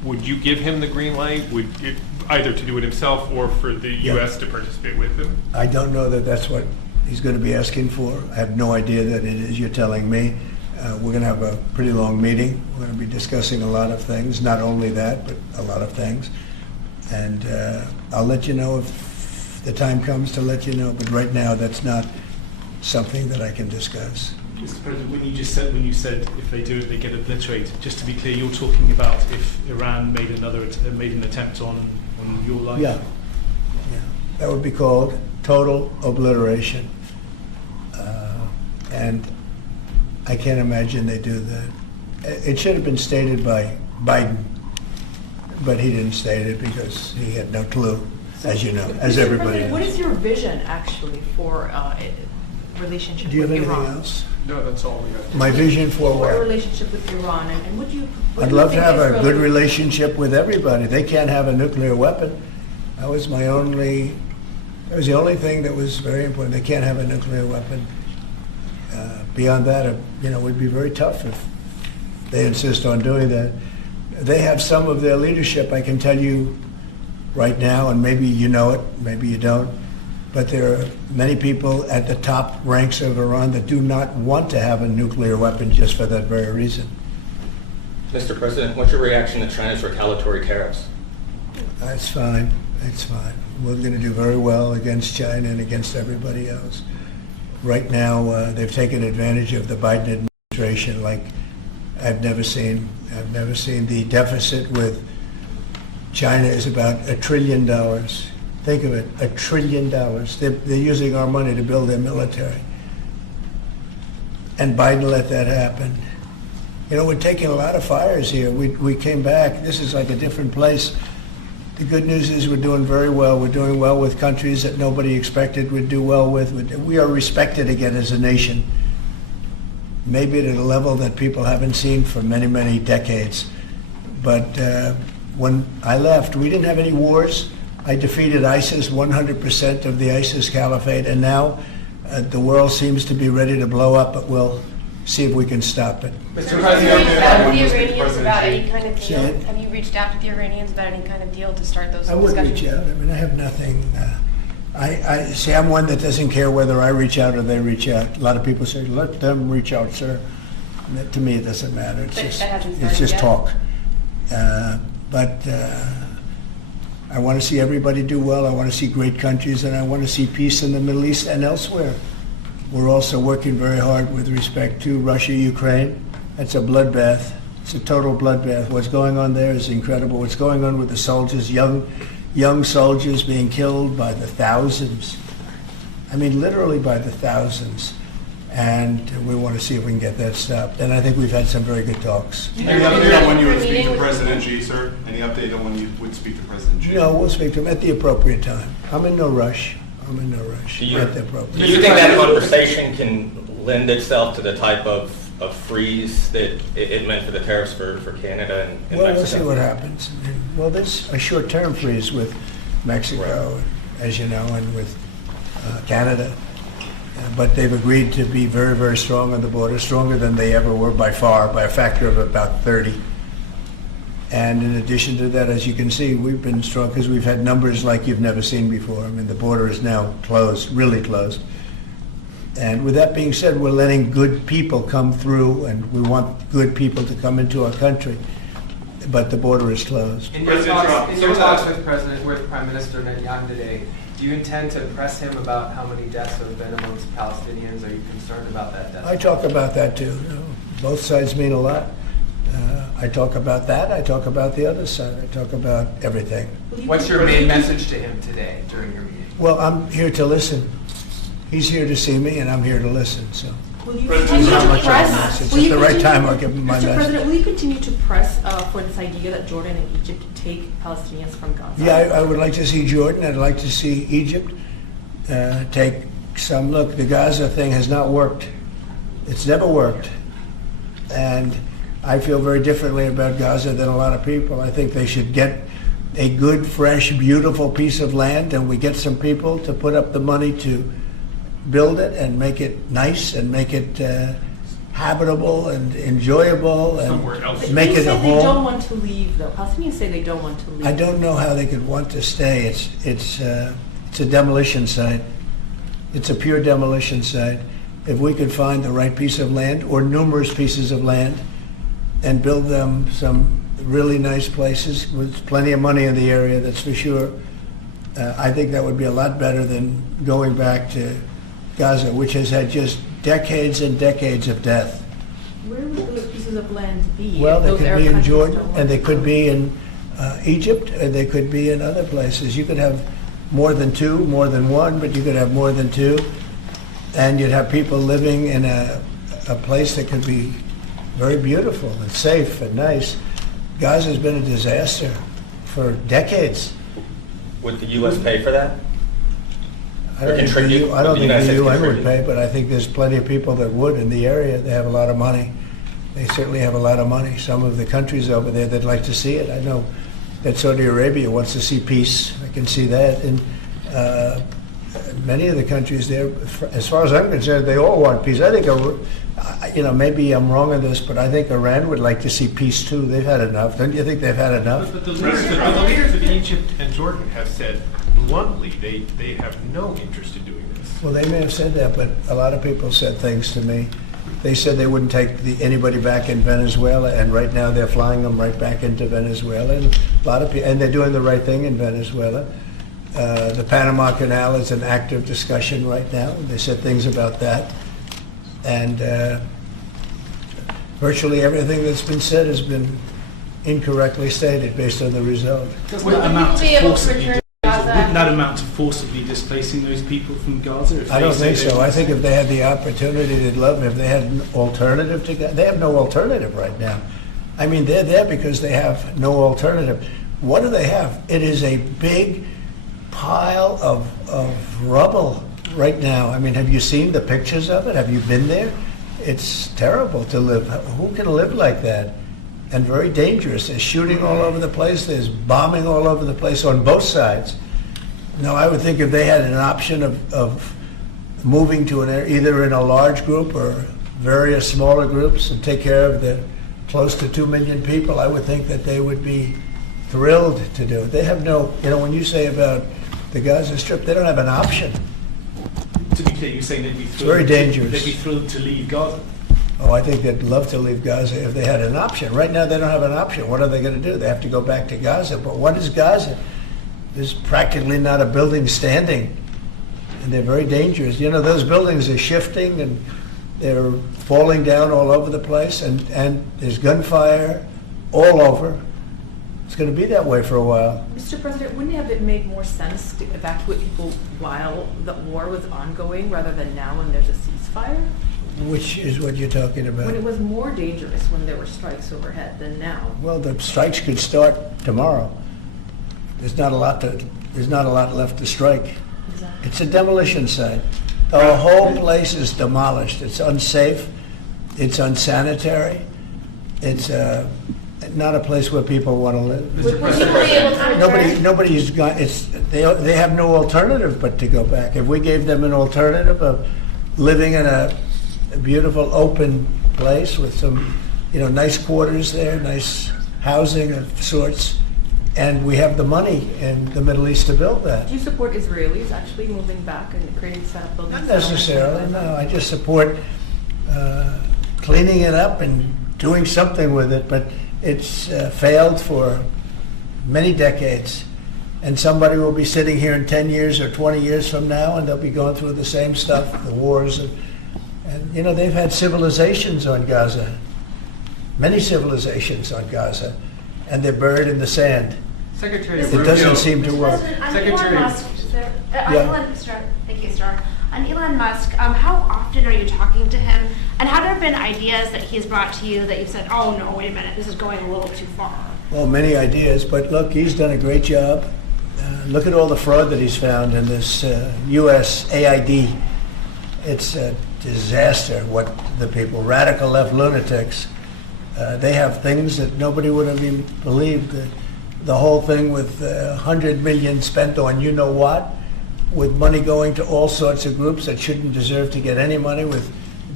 would you give him the green light? Would it, either to do it himself or for the U.S. to participate with him? I don't know that that's what he's going to be asking for. I have no idea that it is. You're telling me. We're going to have a pretty long meeting. We're going to be discussing a lot of things, not only that, but a lot of things. And I'll let you know if the time comes to let you know. But right now, that's not something that I can discuss. Mr. President, when you said if they do it, they get obliterated. Just to be clear, you're talking about if Iran made an attempt on your life. Yeah, that would be called total obliteration. And I can't imagine they do that. It should have been stated by Biden, but he didn't state it because he had no clue, as you know, as everybody knows. What is your vision actually for relationship Do you have with anything Iran? else? No, that's all we got. My vision for For a what? relationship with Iran, and what do you? I'd love to have a good relationship with everybody. They can't have a nuclear weapon. That was the only thing that was very important. They can't have a nuclear weapon. Beyond that, it would be very tough if they insist on doing that. They have some of their leadership, I can tell you right now, and maybe you know it, maybe you don't, but there are many people at the top ranks of Iran that do not want to have a nuclear weapon just for that very reason. Mr. President, what's your reaction to China's retaliatory tariffs? That's fine. It's fine. We're going to do very well against China and against everybody else. Right now, they've taken advantage of the Biden administration like I've never seen. I've never seen. The deficit with China is about $1 trillion. Think of it, $1 trillion. They're using our money to build their military. And Biden let that happen. We're taking a lot of fires here. We came back. This is like a different place. The good news is we're doing very well. We're doing well with countries that nobody expected we'd do well with. We are respected again as a nation, maybe at a level that people haven't seen for many, many decades. But when I left, we didn't have any wars. I defeated ISIS, 100% of the ISIS caliphate, and now the world seems to be ready to blow up, but we'll see if we can stop it. Mr. President, have you reached out to the Iranians about any kind of deal? Have you reached out to the Iranians about any kind of deal to start those discussions? I would reach out. I mean, I have nothing. I see. I'm one that doesn't care whether I reach out or they reach out. A lot of people say, "Let them reach out, sir." And to me, it doesn't matter. It's just talk. But I want to see everybody do well. I want to see great countries, and I want to see peace in the Middle East and elsewhere. We're also working very hard with respect to Russia, Ukraine. It's a bloodbath. It's a total bloodbath. What's going on there is incredible. What's going on with the soldiers, young soldiers being killed by the thousands. I mean, literally by the thousands. And we want to see if we can get that stopped. And I think we've had some very good talks. Any update on when you would speak to President Xi, sir? Any update on when you would speak to President Xi? No, we'll speak to him at the appropriate time. I'm in no rush. Do you Do think that conversation can lend itself to the type of freeze that it meant for the tariffs for Canada and Mexico? Well, we'll see what happens. Well, there's a short-term freeze with Mexico, as you know, and with Canada. But they've agreed to be very, very strong on the border, stronger than they ever were by far, by a factor of about 30. And in addition to that, as you can see, we've been strong because we've had numbers like you've never seen before. I mean, the border is now closed, really closed. And with that being said, we're letting good people come through, and we want good people to come into our country. But the border is closed. In your talks with Prime Minister Netanyahu today, do you intend to press him about how many deaths have been amongst Palestinians? Are you concerned about that death? I talk about that too. Both sides mean a lot. I talk about that. I talk about the other side. I talk about everything. What's your main message to him today during your meeting? Well, I'm here to listen. He's here to see me, and I'm here to listen. So, will you continue to press? At the right time, I'll give him my message. Mr. President, will you continue to press for this idea that Jordan and Egypt take Palestinians from Gaza? Yeah, I would like to see Jordan. I'd like to see Egypt take some. Look, the Gaza thing has not worked. It's never worked, and I feel very differently about Gaza than a lot of people. I think they should get a good, fresh, beautiful piece of land, and we get some people to put up the money to build it and make it nice and make it habitable and enjoyable and Somewhere else. make it a They say they don't home. want to leave, though. How can you say they don't want to leave? I don't know how they could want to stay. It's a demolition site. It's a pure demolition site. If we could find the right piece of land or numerous pieces of land and build them some really nice places with plenty of money in the area, that's for sure, I think that would be a lot better than going back to Gaza, which has had just decades and decades of death. Where would those pieces of land be? Well, if they those could Arab be in countries Jordan, don't want and they to could go? be in Egypt, and they could be in other places. You could have more than two, more than one, but you could have more than two. And you'd have people living in a place that could be very beautiful and safe and nice. Gaza's been a disaster for decades. Would the U.S. pay for that? I don't think Contribute? I don't Would the think United the States UN would contribute? pay, but I think there's plenty of people that would in the area. They have a lot of money. They certainly have a lot of money. Some of the countries over there, they'd like to see it. I know that Saudi Arabia wants to see peace. I can see that. And many of the countries there, as far as I'm concerned, they all want peace. I think, maybe I'm wrong on this, but I think Iran would like to see peace too. They've had enough. Don't you think they've had enough? But the leaders of Egypt and Jordan have said bluntly they have no interest in doing this. Well, they may have said that, but a lot of people said things to me. They said they wouldn't take anybody back in Venezuela, and right now they're flying them right back into Venezuela. And a lot of people, and they're doing the right thing in Venezuela. The Panama Canal is an active discussion right now. They said things about that, and virtually everything that's been said has been incorrectly stated based on the result. Doesn't that amount to forcibly? Wouldn't that amount to forcibly displacing those people from Gaza? If I don't they say think they so. want I think to? if they had the opportunity, they'd love it. If they had an alternative to Gaza, they have no alternative right now. I mean, they're there because they have no alternative. What do they have? It is a big pile of rubble right now. I mean, have you seen the pictures of it? Have you been there? It's terrible to live. Who can live like that? And very dangerous. There's shooting all over the place. There's bombing all over the place on both sides. Now, I would think if they had an option of moving to an area, either in a large group or various smaller groups, and take care of the close to 2 million people, I would think that they would be thrilled to do it. They have no, when you say about the Gaza Strip, they don't have an option. To be clear, you're saying they'd be thrilled. Very dangerous. They'd be thrilled to leave Gaza. Oh, I think they'd love to leave Gaza if they had an option. Right now, they don't have an option. What are they going to do? They have to go back to Gaza. But what is Gaza? There's practically not a building standing, and they're very dangerous. Those buildings are shifting, and they're falling down all over the place, and there's gunfire all over. It's going to be that way for a while. Mr. President, wouldn't it have made more sense to evacuate people while the war was ongoing rather than now when there's a ceasefire? Which is what you're talking about. When it was more dangerous when there were strikes overhead than now. Well, the strikes could start tomorrow. There's not a lot left to strike. Exactly. It's a demolition site. The whole place is demolished. It's unsafe. It's unsanitary. It's not a place where people want to live. Would people be able to return? Nobody's got. They have no alternative but to go back. If we gave them an alternative of living in a beautiful open place with some, nice quarters there, nice housing of sorts, and we have the money in the Middle East to build that. Do you support Israelis actually moving back and creating buildings? Not necessarily, no. I just support cleaning it up and doing something with it, but it's failed for many decades. And somebody will be sitting here in 10 years or 20 years from now, and they'll be going through the same stuff, the wars. And they've had civilizations on Gaza, many civilizations on Gaza, and they're buried in the sand. Secretary It doesn't seem to work. Elon Musk, thank you, Star. On Elon Musk, how often are you talking to him? And have there been ideas that he's brought to you that you've said, oh no, wait a minute, this is going a little too far? Well, many ideas, but look, he's done a great job. Look at all the fraud that he's found in this U.S. AID. It's a disaster what the people, radical left lunatics, they have things that nobody would have even believed. The whole thing with $100 million spent on you-know-what, with money going to all sorts of groups that shouldn't deserve to get any money, with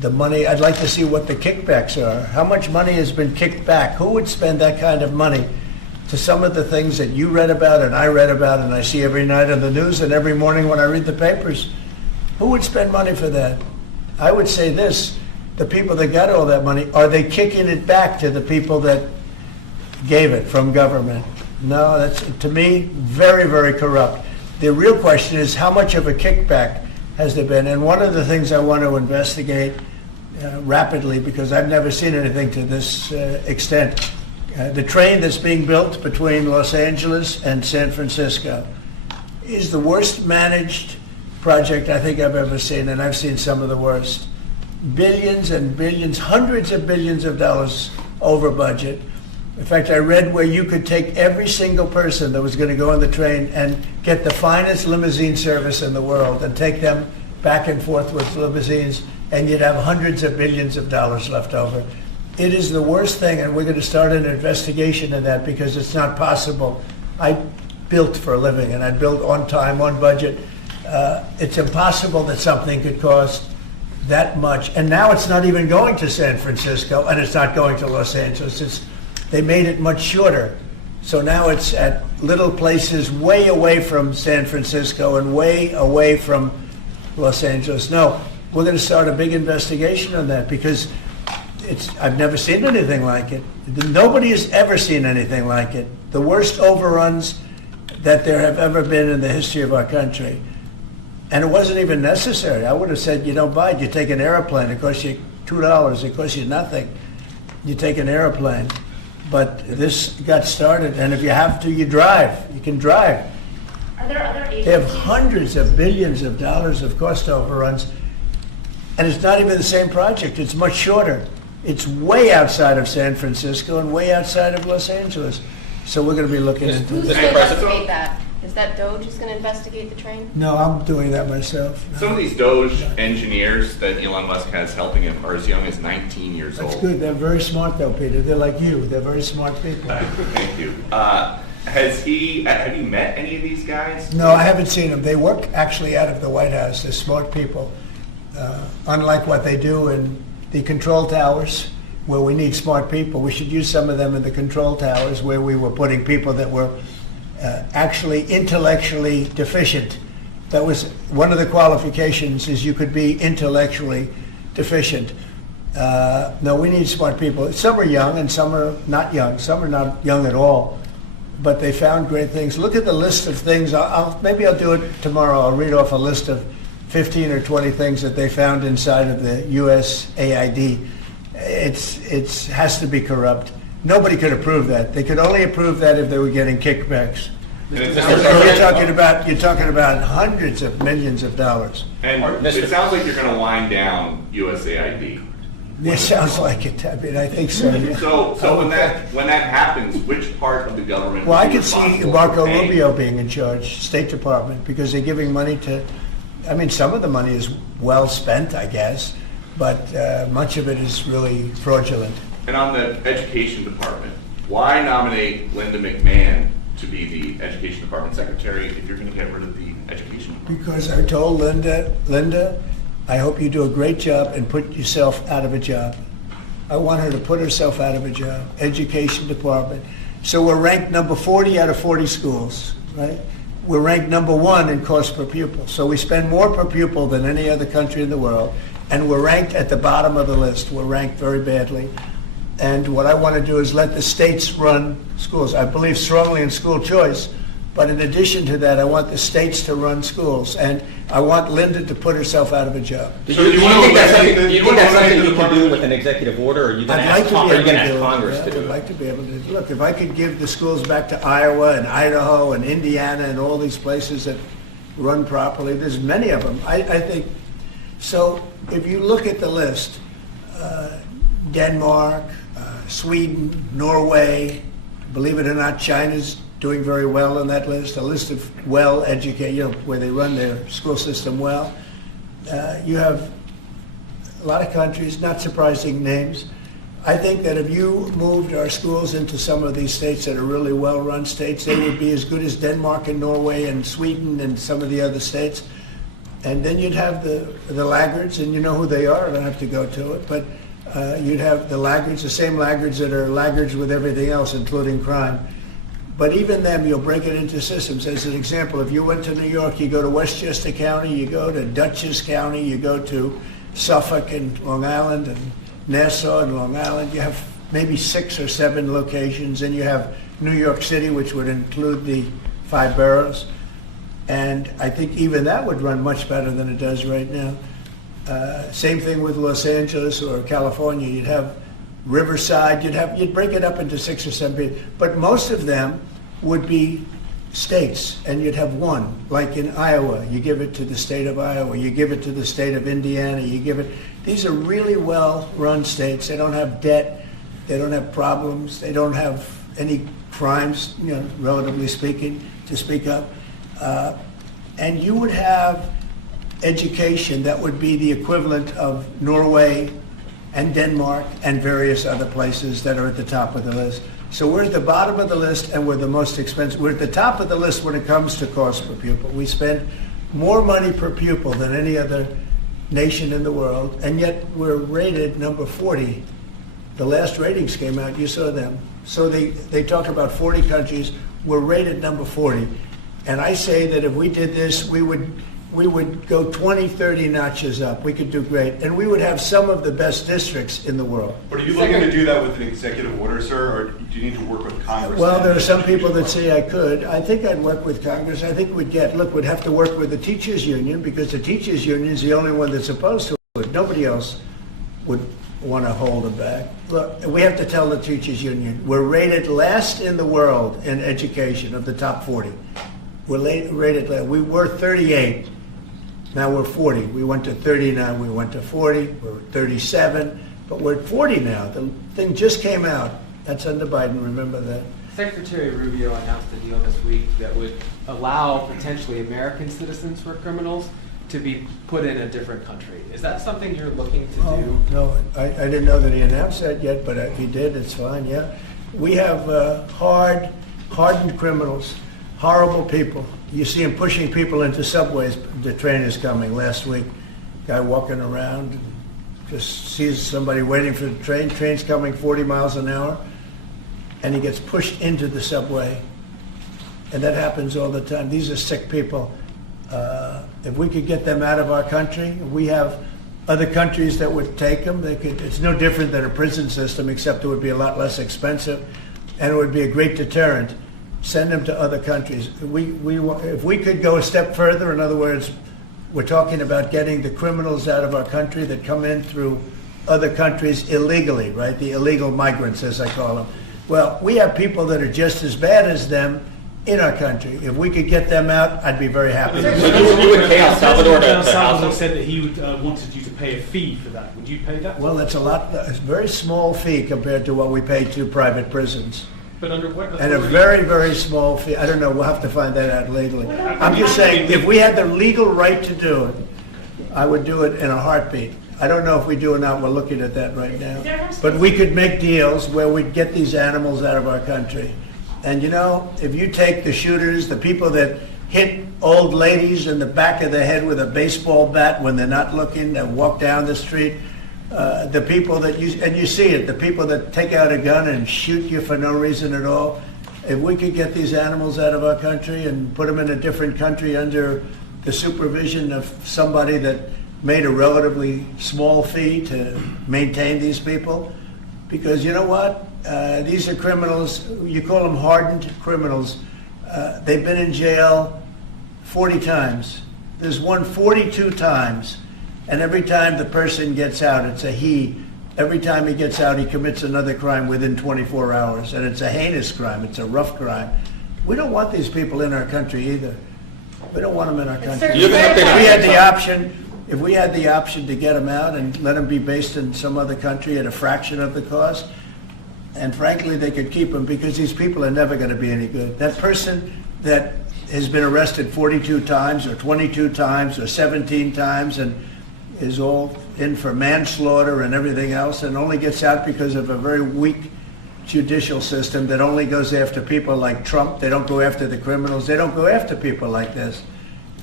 the money, I'd like to see what the kickbacks are. How much money has been kicked back? Who would spend that kind of money to some of the things that you read about and I read about and I see every night on the news and every morning when I read the papers? Who would spend money for that? I would say this, the people that got all that money, are they kicking it back to the people that gave it from government? No, that's, to me, very, very corrupt. The real question is, how much of a kickback has there been? And one of the things I want to investigate rapidly, because I've never seen anything to this extent, the train that's being built between Los Angeles and San Francisco is the worst managed project I think I've ever seen, and I've seen some of the worst. Billions and billions, hundreds of billions of dollars over budget. In fact, I read where you could take every single person that was going to go on the train and get the finest limousine service in the world and take them back and forth with limousines, and you'd have hundreds of billions of dollars left over. It is the worst thing, and we're going to start an investigation of that because it's not possible. I built for a living, and I built on time, on budget. It's impossible that something could cost that much. And now it's not even going to San Francisco, and it's not going to Los Angeles. They made it much shorter. So now it's at little places way away from San Francisco and way away from Los Angeles. No, we're going to start a big investigation on that because I've never seen anything like it. Nobody has ever seen anything like it. The worst overruns that there have ever been in the history of our country. And it wasn't even necessary. I would have said, you don't buy it. You take an airplane. It costs you $2. It costs you nothing. You take an airplane. But this got started, and if you have to, you drive. You can drive. Are there other agencies? They have hundreds of billions of dollars of cost overruns, and it's not even the same project. It's much shorter. It's way outside of San Francisco and way outside of Los Angeles. So we're going to be looking into Who's this. going to investigate that? Is that DOJ who's going to investigate the train? No, I'm doing that myself. No. Some of these DOJ engineers that Elon Musk has helping him are as young as 19 years old. That's good. They're very smart, though, Peter. They're like you. They're very smart people. Thank you. Have you met any of these guys? No, I haven't seen them. They work actually out of the White House. They're smart people. Unlike what they do in the control towers, where we need smart people. We should use some of them in the control towers, where we were putting people that were actually intellectually deficient. That was one of the qualifications, is you could be intellectually deficient. No, we need smart people. Some are young and some are not young. Some are not young at all. But they found great things. Look at the list of things. Maybe I'll do it tomorrow. I'll read off a list of 15 or 20 things that they found inside of the USAID. It has to be corrupt. Nobody could approve that. They could only approve that if they were getting kickbacks. You're talking about hundreds of millions of dollars. And it sounds like you're going to wind down USAID. It sounds like it. I mean, I think so. Yeah. So when that happens, which part of the government? Well, I could see Marco Rubio being in charge, State Department, because they're giving money to. I mean, some of the money is well spent, I guess, but much of it is really fraudulent. And on the education department, why nominate Linda McMahon to be the education department secretary if you're going to get rid of the education department? Because I told Linda, I hope you do a great job and put yourself out of a job. I want her to put herself out of a job. Education department. So we're ranked number 40 out of 40 schools, right? We're ranked number 1 in cost per pupil. So we spend more per pupil than any other country in the world. And we're ranked at the bottom of the list. We're ranked very badly. And what I want to do is let the states run schools. I believe strongly in school choice, but in addition to that, I want the states to run schools, and I want Linda to put herself out of a job. Do you think that's something you can do with an executive order, or are you going to ask Congress to do it? I'd like to be able to. Look, if I could give the schools back to Iowa and Idaho and Indiana and all these places that run properly, there's many of them. I think, so if you look at the list, Denmark, Sweden, Norway, believe it or not, China's doing very well on that list, a list of well-educated, where they run their school system well. You have a lot of countries, not surprising names. I think that if you moved our schools into some of these states that are really well-run states, they would be as good as Denmark and Norway and Sweden and some of the other states. And then you'd have the laggards, and you know who they are. I don't have to go to it, but you'd have the laggards, the same laggards that are laggards with everything else, including crime. But even them, you'll break it into systems. As an example, if you went to New York, you go to Westchester County, you go to Dutchess County, you go to Suffolk and Long Island, and Nassau and Long Island. You have maybe 6 or 7 locations, and you have New York City, which would include the 5 boroughs. And I think even that would run much better than it does right now. Same thing with Los Angeles or California. You'd have Riverside. You'd break it up into 6 or 7, but most of them would be states, and you'd have one. Like in Iowa, you give it to the state of Iowa. You give it to the state of Indiana. You give it. These are really well-run states. They don't have debt. They don't have problems. They don't have any crimes, relatively speaking, to speak of. And you would have education that would be the equivalent of Norway and Denmark and various other places that are at the top of the list. So we're at the bottom of the list, and we're the most expensive. We're at the top of the list when it comes to cost per pupil. We spend more money per pupil than any other nation in the world, and yet we're rated number 40. The last ratings came out, you saw them. So they talk about 40 countries. We're rated number 40. And I say that if we did this, we would go 20, 30 notches up. We could do great. And we would have some of the best districts in the world. But are you looking to do that with an executive order, sir, or do you need to work with Congress? Well, there are some people that say I could. I think I'd work with Congress. I think we'd have to work with the teachers union, because the teachers union is the only one that's opposed to it. Nobody else would want to hold it back. Look, we have to tell the teachers union, we're rated last in the world in education of the top 40. We're rated last. We were 38. Now we're 40. We went to 39. We went to 40. We're 37. But we're at 40 now. The thing just came out. That's under Biden. Remember that. Secretary Rubio announced a deal this week that would allow potentially American citizens who are criminals to be put in a different country. Is that something you're looking to do? No, I didn't know that he announced that yet, but if he did, it's fine, yeah. We have hardened criminals, horrible people. You see him pushing people into subways. The train is coming last week. Guy walking around, just sees somebody waiting for the train. Train's coming 40 miles an hour, and he gets pushed into the subway. And that happens all the time. These are sick people. If we could get them out of our country, we have other countries that would take them. It's no different than a prison system, except it would be a lot less expensive, and it would be a great deterrent. Send them to other countries. If we could go a step further, in other words, we're talking about getting the criminals out of our country that come in through other countries illegally, right? The illegal migrants, as I call them. Well, we have people that are just as bad as them in our country. If we could get them out, I'd be very happy. You would pay El Salvador to El Salvador said that he wanted you to pay a fee for that. Would you pay that? Well, it's a very small fee compared to what we pay to private prisons. But under what authority? And a very, very small fee. I don't know. We'll have to find that out legally. I'm just saying, if we had the legal right to do it, I would do it in a heartbeat. I don't know if we do or not. We're looking at that right now. But we could make deals where we'd get these animals out of our country. And if you take the shooters, the people that hit old ladies in the back of the head with a baseball bat when they're not looking and walk down the street, the people that you see it, the people that take out a gun and shoot you for no reason at all, if we could get these animals out of our country and put them in a different country under the supervision of somebody that made a relatively small fee to maintain these people, because you know what? These are criminals. You call them hardened criminals. They've been in jail 40 times. There's one 42 times. And every time the person gets out, it's a he. Every time he gets out, he commits another crime within 24 hours. And it's a heinous crime. It's a rough crime. We don't want these people in our country either. We don't want them in our country. If we had the option to get them out and let them be based in some other country at a fraction of the cost, and frankly, they could keep them, because these people are never going to be any good. That person that has been arrested 42 times or 22 times or 17 times and is all in for manslaughter and everything else, and only gets out because of a very weak judicial system that only goes after people like Trump. They don't go after the criminals. They don't go after people like this.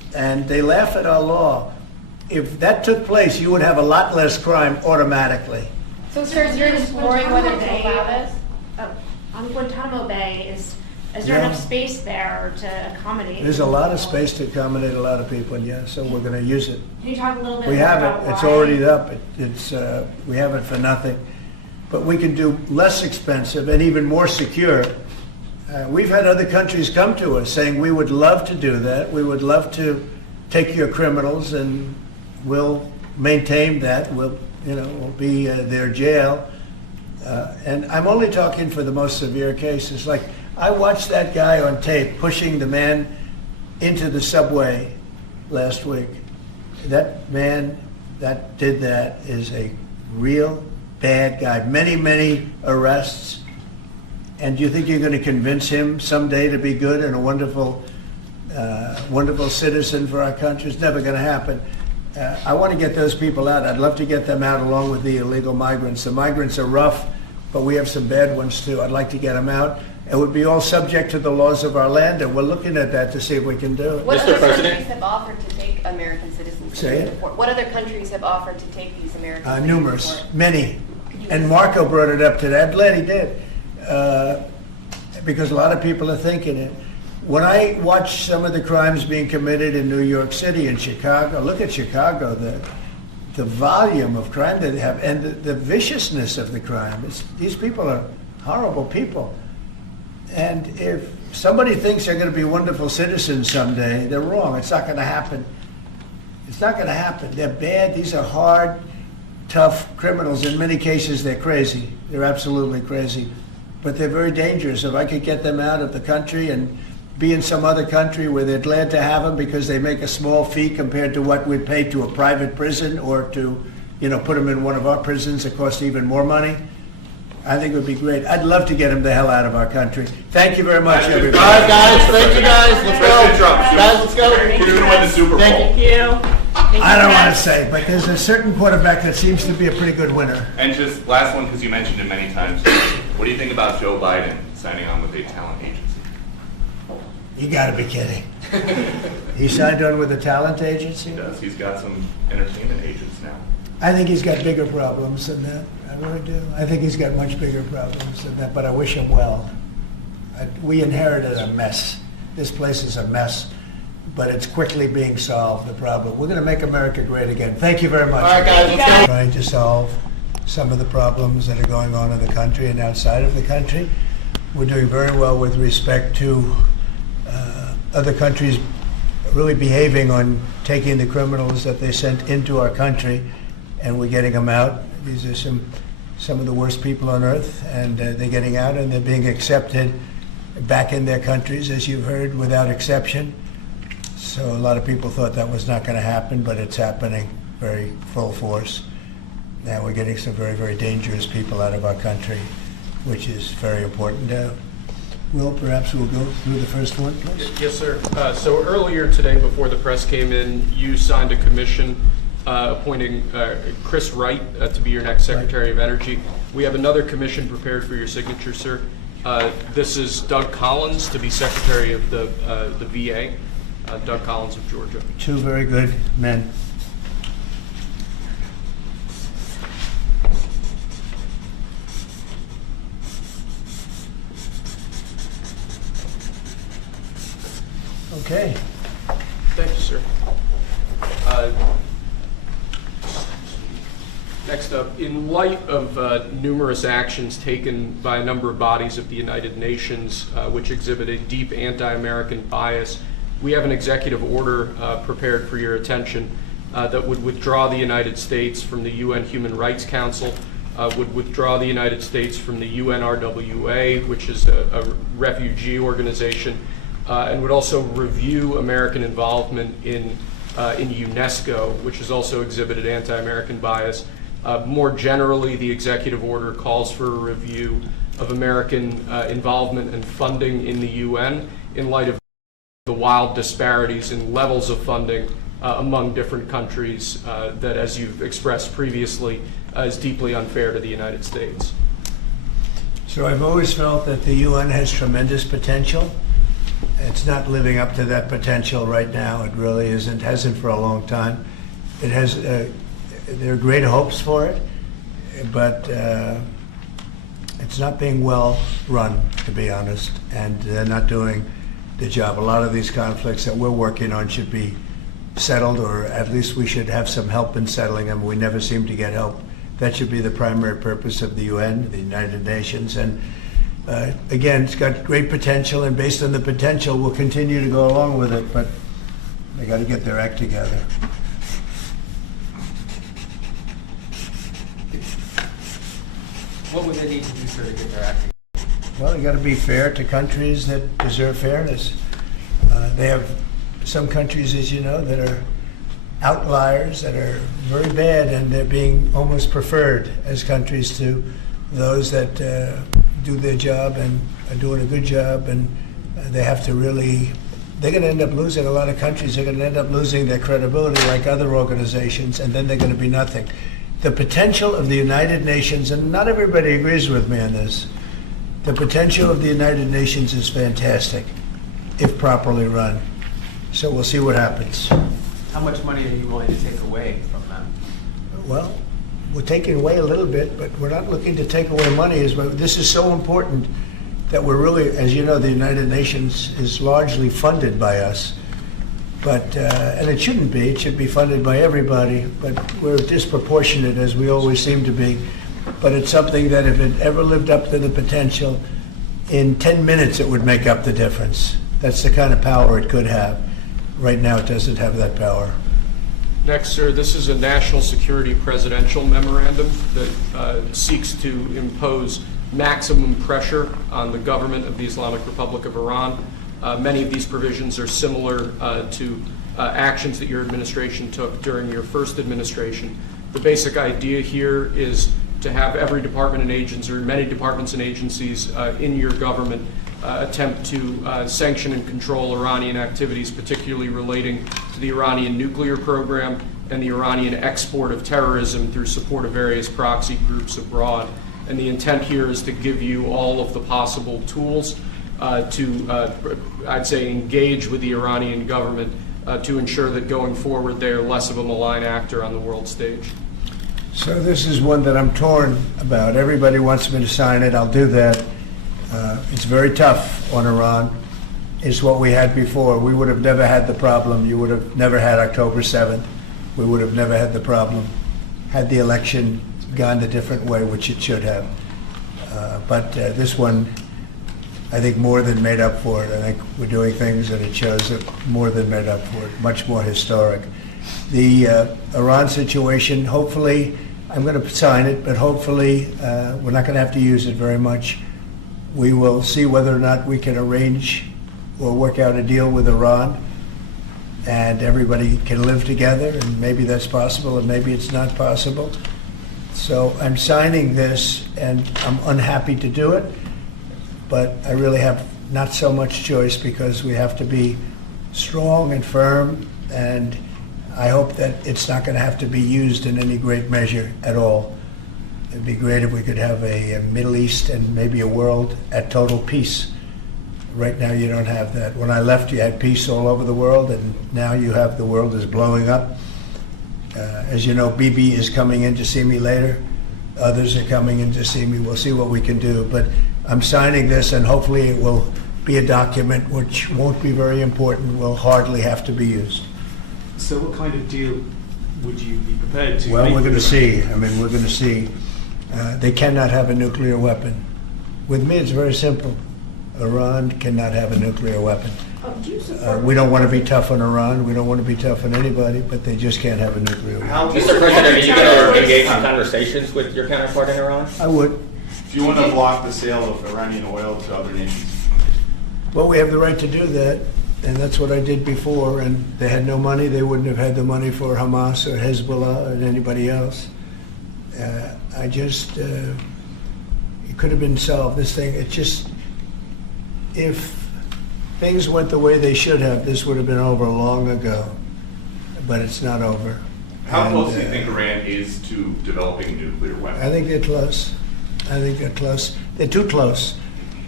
and they laugh at our law. If that took place, you would have a lot less crime automatically. So, sir, you're exploring whether to allow this? On Guantanamo Bay, is there enough space there to accommodate? There's a lot of space to accommodate a lot of people, yeah, so we're going to use it. Can you talk a little bit We more have about it, it's why? already up, we have it for nothing. But we can do less expensive and even more secure. We've had other countries come to us saying, we would love to do that, we would love to take your criminals and we'll maintain that, we'll be their jail. And I'm only talking for the most severe cases. Like, I watched that guy on tape pushing the man into the subway last week. That man that did that is a real bad guy. Many, many arrests. And do you think you're going to convince him someday to be good and a wonderful, wonderful citizen for our country? It's never going to happen. I want to get those people out. I'd love to get them out along with the illegal migrants. The migrants are rough, but we have some bad ones too. I'd like to get them out. It would be all subject to the laws of our land, and we're looking at that to see if we can do it. What other countries have offered to take American citizens? Say it? What other countries have offered to take these American citizens? Numerous, many. And Marco brought it up today. I'm glad he did, because a lot of people are thinking it. When I watch some of the crimes being committed in New York City and Chicago, look at Chicago, the volume of crime that they have and the viciousness of the crime. These people are horrible people. And if somebody thinks they're going to be wonderful citizens someday, they're wrong. It's not going to happen. It's not going to happen. They're bad. These are hard, tough criminals. In many cases, they're crazy. They're absolutely crazy. But they're very dangerous. If I could get them out of the country and be in some other country where they're glad to have them because they make a small fee compared to what we'd pay to a private prison or to, put them in one of our prisons that cost even more money, I think it would be great. I'd love to get them the hell out of our country. Thank you very much, everybody. All right, guys. Thank you, guys. Let's go. Guys, let's go. We're going to win the Super Bowl. Thank you. I don't want to say, but there's a certain quarterback that seems to be a pretty good winner. And just last one, because you mentioned it many times. What do you think about Joe Biden signing on with a talent agency? You got to be kidding. He signed on with a talent agency? He does. He's got some entertainment agents now. I think he's got bigger problems than that. I really do. I think he's got much bigger problems than that, but I wish him well. We inherited a mess. This place is a mess, but it's quickly being solved, the problem. We're going to make America great again. Thank you very much. All right, guys, let's go. Trying to solve some of the problems that are going on in the country and outside of the country. We're doing very well with respect to other countries really behaving on taking the criminals that they sent into our country, and we're getting them out. These are some of the worst people on earth, and they're getting out and they're being accepted back in their countries, as you've heard, without exception. So a lot of people thought that was not going to happen, but it's happening very full force. Now we're getting some very, very dangerous people out of our country, which is very important. Will, perhaps we'll go through the first one, please. Yes, sir. So earlier today, before the press came in, you signed a commission appointing Chris Wright to be your next Secretary of Energy. We have another commission prepared for your signature, sir. This is Doug Collins to be Secretary of the VA, Doug Collins of Georgia. Two very good men. Okay. Thank you, sir. Next up, in light of numerous actions taken by a number of bodies of the United Nations which exhibit a deep anti-American bias, we have an executive order prepared for your attention that would withdraw the United States from the UN Human Rights Council, would withdraw the United States from the UNRWA, which is a refugee organization, and would also review American involvement in UNESCO, which has also exhibited anti-American bias. More generally, the executive order calls for a review of American involvement and funding in the UN in light of the wild disparities in levels of funding among different countries that, as you've expressed previously, is deeply unfair to the United States. So I've always felt that the UN has tremendous potential, It's not living up to that potential right now. It really isn't. Hasn't for a long time. It has. There are great hopes for it, but it's not being well run, to be honest, and they're not doing the job. A lot of these conflicts that we're working on should be settled, or at least we should have some help in settling them. We never seem to get help. That should be the primary purpose of the UN, the United Nations, and again, it's got great potential, and based on the potential, we'll continue to go along with it, but they got to get their act together. What would they need to do, sir, to get their act together? Well, they got to be fair to countries that deserve fairness. They have some countries, as you know, that are outliers, that are very bad, and they're being almost preferred as countries to those that do their job and are doing a good job, and they have to really, they're going to end up losing, a lot of countries are going to end up losing their credibility like other organizations, and then they're going to be nothing. The potential of the United Nations, and not everybody agrees with me on this, the potential of the United Nations is fantastic if properly run. So we'll see what happens. How much money are you willing to take away from them? Well, we're taking away a little bit, but we're not looking to take away money. This is so important that we're really, as you know, the United Nations is largely funded by us. But, and it shouldn't be, it should be funded by everybody, but we're disproportionate, as we always seem to be. But it's something that if it ever lived up to the potential, in 10 minutes it would make up the difference. That's the kind of power it could have. Right now it doesn't have that power. Next, sir, this is a national security presidential memorandum that seeks to impose maximum pressure on the government of the Islamic Republic of Iran. Many of these provisions are similar to actions that your administration took during your first administration. The basic idea here is to have every department and agency, or many departments and agencies in your government attempt to sanction and control Iranian activities, particularly relating to the Iranian nuclear program and the Iranian export of terrorism through support of various proxy groups abroad. And the intent here is to give you all of the possible tools to, I'd say, engage with the Iranian government to ensure that going forward they're less of a malign actor on the world stage. So this is one that I'm torn about. Everybody wants me to sign it. I'll do that. It's very tough on Iran. It's what we had before. We would have never had the problem. You would have never had October 7th. We would have never had the problem had the election gone a different way, which it should have. But this one, I think, more than made up for it. I think we're doing things, and it shows that more than made up for it, much more historic. The Iran situation, hopefully, I'm going to sign it, but hopefully we're not going to have to use it very much. We will see whether or not we can arrange or work out a deal with Iran, and everybody can live together, and maybe that's possible, and maybe it's not possible. So I'm signing this, and I'm unhappy to do it, but I really have not so much choice because we have to be strong and firm, and I hope that it's not going to have to be used in any great measure at all. It'd be great if we could have a Middle East and maybe a world at total peace. Right now you don't have that. When I left, you had peace all over the world, and now you have the world is blowing up. As you know, Bibi is coming in to see me later. Others are coming in to see me. We'll see what we can do. But I'm signing this, and hopefully it will be a document which won't be very important, will hardly have to be used. So what kind of deal would you be prepared to Well, make? we're going to see. I mean, we're going to see. They cannot have a nuclear weapon. With me, it's very simple. Iran cannot have a nuclear weapon. We don't want to be tough on Iran. We don't want to be tough on anybody, but they just can't have a nuclear weapon. Mr. President, are you going to engage in conversations with your counterpart in Iran? I would. Do you want to block the sale of Iranian oil to other nations? Well, we have the right to do that, and that's what I did before, and they had no money. They wouldn't have had the money for Hamas or Hezbollah or anybody else. It could have been solved, this thing. It just, if things went the way they should have, this would have been over long ago, but it's not over. How close do you think Iran is to developing a nuclear weapon? I think they're close. I think they're close. They're too close.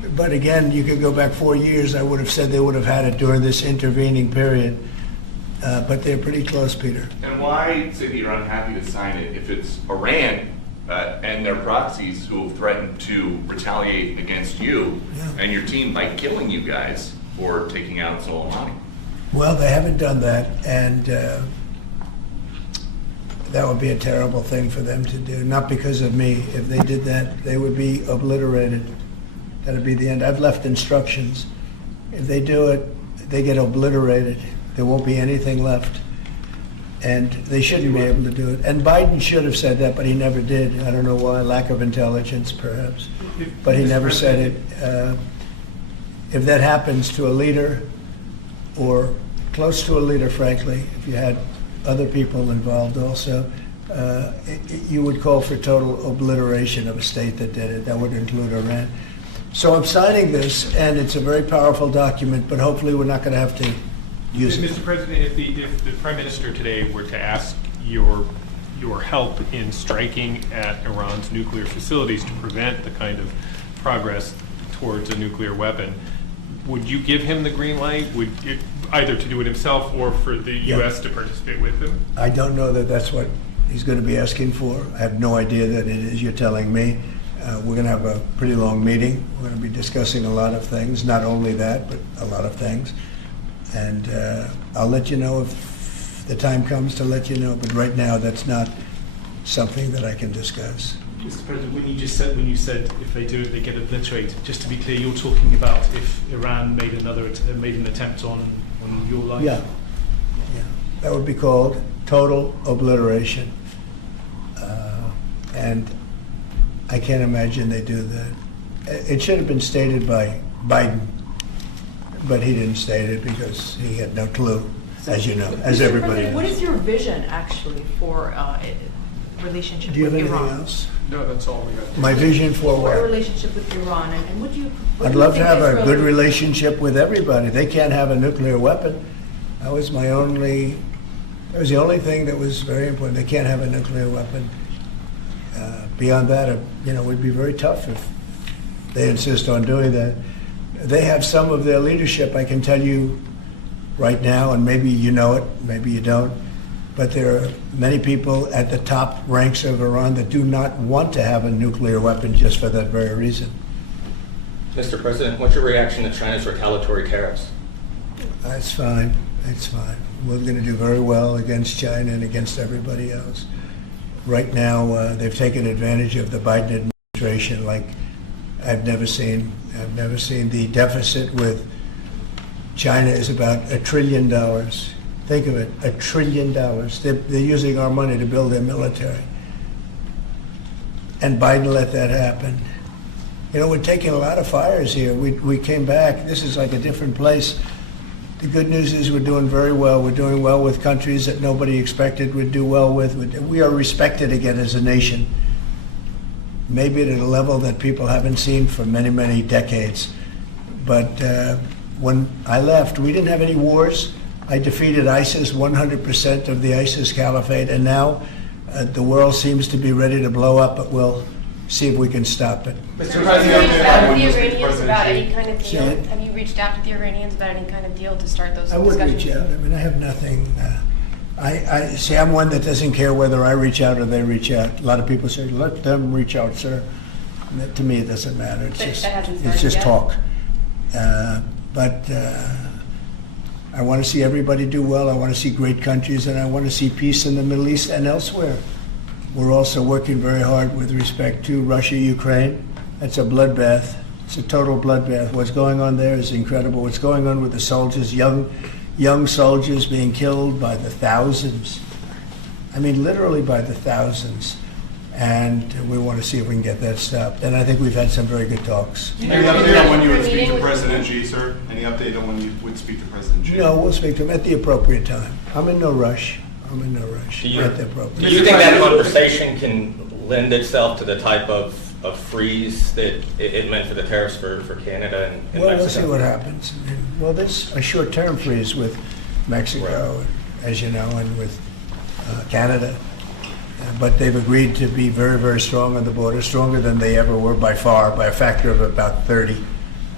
But again, you could go back 4 years, I would have said they would have had it during this intervening period. But they're pretty close, Peter. And why say that you're unhappy to sign it if it's Iran and their proxies who have threatened to retaliate against you and your team by killing you guys for taking out Soleimani? Well, they haven't done that, and that would be a terrible thing for them to do. Not because of me. If they did that, they would be obliterated. That would be the end. I've left instructions. If they do it, they get obliterated. There won't be anything left. And they shouldn't be able to do it. And Biden should have said that, but he never did. I don't know why. Lack of intelligence, perhaps. But he never said it. If that happens to a leader, or close to a leader, frankly, if you had other people involved also, you would call for total obliteration of a state that did it. That would include Iran. So I'm signing this, and it's a very powerful document, but hopefully we're not going to have to use it. Mr. President, if the Prime Minister today were to ask your help in striking at Iran's nuclear facilities to prevent the kind of progress towards a nuclear weapon, would you give him the green light? Either to do it himself or for the U.S. to participate with him? I don't know that that's what he's going to be asking for. I have no idea that it is. You're telling me. We're going to have a pretty long meeting. We're going to be discussing a lot of things, not only that, but a lot of things. And I'll let you know if the time comes to let you know. But right now, that's not something that I can discuss. Mr. President, when you said if they do it, they get obliterated. Just to be clear, you're talking about if Iran made an attempt on your life. Yeah, that would be called total obliteration. And I can't imagine they do that. It should have been stated by Biden, but he didn't state it because he had no clue, as you know, as Mr. everybody President, what knows. is your vision actually for relationship Do you have with anything Iran? else? No, that's all we got. My vision for For a what? relationship with Iran, and what do you? I'd love to have a good relationship with everybody. They can't have a nuclear weapon. That was the only thing that was very important. They can't have a nuclear weapon. Beyond that, it would be very tough if they insist on doing that. They have some of their leadership, I can tell you right now, and maybe you know it, maybe you don't, but there are many people at the top ranks of Iran that do not want to have a nuclear weapon just for that very reason. Mr. President, what's your reaction to China's retaliatory tariffs? That's fine. That's fine. We're going to do very well against China and against everybody else. Right now, they've taken advantage of the Biden administration like I've never seen. I've never seen. The deficit with China is about $1 trillion. Think of it, $1 trillion. They're using our money to build their military. And Biden let that happen. We're taking a lot of fires here. We came back. This is like a different place. The good news is we're doing very well. We're doing well with countries that nobody expected we'd do well with. We are respected again as a nation, maybe at a level that people haven't seen for many, many decades. But when I left, we didn't have any wars. I defeated ISIS, 100% of the ISIS caliphate, and now the world seems to be ready to blow up, but we'll see if we can stop it. Mr. President, have you reached out to the Iranians about any kind of deal? Say it. Have you reached out to the Iranians about any kind of deal to start those I would discussions? reach out. I mean, I have nothing. I see. I'm one that doesn't care whether I reach out or they reach out. A lot of people say, "Let them reach out, sir." And to me, it doesn't matter. It's But just that hasn't it's started just yet? talk. But I want to see everybody do well. I want to see great countries, and I want to see peace in the Middle East and elsewhere. We're also working very hard with respect to Russia, Ukraine. That's a bloodbath. It's a total bloodbath. What's going on there is incredible. What's going on with the soldiers, young soldiers being killed by the thousands. I mean, literally by the thousands. And we want to see if we can get that stopped. And I think we've had some very good talks. Any update on when you would speak to President Xi, sir? Any update on when you would speak to President Xi? No, we'll speak to him at the appropriate time. I'm in no rush. At the appropriate Do you think that conversation can lend itself to the type of freeze that it meant for the tariffs for Canada and Mexico? Well, we'll see what happens. Well, there's a short-term freeze with Mexico, as you know, and with Canada. But they've agreed to be very, very strong on the border, stronger than they ever were by far, by a factor of about 30.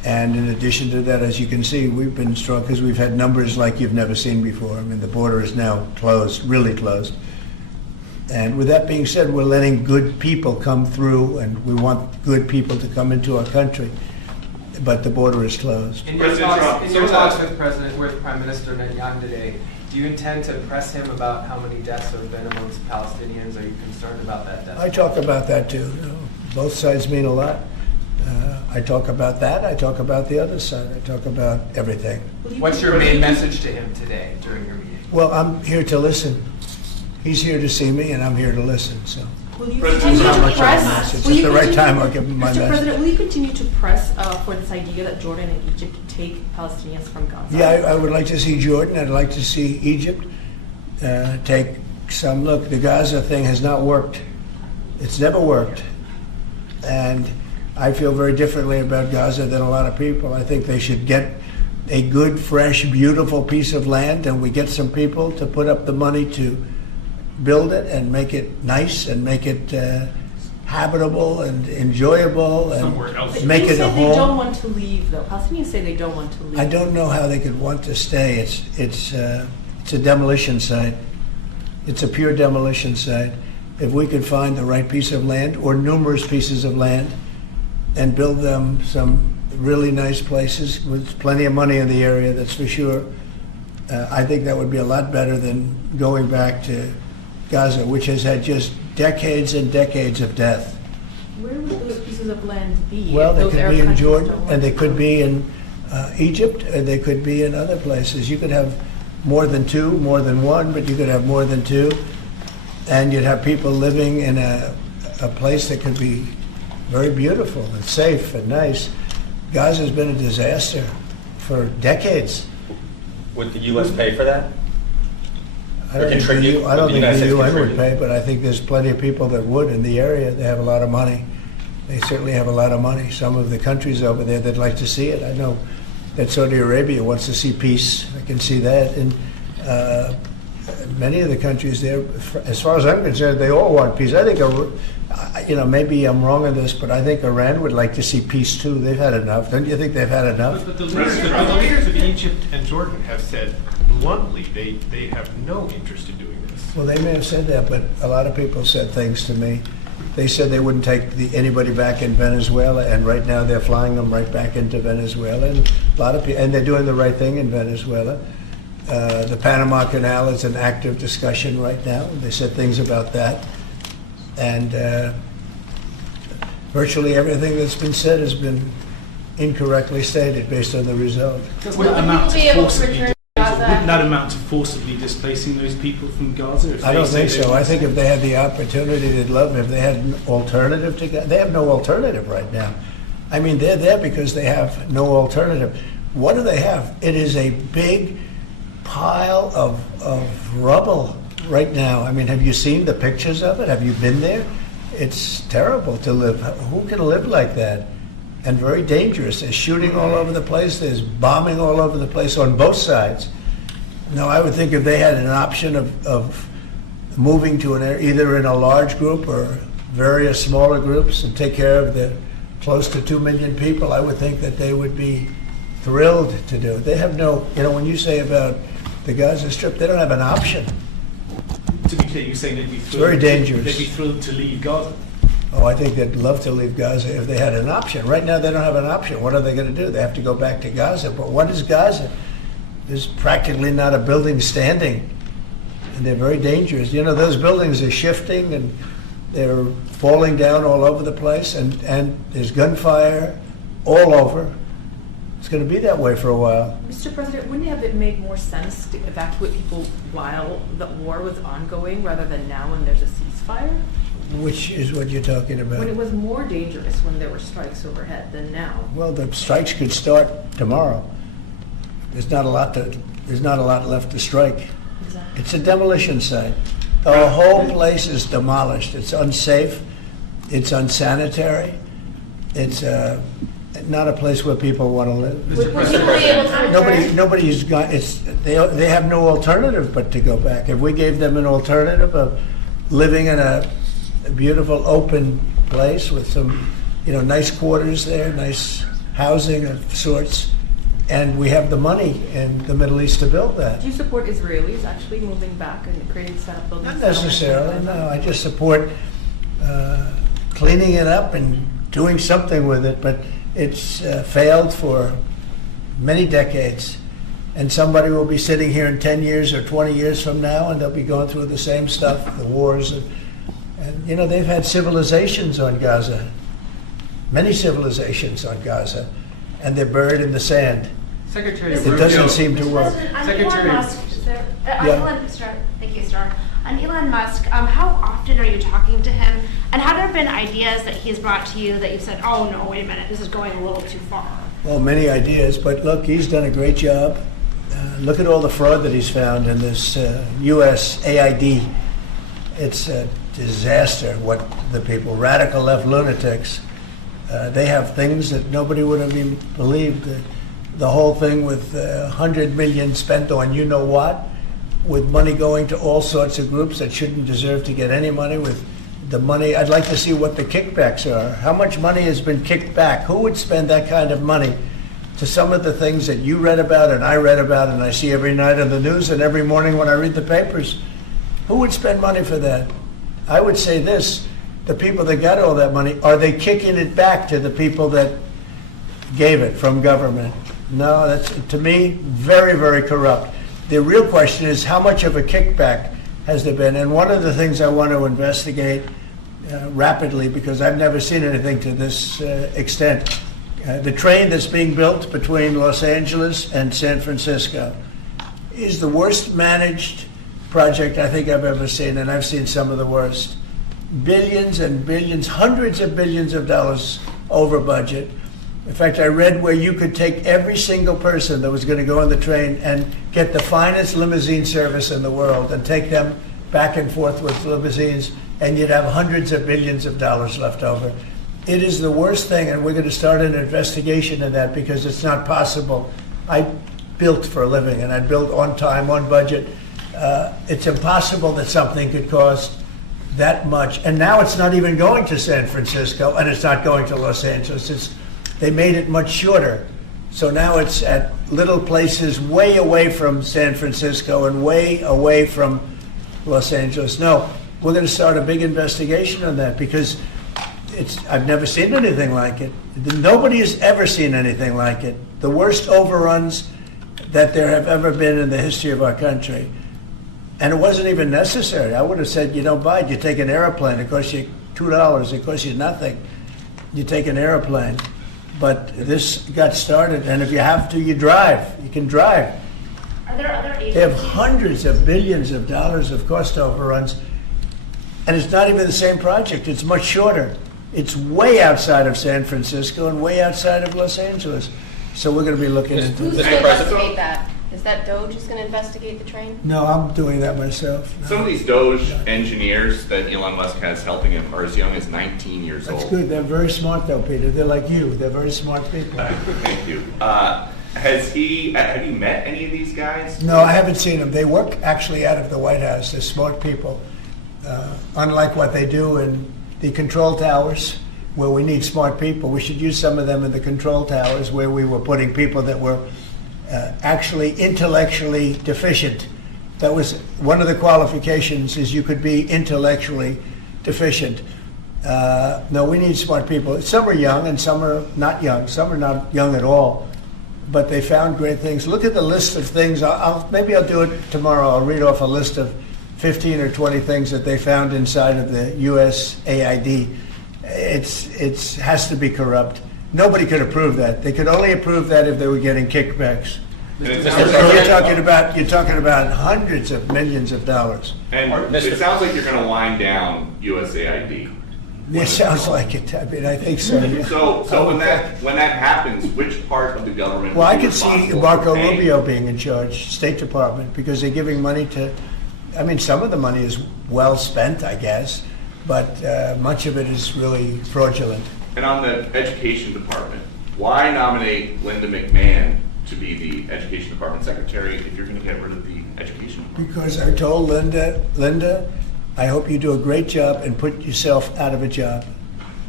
And in addition to that, as you can see, we've been strong because we've had numbers like you've never seen before. I mean, the border is now closed, really closed. And with that being said, we're letting good people come through, and we want good people to come into our country. But the border is closed. In your talks with Prime Minister Netanyahu today, do you intend to press him about how many deaths there have been amongst Palestinians? Are you concerned about that death? I talk about that too. You know, both sides mean a lot. I talk about that. I talk about the other side. I talk about everything. What's your main message to him today during your meeting? Well, I'm here to listen. He's here to see me, and I'm here to listen. So. Will you President, continue how to much press? of a message. At the right time, I'll give him my Mr. message. President, will you continue to press for this idea that Jordan and Egypt take Palestinians from Gaza? Yeah, I would like to see Jordan. I'd like to see Egypt take some look. The Gaza thing has not worked. It's never worked. And I feel very differently about Gaza than a lot of people. I think they should get a good, fresh, beautiful piece of land, and we get some people to put up the money to build it and make it nice and make it habitable and enjoyable and Somewhere else. make it a home. They don't want to leave, though. Palestinians say they don't want to leave. I don't know how they could want to stay. It's a demolition site. It's a pure demolition site. If we could find the right piece of land or numerous pieces of land and build them some really nice places with plenty of money in the area, that's for sure, I think that would be a lot better than going back to Gaza, which has had just decades and decades of death. Where would those pieces of land be? Well, they Those could Arab be in countries Jordan, don't want and they to could go. be in Egypt, and they could be in other places. You could have more than two, more than one, but you could have more than two, and you'd have people living in a place that could be very beautiful and safe and nice. Gaza's been a disaster for decades. Would the U.S. pay for that? I don't think the UN would pay, but I think there's plenty of people that would in the area. They have a lot of money. They certainly have a lot of money. Some of the countries over there that'd like to see it. I know that Saudi Arabia wants to see peace. I can see that. And many of the countries there, as far as I'm concerned, they all want peace. I think, maybe I'm wrong on this, but I think Iran would like to see peace too. They've had enough. Don't you think they've had enough? But the leaders of Egypt and Jordan have said bluntly they have no interest in doing this. Well, they may have said that, but a lot of people said things to me. They said they wouldn't take anybody back in Venezuela, and right now they're flying them right back into Venezuela. And a lot of people, and they're doing the right thing in Venezuela. The Panama Canal is an active discussion right now. They said things about that, and virtually everything that's been said has been incorrectly stated based on the result. Wouldn't that amount to forcibly displacing those people from Gaza? I don't think so. I think if they had the opportunity, they'd love it. If they had an alternative to Gaza, they have no alternative right now. I mean, they're there because they have no alternative. What do they have? It is a big pile of rubble right now. I mean, have you seen the pictures of it? Have you been there? It's terrible to live. Who can live like that? And very dangerous. There's shooting all over the place. There's bombing all over the place on both sides. No, I would think if they had an option of moving to an area, either in a large group or various smaller groups, and take care of the close to 2 million people, I would think that they would be thrilled to do it. They have no, when you say about the Gaza Strip, they don't have an option. To be clear, you're saying they'd be thrilled. It's very dangerous. They'd be thrilled to leave Gaza. Oh, I think they'd love to leave Gaza if they had an option. Right now, they don't have an option. What are they going to do? They have to go back to Gaza. But what is Gaza? There's practically not a building standing, and they're very dangerous. Those buildings are shifting, and they're falling down all over the place, and there's gunfire all over. It's going to be that way for a while. Mr. President, wouldn't it have made more sense to evacuate people while the war was ongoing rather than now when there's a ceasefire? Which is what you're talking about? When it was more dangerous when there were strikes overhead than now. Well, the strikes could start tomorrow. There's not a lot left to strike. Exactly. It's a demolition site. The whole place is demolished. It's unsafe. It's unsanitary. It's not a place where people want to live. Would people be able to Nobody's got. They have no alternative but to go back. If we gave them an alternative of living in a beautiful open place with some, nice quarters there, nice housing of sorts, and we have the money in the Middle East to build that. Do you support Israelis actually moving back and creating building Not settlements? necessarily, no. I just support cleaning it up and doing something with it, but it's failed for many decades. And somebody will be sitting here in 10 years or 20 years from now, and they'll be going through the same stuff, the wars. And you know, they've had civilizations on Gaza, many civilizations on Gaza, and they're buried in the sand. Secretary It doesn't seem to work. Secretary. Thank you, sir. On Elon Musk, how often are you talking to him? And have there been ideas that he's brought to you that you've said, oh no, wait a minute, this is going a little too far? Well, many ideas, but look, he's done a great job. Look at all the fraud that he's found in this U.S. AID. It's a disaster what the people, radical left lunatics, they have things that nobody would have even believed. The whole thing with $100 million spent on you know what, with money going to all sorts of groups that shouldn't deserve to get any money, with the money. I'd like to see what the kickbacks are. How much money has been kicked back? Who would spend that kind of money to some of the things that you read about and I read about and I see every night on the news and every morning when I read the papers? Who would spend money for that? I would say this, the people that got all that money, are they kicking it back to the people that gave it from government? No, that's, to me, very, very corrupt. The real question is, how much of a kickback has there been? And one of the things I want to investigate rapidly, because I've never seen anything to this extent, the train that's being built between Los Angeles and San Francisco is the worst managed project I think I've ever seen, and I've seen some of the worst. Billions and billions, hundreds of billions of dollars over budget. In fact, I read where you could take every single person that was going to go on the train and get the finest limousine service in the world and take them back and forth with limousines, and you'd have hundreds of billions of dollars left over. It is the worst thing, and we're going to start an investigation of that because it's not possible. I built for a living, and I built on time, on budget. It's impossible that something could cost that much. And now it's not even going to San Francisco, and it's not going to Los Angeles. They made it much shorter. So now it's at little places way away from San Francisco and way away from Los Angeles. No, we're going to start a big investigation on that because I've never seen anything like it. Nobody has ever seen anything like it. The worst overruns that there have ever been in the history of our country. And it wasn't even necessary. I would have said, you don't buy it. You take an airplane. It costs you $2. It costs you nothing. You take an airplane. But this got started, and if you have to, you drive. You can drive. Are there other agencies? They have hundreds of billions of dollars of cost overruns, and it's not even the same project. It's much shorter. It's way outside of San Francisco and way outside of Los Angeles. So we're going to be looking into Who's this. going to investigate that? Is that Doge who's going to investigate the train? No, I'm doing that myself. No. Some of these Doge engineers that Elon Musk has helping him are as young as 19 years old. That's good. They're very smart, though, Peter. They're like you. They're very smart people. Thank you. Have you met any of these guys? No, I haven't seen them. They work actually out of the White House. They're smart people. Unlike what they do in the control towers, where we need smart people, we should use some of them in the control towers where we were putting people that were actually intellectually deficient. That was one of the qualifications, is you could be intellectually deficient. No, we need smart people. Some are young and some are not young. Some are not young at all, but they found great things. Look at the list of things. Maybe I'll do it tomorrow. I'll read off a list of 15 or 20 things that they found inside of the U.S. AID. It has to be corrupt. Nobody could approve that. They could only approve that if they were getting kickbacks. You're talking about hundreds of millions of dollars. And it sounds like you're going to wind down USAID. It sounds like it. I mean, I think so. Yeah. So when that happens, which part of the government? Well, I could see Marco Rubio being in charge, State Department, because they're giving money to. I mean, some of the money is well spent, I guess, but much of it is really fraudulent. And on the education department, why nominate Linda McMahon to be the education department secretary if you're going to get rid of the education department? Because I told Linda, I hope you do a great job and put yourself out of a job.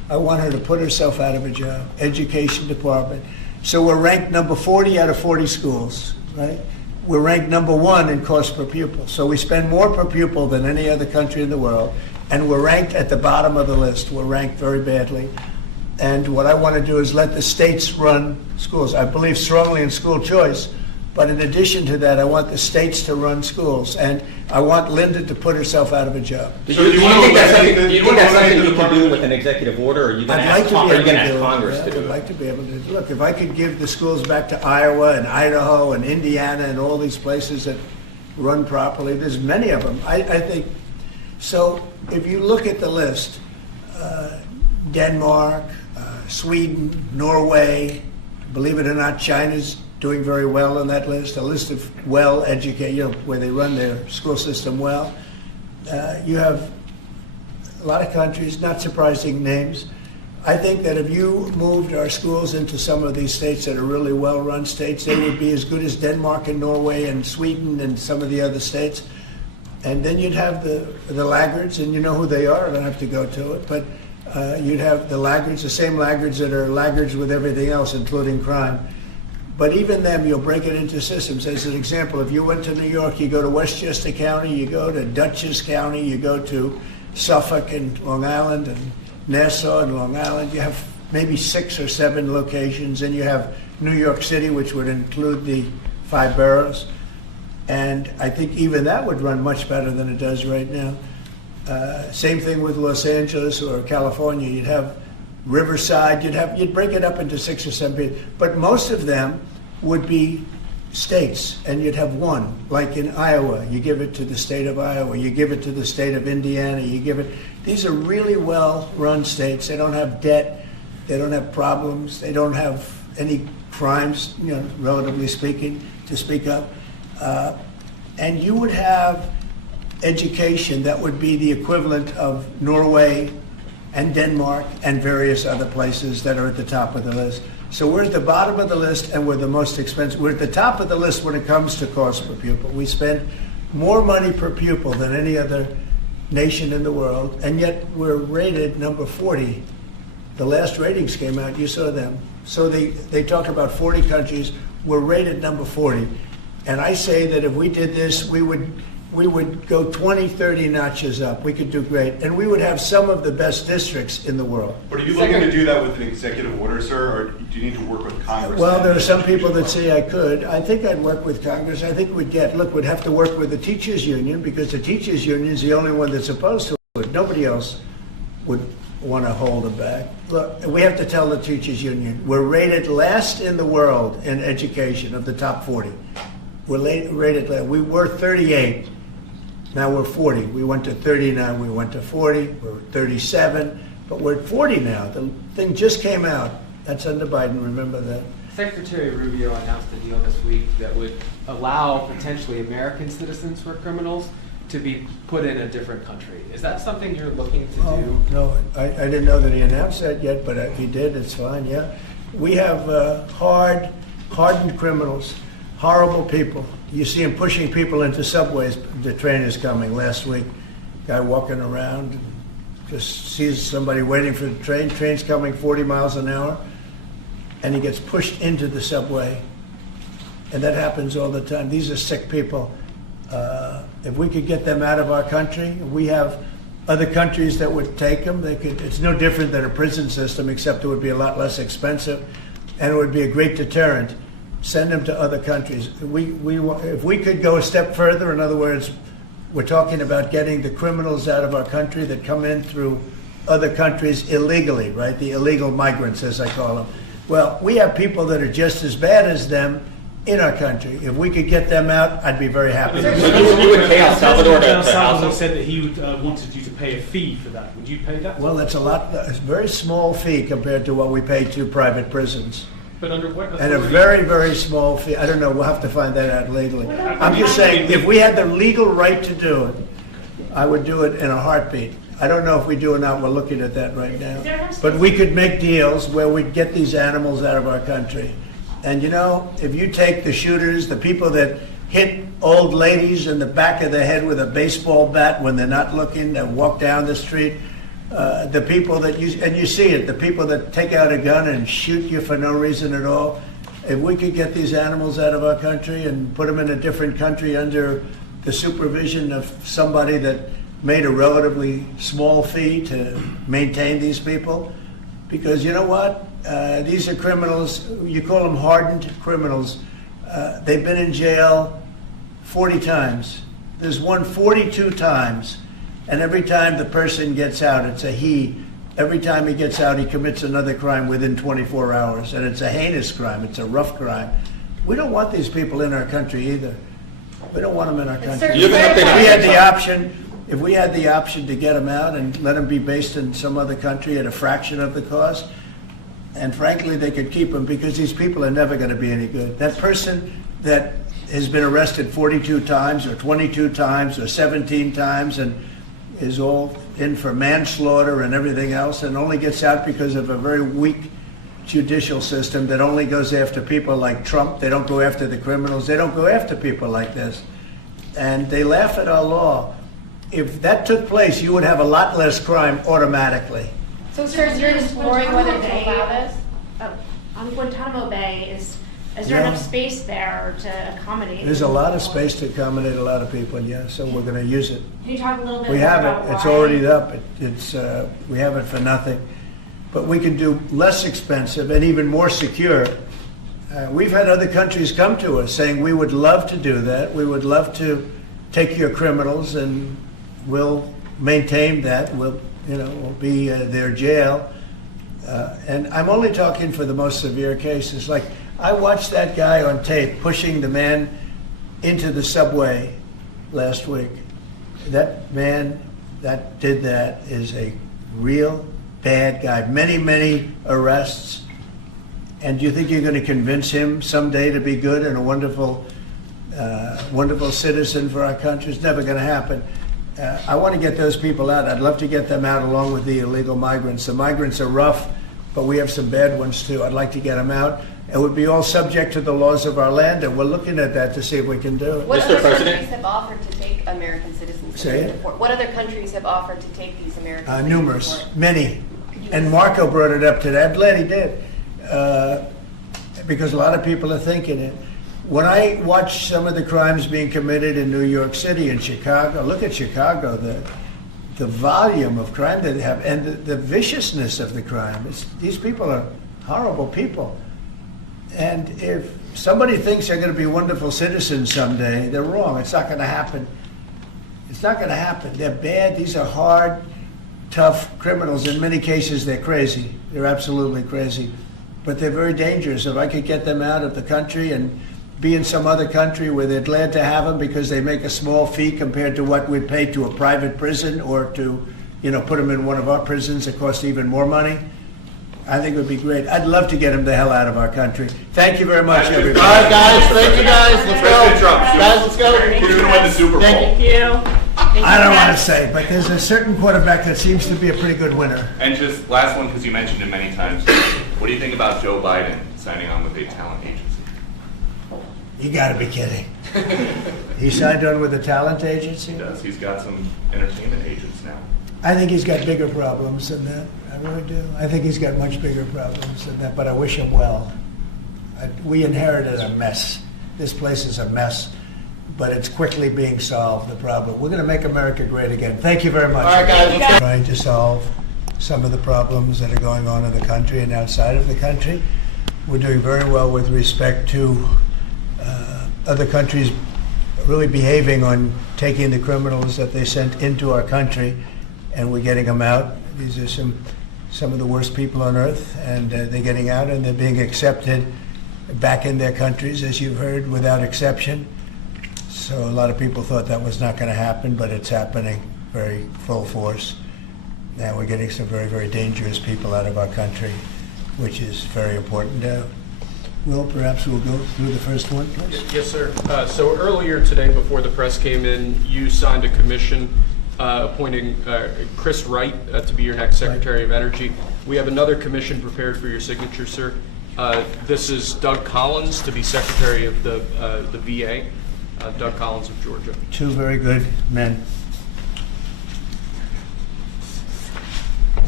I want her to put herself out of a job. Education department. So we're ranked number 40 out of 40 schools, right? We're ranked number 1 in cost per pupil. So we spend more per pupil than any other country in the world, and we're ranked at the bottom of the list. We're ranked very badly. And what I want to do is let the states run schools. I believe strongly in school choice, but in addition to that, I want the states to run schools, and I want Linda to put herself out of a job. Do you think that's something you can do with an executive order, or are you going to ask Congress to do it? I'd like to be able to. Look, if I could give the schools back to Iowa and Idaho and Indiana and all these places that run properly, there's many of them. I think, so if you look at the list, Denmark, Sweden, Norway, believe it or not, China's doing very well on that list, a list of well-educated, where they run their school system well. You have a lot of countries, not surprising names. I think that if you moved our schools into some of these states that are really well-run states, they would be as good as Denmark and Norway and Sweden and some of the other states. And then you'd have the laggards, and you know who they are, I don't have to go to it, but you'd have the laggards, the same laggards that are laggards with everything else, including crime. But even them, you'll break it into systems. As an example, if you went to New York, you go to Westchester County, you go to Dutchess County, you go to Suffolk and Long Island and Nassau and Long Island. You have maybe 6 or 7 locations, and you have New York City, which would include the 5 boroughs. And I think even that would run much better than it does right now. Same thing with Los Angeles or California. You'd have Riverside, you'd break it up into 6 or 7 people, but most of them would be states, and you'd have one, like in Iowa, you give it to the state of Iowa, you give it to the state of Indiana, these are really well-run states. They don't have debt, they don't have problems, they don't have any crimes, relatively speaking, to speak of, and you would have education that would be the equivalent of Norway and Denmark and various other places that are at the top of the list. So we're at the bottom of the list, and we're the most expensive. We're at the top of the list when it comes to cost per pupil. We spend more money per pupil than any other nation in the world, and yet we're rated number 40. The last ratings came out, you saw them. So they talk about 40 countries, we're rated number 40. And I say that if we did this, we would go 20, 30 notches up. We could do great. And we would have some of the best districts in the world. But are you looking to do that with an executive order, sir, or do you need to work with Congress? Well, there are some people that say I could. I think I'd work with Congress. I think we'd have to work with the teachers union, because the teachers union is the only one that's opposed to it. Nobody else would want to hold it back. Look, we have to tell the teachers union, we're rated last in the world in education of the top 40. We're rated last. We were 38. Now we're 40. We went to 39. We went to 40. We're 37. But we're at 40 now. The thing just came out. That's under Biden. Remember that. Secretary Rubio announced a deal this week that would allow potentially American citizens who are criminals to be put in a different country. Is that something you're looking to do? No, I didn't know that he announced that yet, but if he did, it's fine, yeah. We have hardened criminals, horrible people. You see him pushing people into subways. The train is coming last week. Guy walking around, just sees somebody waiting for the train. Train's coming 40 miles an hour, and he gets pushed into the subway. And that happens all the time. These are sick people. If we could get them out of our country, we have other countries that would take them. It's no different than a prison system, except it would be a lot less expensive, and it would be a great deterrent. Send them to other countries. If we could go a step further, in other words, we're talking about getting the criminals out of our country that come in through other countries illegally, right? The illegal migrants, as I call them. Well, we have people that are just as bad as them in our country. If we could get them out, I'd be very happy. You would pay El Salvador to house them? Said that he wanted you to pay a fee for that. Would you pay that? Well, that's a very small fee compared to what we pay to private prisons. But under what authority? And a very, very small fee. I don't know. We'll have to find that out legally. I'm just saying, if we had the legal right to do it, I would do it in a heartbeat. I don't know if we do or not. We're looking at that right now. But we could make deals where we'd get these animals out of our country. And if you take the shooters, the people that hit old ladies in the back of the head with a baseball bat when they're not looking, that walk down the street, The people that you see it, the people that take out a gun and shoot you for no reason at all. If we could get these animals out of our country and put them in a different country under the supervision of somebody that made a relatively small fee to maintain these people, because you know what? These are criminals. You call them hardened criminals. They've been in jail 40 times. There's one 42 times. And every time the person gets out, it's a he. Every time he gets out, he commits another crime within 24 hours. And it's a heinous crime. It's a rough crime. We don't want these people in our country either. We don't want them in our country. If we had the option to get them out and let them be based in some other country at a fraction of the cost, and frankly, they could keep them because these people are never going to be any good. That person that has been arrested 42 times or 22 times or 17 times and is all in for manslaughter and everything else and only gets out because of a very weak judicial system that only goes after people like Trump. They don't go after the criminals. They don't go after people like this. And they laugh at our law. If that took place, you would have a lot less crime automatically. So, sir, you're exploring whether to allow this? On Guantanamo Bay, is there enough space there to accommodate? There's a lot of space to accommodate a lot of people, yeah, so we're going to use it. Can you talk a little bit We more have about it. It's why? already up. We have it for nothing. But we can do less expensive and even more secure. We've had other countries come to us saying we would love to do that. We would love to take your criminals and we'll maintain that. We'll be their jail. And I'm only talking for the most severe cases. Like, I watched that guy on tape pushing the man into the subway last week. That man that did that is a real bad guy. Many, many arrests. And do you think you're going to convince him someday to be good and a wonderful citizen for our country? It's never going to happen. I want to get those people out. I'd love to get them out along with the illegal migrants. The migrants are rough, but we have some bad ones too. I'd like to get them out. It would be all subject to the laws of our land, and we're looking at that to see if we can do it. What other countries have offered to take American citizens? Say it? What other countries have offered to take these American citizens? Numerous, many. And Marco brought it up today. I'm glad he did, because a lot of people are thinking it. When I watch some of the crimes being committed in New York City and Chicago, look at Chicago, the volume of crime that they have and the viciousness of the crime. These people are horrible people. And if somebody thinks they're going to be wonderful citizens someday, they're wrong. It's not going to happen. It's not going to happen. They're bad. These are hard, tough criminals. In many cases, they're crazy. They're absolutely crazy. But they're very dangerous. If I could get them out of the country and be in some other country where they're glad to have them because they make a small fee compared to what we'd pay to a private prison or to, put them in one of our prisons that cost even more money, I think it would be great. I'd love to get them the hell out of our country. Thank you very much, everybody. All right, guys. Thank you, guys. Let's go. Guys, let's go. Who's going to win the Super Bowl? Thank you. I don't want to say, but there's a certain quarterback that seems to be a pretty good winner. And just last one, because you mentioned it many times. What do you think about Joe Biden signing on with a talent agency? You got to be kidding. He signed on with a talent agency? He does. He's got some entertainment agents now. I think he's got bigger problems than that. I really do. I think he's got much bigger problems than that, but I wish him well. We inherited a mess. This place is a mess, but it's quickly being solved, the problem. We're going to make America great again. Thank you very much. All right, guys. We're trying to solve some of the problems that are going on in the country and outside of the country. We're doing very well with respect to other countries really behaving on taking the criminals that they sent into our country, and we're getting them out. These are some of the worst people on earth, and they're getting out and they're being accepted back in their countries, as you've heard, without exception. So a lot of people thought that was not going to happen, but it's happening very full force. Now we're getting some very, very dangerous people out of our country, which is very important. Will, perhaps we'll go through the first one, please. Yes, sir. So earlier today, before the press came in, you signed a commission appointing Chris Wright to be your next Secretary of Energy. We have another commission prepared for your signature, sir. This is Doug Collins to be Secretary of the VA, Doug Collins of Georgia. Two very good men.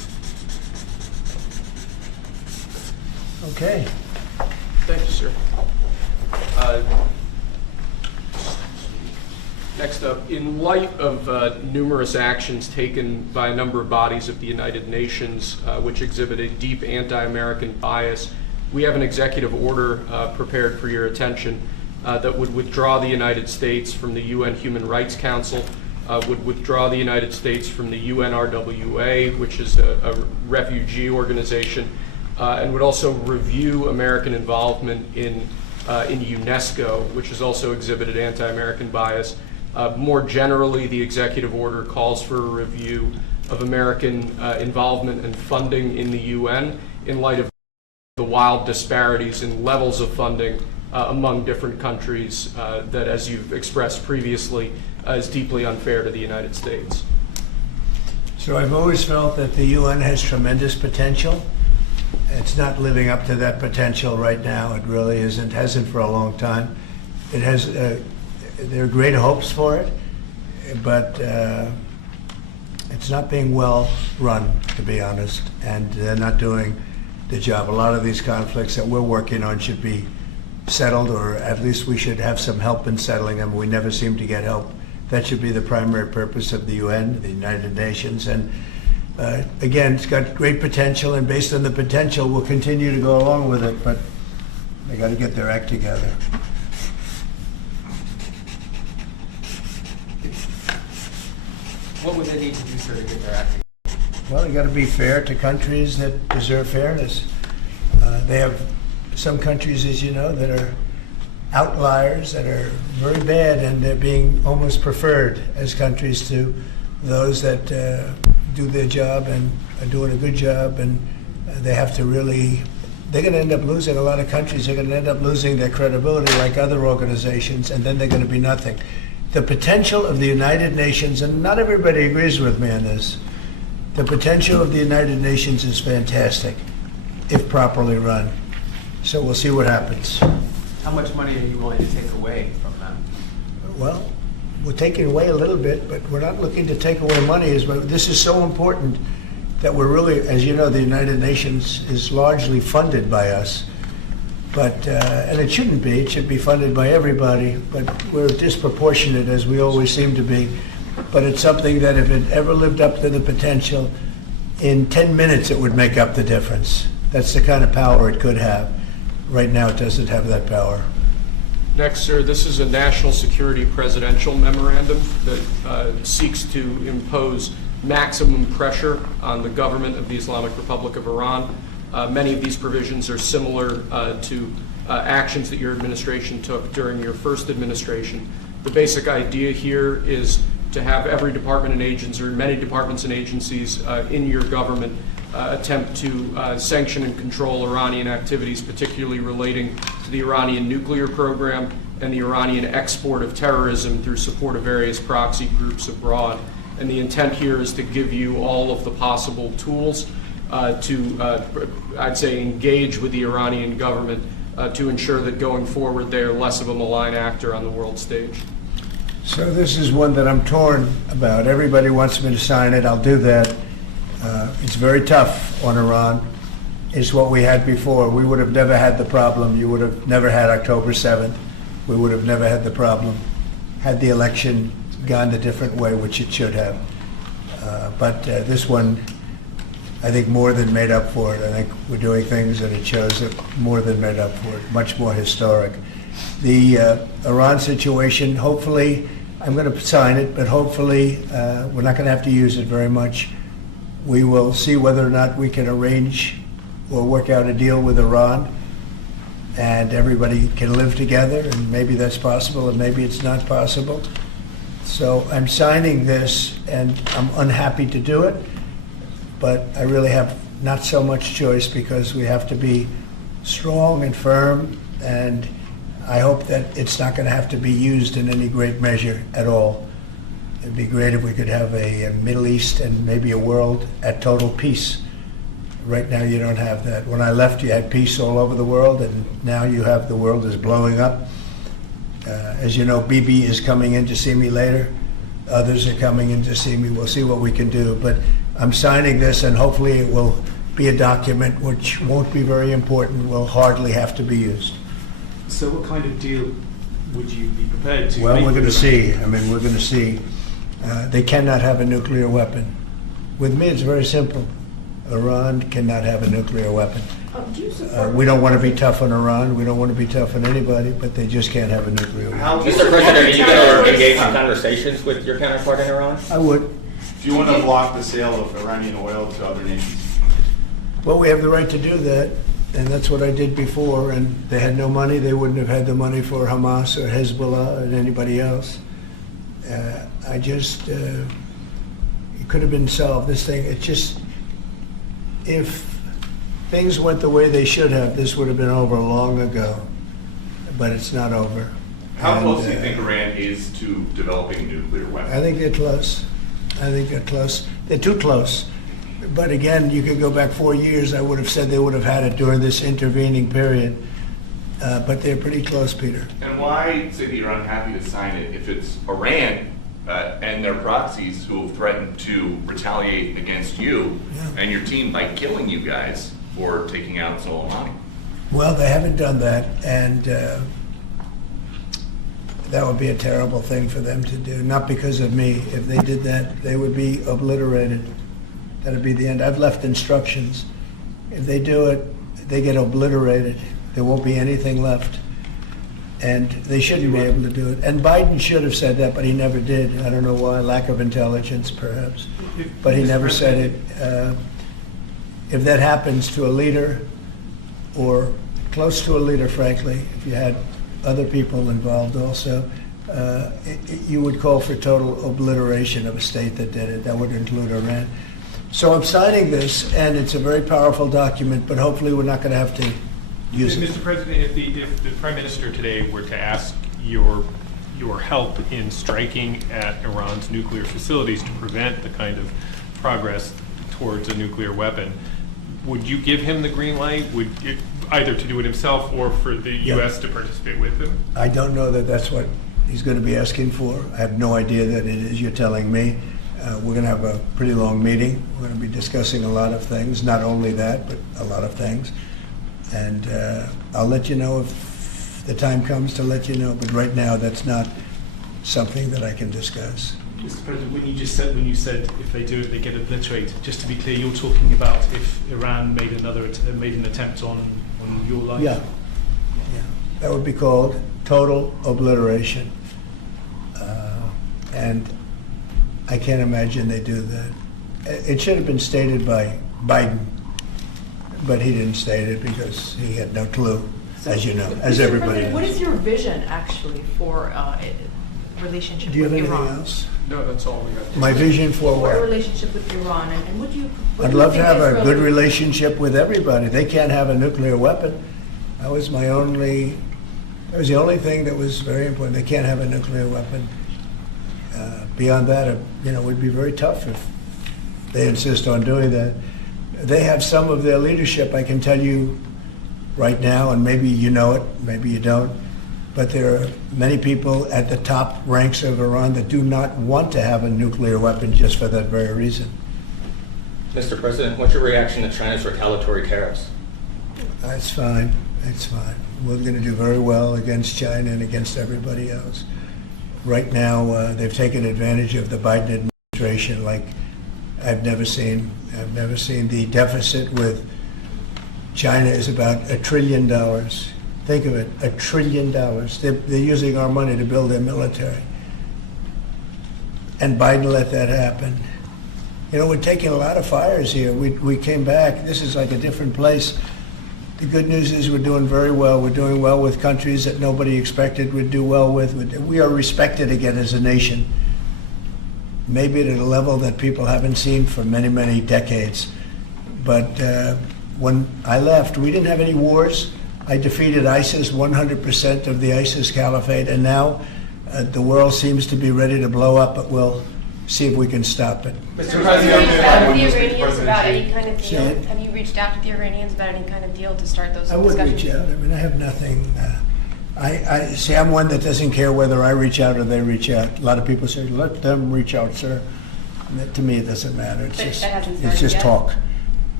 Okay. Thank you, sir. Next up, in light of numerous actions taken by a number of bodies of the United Nations which exhibit a deep anti-American bias, we have an executive order prepared for your attention that would withdraw the United States from the UN Human Rights Council, would withdraw the United States from the UNRWA, which is a refugee organization, and would also review American involvement in UNESCO, which has also exhibited anti-American bias. More generally, the executive order calls for a review of American involvement and funding in the UN in light of the wild disparities in levels of funding among different countries that, as you've expressed previously, is deeply unfair to the United States. So I've always felt that the UN has tremendous potential. It's not living up to that potential right now. It really isn't, hasn't for a long time. It has, there are great hopes for it, but it's not being well run, to be honest, and they're not doing the job. A lot of these conflicts that we're working on should be settled, or at least we should have some help in settling them. We never seem to get help. That should be the primary purpose of the UN, the United Nations. And again, it's got great potential, and based on the potential, we'll continue to go along with it, but they got to get their act together. What would they need to do, sir, to get their act together? Well, they got to be fair to countries that deserve fairness. They have some countries, as you know, that are outliers, that are very bad, and they're being almost preferred as countries to those that do their job and are doing a good job, and they have to really, they're going to end up losing, a lot of countries are going to end up losing their credibility like other organizations, and then they're going to be nothing. The potential of the United Nations, and not everybody agrees with me on this, the potential of the United Nations is fantastic if properly run. So we'll see what happens. How much money are you willing to take away from them? Well, we're taking away a little bit, but we're not looking to take away money. This is so important that we're really, as you know, the United Nations is largely funded by us. But, and it shouldn't be, it should be funded by everybody, but we're disproportionate, as we always seem to be. But it's something that if it ever lived up to the potential, in 10 minutes it would make up the difference. That's the kind of power it could have. Right now it doesn't have that power. Next, sir, this is a national security presidential memorandum that seeks to impose maximum pressure on the government of the Islamic Republic of Iran. Many of these provisions are similar to actions that your administration took during your first administration. The basic idea here is to have every department and agency, or many departments and agencies in your government attempt to sanction and control Iranian activities, particularly relating to the Iranian nuclear program and the Iranian export of terrorism through support of various proxy groups abroad. And the intent here is to give you all of the possible tools to, I'd say, engage with the Iranian government to ensure that going forward they're less of a malign actor on the world stage. So this is one that I'm torn about. Everybody wants me to sign it. I'll do that. It's very tough on Iran. It's what we had before. We would have never had the problem. You would have never had October 7th. We would have never had the problem had the election gone a different way, which it should have. But this one, I think, more than made up for it. I think we're doing things, and it shows that more than made up for it, much more historic. The Iran situation, hopefully, I'm going to sign it, but hopefully we're not going to have to use it very much. We will see whether or not we can arrange or work out a deal with Iran, and everybody can live together, and maybe that's possible, and maybe it's not possible. So I'm signing this, and I'm unhappy to do it, but I really have not so much choice, because we have to be strong and firm, and I hope that it's not going to have to be used in any great measure at all. It'd be great if we could have a Middle East and maybe a world at total peace. Right now you don't have that. When I left, you had peace all over the world, and now you have the world is blowing up. As you know, Bibi is coming in to see me later. Others are coming in to see me. We'll see what we can do. But I'm signing this, and hopefully it will be a document which won't be very important, will hardly have to be used. So what kind of deal would you be prepared to Well, make we're going to with see. Iran? I mean, we're going to see. They cannot have a nuclear weapon. With me, it's very simple. Iran cannot have a nuclear weapon. Do you support We don't want to be tough on Iran. We don't want to be tough on anybody, but they just can't have a nuclear weapon. Mr. President, are you going to engage in conversations with your counterpart in Iran? I would. Do you want to block the sale of Iranian oil to other nations? Well, we have the right to do that, and that's what I did before. And they had no money. They wouldn't have had the money for Hamas or Hezbollah or anybody else. It could have been solved. This thing, if things went the way they should have, this would have been over long ago. But it's not over. How close do you think Iran is to developing a nuclear weapon? I think they're close. I think they're close. They're too close. But again, you could go back 4 years. I would have said they would have had it during this intervening period. But they're pretty close, Peter. And why say that you're unhappy to sign it if it's Iran and their proxies who have threatened to retaliate against you and your team by killing you guys for taking out Soleimani? Well, they haven't done that, and that would be a terrible thing for them to do. Not because of me. If they did that, they would be obliterated. That would be the end. I've left instructions. If they do it, they get obliterated. There won't be anything left. And they shouldn't be able to do it. And Biden should have said that, but he never did. I don't know why. Lack of intelligence, perhaps. But he never said it. If that happens to a leader, or close to a leader, frankly, if you had other people involved also, you would call for total obliteration of a state that did it. That would include Iran. So I'm signing this, and it's a very powerful document, but hopefully we're not going to have to use it. Mr. President, if the Prime Minister today were to ask your help in striking at Iran's nuclear facilities to prevent the kind of progress towards a nuclear weapon, would you give him the green light? Would it, either to do it himself or for the U.S. to participate with him? I don't know that that's what he's going to be asking for. I have no idea that it is. You're telling me. We're going to have a pretty long meeting. We're going to be discussing a lot of things, not only that, but a lot of things. And I'll let you know if the time comes to let you know. But right now, that's not something that I can discuss. Mr. President, when you said if they do it, they get obliterated. Just to be clear, you're talking about if Iran made an attempt on your life. Yeah. That would be called total obliteration. And I can't imagine they do that. It should have been stated by Biden, but he didn't state it because he had no clue, as you know, as Mr. everybody President, what knows. is your vision actually for relationship Do you have with anything Iran? else? No, that's all we got. My vision for Or a what? relationship with Iran, and what do you? I'd love to have a good relationship with everybody. They can't have a nuclear weapon. That was the only thing that was very important. They can't have a nuclear weapon. Beyond that, it would be very tough if they insist on doing that. They have some of their leadership, I can tell you right now, and maybe you know it, maybe you don't, but there are many people at the top ranks of Iran that do not want to have a nuclear weapon just for that very reason. Mr. President, what's your reaction to China's retaliatory tariffs? It's fine. It's fine. We're going to do very well against China and against everybody else. Right now, they've taken advantage of the Biden administration like I've never seen. I've never seen. The deficit with China is about $1 trillion. Think of it, $1 trillion. They're using our money to build their military. And Biden let that happen. We're taking a lot of fires here. We came back. This is like a different place. The good news is we're doing very well. We're doing well with countries that nobody expected we'd do well with. We are respected again as a nation, maybe at a level that people haven't seen for many, many decades. But when I left, we didn't have any wars. I defeated ISIS, 100% of the ISIS caliphate, and now the world seems to be ready to blow up, but we'll see if we can stop it. Mr. President, have you reached out to the Iranians about any kind of Say deal? it. Have you reached out to the Iranians about any kind of deal to start those I would discussions? reach out. I mean, I have nothing. I see. I'm one that doesn't care whether I reach out or they reach out. A lot of people say, "Let them reach out, sir." And to me, it doesn't matter. But that hasn't started It's just yet? talk.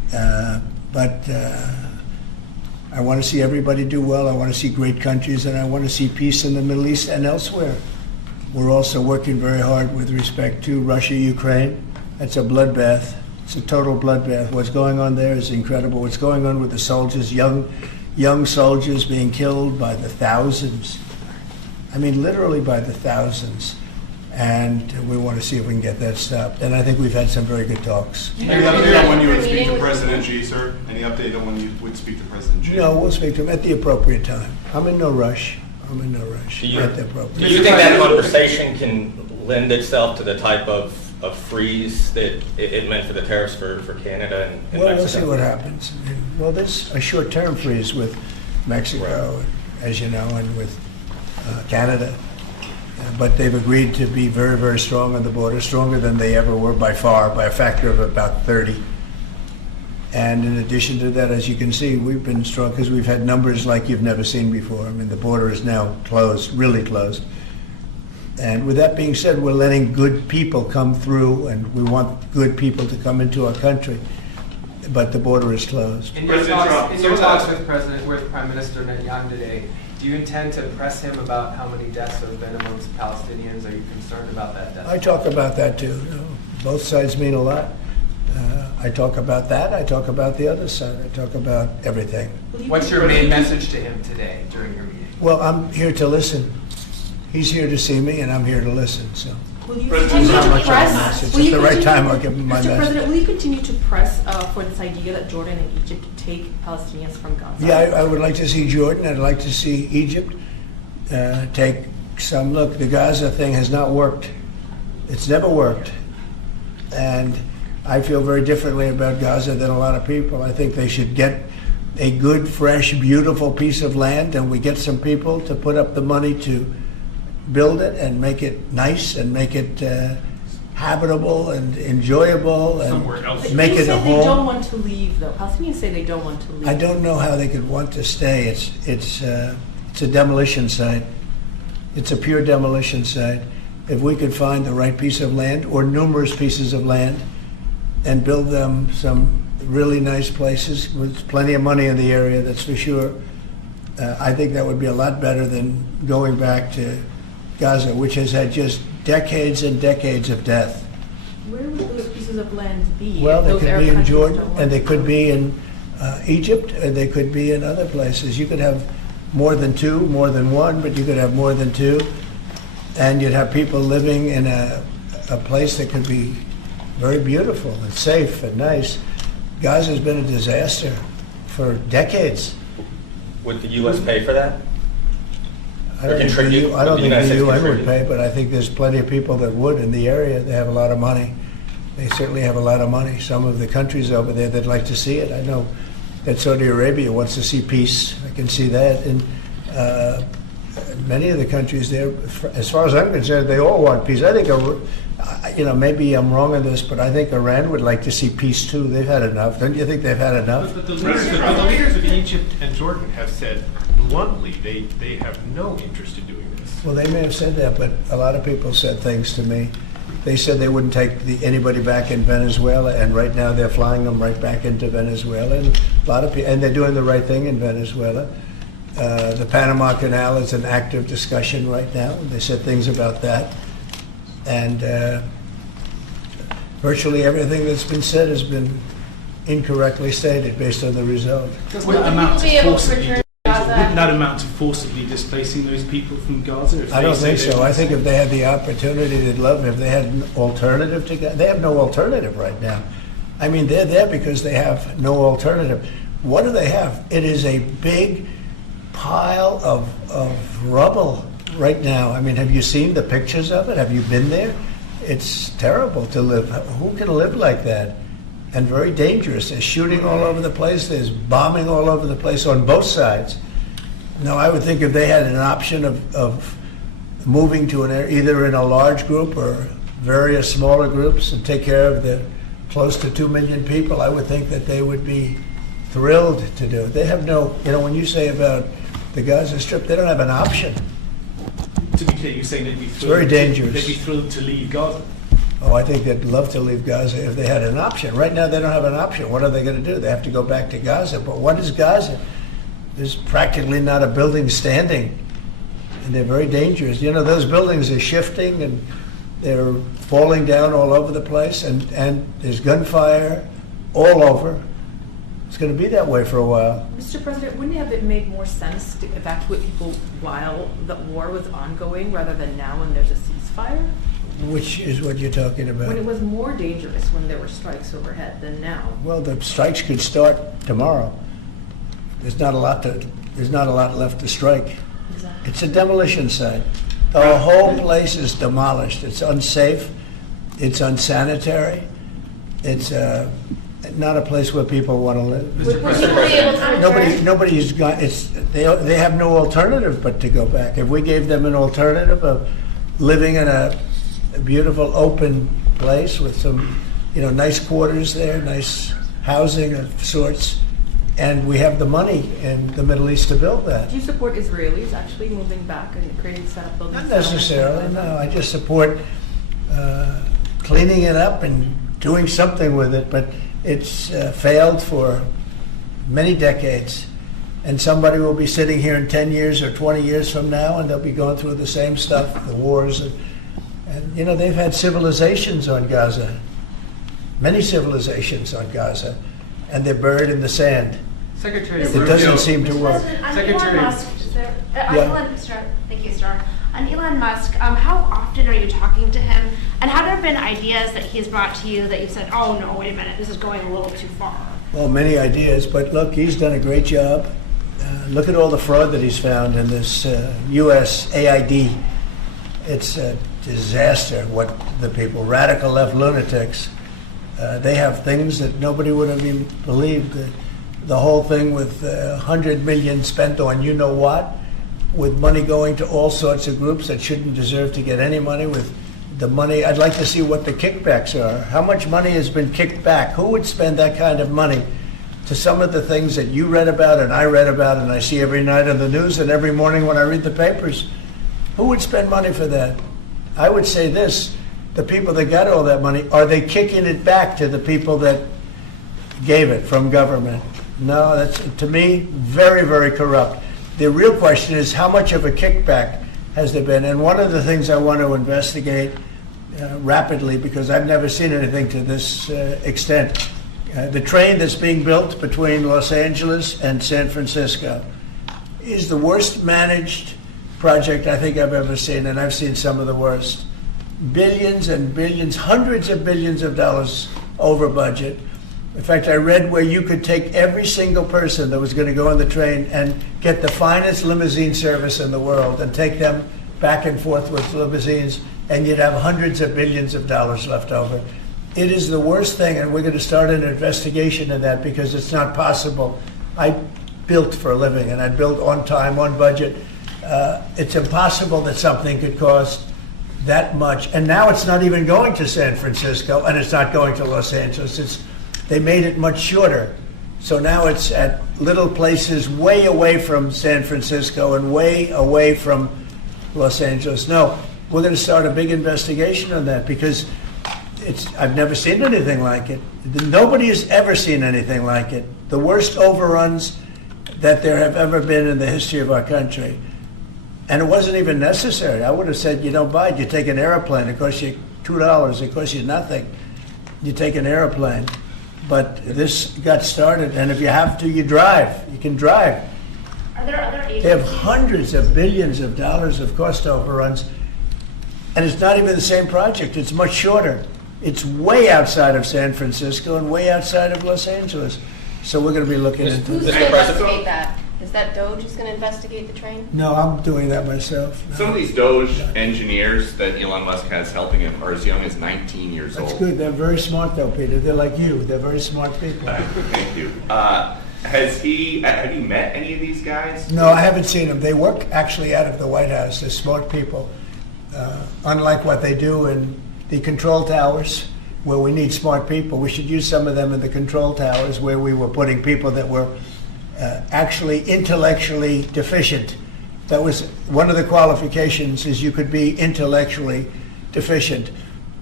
But I want to see everybody do well. I want to see great countries, and I want to see peace in the Middle East and elsewhere. We're also working very hard with respect to Russia, Ukraine. That's a bloodbath. It's a total bloodbath. What's going on there is incredible. What's going on with the soldiers, young soldiers being killed by the thousands. I mean, literally by the thousands. And we want to see if we can get that stopped. And I think we've had some very good talks. Any update on when you would speak to President Xi, sir? Any update on when you would speak to President Xi? No, we'll speak to him at the appropriate time. I'm in no rush. At the appropriate Do you think that conversation can lend itself to the type of freeze that it meant for the tariffs for Canada and Mexico? Well, we'll see what happens. Well, there's a short-term freeze with Mexico, Right. as you know, and with Canada. But they've agreed to be very, very strong on the border, stronger than they ever were by far, by a factor of about 30. And in addition to that, as you can see, we've been strong because we've had numbers like you've never seen before. I mean, the border is now closed, really closed. And with that being said, we're letting good people come through, and we want good people to come into our country. But the border is closed. In your talks with Prime Minister Netanyahu today, do you intend to press him about how many deaths there have been amongst Palestinians? Are you concerned about that death? I talk about that too. You know, both sides mean a lot. I talk about that. I talk about the other side. I talk about everything. What's your main message to him today during your meeting? Well, I'm here to listen. He's here to see me, and I'm here to listen. So. Will you continue to press? At the right time, I'll give him my message. Mr. President, will you continue to press for this idea that Jordan and Egypt take Palestinians from Gaza? Yeah, I would like to see Jordan. I'd like to see Egypt take some. Look, the Gaza thing has not worked. It's never worked. And I feel very differently about Gaza than a lot of people. I think they should get a good, fresh, beautiful piece of land, and we get some people to put up the money to build it and make it nice and make it habitable and enjoyable and make it a home. They don't want to leave, though. Palestinians say they don't want to leave. I don't know how they could want to stay. It's a demolition site. It's a pure demolition site. If we could find the right piece of land or numerous pieces of land and build them some really nice places with plenty of money in the area, that's for sure, I think that would be a lot better than going back to Gaza, which has had just decades and decades of death. Where would those pieces of land be? Well, they could be in Jordan, and they could be in Egypt, and they could be in other places. You could have more than two, more than one, but you could have more than two, and you'd have people living in a place that could be very beautiful and safe and nice. Gaza has been a disaster for decades. Would the U.S. pay for that? I don't think the UN would pay, but I think there's plenty of people that would in the area. They have a lot of money. They certainly have a lot of money. Some of the countries over there, they'd like to see it. I know that Saudi Arabia wants to see peace. I can see that. And many of the countries there, as far as I'm concerned, they all want peace. I think, maybe I'm wrong on this, but I think Iran would like to see peace too. They've had enough. Don't you think they've had enough? But the leaders of Egypt and Jordan have said bluntly they have no interest in doing this. Well, they may have said that, but a lot of people said things to me. They said they wouldn't take anybody back in Venezuela, and right now they're flying them right back into Venezuela. And a lot of people, and they're doing the right thing in Venezuela. The Panama Canal is an active discussion right now. They said things about that, and virtually everything that's been said has been incorrectly stated based on the result. Wouldn't that amount to forcibly displacing those people from Gaza? I don't think so. I think if they had the opportunity, they'd love it. If they had an alternative to Gaza, they have no alternative right now. I mean, they're there because they have no alternative. What do they have? It is a big pile of rubble right now. I mean, have you seen the pictures of it? Have you been there? It's terrible to live. Who can live like that? And very dangerous. There's shooting all over the place. There's bombing all over the place on both sides. Now, I would think if they had an option of moving to an area, either in a large group or various smaller groups, and take care of the close to 2 million people, I would think that they would be thrilled to do it. They have no, when you say about the Gaza Strip, they don't have an option. To be clear, you're saying they'd be thrilled. It's very dangerous. They'd be thrilled to leave Gaza. Oh, I think they'd love to leave Gaza if they had an option. Right now, they don't have an option. What are they going to do? They have to go back to Gaza. But what is Gaza? There's practically not a building standing, and they're very dangerous. You know, those buildings are shifting, and they're falling down all over the place, and there's gunfire all over. It's going to be that way for a while. Mr. President, wouldn't it have made more sense to evacuate people while the war was ongoing rather than now when there's a ceasefire? Which is what you're talking about? When it was more dangerous when there were strikes overhead than now. Well, the strikes could start tomorrow. There's not a lot left to strike. Exactly. It's a demolition site. The whole place is demolished. It's unsafe. It's unsanitary. It's not a place where people want to live. Would people be able to return? Nobody's got. They have no alternative but to go back. If we gave them an alternative of living in a beautiful open place with some, nice quarters there, nice housing of sorts, and we have the money in the Middle East to build that. Do you support Israelis actually moving back and creating setup buildings? Not necessarily, no. I just support cleaning it up and doing something with it, but it's failed for many decades. And somebody will be sitting here in 10 years or 20 years from now, and they'll be going through the same stuff, the wars. And they've had civilizations on Gaza, many civilizations on Gaza, and they're buried in the sand. Secretary It doesn't seem to work. Elon Musk, thank you, sir. On Elon Musk, how often are you talking to him, and have there been ideas that he's brought to you that you've said, oh no, wait a minute, this is going a little too far? Well, many ideas, but look, he's done a great job. Look at all the fraud that he's found in this U.S. AID. It's a disaster what the people, radical left lunatics, they have things that nobody would have even believed. The whole thing with $100 million spent on you-know-what, with money going to all sorts of groups that shouldn't deserve to get any money, with the money. I'd like to see what the kickbacks are. How much money has been kicked back? Who would spend that kind of money to some of the things that you read about and I read about and I see every night on the news and every morning when I read the papers? Who would spend money for that? I would say this, the people that got all that money, are they kicking it back to the people that gave it from government? No, that's, to me, very, very corrupt. The real question is, how much of a kickback has there been? And one of the things I want to investigate rapidly, because I've never seen anything to this extent, the train that's being built between Los Angeles and San Francisco is the worst managed project I think I've ever seen, and I've seen some of the worst. Billions and billions, hundreds of billions of dollars over budget. In fact, I read where you could take every single person that was going to go on the train and get the finest limousine service in the world and take them back and forth with limousines, and you'd have hundreds of billions of dollars left over. It is the worst thing, and we're going to start an investigation of that because it's not possible. I built for a living, and I built on time, on budget. It's impossible that something could cost that much. And now it's not even going to San Francisco, and it's not going to Los Angeles. They made it much shorter. So now it's at little places way away from San Francisco and way away from Los Angeles. No, we're going to start a big investigation on that because I've never seen anything like it. Nobody has ever seen anything like it. The worst overruns that there have ever been in the history of our country. And it wasn't even necessary. I would have said, you don't buy it. You take an airplane. It costs you $2. It costs you nothing. You take an airplane. But this got started, and if you have to, you drive. You can drive. Are there other agencies? They have hundreds of billions of dollars of cost overruns, and it's not even the same project. It's much shorter. It's way outside of San Francisco and way outside of Los Angeles. So we're going to be looking into Who's this. going to investigate that? Is that DOJ who's going to investigate the train? No, I'm doing that myself. No. Some of these DOJ engineers that Elon Musk has helping him are as young as 19 years old. That's good. They're very smart, though, Peter. They're like you. They're very smart people. Thank you. Have you met any of these guys? No, I haven't seen them. They work actually out of the White House. They're smart people. Unlike what they do in the control towers, where we need smart people, we should use some of them in the control towers where we were putting people that were actually intellectually deficient. That was one of the qualifications, is you could be intellectually deficient.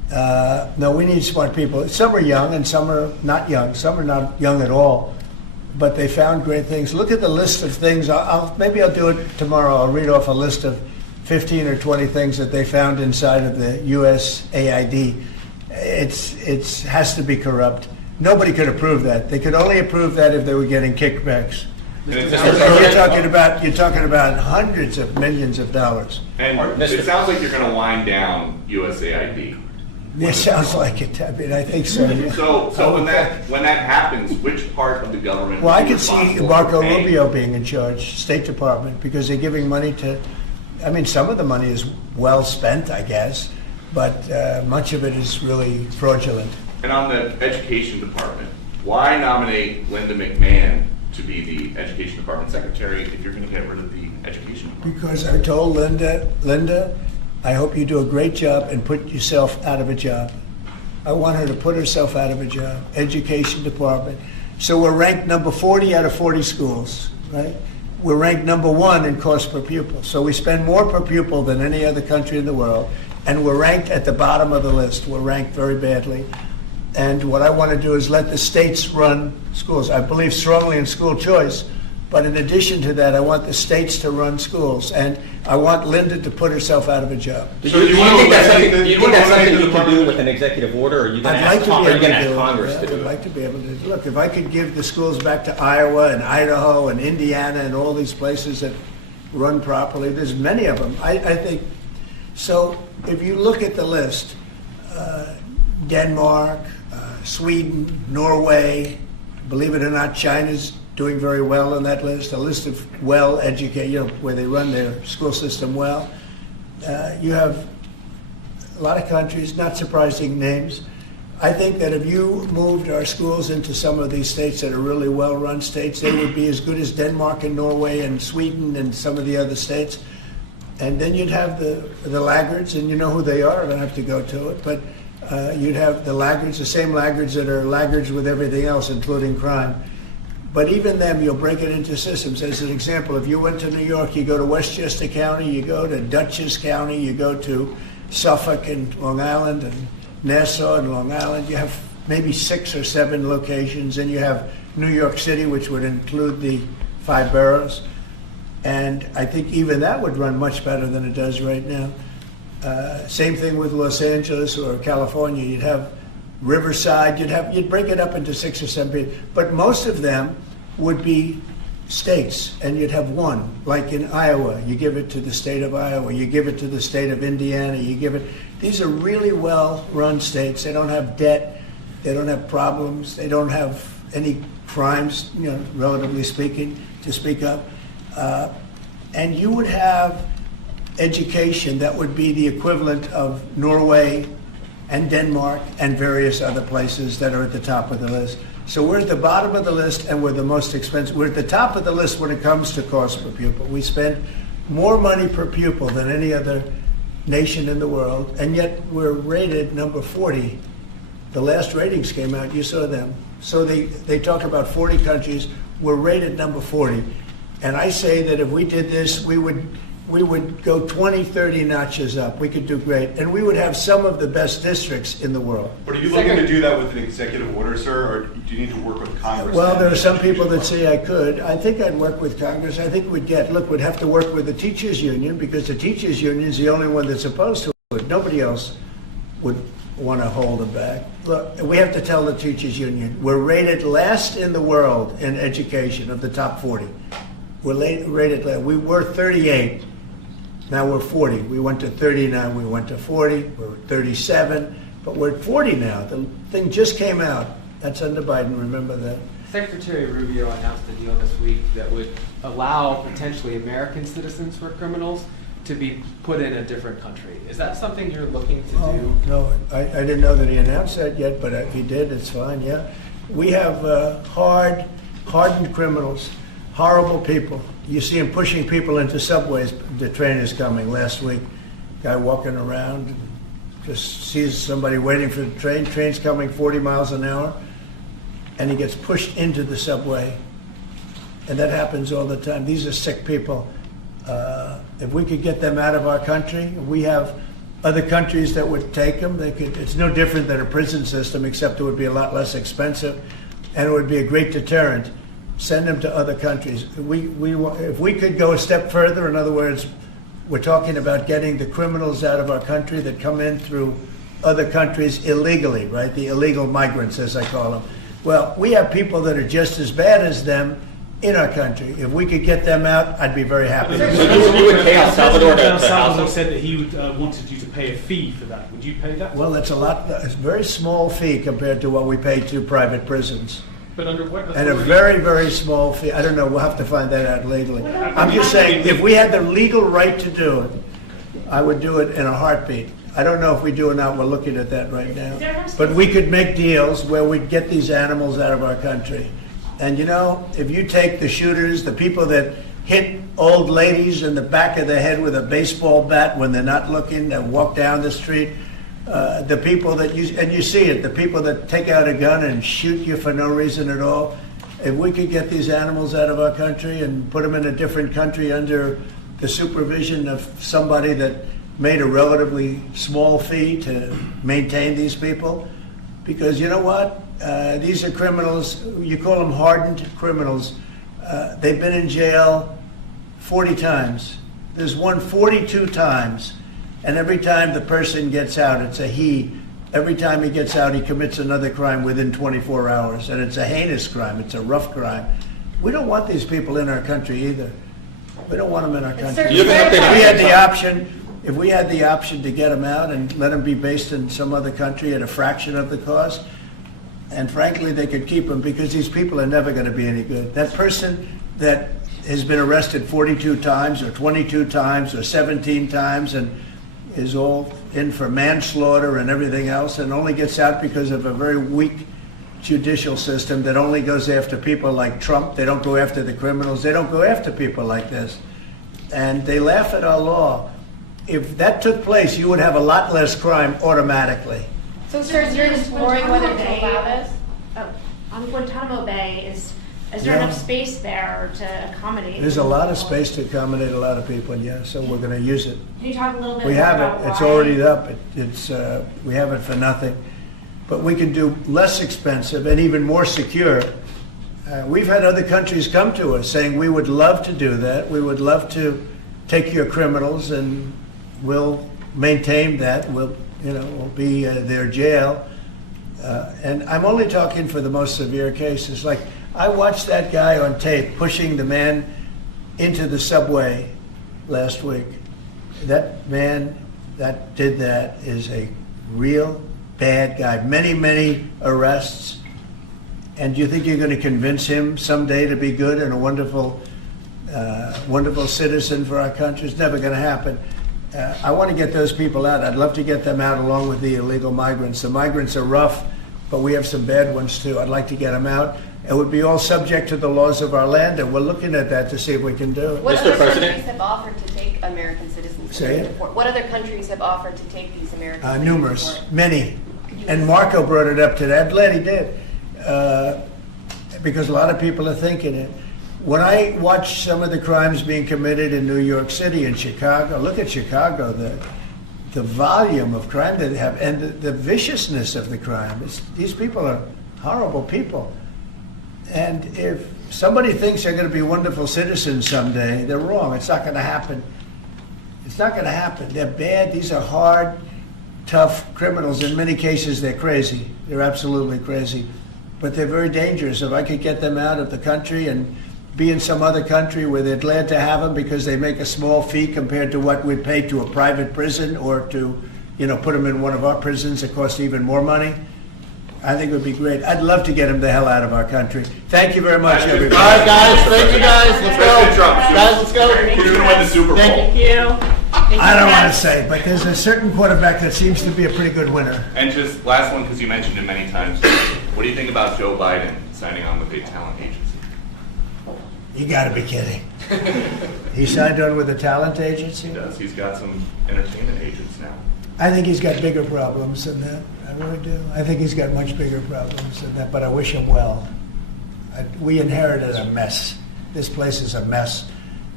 No, we need smart people. Some are young and some are not young. Some are not young at all. But they found great things. Look at the list of things. Maybe I'll do it tomorrow. I'll read off a list of 15 or 20 things that they found inside of the USAID. It has to be corrupt. Nobody could approve that. They could only approve that if they were getting kickbacks. You're talking about hundreds of millions of dollars. And it sounds like you're going to wind down USAID. It sounds like it. I mean, I think so. Yeah. So when that happens, which part of the government? Well, I could see Marco Rubio being in charge, State Department, because they're giving money to. I mean, some of the money is well spent, I guess, but much of it is really fraudulent. And on the education department, why nominate Linda McMahon to be the education department secretary if you're going to get rid of the education department? Because I told Linda, I hope you do a great job and put yourself out of a job. I want her to put herself out of a job. Education department. So we're ranked number 40 out of 40 schools, right? We're ranked number 1 in cost per pupil. So we spend more per pupil than any other country in the world. And we're ranked at the bottom of the list. We're ranked very badly. And what I want to do is let the states run schools. I believe strongly in school choice. But in addition to that, I want the states to run schools. And I want Linda to put herself out of a job. Do you think that's something you can do with an executive order, or are you going to ask Congress to do it? I'd like to be able to. Look, if I could give the schools back to Iowa and Idaho and Indiana and all these places that run properly, there's many of them. I think. So if you look at the list, Denmark, Sweden, Norway, believe it or not, China's doing very well on that list, a list of well-educated, where they run their school system well. You have a lot of countries, not surprising names. I think that if you moved our schools into some of these states that are really well-run states, they would be as good as Denmark and Norway and Sweden and some of the other states. And then you'd have the laggards, and you know who they are. I don't have to go to it, but you'd have the laggards, the same laggards that are laggards with everything else, including crime. But even them, you'll break it into systems. As an example, if you went to New York, you go to Westchester County, you go to Dutchess County, you go to Suffolk and Long Island and Nassau and Long Island. You have maybe 6 or 7 locations, and you have New York City, which would include the 5 boroughs. And I think even that would run much better than it does right now. Same thing with Los Angeles or California. You'd have Riverside, you'd break it up into 6 or 7, but most of them would be states, and you'd have one. Like in Iowa, you give it to the state of Iowa, you give it to the state of Indiana, you give it. These are really well-run states. They don't have debt, they don't have problems, they don't have any crimes, relatively speaking, to speak of. And you would have education that would be the equivalent of Norway and Denmark and various other places that are at the top of the list. So we're at the bottom of the list, and we're the most expensive. We're at the top of the list when it comes to cost per pupil. We spend more money per pupil than any other nation in the world, and yet we're rated number 40. The last ratings came out, you saw them. So they talk about 40 countries. We're rated number 40. And I say that if we did this, we would go 20, 30 notches up. We could do great. And we would have some of the best districts in the world. But are you looking to do that with an executive order, sir, or do you need to work with Congress? Well, there are some people that say I could. I think I'd work with Congress. I think we'd have to work with the teachers union, because the teachers union is the only one that's opposed to it. Nobody else would want to hold it back. Look, we have to tell the teachers union, we're rated last in the world in education of the top 40. We're rated last. We were 38. Now we're 40. We went to 39. We went to 40. We're 37. But we're at 40 now. The thing just came out. That's under Biden. Remember that. Secretary Rubio announced a deal this week that would allow potentially American citizens who are criminals to be put in a different country. Is that something you're looking to do? No, I didn't know that he announced that yet, but if he did, it's fine, yeah. We have hardened criminals, horrible people. You see him pushing people into subways. The train is coming last week. Guy walking around, just sees somebody waiting for the train. Train's coming 40 miles an hour, and he gets pushed into the subway. And that happens all the time. These are sick people. If we could get them out of our country, we have other countries that would take them. It's no different than a prison system, except it would be a lot less expensive, and it would be a great deterrent. Send them to other countries. If we could go a step further, in other words, we're talking about getting the criminals out of our country that come in through other countries illegally, right? The illegal migrants, as I call them. Well, we have people that are just as bad as them in our country. If we could get them out, I'd be very happy. You would pay El Salvador to El house Salvador them? said that he wanted you to pay a fee for that. Would you pay that? Well, it's a very small fee compared to what we pay to private prisons. But under what And a authority? very, very small fee. I don't know, we'll have to find that out legally. I'm just saying, if we had the legal right to do it, I would do it in a heartbeat. I don't know if we do or not, we're looking at that right now. But we could make deals where we'd get these animals out of our country. And you know, if you take the shooters, the people that hit old ladies in the back of the head with a baseball bat when they're not looking, that walk down the street, the people that you see it, the people that take out a gun and shoot you for no reason at all. If we could get these animals out of our country and put them in a different country under the supervision of somebody that made a relatively small fee to maintain these people, because you know what? These are criminals. You call them hardened criminals. They've been in jail 40 times. There's one 42 times. And every time the person gets out, it's a he. Every time he gets out, he commits another crime within 24 hours. And it's a heinous crime. It's a rough crime. We don't want these people in our country either. We don't want them in our country. If we had the option to get them out and let them be based in some other country at a fraction of the cost, and frankly, they could keep them, because these people are never going to be any good. That person that has been arrested 42 times or 22 times or 17 times and is all in for manslaughter and everything else, and only gets out because of a very weak judicial system that only goes after people like Trump. They don't go after the criminals. They don't go after people like this. And they laugh at our law. If that took place, you would have a lot less crime automatically. So, sir, you're exploring whether to allow this? On Guantanamo Bay, is there enough space there to accommodate? There's a lot of space to accommodate a lot of people, and yeah, so we're going to use it. Can you talk a little bit We more have about it. It's why? already up. We have it for nothing. But we can do less expensive and even more secure. We've had other countries come to us saying, we would love to do that. We would love to take your criminals and we'll maintain that. We'll be their jail. And I'm only talking for the most severe cases. Like, I watched that guy on tape pushing the man into the subway last week. That man that did that is a real bad guy. Many, many arrests. And do you think you're going to convince him someday to be good and a wonderful citizen for our country? It's never going to happen. I want to get those people out. I'd love to get them out along with the illegal migrants. The migrants are rough, but we have some bad ones too. I'd like to get them out. It would be all subject to the laws of our land, and we're looking at that to see if we can do it. What other countries have offered to take American citizens? Say it? What other countries have offered to take these American citizens? Numerous, many. And Marco brought it up today. I'm glad he did, because a lot of people are thinking it. When I watch some of the crimes being committed in New York City and Chicago, look at Chicago, the volume of crime that they have, and the viciousness of the crime. These people are horrible people. And if somebody thinks they're going to be wonderful citizens someday, they're wrong. It's not going to happen. It's not going to happen. They're bad. These are hard, tough criminals. In many cases, they're crazy. They're absolutely crazy. But they're very dangerous. If I could get them out of the country and be in some other country where they're glad to have them because they make a small fee compared to what we'd pay to a private prison, or to, put them in one of our prisons that cost even more money, I think it would be great. I'd love to get them the hell out of our country. Thank you very much, everybody. All right, guys. Thank you, guys. Let's go. Guys, let's go. Who's going to win the Super Bowl? Thank you. I don't want to say, but there's a certain quarterback that seems to be a pretty good winner. And just last one, because you mentioned it many times. What do you think about Joe Biden signing on with a talent agency? You got to be kidding. He signed on with a talent agency? He does. He's got some entertainment agents now. I think he's got bigger problems than that. I really do. I think he's got much bigger problems than that, but I wish him well. We inherited a mess. This place is a mess.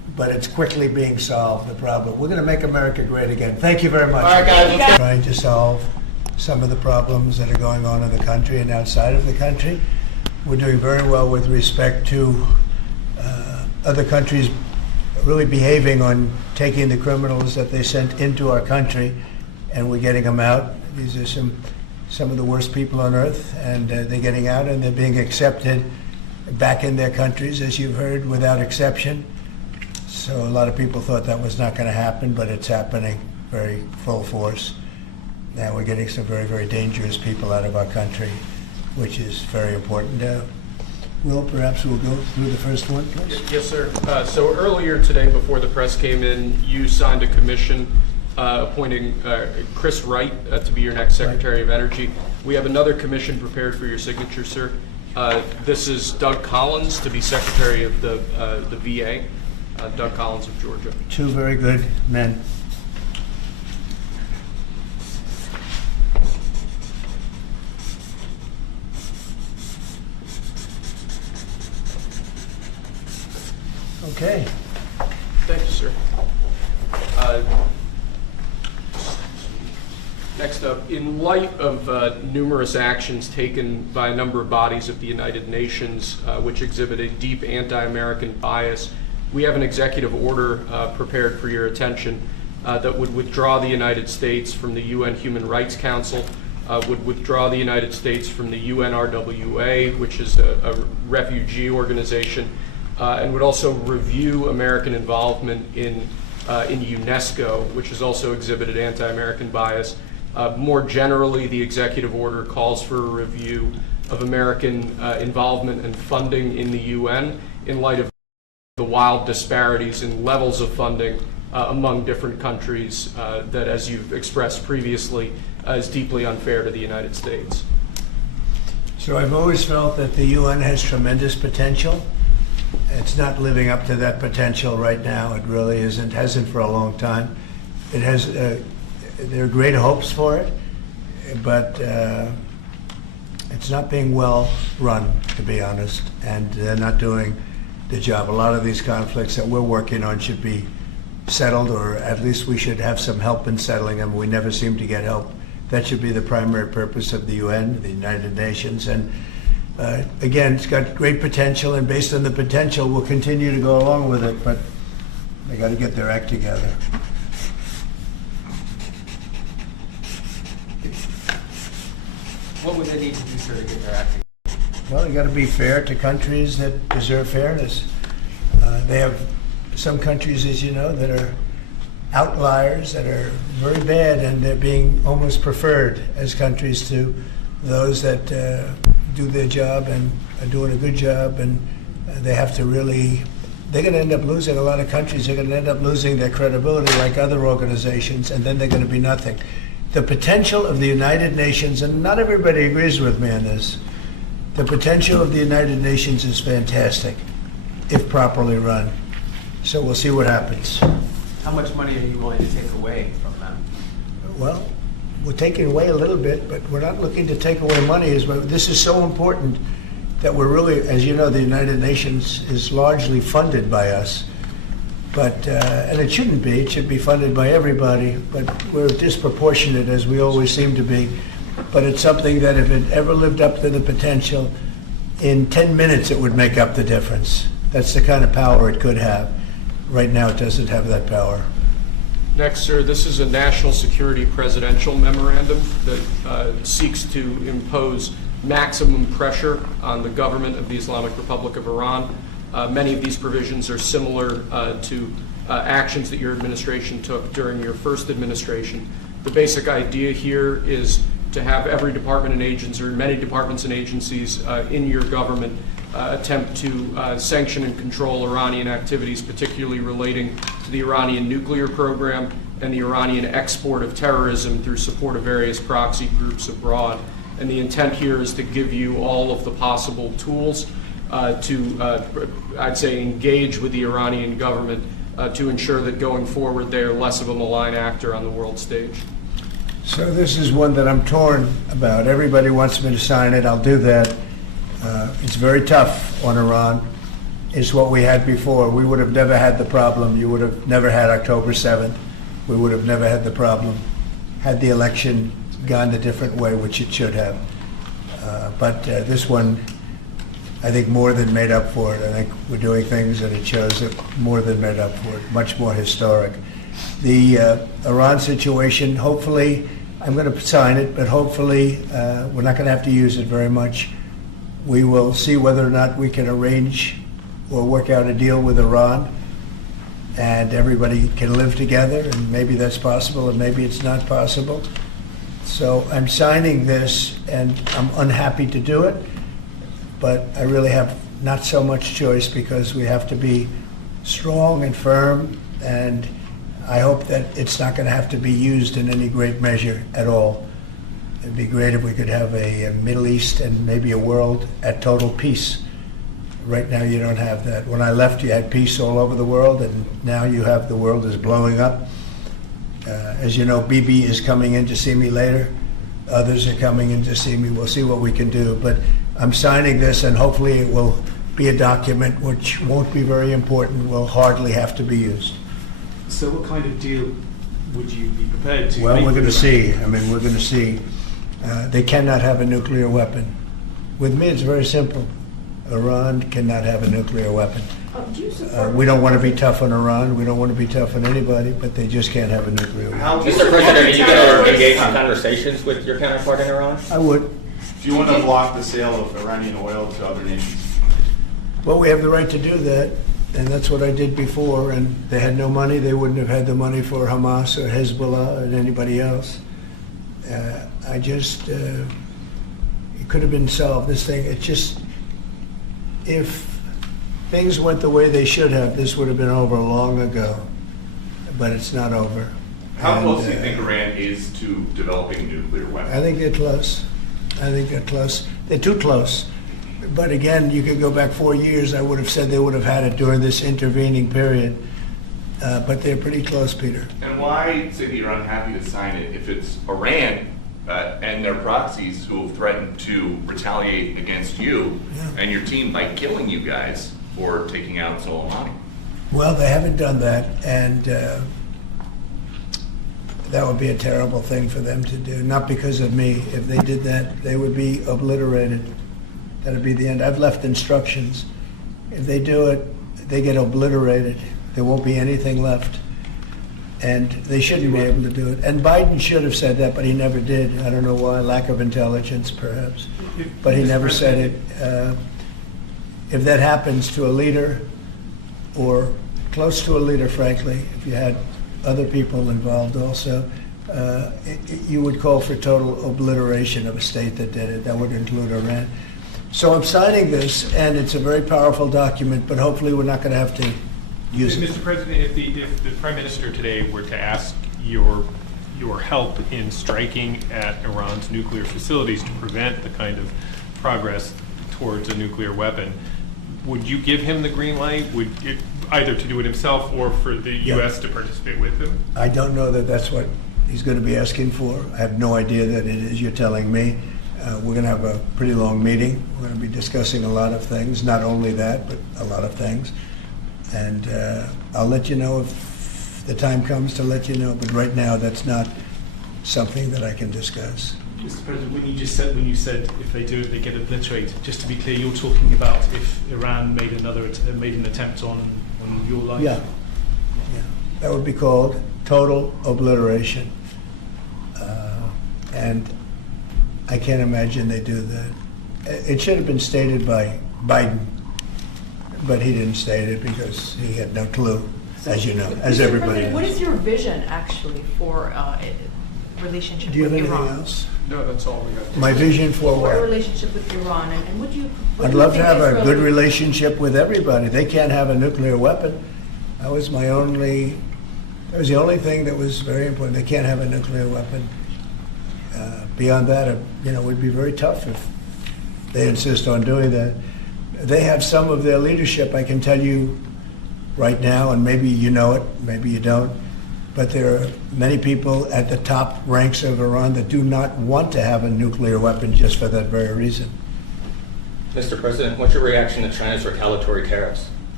but it's quickly being solved, the problem. We're going to make America great again. Thank you very much. All right, guys, let's go. Trying to solve some of the problems that are going on in the country and outside of the country. We're doing very well with respect to other countries really behaving on taking the criminals that they sent into our country, and we're getting them out. These are some of the worst people on earth, and they're getting out and they're being accepted back in their countries, as you've heard, without exception. So a lot of people thought that was not going to happen, but it's happening very full force. Now we're getting some very, very dangerous people out of our country, which is very important. Will, perhaps we'll go through the first one, please. Yes, sir. So earlier today, before the press came in, you signed a commission appointing Chris Wright to be your next Secretary of Energy. We have another commission prepared for your signature, sir. This is Doug Collins to be Secretary of the VA. Doug Collins of Georgia. Two very good men. Okay. Thank you, sir. Next up, in light of numerous actions taken by a number of bodies of the United Nations which exhibit a deep anti-American bias, we have an executive order prepared for your attention that would withdraw the United States from the UN Human Rights Council, would withdraw the United States from the UNRWA, which is a refugee organization, and would also review American involvement in UNESCO, which has also exhibited anti-American bias. More generally, the executive order calls for a review of American involvement and funding in the UN in light of the wild disparities in levels of funding among different countries that, as you've expressed previously, is deeply unfair to the United States. So I've always felt that the UN has tremendous potential. It's not living up to that potential right now. It really isn't, hasn't for a long time. It has, there are great hopes for it, but it's not being well run, to be honest, and they're not doing the job. A lot of these conflicts that we're working on should be settled, or at least we should have some help in settling them. We never seem to get help. That should be the primary purpose of the UN, the United Nations. And again, it's got great potential, and based on the potential, we'll continue to go along with it, but they got to get their act together. What would they need to do, sir, to get their act together? Well, you got to be fair to countries that deserve fairness. They have some countries, as you know, that are outliers, that are very bad, and they're being almost preferred as countries to those that do their job and are doing a good job. And they have to really, they're going to end up losing, a lot of countries are going to end up losing their credibility like other organizations, and then they're going to be nothing. The potential of the United Nations, and not everybody agrees with me on this, the potential of the United Nations is fantastic if properly run. So we'll see what happens. How much money are you willing to take away from them? Well, we're taking away a little bit, but we're not looking to take away money. This is so important that we're really, as you know, the United Nations is largely funded by us. But, and it shouldn't be, it should be funded by everybody, but we're disproportionate, as we always seem to be. But it's something that if it ever lived up to the potential, in 10 minutes it would make up the difference. That's the kind of power it could have. Right now it doesn't have that power. Next, sir, this is a national security presidential memorandum that seeks to impose maximum pressure on the government of the Islamic Republic of Iran. Many of these provisions are similar to actions that your administration took during your first administration. The basic idea here is to have every department and agency, or many departments and agencies in your government attempt to sanction and control Iranian activities, particularly relating to the Iranian nuclear program and the Iranian export of terrorism through support of various proxy groups abroad. And the intent here is to give you all of the possible tools to, I'd say, engage with the Iranian government to ensure that going forward they're less of a malign actor on the world stage. So this is one that I'm torn about. Everybody wants me to sign it. I'll do that. It's very tough on Iran. is what we had before. We would have never had the problem. You would have never had October 7th. We would have never had the problem had the election gone a different way, which it should have. But this one, I think, more than made up for it. I think we're doing things, and it shows that more than made up for it, much more historic. The Iran situation, hopefully, I'm going to sign it, but hopefully we're not going to have to use it very much. We will see whether or not we can arrange or work out a deal with Iran, and everybody can live together, and maybe that's possible, and maybe it's not possible. So I'm signing this, and I'm unhappy to do it, but I really have not so much choice because we have to be strong and firm, and I hope that it's not going to have to be used in any great measure at all. It'd be great if we could have a Middle East and maybe a world at total peace. Right now you don't have that. When I left, you had peace all over the world, and now you have the world is blowing up. As you know, Bibi is coming in to see me later. Others are coming in to see me. We'll see what we can do. But I'm signing this, and hopefully it will be a document which won't be very important, will hardly have to be used. So what kind of deal would you be prepared to Well, make we're going to with see. Iran? I mean, we're going to see. They cannot have a nuclear weapon. With me, it's very simple. Iran cannot have a nuclear weapon. Do you support We don't want to be tough on Iran. We don't want to be tough on anybody, but they just can't have a nuclear weapon. Mr. President, are you going to engage in conversations with your counterpart in Iran? I would. Do you want to block the sale of Iranian oil to other nations? Well, we have the right to do that, and that's what I did before, and they had no money. They wouldn't have had the money for Hamas or Hezbollah or anybody else. It could have been solved, this thing. It just, if things went the way they should have, this would have been over long ago, but it's not over. How close do you think Iran is to developing a nuclear weapon? I think they're close. I think they're close. They're too close. But again, you could go back 4 years, I would have said they would have had it during this intervening period. But they're pretty close, Peter. And why say that you're unhappy to sign it if it's Iran and their proxies who have threatened to retaliate against you and your team by killing you guys for taking out Soleimani? Well, they haven't done that, and that would be a terrible thing for them to do. Not because of me. If they did that, they would be obliterated. That would be the end. I've left instructions. If they do it, they get obliterated. There won't be anything left. And they shouldn't be able to do it. And Biden should have said that, but he never did. I don't know why. Lack of intelligence, perhaps. But he never said it. If that happens to a leader, or close to a leader, frankly, if you had other people involved also, you would call for total obliteration of a state that did it. That would include Iran. So I'm signing this, and it's a very powerful document, but hopefully we're not going to have to use it. Mr. President, if the Prime Minister today were to ask your help in striking at Iran's nuclear facilities to prevent the kind of progress towards a nuclear weapon, would you give him the green light? Either to do it himself or for the U.S. to participate with him? I don't know that that's what he's going to be asking for. I have no idea that it is. You're telling me. We're going to have a pretty long meeting. We're going to be discussing a lot of things, not only that, but a lot of things. And I'll let you know if the time comes to let you know, but right now that's not something that I can discuss. Mr. President, when you said if they do it, they get obliterated. Just to be clear, you're talking about if Iran made an attempt on your life. Yeah, that would be called total obliteration, and I can't imagine they do that. It should have been stated by Biden, but he didn't state it because he had no clue, as you know, as Mr. everybody President, what knows. is your vision actually for relationship Do you have with anything Iran? else? No, that's all we got. My vision for For a what? relationship with Iran, and would you? I'd love to have a good relationship with everybody. They can't have a nuclear weapon. That was the only thing that was very important. They can't have a nuclear weapon. Beyond that, it would be very tough if they insist on doing that. They have some of their leadership, I can tell you right now, and maybe you know it, maybe you don't, but there are many people at the top ranks of Iran that do not want to have a nuclear weapon just for that very reason. Mr. President, what's your reaction to China's retaliatory tariffs?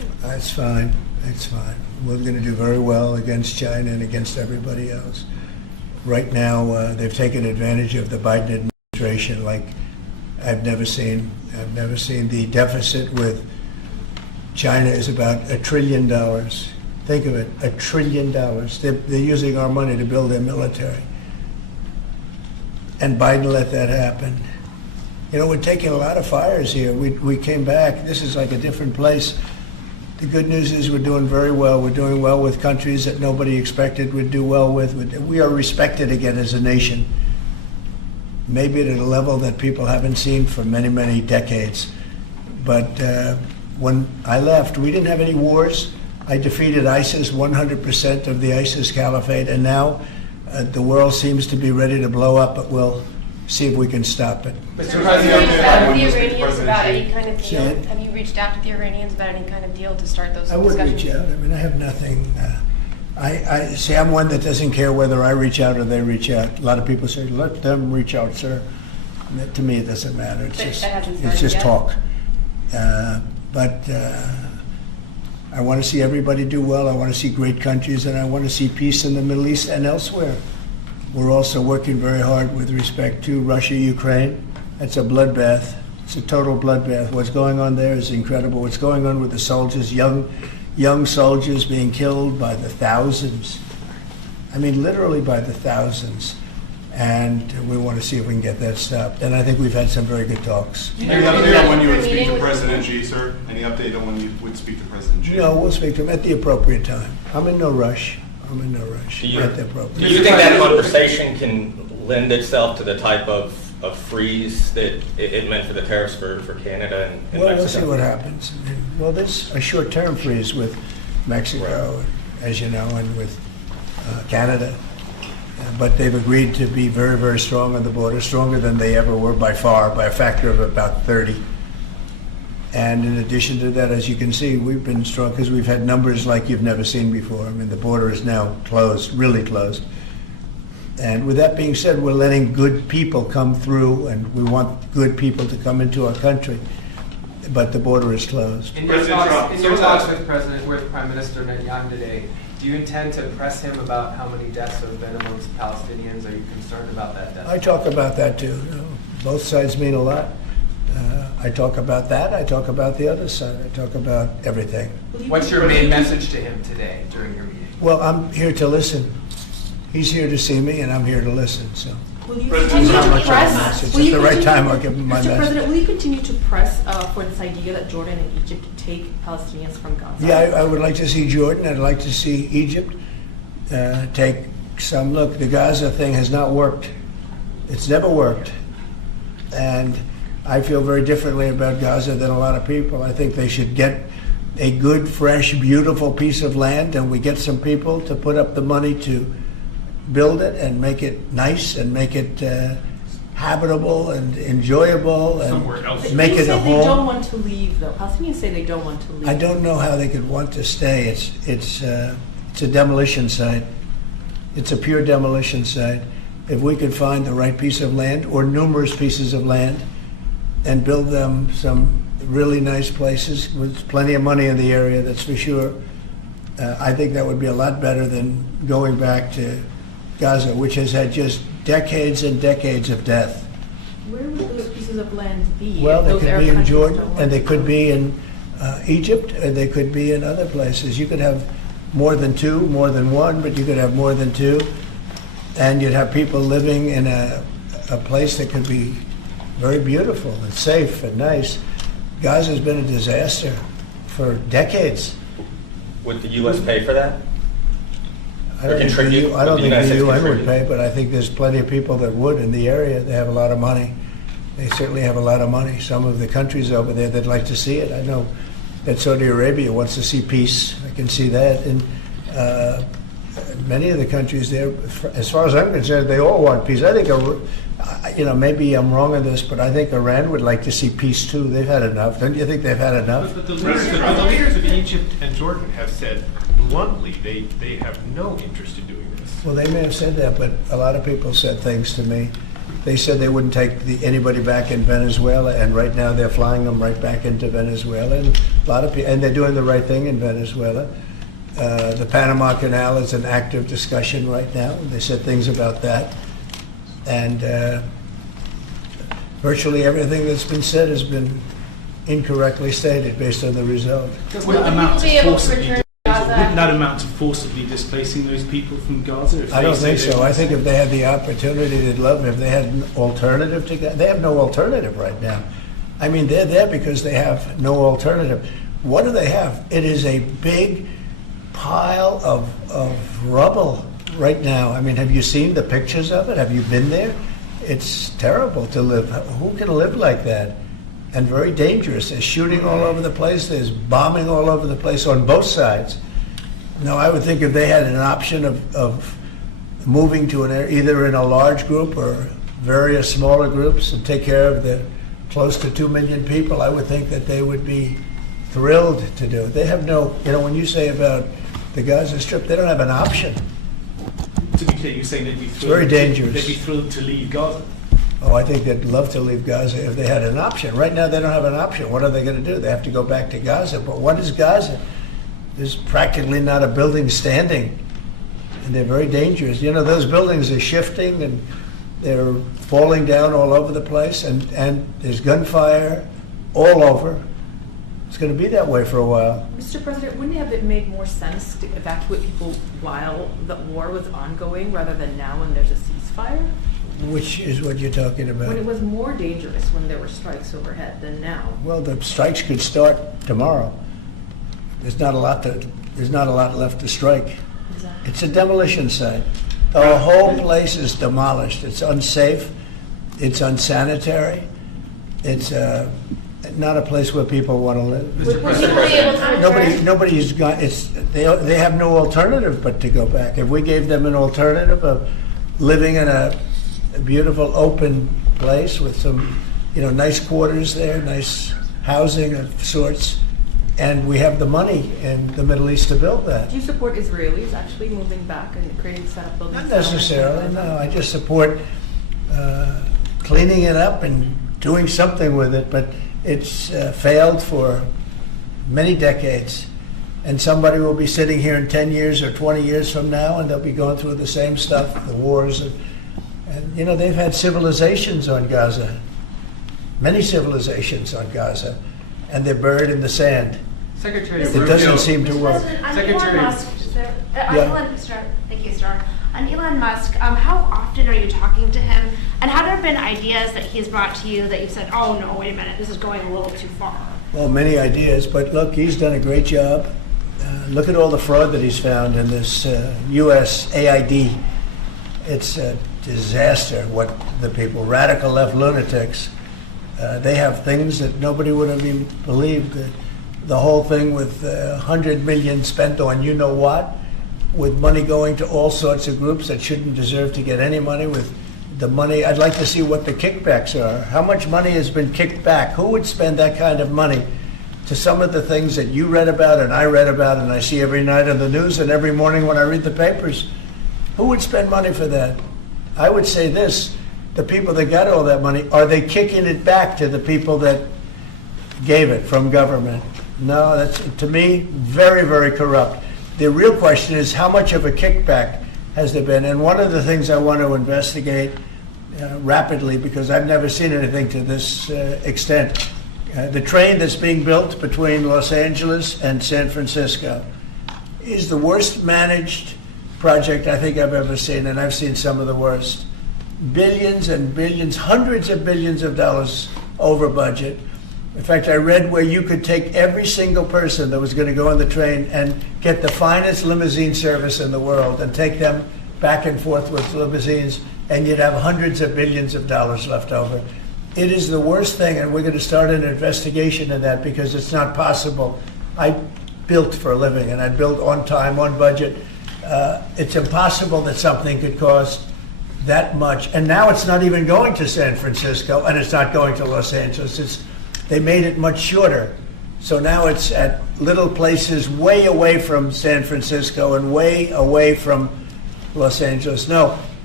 It's fine. It's fine. We're going to do very well against China and against everybody else. Right now, they've taken advantage of the Biden administration like I've never seen. I've never seen. The deficit with China is about $1 trillion. Think of it, $1 trillion. They're using our money to build their military. And Biden let that happen. You know, we're taking a lot of fires here. We came back. This is like a different place. The good news is we're doing very well. We're doing well with countries that nobody expected we'd do well with. We are respected again as a nation, maybe at a level that people haven't seen for many, many decades. But when I left, we didn't have any wars. I defeated ISIS, 100% of the ISIS caliphate, and now the world seems to be ready to blow up, but we'll see if we can stop it. Mr. President, have you reached out to the Iranians about any kind of deal? Have you reached out to the Iranians about any kind of deal to start those discussions? I would reach out. I mean, I have nothing. I see. I'm one that doesn't care whether I reach out or they reach out. A lot of people say, "Let them reach out, sir." To me, it doesn't matter. It's just talk. But I want to see everybody do well. I want to see great countries, and I want to see peace in the Middle East and elsewhere. We're also working very hard with respect to Russia, Ukraine. That's a bloodbath. It's a total bloodbath. What's going on there is incredible. What's going on with the soldiers, young soldiers being killed by the thousands. I mean, literally by the thousands. And we want to see if we can get that stopped. And I think we've had some very good talks. Any update on when you would speak to President Xi, sir? Any update on when you would speak to President Xi? No, we'll speak to him at the appropriate time. I'm in no rush. Do you At the appropriate think that conversation can lend itself to the type of freeze that it meant for the tariffs for Canada and Mexico? Well, we'll see what happens. Well, there's a short-term freeze with Mexico, as you know, and with Canada. But they've agreed to be very, very strong on the border, stronger than they ever were by far, by a factor of about 30. And in addition to that, as you can see, we've been strong because we've had numbers like you've never seen before. I mean, the border is now closed, really closed. And with that being said, we're letting good people come through, and we want good people to come into our country. But the border is closed. In your talks with Prime Minister Netanyahu today, do you intend to press him about how many deaths have been amongst Palestinians? Are you concerned about that death? I talk about that too. You know, both sides mean a lot. I talk about that. I talk about the other side. I talk about everything. What's your main message to him today during your meeting? Well, I'm here to listen. He's here to see me, and I'm here to listen. So. Will you continue to press? At the right time, I'll give him my message. Mr. President, will you continue to press for this idea that Jordan and Egypt take Palestinians from Gaza? Yeah, I would like to see Jordan. I'd like to see Egypt take some look. The Gaza thing has not worked. It's never worked. And I feel very differently about Gaza than a lot of people. I think they should get a good, fresh, beautiful piece of land, and we get some people to put up the money to build it and make it nice and make it habitable and enjoyable and make it a home. They don't want to leave, though. Palestinians say they don't want to leave. I don't know how they could want to stay. It's a demolition site. It's a pure demolition site. If we could find the right piece of land or numerous pieces of land and build them some really nice places with plenty of money in the area, that's for sure, I think that would be a lot better than going back to Gaza, which has had just decades and decades of death. Where would those pieces of land be? Well, they could be in Jordan, and they could be in Egypt, and they could be in other places. You could have more than two, more than one, but you could have more than two, and you'd have people living in a place that could be very beautiful and safe and nice. Gaza's been a disaster for decades. Would the U.S. pay for that? I don't think the UN would pay, but I think there's plenty of people that would in the area. They have a lot of money. They certainly have a lot of money. Some of the countries over there, they'd like to see it. I know that Saudi Arabia wants to see peace. I can see that. And many of the countries there, as far as I'm concerned, they all want peace. I think, maybe I'm wrong on this, but I think Iran would like to see peace too. They've had enough. Don't you think they've had enough? But the leaders of Egypt and Jordan have said bluntly they have no interest in doing this. Well, they may have said that, but a lot of people said things to me They said they wouldn't take anybody back in Venezuela, and right now they're flying them right back into Venezuela. And a lot of people, and they're doing the right thing in Venezuela. The Panama Canal is an active discussion right now. They said things about that, and virtually everything that's been said has been incorrectly stated based on the result. Wouldn't that amount to forcibly displacing those people from Gaza? I don't think so. I think if they had the opportunity, they'd love them. If they had an alternative to Gaza, they have no alternative right now. I mean, they're there because they have no alternative. What do they have? It is a big pile of rubble right now. I mean, have you seen the pictures of it? Have you been there? It's terrible to live. Who can live like that? And very dangerous. There's shooting all over the place. There's bombing all over the place on both sides. No, I would think if they had an option of moving to either in a large group or various smaller groups and take care of the close to 2 million people, I would think that they would be thrilled to do it. They have no, when you say about the Gaza Strip, they don't have an option. To be clear, you're saying they'd be thrilled. It's very dangerous. They'd be thrilled to leave Gaza. Oh, I think they'd love to leave Gaza if they had an option. Right now, they don't have an option. What are they going to do? They have to go back to Gaza. But what is Gaza? There's practically not a building standing, and they're very dangerous. Those buildings are shifting, and they're falling down all over the place, and there's gunfire all over. It's going to be that way for a while. Mr. President, wouldn't it have made more sense to evacuate people while the war was ongoing rather than now when there's a ceasefire? Which is what you're talking about? When it was more dangerous when there were strikes overhead than now. Well, the strikes could start tomorrow. There's not a lot left to strike. Exactly. It's a demolition site. The whole place is demolished. It's unsafe. It's unsanitary. It's not a place where people want to live. Would people be able to return? Nobody's got. They have no alternative but to go back. If we gave them an alternative of living in a beautiful open place with some, nice quarters there, nice housing of sorts, and we have the money in the Middle East to build that. Do you support Israelis actually moving back and creating setup buildings? Not necessarily, no. I just support cleaning it up and doing something with it, but it's failed for many decades. And somebody will be sitting here in 10 years or 20 years from now, and they'll be going through the same stuff, the wars. And they've had civilizations on Gaza, many civilizations on Gaza, and they're buried in the sand. Secretary It doesn't seem to work. Secretary. Thank you, sir. On Elon Musk, how often are you talking to him? And have there been ideas that he's brought to you that you've said, oh no, wait a minute, this is going a little too far? Well, many ideas, but look, he's done a great job. Look at all the fraud that he's found in this U.S. AID. It's a disaster what the people, radical left lunatics, they have things that nobody would have even believed. The whole thing with $100 million spent on you-know-what, with money going to all sorts of groups that shouldn't deserve to get any money, with the money. I'd like to see what the kickbacks are. How much money has been kicked back? Who would spend that kind of money to some of the things that you read about and I read about and I see every night on the news and every morning when I read the papers? Who would spend money for that? I would say this, the people that got all that money, are they kicking it back to the people that gave it from government? No, that's, to me, very, very corrupt. The real question is, how much of a kickback has there been? And one of the things I want to investigate rapidly, because I've never seen anything to this extent, the train that's being built between Los Angeles and San Francisco is the worst managed project I think I've ever seen, and I've seen some of the worst. Billions and billions, hundreds of billions of dollars over budget. In fact, I read where you could take every single person that was going to go on the train and get the finest limousine service in the world and take them back and forth with limousines, and you'd have hundreds of billions of dollars left over. It is the worst thing, and we're going to start an investigation in that because it's not possible. I built for a living, and I built on time, on budget. It's impossible that something could cost that much. And now it's not even going to San Francisco, and it's not going to Los Angeles. They made it much shorter. So now it's at little places way away from San Francisco and way away from Los Angeles. No,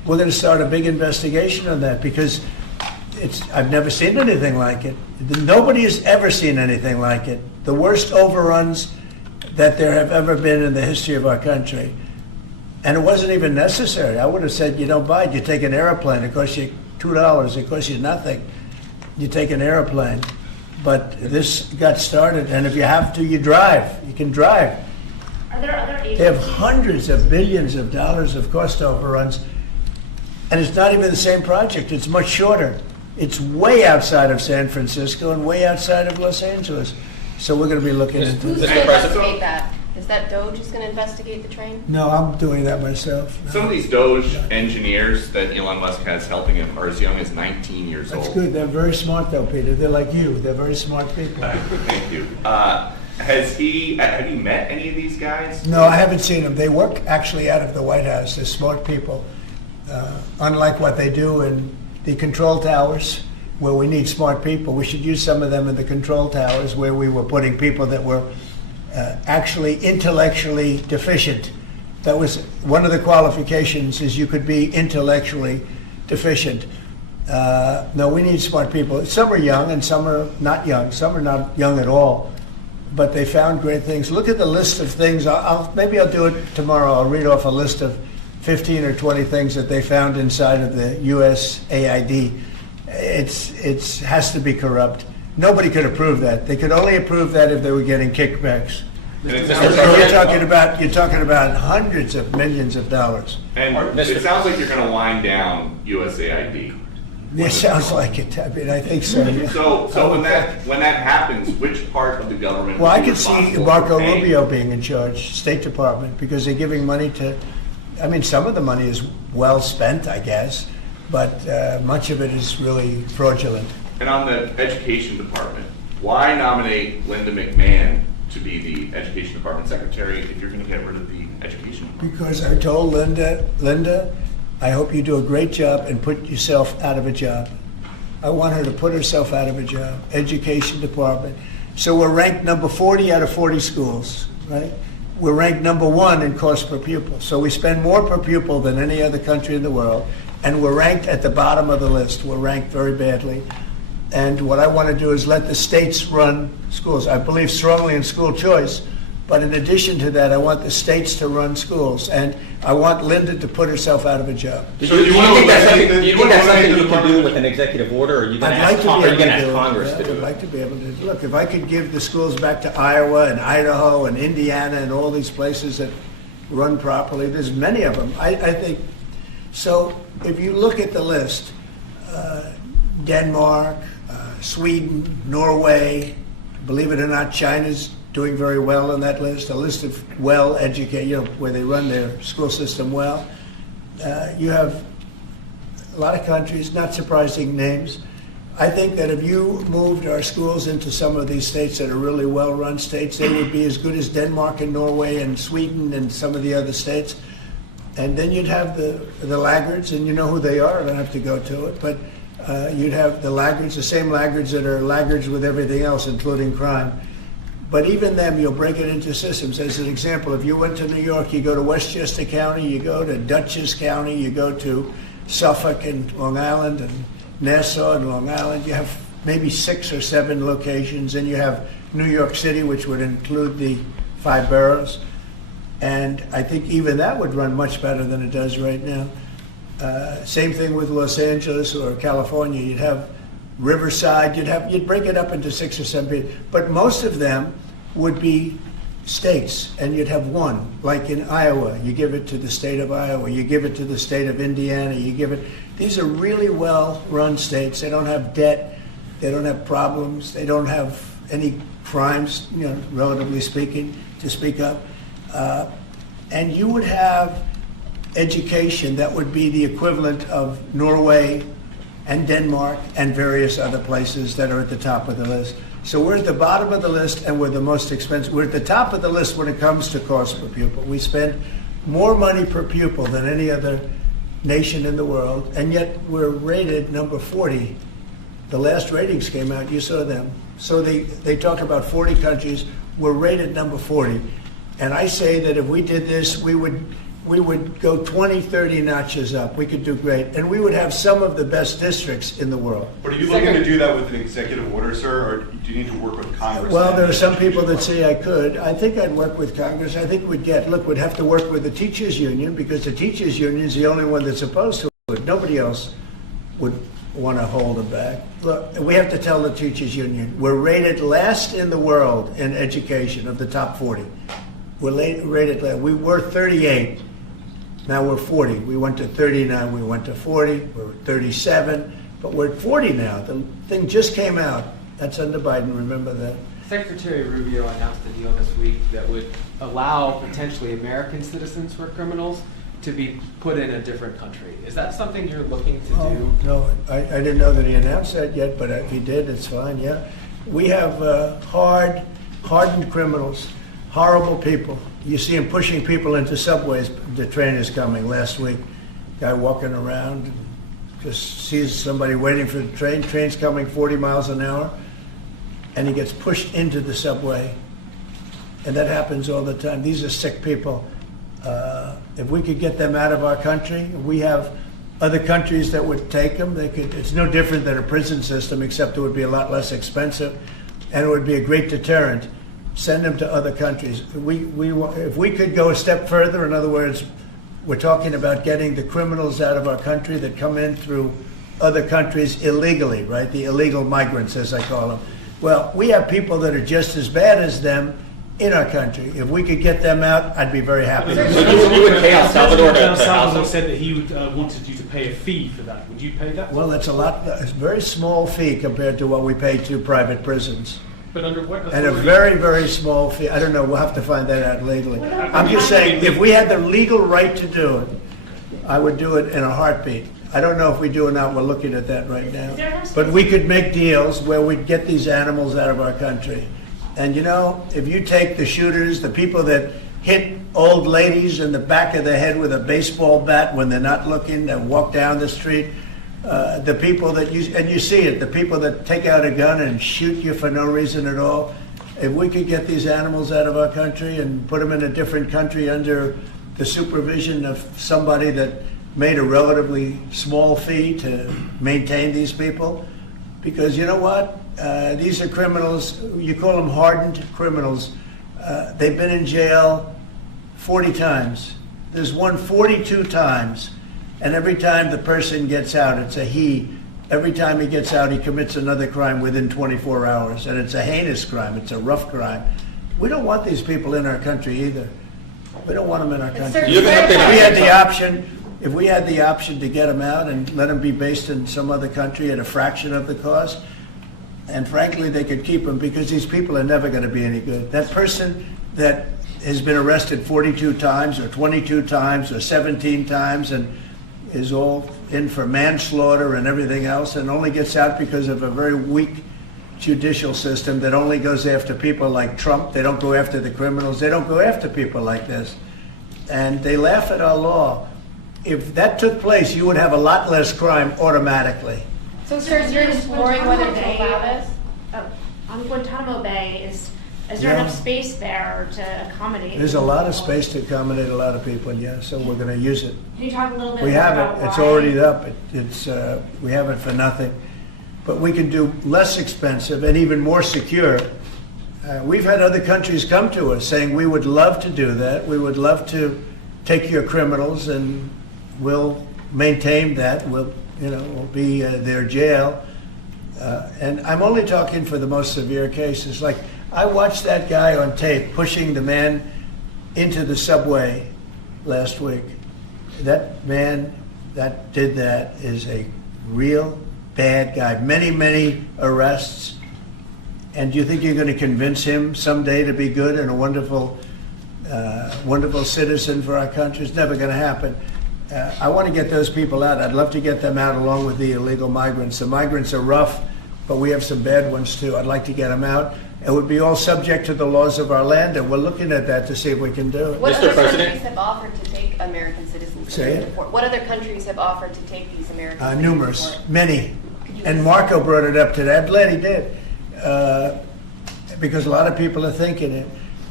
we're going to start a big investigation on that because I've never seen anything like it. Nobody has ever seen anything like it. The worst overruns that there have ever been in the history of our country. And it wasn't even necessary. I would have said, you don't buy it. You take an airplane. It costs you $2. It costs you nothing. You take an airplane. But this got started, and if you have to, you drive. You can drive. Are there other agencies? They have hundreds of billions of dollars of cost overruns, and it's not even the same project. It's much shorter. It's way outside of San Francisco and way outside of Los Angeles. So we're going to be looking into Who's this. going to investigate that? Is that Doge who's going to investigate the train? No, I'm doing that myself. No. Some of these Doge engineers that Elon Musk has helping him are as young as 19 years old. That's good. They're very smart, though, Peter. They're like you. They're very smart people. Thank you. Have you met any of these guys? No, I haven't seen them. They work actually out of the White House. They're smart people. Unlike what they do in the control towers, where we need smart people, we should use some of them in the control towers where we were putting people that were actually intellectually deficient. That was one of the qualifications, is you could be intellectually deficient. No, we need smart people. Some are young and some are not young. Some are not young at all, but they found great things. Look at the list of things. Maybe I'll do it tomorrow. I'll read off a list of 15 or 20 things that they found inside of the USAID. It has to be corrupt. Nobody could approve that. They could only approve that if they were getting kickbacks. You're talking about hundreds of millions of dollars. And it sounds like you're going to wind down USAID. It sounds like it. I mean, I think so. Yeah. So when that happens, which part of the government? Well, I could see Marco Rubio being in charge, State Department, because they're giving money to. I mean, some of the money is well spent, I guess, but much of it is really fraudulent. And on the Education Department, why nominate Linda McMahon to be the Education Department Secretary if you're going to get rid of the Education Department? Because I told Linda, I hope you do a great job and put yourself out of a job. I want her to put herself out of a job. Education Department. So we're ranked number 40 out of 40 schools, right? We're ranked number 1 in cost per pupil. So we spend more per pupil than any other country in the world, and we're ranked at the bottom of the list. We're ranked very badly. And what I want to do is let the states run schools. I believe strongly in school choice, but in addition to that, I want the states to run schools, and I want Linda to put herself out of a job. Do you think that's something you can do with an executive order, or are you going to ask Congress to do it? I'd like to be able to. Look, if I could give the schools back to Iowa and Idaho and Indiana and all these places that run properly, there's many of them. I think, so if you look at the list, Denmark, Sweden, Norway, believe it or not, China's doing very well on that list, a list of well-educated, where they run their school system well. You have a lot of countries, not surprising names. I think that if you moved our schools into some of these states that are really well-run states, they would be as good as Denmark and Norway and Sweden and some of the other states. And then you'd have the laggards, and you know who they are. I don't have to go to it, but you'd have the laggards, the same laggards that are laggards with everything else, including crime. But even them, you'll break it into systems. As an example, if you went to New York, you go to Westchester County, you go to Dutchess County, you go to Suffolk and Long Island and Nassau and Long Island. You have maybe 6 or 7 locations, and you have New York City, which would include the 5 boroughs. And I think even that would run much better than it does right now. Same thing with Los Angeles or California. You'd have Riverside. You'd break it up into 6 or 7, but most of them would be states, and you'd have one. Like in Iowa, you give it to the state of Iowa. You give it to the state of Indiana. You give it. These are really well-run states. They don't have debt. They don't have problems. They don't have any crimes, relatively speaking, to speak of. And you would have education that would be the equivalent of Norway and Denmark and various other places that are at the top of the list. So we're at the bottom of the list, and we're the most expensive. We're at the top of the list when it comes to cost per pupil. We spend more money per pupil than any other nation in the world, and yet we're rated number 40. The last ratings came out, you saw them. So they talk about 40 countries. We're rated number 40. And I say that if we did this, we would we would go 20, 30 notches up. We could do great. And we would have some of the best districts in the world. But are you looking to do that with an executive order, sir, or do you need to work with Congress? Well, there are some people that say I could. I think I'd work with Congress. I think we'd have to work with the teachers union, because the teachers union is the only one that's opposed to it. Nobody else would want to hold it back. Look, we have to tell the teachers union, we're rated last in the world in education of the top 40. We're rated last. We were 38. Now we're 40. We went to 39. We went to 40. We're 37. But we're at 40 now. The thing just came out. That's under Biden. Remember that. Secretary Rubio announced a deal this week that would allow potentially American citizens who are criminals to be put in a different country. Is that something you're looking to do? No, I didn't know that he announced that yet, but if he did, it's fine, yeah. We have hardened criminals, horrible people. You see him pushing people into subways. The train is coming last week. Guy walking around, just sees somebody waiting for the train. Train's coming 40 miles an hour, and he gets pushed into the subway. And that happens all the time. These are sick people. If we could get them out of our country, we have other countries that would take them. It's no different than a prison system, except it would be a lot less expensive, and it would be a great deterrent. Send them to other countries. If we could go a step further, in other words, we're talking about getting the criminals out of our country that come in through other countries illegally, right? The illegal migrants, as I call them. Well, we have people that are just as bad as them in our country. If we could get them out, I'd be very happy. So you would pay El Salvador to El Salvador house them? said that he wanted you to pay a fee for that. Would you pay that? Well, it's a very small fee compared to what we pay to private prisons. But under what authority? And a very, very small fee. I don't know, we'll have to find that out legally. I'm just saying, if we had the legal right to do it, I would do it in a heartbeat. I don't know if we do or not, we're looking at that right now. But we could make deals where we'd get these animals out of our country. And you know, if you take the shooters, the people that hit old ladies in the back of the head with a baseball bat when they're not looking and walk down the street, the people that you see it, the people that take out a gun and shoot you for no reason at all, if we could get these animals out of our country and put them in a different country under the supervision of somebody that made a relatively small fee to maintain these people, because you know what? These are criminals, you call them hardened criminals. They've been in jail 40 times. There's one 42 times. And every time the person gets out, it's a he. Every time he gets out, he commits another crime within 24 hours. And it's a heinous crime. It's a rough crime. We don't want these people in our country either. We don't want them in our country. If we had the option to get them out and let them be based in some other country at a fraction of the cost, and frankly, they could keep them, because these people are never going to be any good. That person that has been arrested 42 times or 22 times or 17 times and is all in for manslaughter and everything else and only gets out because of a very weak judicial system that only goes after people like Trump. They don't go after the criminals. They don't go after people like this. And they laugh at our law. If that took place, you would have a lot less crime automatically. So, sir, you're exploring whether to allow this? On Guantanamo Bay, is there enough space there to accommodate? There's a lot of space to accommodate a lot of people, yeah, so we're going to use it. Can you talk a little bit We more have about it. It's why? already up. We have it for nothing. But we can do less expensive and even more secure. We've had other countries come to us saying, we would love to do that. We would love to take your criminals and we'll maintain that. We'll be their jail. And I'm only talking for the most severe cases. Like, I watched that guy on tape pushing the man into the subway last week. That man that did that is a real bad guy. Many, many arrests. And do you think you're going to convince him someday to be good and a wonderful, wonderful citizen for our country? It's never going to happen. I want to get those people out. I'd love to get them out along with the illegal migrants. The migrants are rough, but we have some bad ones too. I'd like to get them out. It would be all subject to the laws of our land, and we're looking at that to see if we can do it. What other countries have offered to take American citizens? Say it? What other countries have offered to take these American citizens? Numerous, many. And Marco brought it up today. I'm glad he did, because a lot of people are thinking it.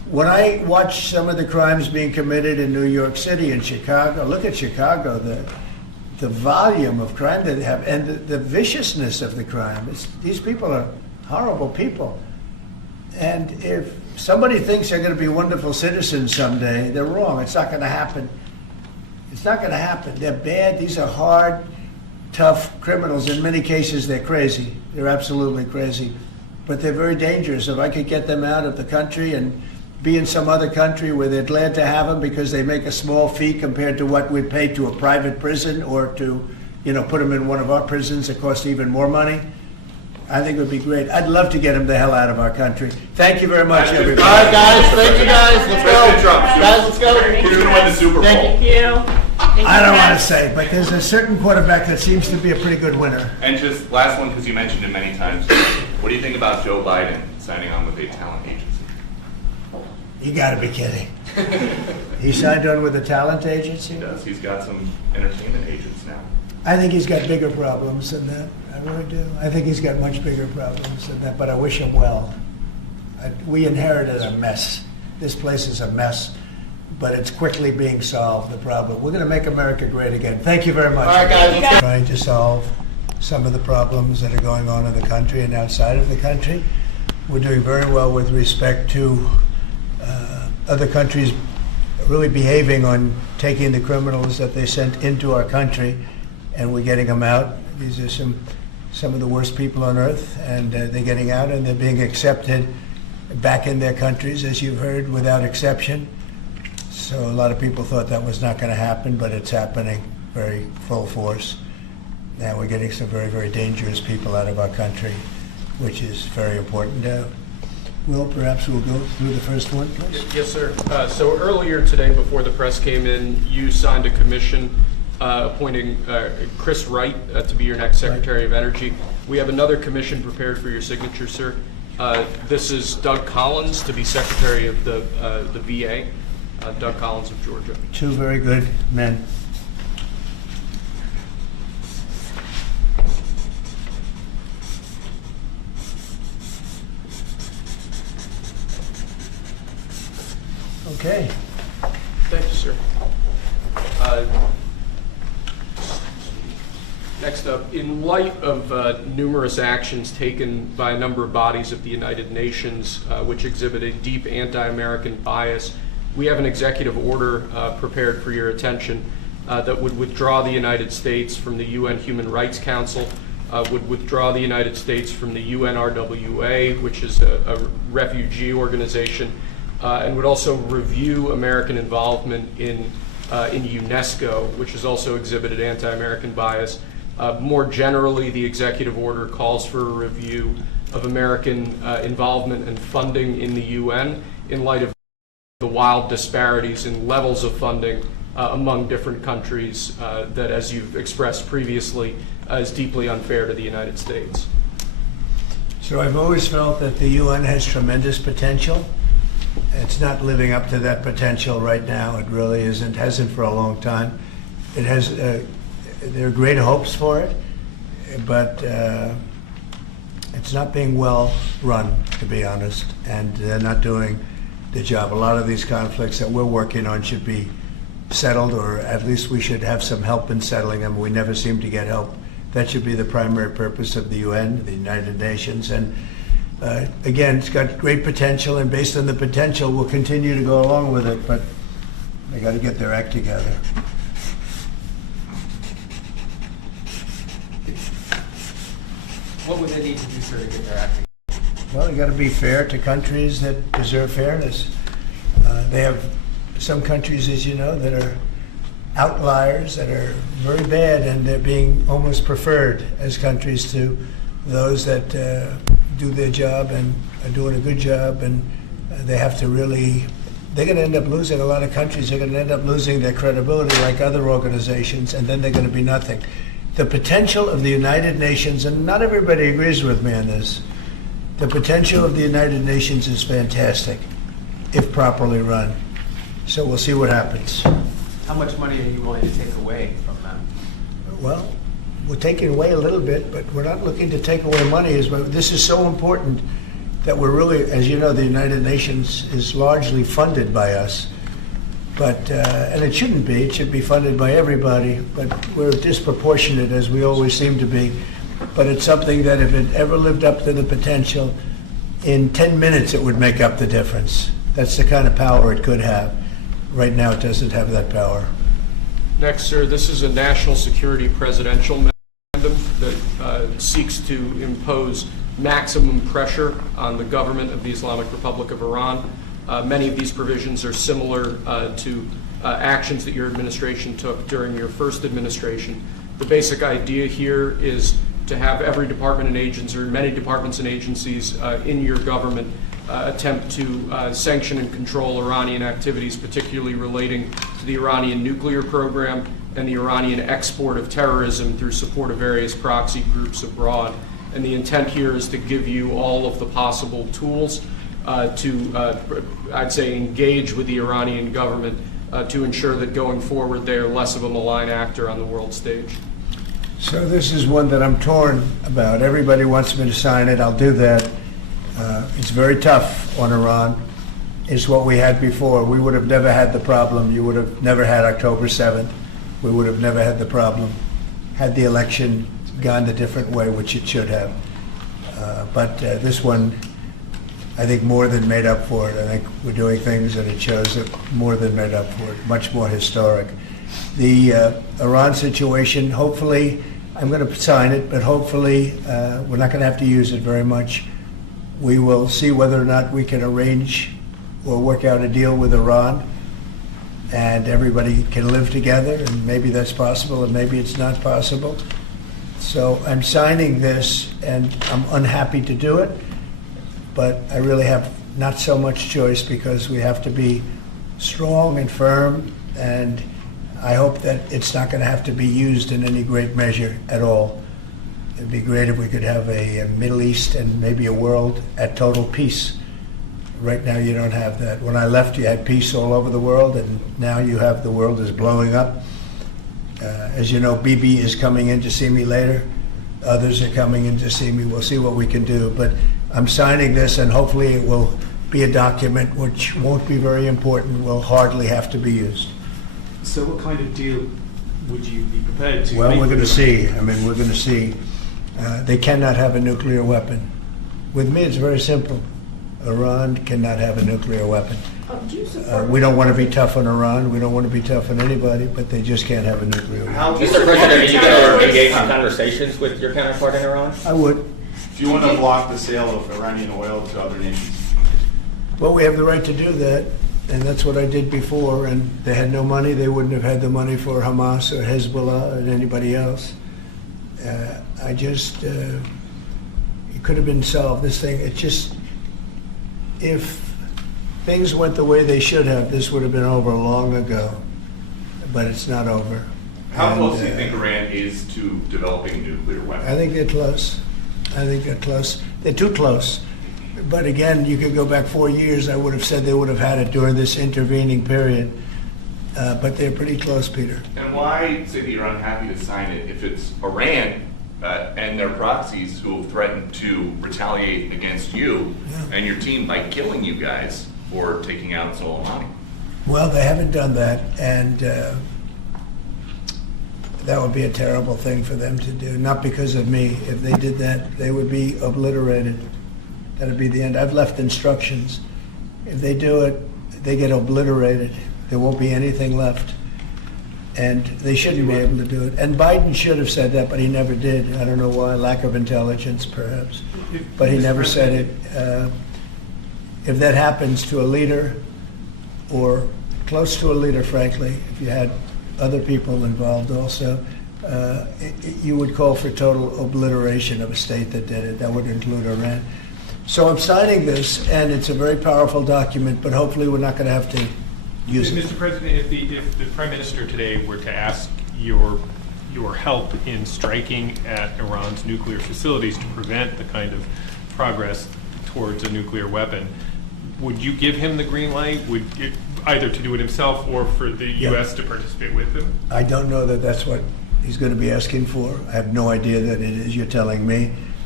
when I watch some of the crimes being committed in New York City and Chicago, look at Chicago, the volume of crime that they have and the viciousness of the crime. These people are horrible people. And if somebody thinks they're going to be wonderful citizens someday, they're wrong. It's not going to happen. It's not going to happen. They're bad. These are hard, tough criminals. In many cases, they're crazy. They're absolutely crazy. But they're very dangerous. If I could get them out of the country and be in some other country where they're glad to have them because they make a small fee compared to what we'd pay to a private prison or to, put them in one of our prisons that cost even more money, I think it would be great. I'd love to get them the hell out of our country. Thank you very much, everybody. All right, guys. Thank you, guys. Let's go. Guys, let's go. Who's going to win the Super Bowl? Thank you. I don't want to say, but there's a certain quarterback that seems to be a pretty good winner. And just last one, because you mentioned it many times. What do you think about Joe Biden signing on with a talent agency? You got to be kidding. He signed on with a talent agency? He does. He's got some entertainment agents now. I think he's got bigger problems than that. I really do. I think he's got much bigger problems than that, but I wish him well. We inherited a mess. This place is a mess, but it's quickly being solved, the problem. We're going to make America great again. Thank you very much. All right, guys. Let's go. Trying to solve some of the problems that are going on in the country and outside of the country. We're doing very well with respect to other countries really behaving on taking the criminals that they sent into our country, and we're getting them out. These are some of the worst people on earth, and they're getting out and they're being accepted back in their countries, as you've heard, without exception. So a lot of people thought that was not going to happen, but it's happening very full force. And we're getting some very, very dangerous people out of our country, which is very important. Will, perhaps we'll go through the first one, please. Yes, sir. So earlier today, before the press came in, you signed a commission appointing Chris Wright to be your next Secretary of Energy. We have another commission prepared for your signature, sir. This is Doug Collins to be Secretary of the VA, Doug Collins of Georgia. Two very good men. Okay. Thank you, sir. Next up, in light of numerous actions taken by a number of bodies of the United Nations which exhibit a deep anti-American bias, we have an executive order prepared for your attention that would withdraw the United States from the UN Human Rights Council, would withdraw the United States from the UNRWA, which is a refugee organization, and would also review American involvement in UNESCO, which has also exhibited anti-American bias. More generally, the executive order calls for a review of American involvement and funding in the UN in light of the wild disparities in levels of funding among different countries that, as you've expressed previously, is deeply unfair to the United States. So I've always felt that the UN has tremendous potential. It's not living up to that potential right now. It really isn't, hasn't for a long time. It has, there are great hopes for it, but it's not being well run, to be honest, and they're not doing the job. A lot of these conflicts that we're working on should be settled, or at least we should have some help in settling them. We never seem to get help. That should be the primary purpose of the UN, the United Nations, and again, it's got great potential, and based on the potential, we'll continue to go along with it, but they got to get their act together. What would they need to do, sir, to get their act together? Well, you got to be fair to countries that deserve fairness. They have some countries, as you know, that are outliers, that are very bad, and they're being almost preferred as countries to those that do their job and are doing a good job, and they have to really, they're going to end up losing, a lot of countries are going to end up losing their credibility like other organizations, and then they're going to be nothing. The potential of the United Nations, and not everybody agrees with me on this, the potential of the United Nations is fantastic if properly run. So we'll see what happens. How much money are you willing to take away from them? Well, we're taking away a little bit, but we're not looking to take away money. This is so important that we're really, as you know, the United Nations is largely funded by us. But, and it shouldn't be, it should be funded by everybody, but we're disproportionate as we always seem to be. But it's something that if it ever lived up to the potential, in 10 minutes it would make up the difference. That's the kind of power it could have. Right now it doesn't have that power. Next, sir, this is a national security presidential memorandum that seeks to impose maximum pressure on the government of the Islamic Republic of Iran. Many of these provisions are similar to actions that your administration took during your first administration. The basic idea here is to have every department and agency, or many departments and agencies in your government attempt to sanction and control Iranian activities, particularly relating to the Iranian nuclear program and the Iranian export of terrorism through support of various proxy groups abroad. And the intent here is to give you all of the possible tools to, I'd say, engage with the Iranian government to ensure that going forward they are less of a malign actor on the world stage. So this is one that I'm torn about. Everybody wants me to sign it. I'll do that. It's very tough on Iran. It's what we had before. We would have never had the problem. You would have never had October 7th. We would have never had the problem had the election gone a different way, which it should have. But this one, I think, more than made up for it. I think we're doing things that it shows that more than made up for it, much more historic. The Iran situation, hopefully, I'm going to sign it, but hopefully we're not going to have to use it very much. We will see whether or not we can arrange or work out a deal with Iran, and everybody can live together, and maybe that's possible, and maybe it's not possible. So I'm signing this, and I'm unhappy to do it, but I really have not so much choice because we have to be strong and firm, and I hope that it's not going to have to be used in any great measure at all. It'd be great if we could have a Middle East and maybe a world at total peace. Right now you don't have that. When I left, you had peace all over the world, and now you have the world is blowing up. As you know, Bibi is coming in to see me later. Others are coming in to see me. We'll see what we can do. But I'm signing this, and hopefully it will be a document which won't be very important, will hardly have to be used. So what kind of deal would you be prepared to Well, make? we're going to see. I mean, we're going to see. They cannot have a nuclear weapon. With me, it's very simple. Iran cannot have a nuclear weapon. We don't want to be tough on Iran. We don't want to be tough on anybody, but they just can't have a nuclear weapon. Mr. President, are you going to engage in conversations with your counterpart in Iran? I would. Do you want to block the sale of Iranian oil to other nations? Well, we have the right to do that, and that's what I did before, and they had no money. They wouldn't have had the money for Hamas or Hezbollah or anybody else. It could have been solved, this thing. It just, if things went the way they should have, this would have been over long ago, but it's not over. How close do you think Iran is to developing a nuclear weapon? I think they're close. I think they're close. They're too close. But again, you could go back 4 years, I would have said they would have had it during this intervening period. But they're pretty close, Peter. And why say that you're unhappy to sign it if it's Iran and their proxies who have threatened to retaliate against you and your team by killing you guys for taking out Soleimani? Well, they haven't done that, and that would be a terrible thing for them to do. Not because of me. If they did that, they would be obliterated. That would be the end. I've left instructions. If they do it, they get obliterated. There won't be anything left. And they shouldn't be able to do it. And Biden should have said that, but he never did. I don't know why. Lack of intelligence, perhaps. But he never said it. If that happens to a leader, or close to a leader, frankly, if you had other people involved also, you would call for total obliteration of a state that did it. That would include Iran. So I'm signing this, and it's a very powerful document, but hopefully we're not going to have to use it. Mr. President, if the Prime Minister today were to ask your help in striking at Iran's nuclear facilities to prevent the kind of progress towards a nuclear weapon, would you give him the green light? Would it, either to do it himself or for the U.S. to participate with him? I don't know that that's what he's going to be asking for. I have no idea that it is. You're telling me.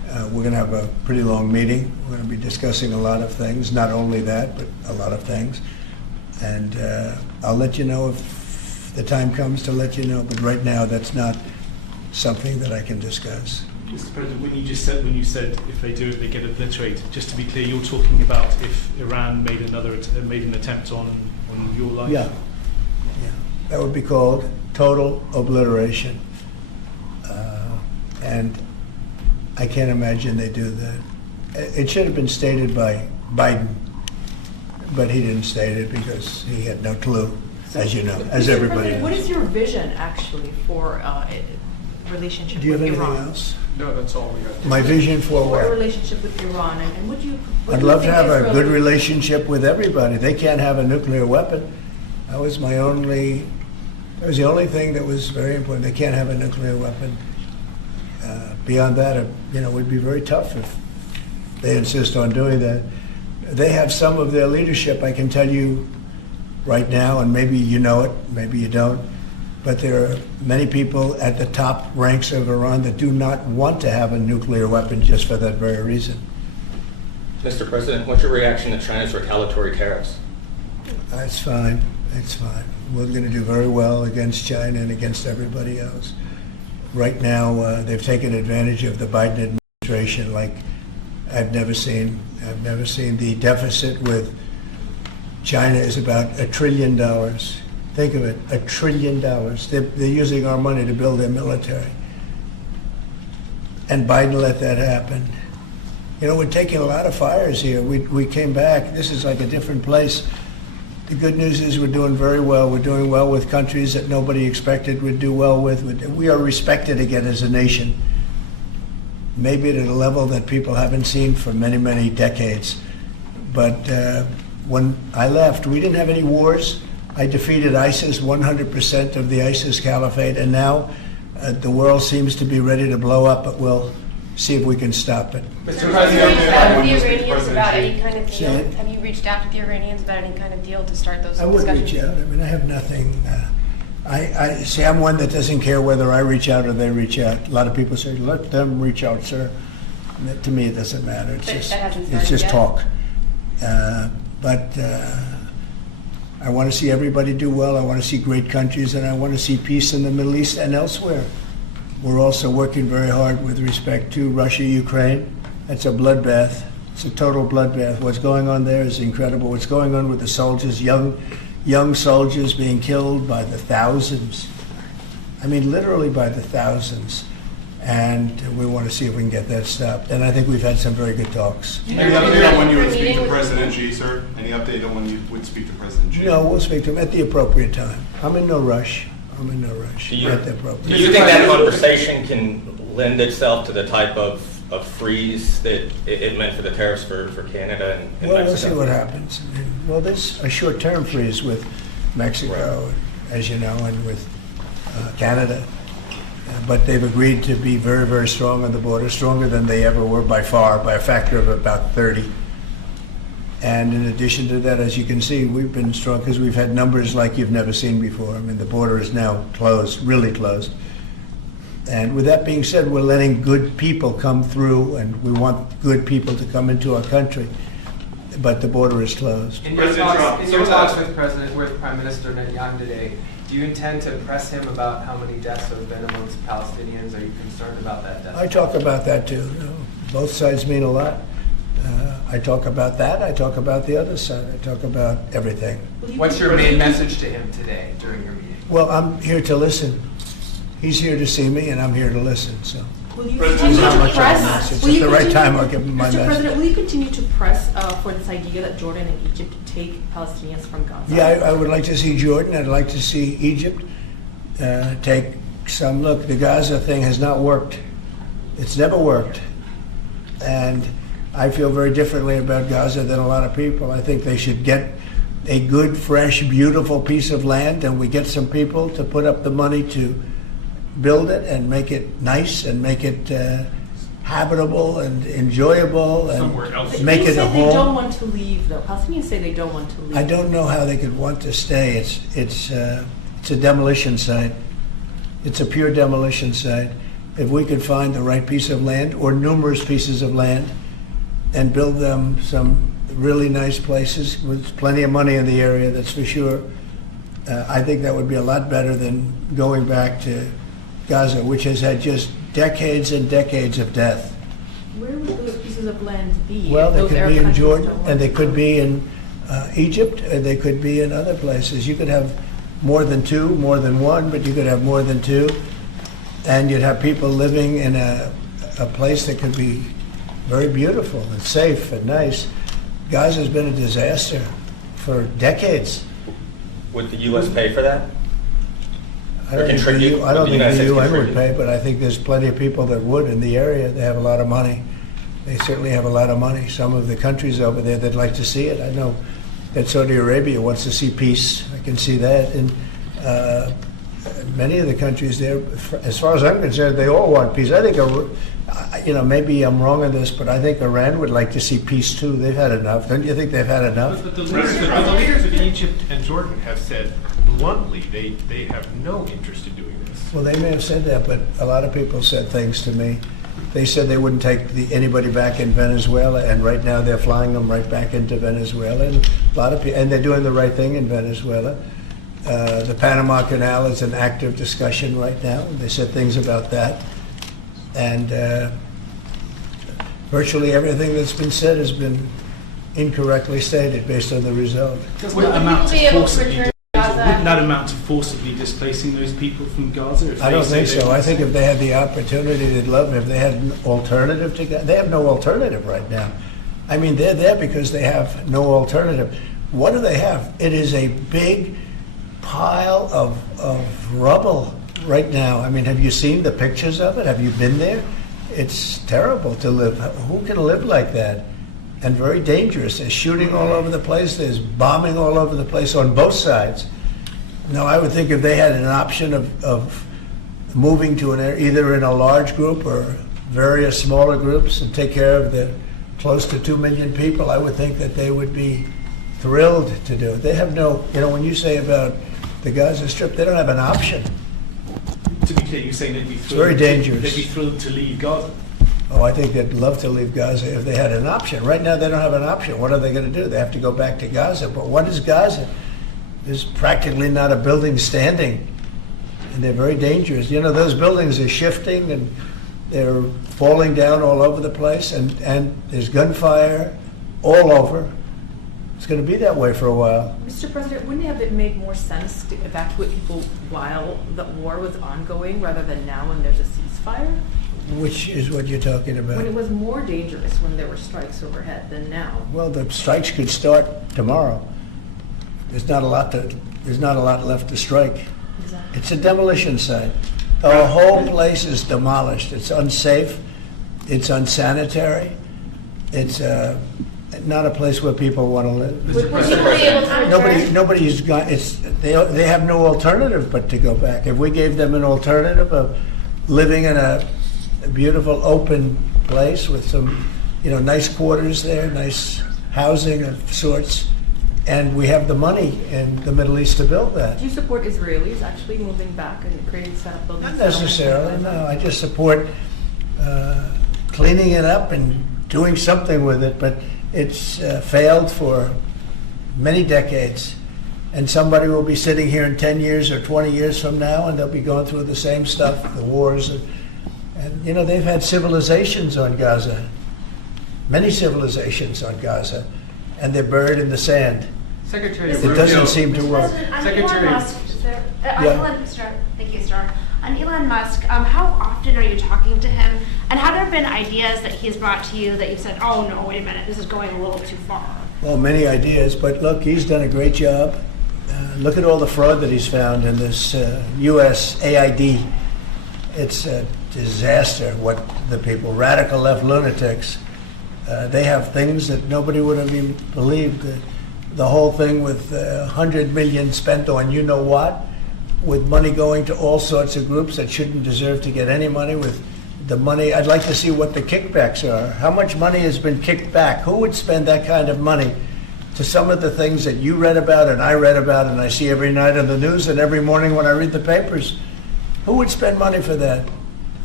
We're going to have a pretty long meeting. We're going to be discussing a lot of things, not only that, but a lot of things. And I'll let you know if the time comes to let you know, but right now that's not something that I can discuss. Mr. President, when you said if they do it, they get obliterated. Just to be clear, you're talking about if Iran made an attempt on your life. Yeah, that would be called total obliteration, and I can't imagine they do that. It should have been stated by Biden, but he didn't state it because he had no clue, as you know, as Mr. everybody President, knows. what is your vision actually for relationship Do you have with anything Iran? else? No, that's all we got. My vision for For a what? relationship with Iran, and what do you? What I'd do you love to think have a Israel- good relationship with everybody. They can't have a nuclear weapon. That was the only thing that was very important. They can't have a nuclear weapon. Beyond that, it would be very tough if they insist on doing that. They have some of their leadership, I can tell you right now, and maybe you know it, maybe you don't, but there are many people at the top ranks of Iran that do not want to have a nuclear weapon just for that very reason. Mr. President, what's your reaction to China's retaliatory tariffs? It's fine. It's fine. We're going to do very well against China and against everybody else. Right now, they've taken advantage of the Biden administration like I've never seen. I've never seen. The deficit with China is about $1 trillion. Think of it, $1 trillion. They're using our money to build their military. And Biden let that happen. We're taking a lot of fires here. We came back. This is like a different place. The good news is we're doing very well. We're doing well with countries that nobody expected we'd do well with. We are respected again as a nation, maybe at a level that people haven't seen for many, many decades. But when I left, we didn't have any wars. I defeated ISIS, 100% of the ISIS caliphate, and now the world seems to be ready to blow up, but we'll see if we can stop it. Mr. President, have you reached out to the Iranians about any kind of deal? Say it. Have you reached out to the Iranians about any kind of deal to start those I would discussions? reach out. I mean, I have nothing. I see. I'm one that doesn't care whether I reach out or they reach out. A lot of people say, "Let them reach out, sir." To me, it doesn't matter. It's But just that hasn't it's started just yet? talk. But I want to see everybody do well. I want to see great countries, and I want to see peace in the Middle East and elsewhere. We're also working very hard with respect to Russia, Ukraine. It's a bloodbath. It's a total bloodbath. What's going on there is incredible. What's going on with the soldiers, young soldiers being killed by the thousands. I mean, literally by the thousands. And we want to see if we can get that stopped. And I think we've had some very good talks. Any update on when you would speak to President Xi, sir? Any update on when you would speak to President Xi? No, we'll speak to him at the appropriate time. I'm in no rush. Do you, At the appropriate do you think that conversation can lend itself to the type of freeze that it meant for the tariffs for Canada and Mexico? Well, we'll see what happens. Well, there's a short-term freeze with Mexico, as you know, and with Canada. But they've agreed to be very, very strong on the border, stronger than they ever were by far, by a factor of about 30. And in addition to that, as you can see, we've been strong because we've had numbers like you've never seen before. I mean, the border is now closed, really closed. And with that being said, we're letting good people come through, and we want good people to come into our country. But the border is closed. In your talks with Prime Minister Netanyahu today, do you intend to press him about how many deaths have been amongst Palestinians? Are you concerned about that death? I talk about that too. Both sides mean a lot. I talk about that. I talk about the other side. I talk about everything. What's your main message to him today during your meeting? Well, I'm here to listen. He's here to see me, and I'm here to listen. So, Will you this continue is how to much I press? message. Will At you the right continue- time, I'll give him my Mr. message. President, will you continue to press for this idea that Jordan and Egypt take Palestinians from Gaza? Yeah, I would like to see Jordan. I'd like to see Egypt take some look. The Gaza thing has not worked. It's never worked. And I feel very differently about Gaza than a lot of people. I think they should get a good, fresh, beautiful piece of land, and we get some people to put up the money to build it and make it nice and make it habitable and enjoyable and Somewhere else. make it a They home. say they don't want to leave, though. Palestinians say they don't want to leave. I don't know how they could want to stay. It's a demolition site. It's a pure demolition site. if we could find the right piece of land or numerous pieces of land and build them some really nice places with plenty of money in the area, that's for sure. I think that would be a lot better than going back to Gaza, which has had just decades and decades of death. Where would those pieces of land be? Well, if they those could Arab be in countries Jordan, don't want and they to could go? be in Egypt, and they could be in other places. You could have more than two, more than one, but you could have more than two. And you'd have people living in a place that could be very beautiful and safe and nice. Gaza's been a disaster for decades. Would the U.S. pay for that? I don't think contribute? I don't Would the think United the States UN would contribute? pay, but I think there's plenty of people that would in the area. They have a lot of money. They certainly have a lot of money. Some of the countries over there, they'd like to see it. I know that Saudi Arabia wants to see peace. I can see that. And many of the countries there, as far as I'm concerned, they all want peace. I think, maybe I'm wrong on this, but I think Iran would like to see peace too. They've had enough. Don't you think they've had enough? But the leaders of Egypt and Jordan have said bluntly they have no interest in doing this. Well, they may have said that, but a lot of people said things to me. They said they wouldn't take anybody back in Venezuela, and right now they're flying them right back into Venezuela. And a lot of people, and they're doing the right thing in Venezuela. The Panama Canal is an active discussion right now. They said things about that, and virtually everything that's been said has been incorrectly stated based on the result. Doesn't that amount to wouldn't that amount to forcibly displacing those people from Gaza? If I don't say think they so. I want think to? if they had the opportunity, they'd love it. If they had an alternative to Gaza, they have no alternative right now. I mean, they're there because they have no alternative. What do they have? It is a big pile of rubble right now. I mean, have you seen the pictures of it? Have you been there? It's terrible to live. Who can live like that? And very dangerous. There's shooting all over the place. There's bombing all over the place on both sides. Now, I would think if they had an option of moving to an area, either in a large group or various smaller groups, and take care of the close to 2 million people, I would think that they would be thrilled to do it. They have no, when you say about the Gaza Strip, they don't have an option. To be clear, you're saying they'd be It's thrilled. very dangerous. They'd be thrilled to leave Gaza. Oh, I think they'd love to leave Gaza if they had an option. Right now, they don't have an option. What are they going to do? They have to go back to Gaza. But what is Gaza? There's practically not a building standing, and they're very dangerous. Those buildings are shifting, and they're falling down all over the place, and there's gunfire all over. It's going to be that way for a while. Mr. President, wouldn't it have made more sense to evacuate people while the war was ongoing rather than now when there's a ceasefire? Which is what you're talking about. When it was more dangerous when there were strikes overhead than now. Well, the strikes could start tomorrow. There's not a lot left to strike. Exactly. It's a demolition site. The whole place is demolished. It's unsafe. It's unsanitary. It's not a place where people want to live. Would people be able to return? Nobody's got. They have no alternative but to go back. If we gave them an alternative of living in a beautiful open place with some, nice quarters there, nice housing of sorts, and we have the money in the Middle East to build that. Do you support Israelis actually moving back and creating buildings? Not necessarily, no. I just support cleaning it up and doing something with it, but it's failed for many decades. And somebody will be sitting here in 10 years or 20 years from now, and they'll be going through the same stuff, the wars. And they've had civilizations on Gaza, many civilizations on Gaza, and they're buried in the sand. Secretary It doesn't seem to work. Elon Musk, thank you, sir. On Elon Musk, how often are you talking to him? And have there been ideas that he's brought to you that you've said, oh no, wait a minute, this is going a little too far? Well, many ideas, but look, he's done a great job. Look at all the fraud that he's found in this U.S. AID. It's a disaster what the people, radical left lunatics, they have things that nobody would have even believed. The whole thing with $100 million spent on you-know-what, with money going to all sorts of groups that shouldn't deserve to get any money, with the money. I'd like to see what the kickbacks are. How much money has been kicked back? Who would spend that kind of money to some of the things that you read about and I read about and I see every night on the news and every morning when I read the papers? Who would spend money for that?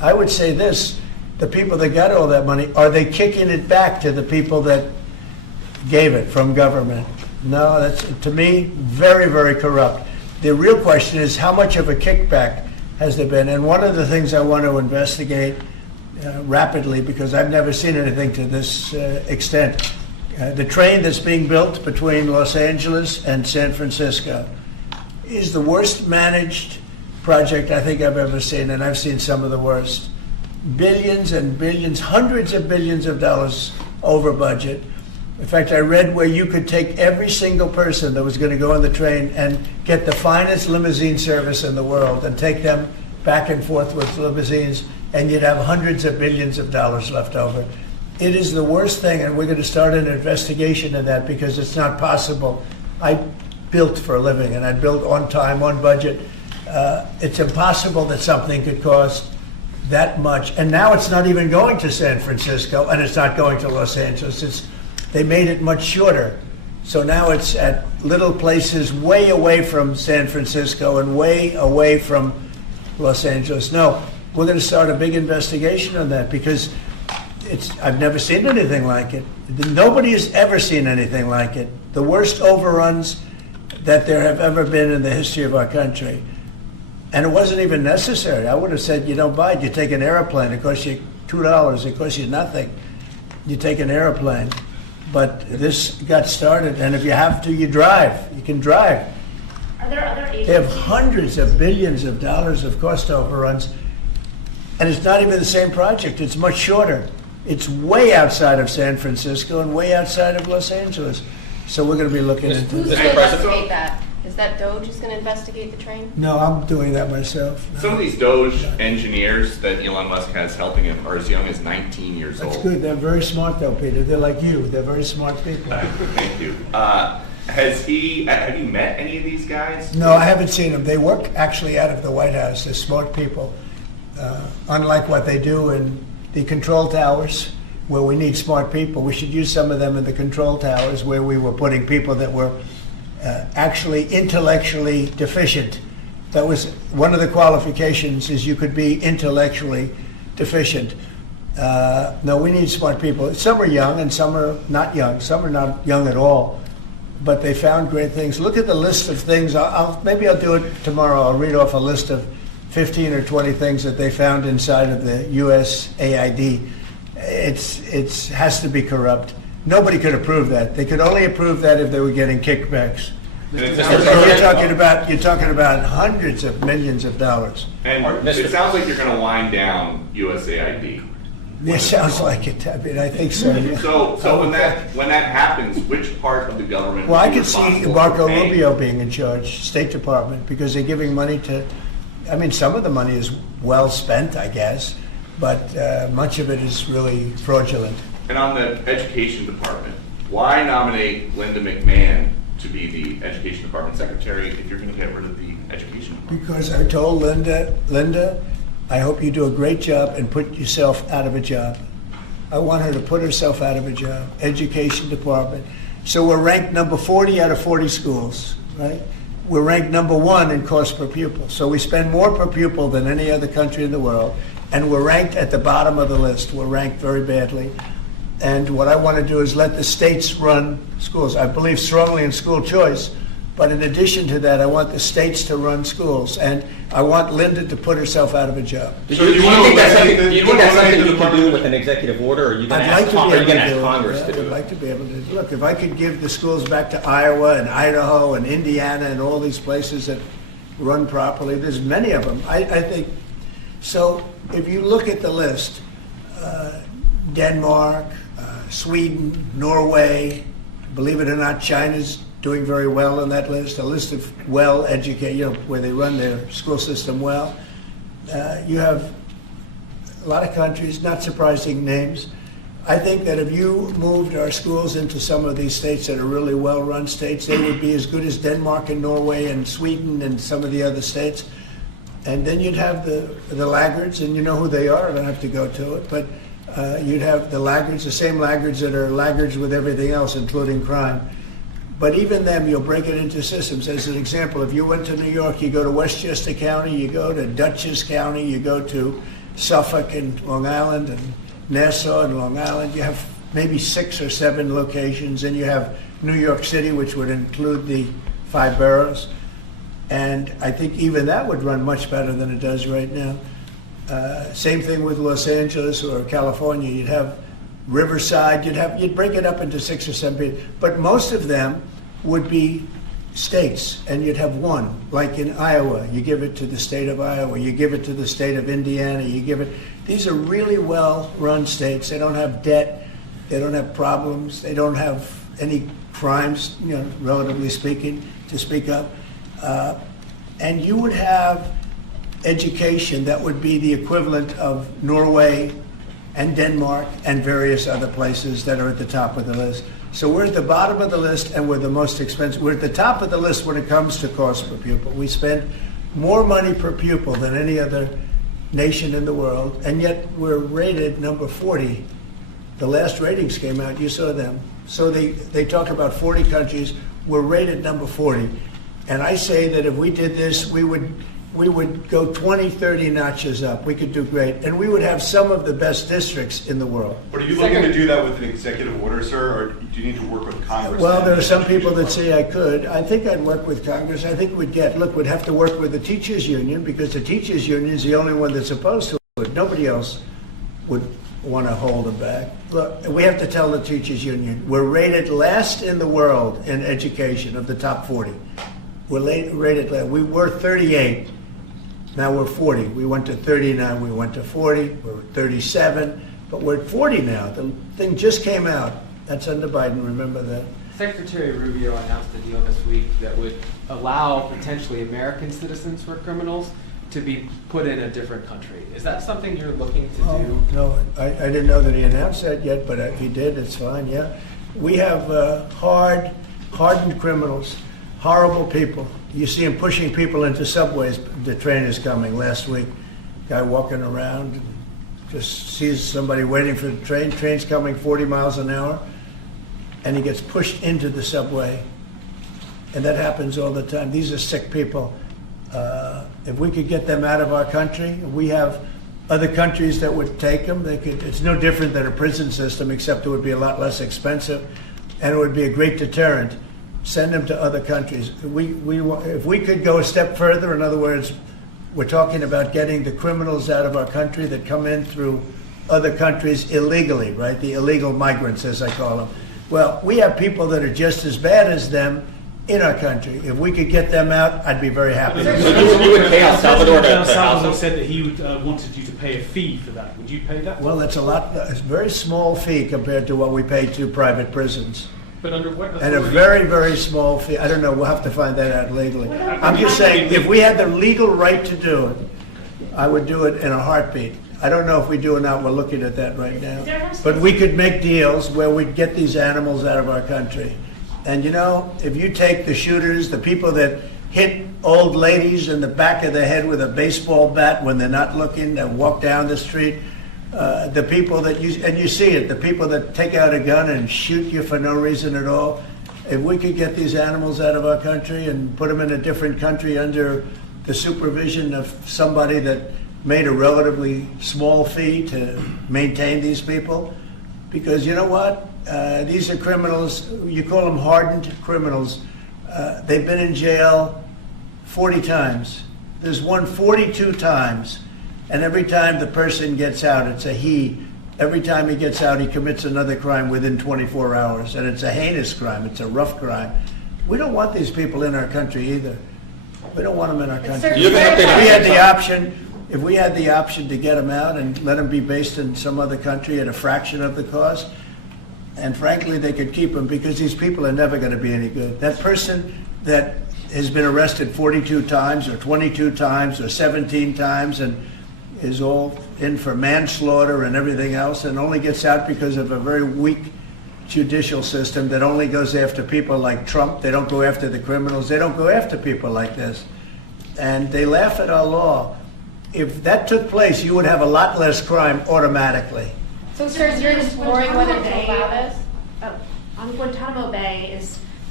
I would say this, the people that got all that money, are they kicking it back to the people that gave it from government? No, that's, to me, very, very corrupt. The real question is, how much of a kickback has there been? And one of the things I want to investigate rapidly, because I've never seen anything to this extent, the train that's being built between Los Angeles and San Francisco is the worst managed project I think I've ever seen, and I've seen some of the worst. Billions and billions, hundreds of billions of dollars over budget. In fact, I read where you could take every single person that was going to go on the train and get the finest limousine service in the world and take them back and forth with limousines, and you'd have hundreds of billions of dollars left over. It is the worst thing, and we're going to start an investigation of that because it's not possible. I built for a living, and I built on time, on budget. It's impossible that something could cost that much. And now it's not even going to San Francisco, and it's not going to Los Angeles. They made it much shorter. So now it's at little places way away from San Francisco and way away from Los Angeles. No, we're going to start a big investigation on that because I've never seen anything like it. Nobody has ever seen anything like it. The worst overruns that there have ever been in the history of our country. And it wasn't even necessary. I would have said, you don't buy it. You take an airplane. It costs you $2. It costs you nothing. You take an airplane. But this got started, and if you have to, you drive. You can drive. Are there other agencies? They have hundreds of billions of dollars of cost overruns, and it's not even the same project. It's much shorter. It's way outside of San Francisco and way outside of Los Angeles. So we're going to be looking into Who's this. going to investigate that? Is that DOJ who's going to investigate the train? No, I'm doing that myself. No. Some of these DOJ engineers that Elon Musk has helping him are as young as 19 years old. That's good. They're very smart, though, Peter. They're like you. They're very smart people. Thank you. Have you met any of these guys? No, I haven't seen them. They work actually out of the White House. They're smart people. Unlike what they do in the control towers, where we need smart people. We should use some of them in the control towers, where we were putting people that were actually intellectually deficient. That was one of the qualifications, is you could be intellectually deficient. No, we need smart people. Some are young and some are not young. Some are not young at all, but they found great things. Look at the list of things. Maybe I'll do it tomorrow. I'll read off a list of 15 or 20 things that they found inside of the USAID. It has to be corrupt. Nobody could approve that. They could only approve that if they were getting kickbacks. You're talking about hundreds of millions of dollars. And it sounds like you're going to wind down USAID. It sounds like it. I mean, I think so. Yeah. So when that happens, which part of the government? Well, I could see Marco Rubio being in charge, State Department, because they're giving money to. I mean, some of the money is well spent, I guess, but much of it is really fraudulent. And on the education department, why nominate Linda McMahon to be the education department secretary if you're going to get rid of the education department? Because I told Linda, I hope you do a great job and put yourself out of a job. I want her to put herself out of a job. Education department. So we're ranked number 40 out of 40 schools, right? We're ranked number 1 in cost per pupil. So we spend more per pupil than any other country in the world, and we're ranked at the bottom of the list. We're ranked very badly. And what I want to do is let the states run schools. I believe strongly in school choice, but in addition to that, I want the states to run schools, and I want Linda to put herself out of a job. Do you think that's something you can do with an executive order, or are you going to ask Congress to do it? I'd like to be able to. Look, if I could give the schools back to Iowa and Idaho and Indiana and all these places that run properly, there's many of them. I think, so if you look at the list, Denmark, Sweden, Norway, believe it or not, China's doing very well on that list, a list of well-educated, where they run their school system well. You have a lot of countries, not surprising names. I think that if you moved our schools into some of these states that are really well-run states, they would be as good as Denmark and Norway and Sweden and some of the other states. And then you'd have the laggards, and you know who they are. I don't have to go to it, but you'd have the laggards, the same laggards that are laggards with everything else, including crime. But even them, you'll break it into systems. As an example, if you went to New York, you go to Westchester County, you go to Dutchess County, you go to Suffolk and Long Island and Nassau and Long Island. You have maybe 6 or 7 locations, and you have New York City, which would include the 5 boroughs. And I think even that would run much better than it does right now. Same thing with Los Angeles or California. You'd have Riverside. You'd break it up into 6 or 7 people, but most of them would be states, and you'd have one. Like in Iowa, you give it to the state of Iowa. You give it to the state of Indiana. You give it. These are really well-run states. They don't have debt. They don't have problems. They don't have any crimes, relatively speaking, to speak of. And you would have education that would be the equivalent of Norway and Denmark and various other places that are at the top of the list. So we're at the bottom of the list, and we're the most expensive. We're at the top of the list when it comes to cost per pupil. We spend more money per pupil than any other nation in the world, and yet we're rated number 40. The last ratings came out, you saw them. So they talk about 40 countries. We're rated number 40. And I say that if we did this, we would go 20, 30 notches up. We could do great. And we would have some of the best districts in the world. But are you looking to do that with an executive order, sir, or do you need to work with Congress? Well, there are some people that say I could. I think I'd work with Congress. I think we'd have to work with the teachers union, because the teachers union is the only one that's opposed to it. Nobody else would want to hold them back. Look, we have to tell the teachers union, we're rated last in the world in education of the top 40. We're rated last. We were 38. Now we're 40. We went to 39. We went to 40. We're 37. But we're at 40 now. The thing just came out. That's under Biden. Remember that. Secretary Rubio announced a deal this week that would allow potentially American citizens who are criminals to be put in a different country. Is that something you're looking to do? No, I didn't know that he announced that yet, but if he did, it's fine, yeah. We have hardened criminals, horrible people. You see them pushing people into subways. The train is coming last week. Guy walking around, just sees somebody waiting for the train. Train's coming 40 miles an hour, and he gets pushed into the subway. And that happens all the time. These are sick people. If we could get them out of our country, we have other countries that would take them. It's no different than a prison system, except it would be a lot less expensive, and it would be a great deterrent. Send them to other countries. If we could go a step further, in other words, we're talking about getting the criminals out of our country that come in through other countries illegally, right? The illegal migrants, as I call them. Well, we have people that are just as bad as them in our country. If we could get them out, I'd be very happy. You would pay El Salvador to El Salvador said that he wanted you to pay a fee for that. Would you pay that? Well, it's a very small fee compared to what we pay to private prisons. But under what authority? And a very, very small fee. I don't know. We'll have to find that out legally. I'm just saying, if we had the legal right to do it, I would do it in a heartbeat. I don't know if we do or not. We're looking at that right now. But we could make deals where we'd get these animals out of our country. And if you take the shooters, the people that hit old ladies in the back of the head with a baseball bat when they're not looking, that walk down the street, the people that you see it, the people that take out a gun and shoot you for no reason at all. If we could get these animals out of our country and put them in a different country under the supervision of somebody that made a relatively small fee to maintain these people, because you know what? These are criminals. You call them hardened criminals. They've been in jail 40 times. There's one 42 times. And every time the person gets out, it's a he. Every time he gets out, he commits another crime within 24 hours. And it's a heinous crime. It's a rough crime. We don't want these people in our country either. We don't want them in our country. If we had the option to get them out and let them be based in some other country at a fraction of the cost, and frankly, they could keep them, because these people are never going to be any good. That person that has been arrested 42 times or 22 times or 17 times and is all in for manslaughter and everything else, and only gets out because of a very weak judicial system that only goes after people like Trump. They don't go after the criminals. They don't go after people like this. And they laugh at our law. If that took place, you would have a lot less crime automatically. So, sir, you're exploring whether to allow this? On Guantanamo Bay is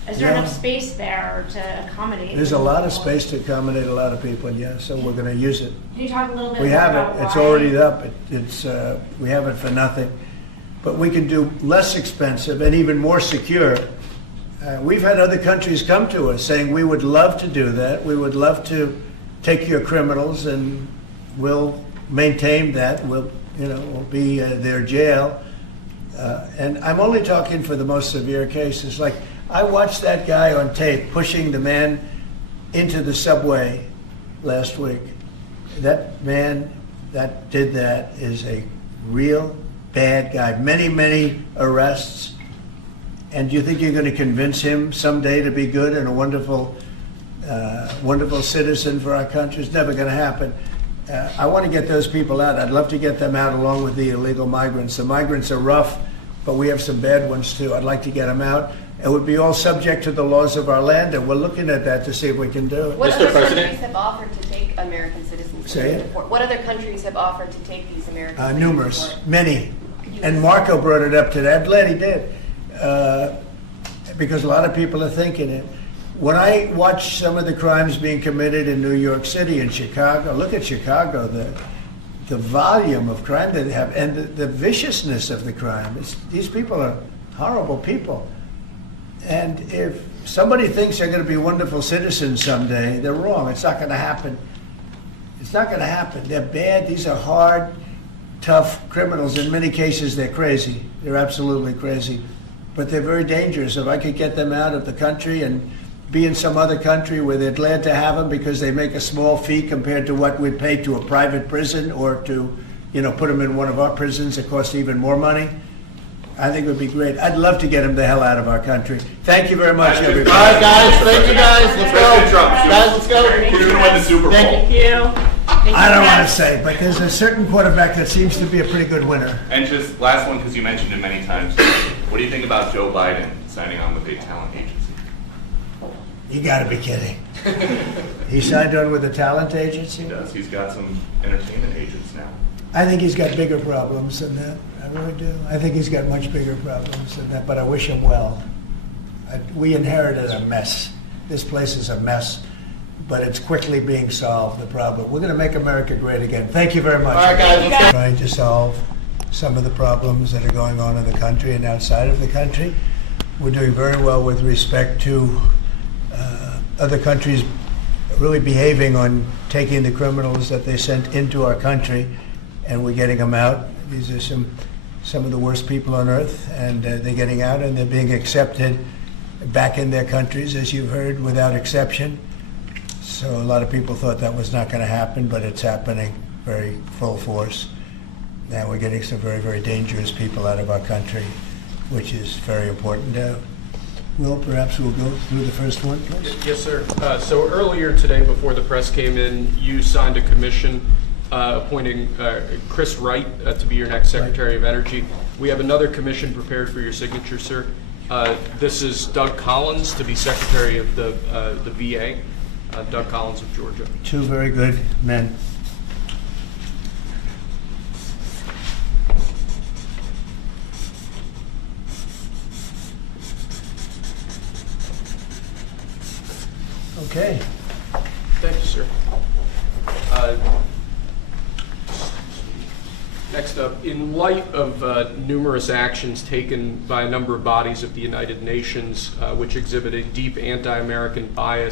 Is there Yeah. enough space there to accommodate? There's a lot of space to accommodate a lot of people, yeah, so we're going to use it. Can you talk a little bit We more have about it, it's why? already up, we have it for nothing. But we can do less expensive and even more secure. We've had other countries come to us saying, we would love to do that, we would love to take your criminals and we'll maintain that, we'll be their jail. And I'm only talking for the most severe cases. Like, I watched that guy on tape pushing the man into the subway last week. That man that did that is a real bad guy. Many, many arrests. And do you think you're going to convince him someday to be good and a wonderful citizen for our country? It's never going to happen. I want to get those people out. I'd love to get them out along with the illegal migrants. The migrants are rough, but we have some bad ones too. I'd like to get them out. It would be all subject to the laws of our land, and we're looking at that to see if we can do it. What Mr. other President? countries have offered to take American citizens? Say it. What other countries have offered to take these American citizens? Numerous, for- many. And Marco brought it up today. I'm glad he did, because a lot of people are thinking it. When I watch some of the crimes being committed in New York City and Chicago, look at Chicago, the volume of crime that they have, and the viciousness of the crime. These people are horrible people. And if somebody thinks they're going to be wonderful citizens someday, they're wrong. It's not going to happen. It's not going to happen. They're bad. These are hard, tough criminals. In many cases, they're crazy. They're absolutely crazy. But they're very dangerous. If I could get them out of the country and be in some other country where they're glad to have them because they make a small fee compared to what we'd pay to a private prison or to, put them in one of our prisons that cost even more money, I think it would be great. I'd love to get them the hell out of our country. Thank you very much, everybody. All right, guys. Thank you, guys. Let's President go. Trump, Guys, let's go. who's going to win the Super Bowl? Thank you. I don't want to say, but there's a certain quarterback that seems to be a pretty good winner. And just last one, because you mentioned it many times. What do you think about Joe Biden signing on with a talent agency? You got to be kidding. He signed on with a talent agency? He does. He's got some entertainment agents now. I think he's got bigger problems than that. I really do. I think he's got much bigger problems than that, but I wish him well. We inherited a mess. This place is a mess, but it's quickly being solved, the problem. We're going to make America great again. Thank you very much. All right, guys, let's go. Trying to solve some of the problems that are going on in the country and outside of the country. We're doing very well with respect to other countries really behaving on taking the criminals that they sent into our country, and we're getting them out. These are some of the worst people on earth, and they're getting out and they're being accepted back in their countries, as you've heard, without exception. So a lot of people thought that was not going to happen, but it's happening very full force. Now we're getting some very, very dangerous people out of our country, which is very important. Will, perhaps we'll go through the first one, please. Yes, sir. So earlier today, before the press came in, you signed a commission appointing Chris Wright to be your next Secretary of Energy. We have another commission prepared for your signature, sir. This is Doug Collins to be Secretary of the VA. Doug Collins of Georgia. Two very good men. Okay. Thank you, sir. Next up, in light of numerous actions taken by a number of bodies of the United Nations which exhibit a deep anti-American bias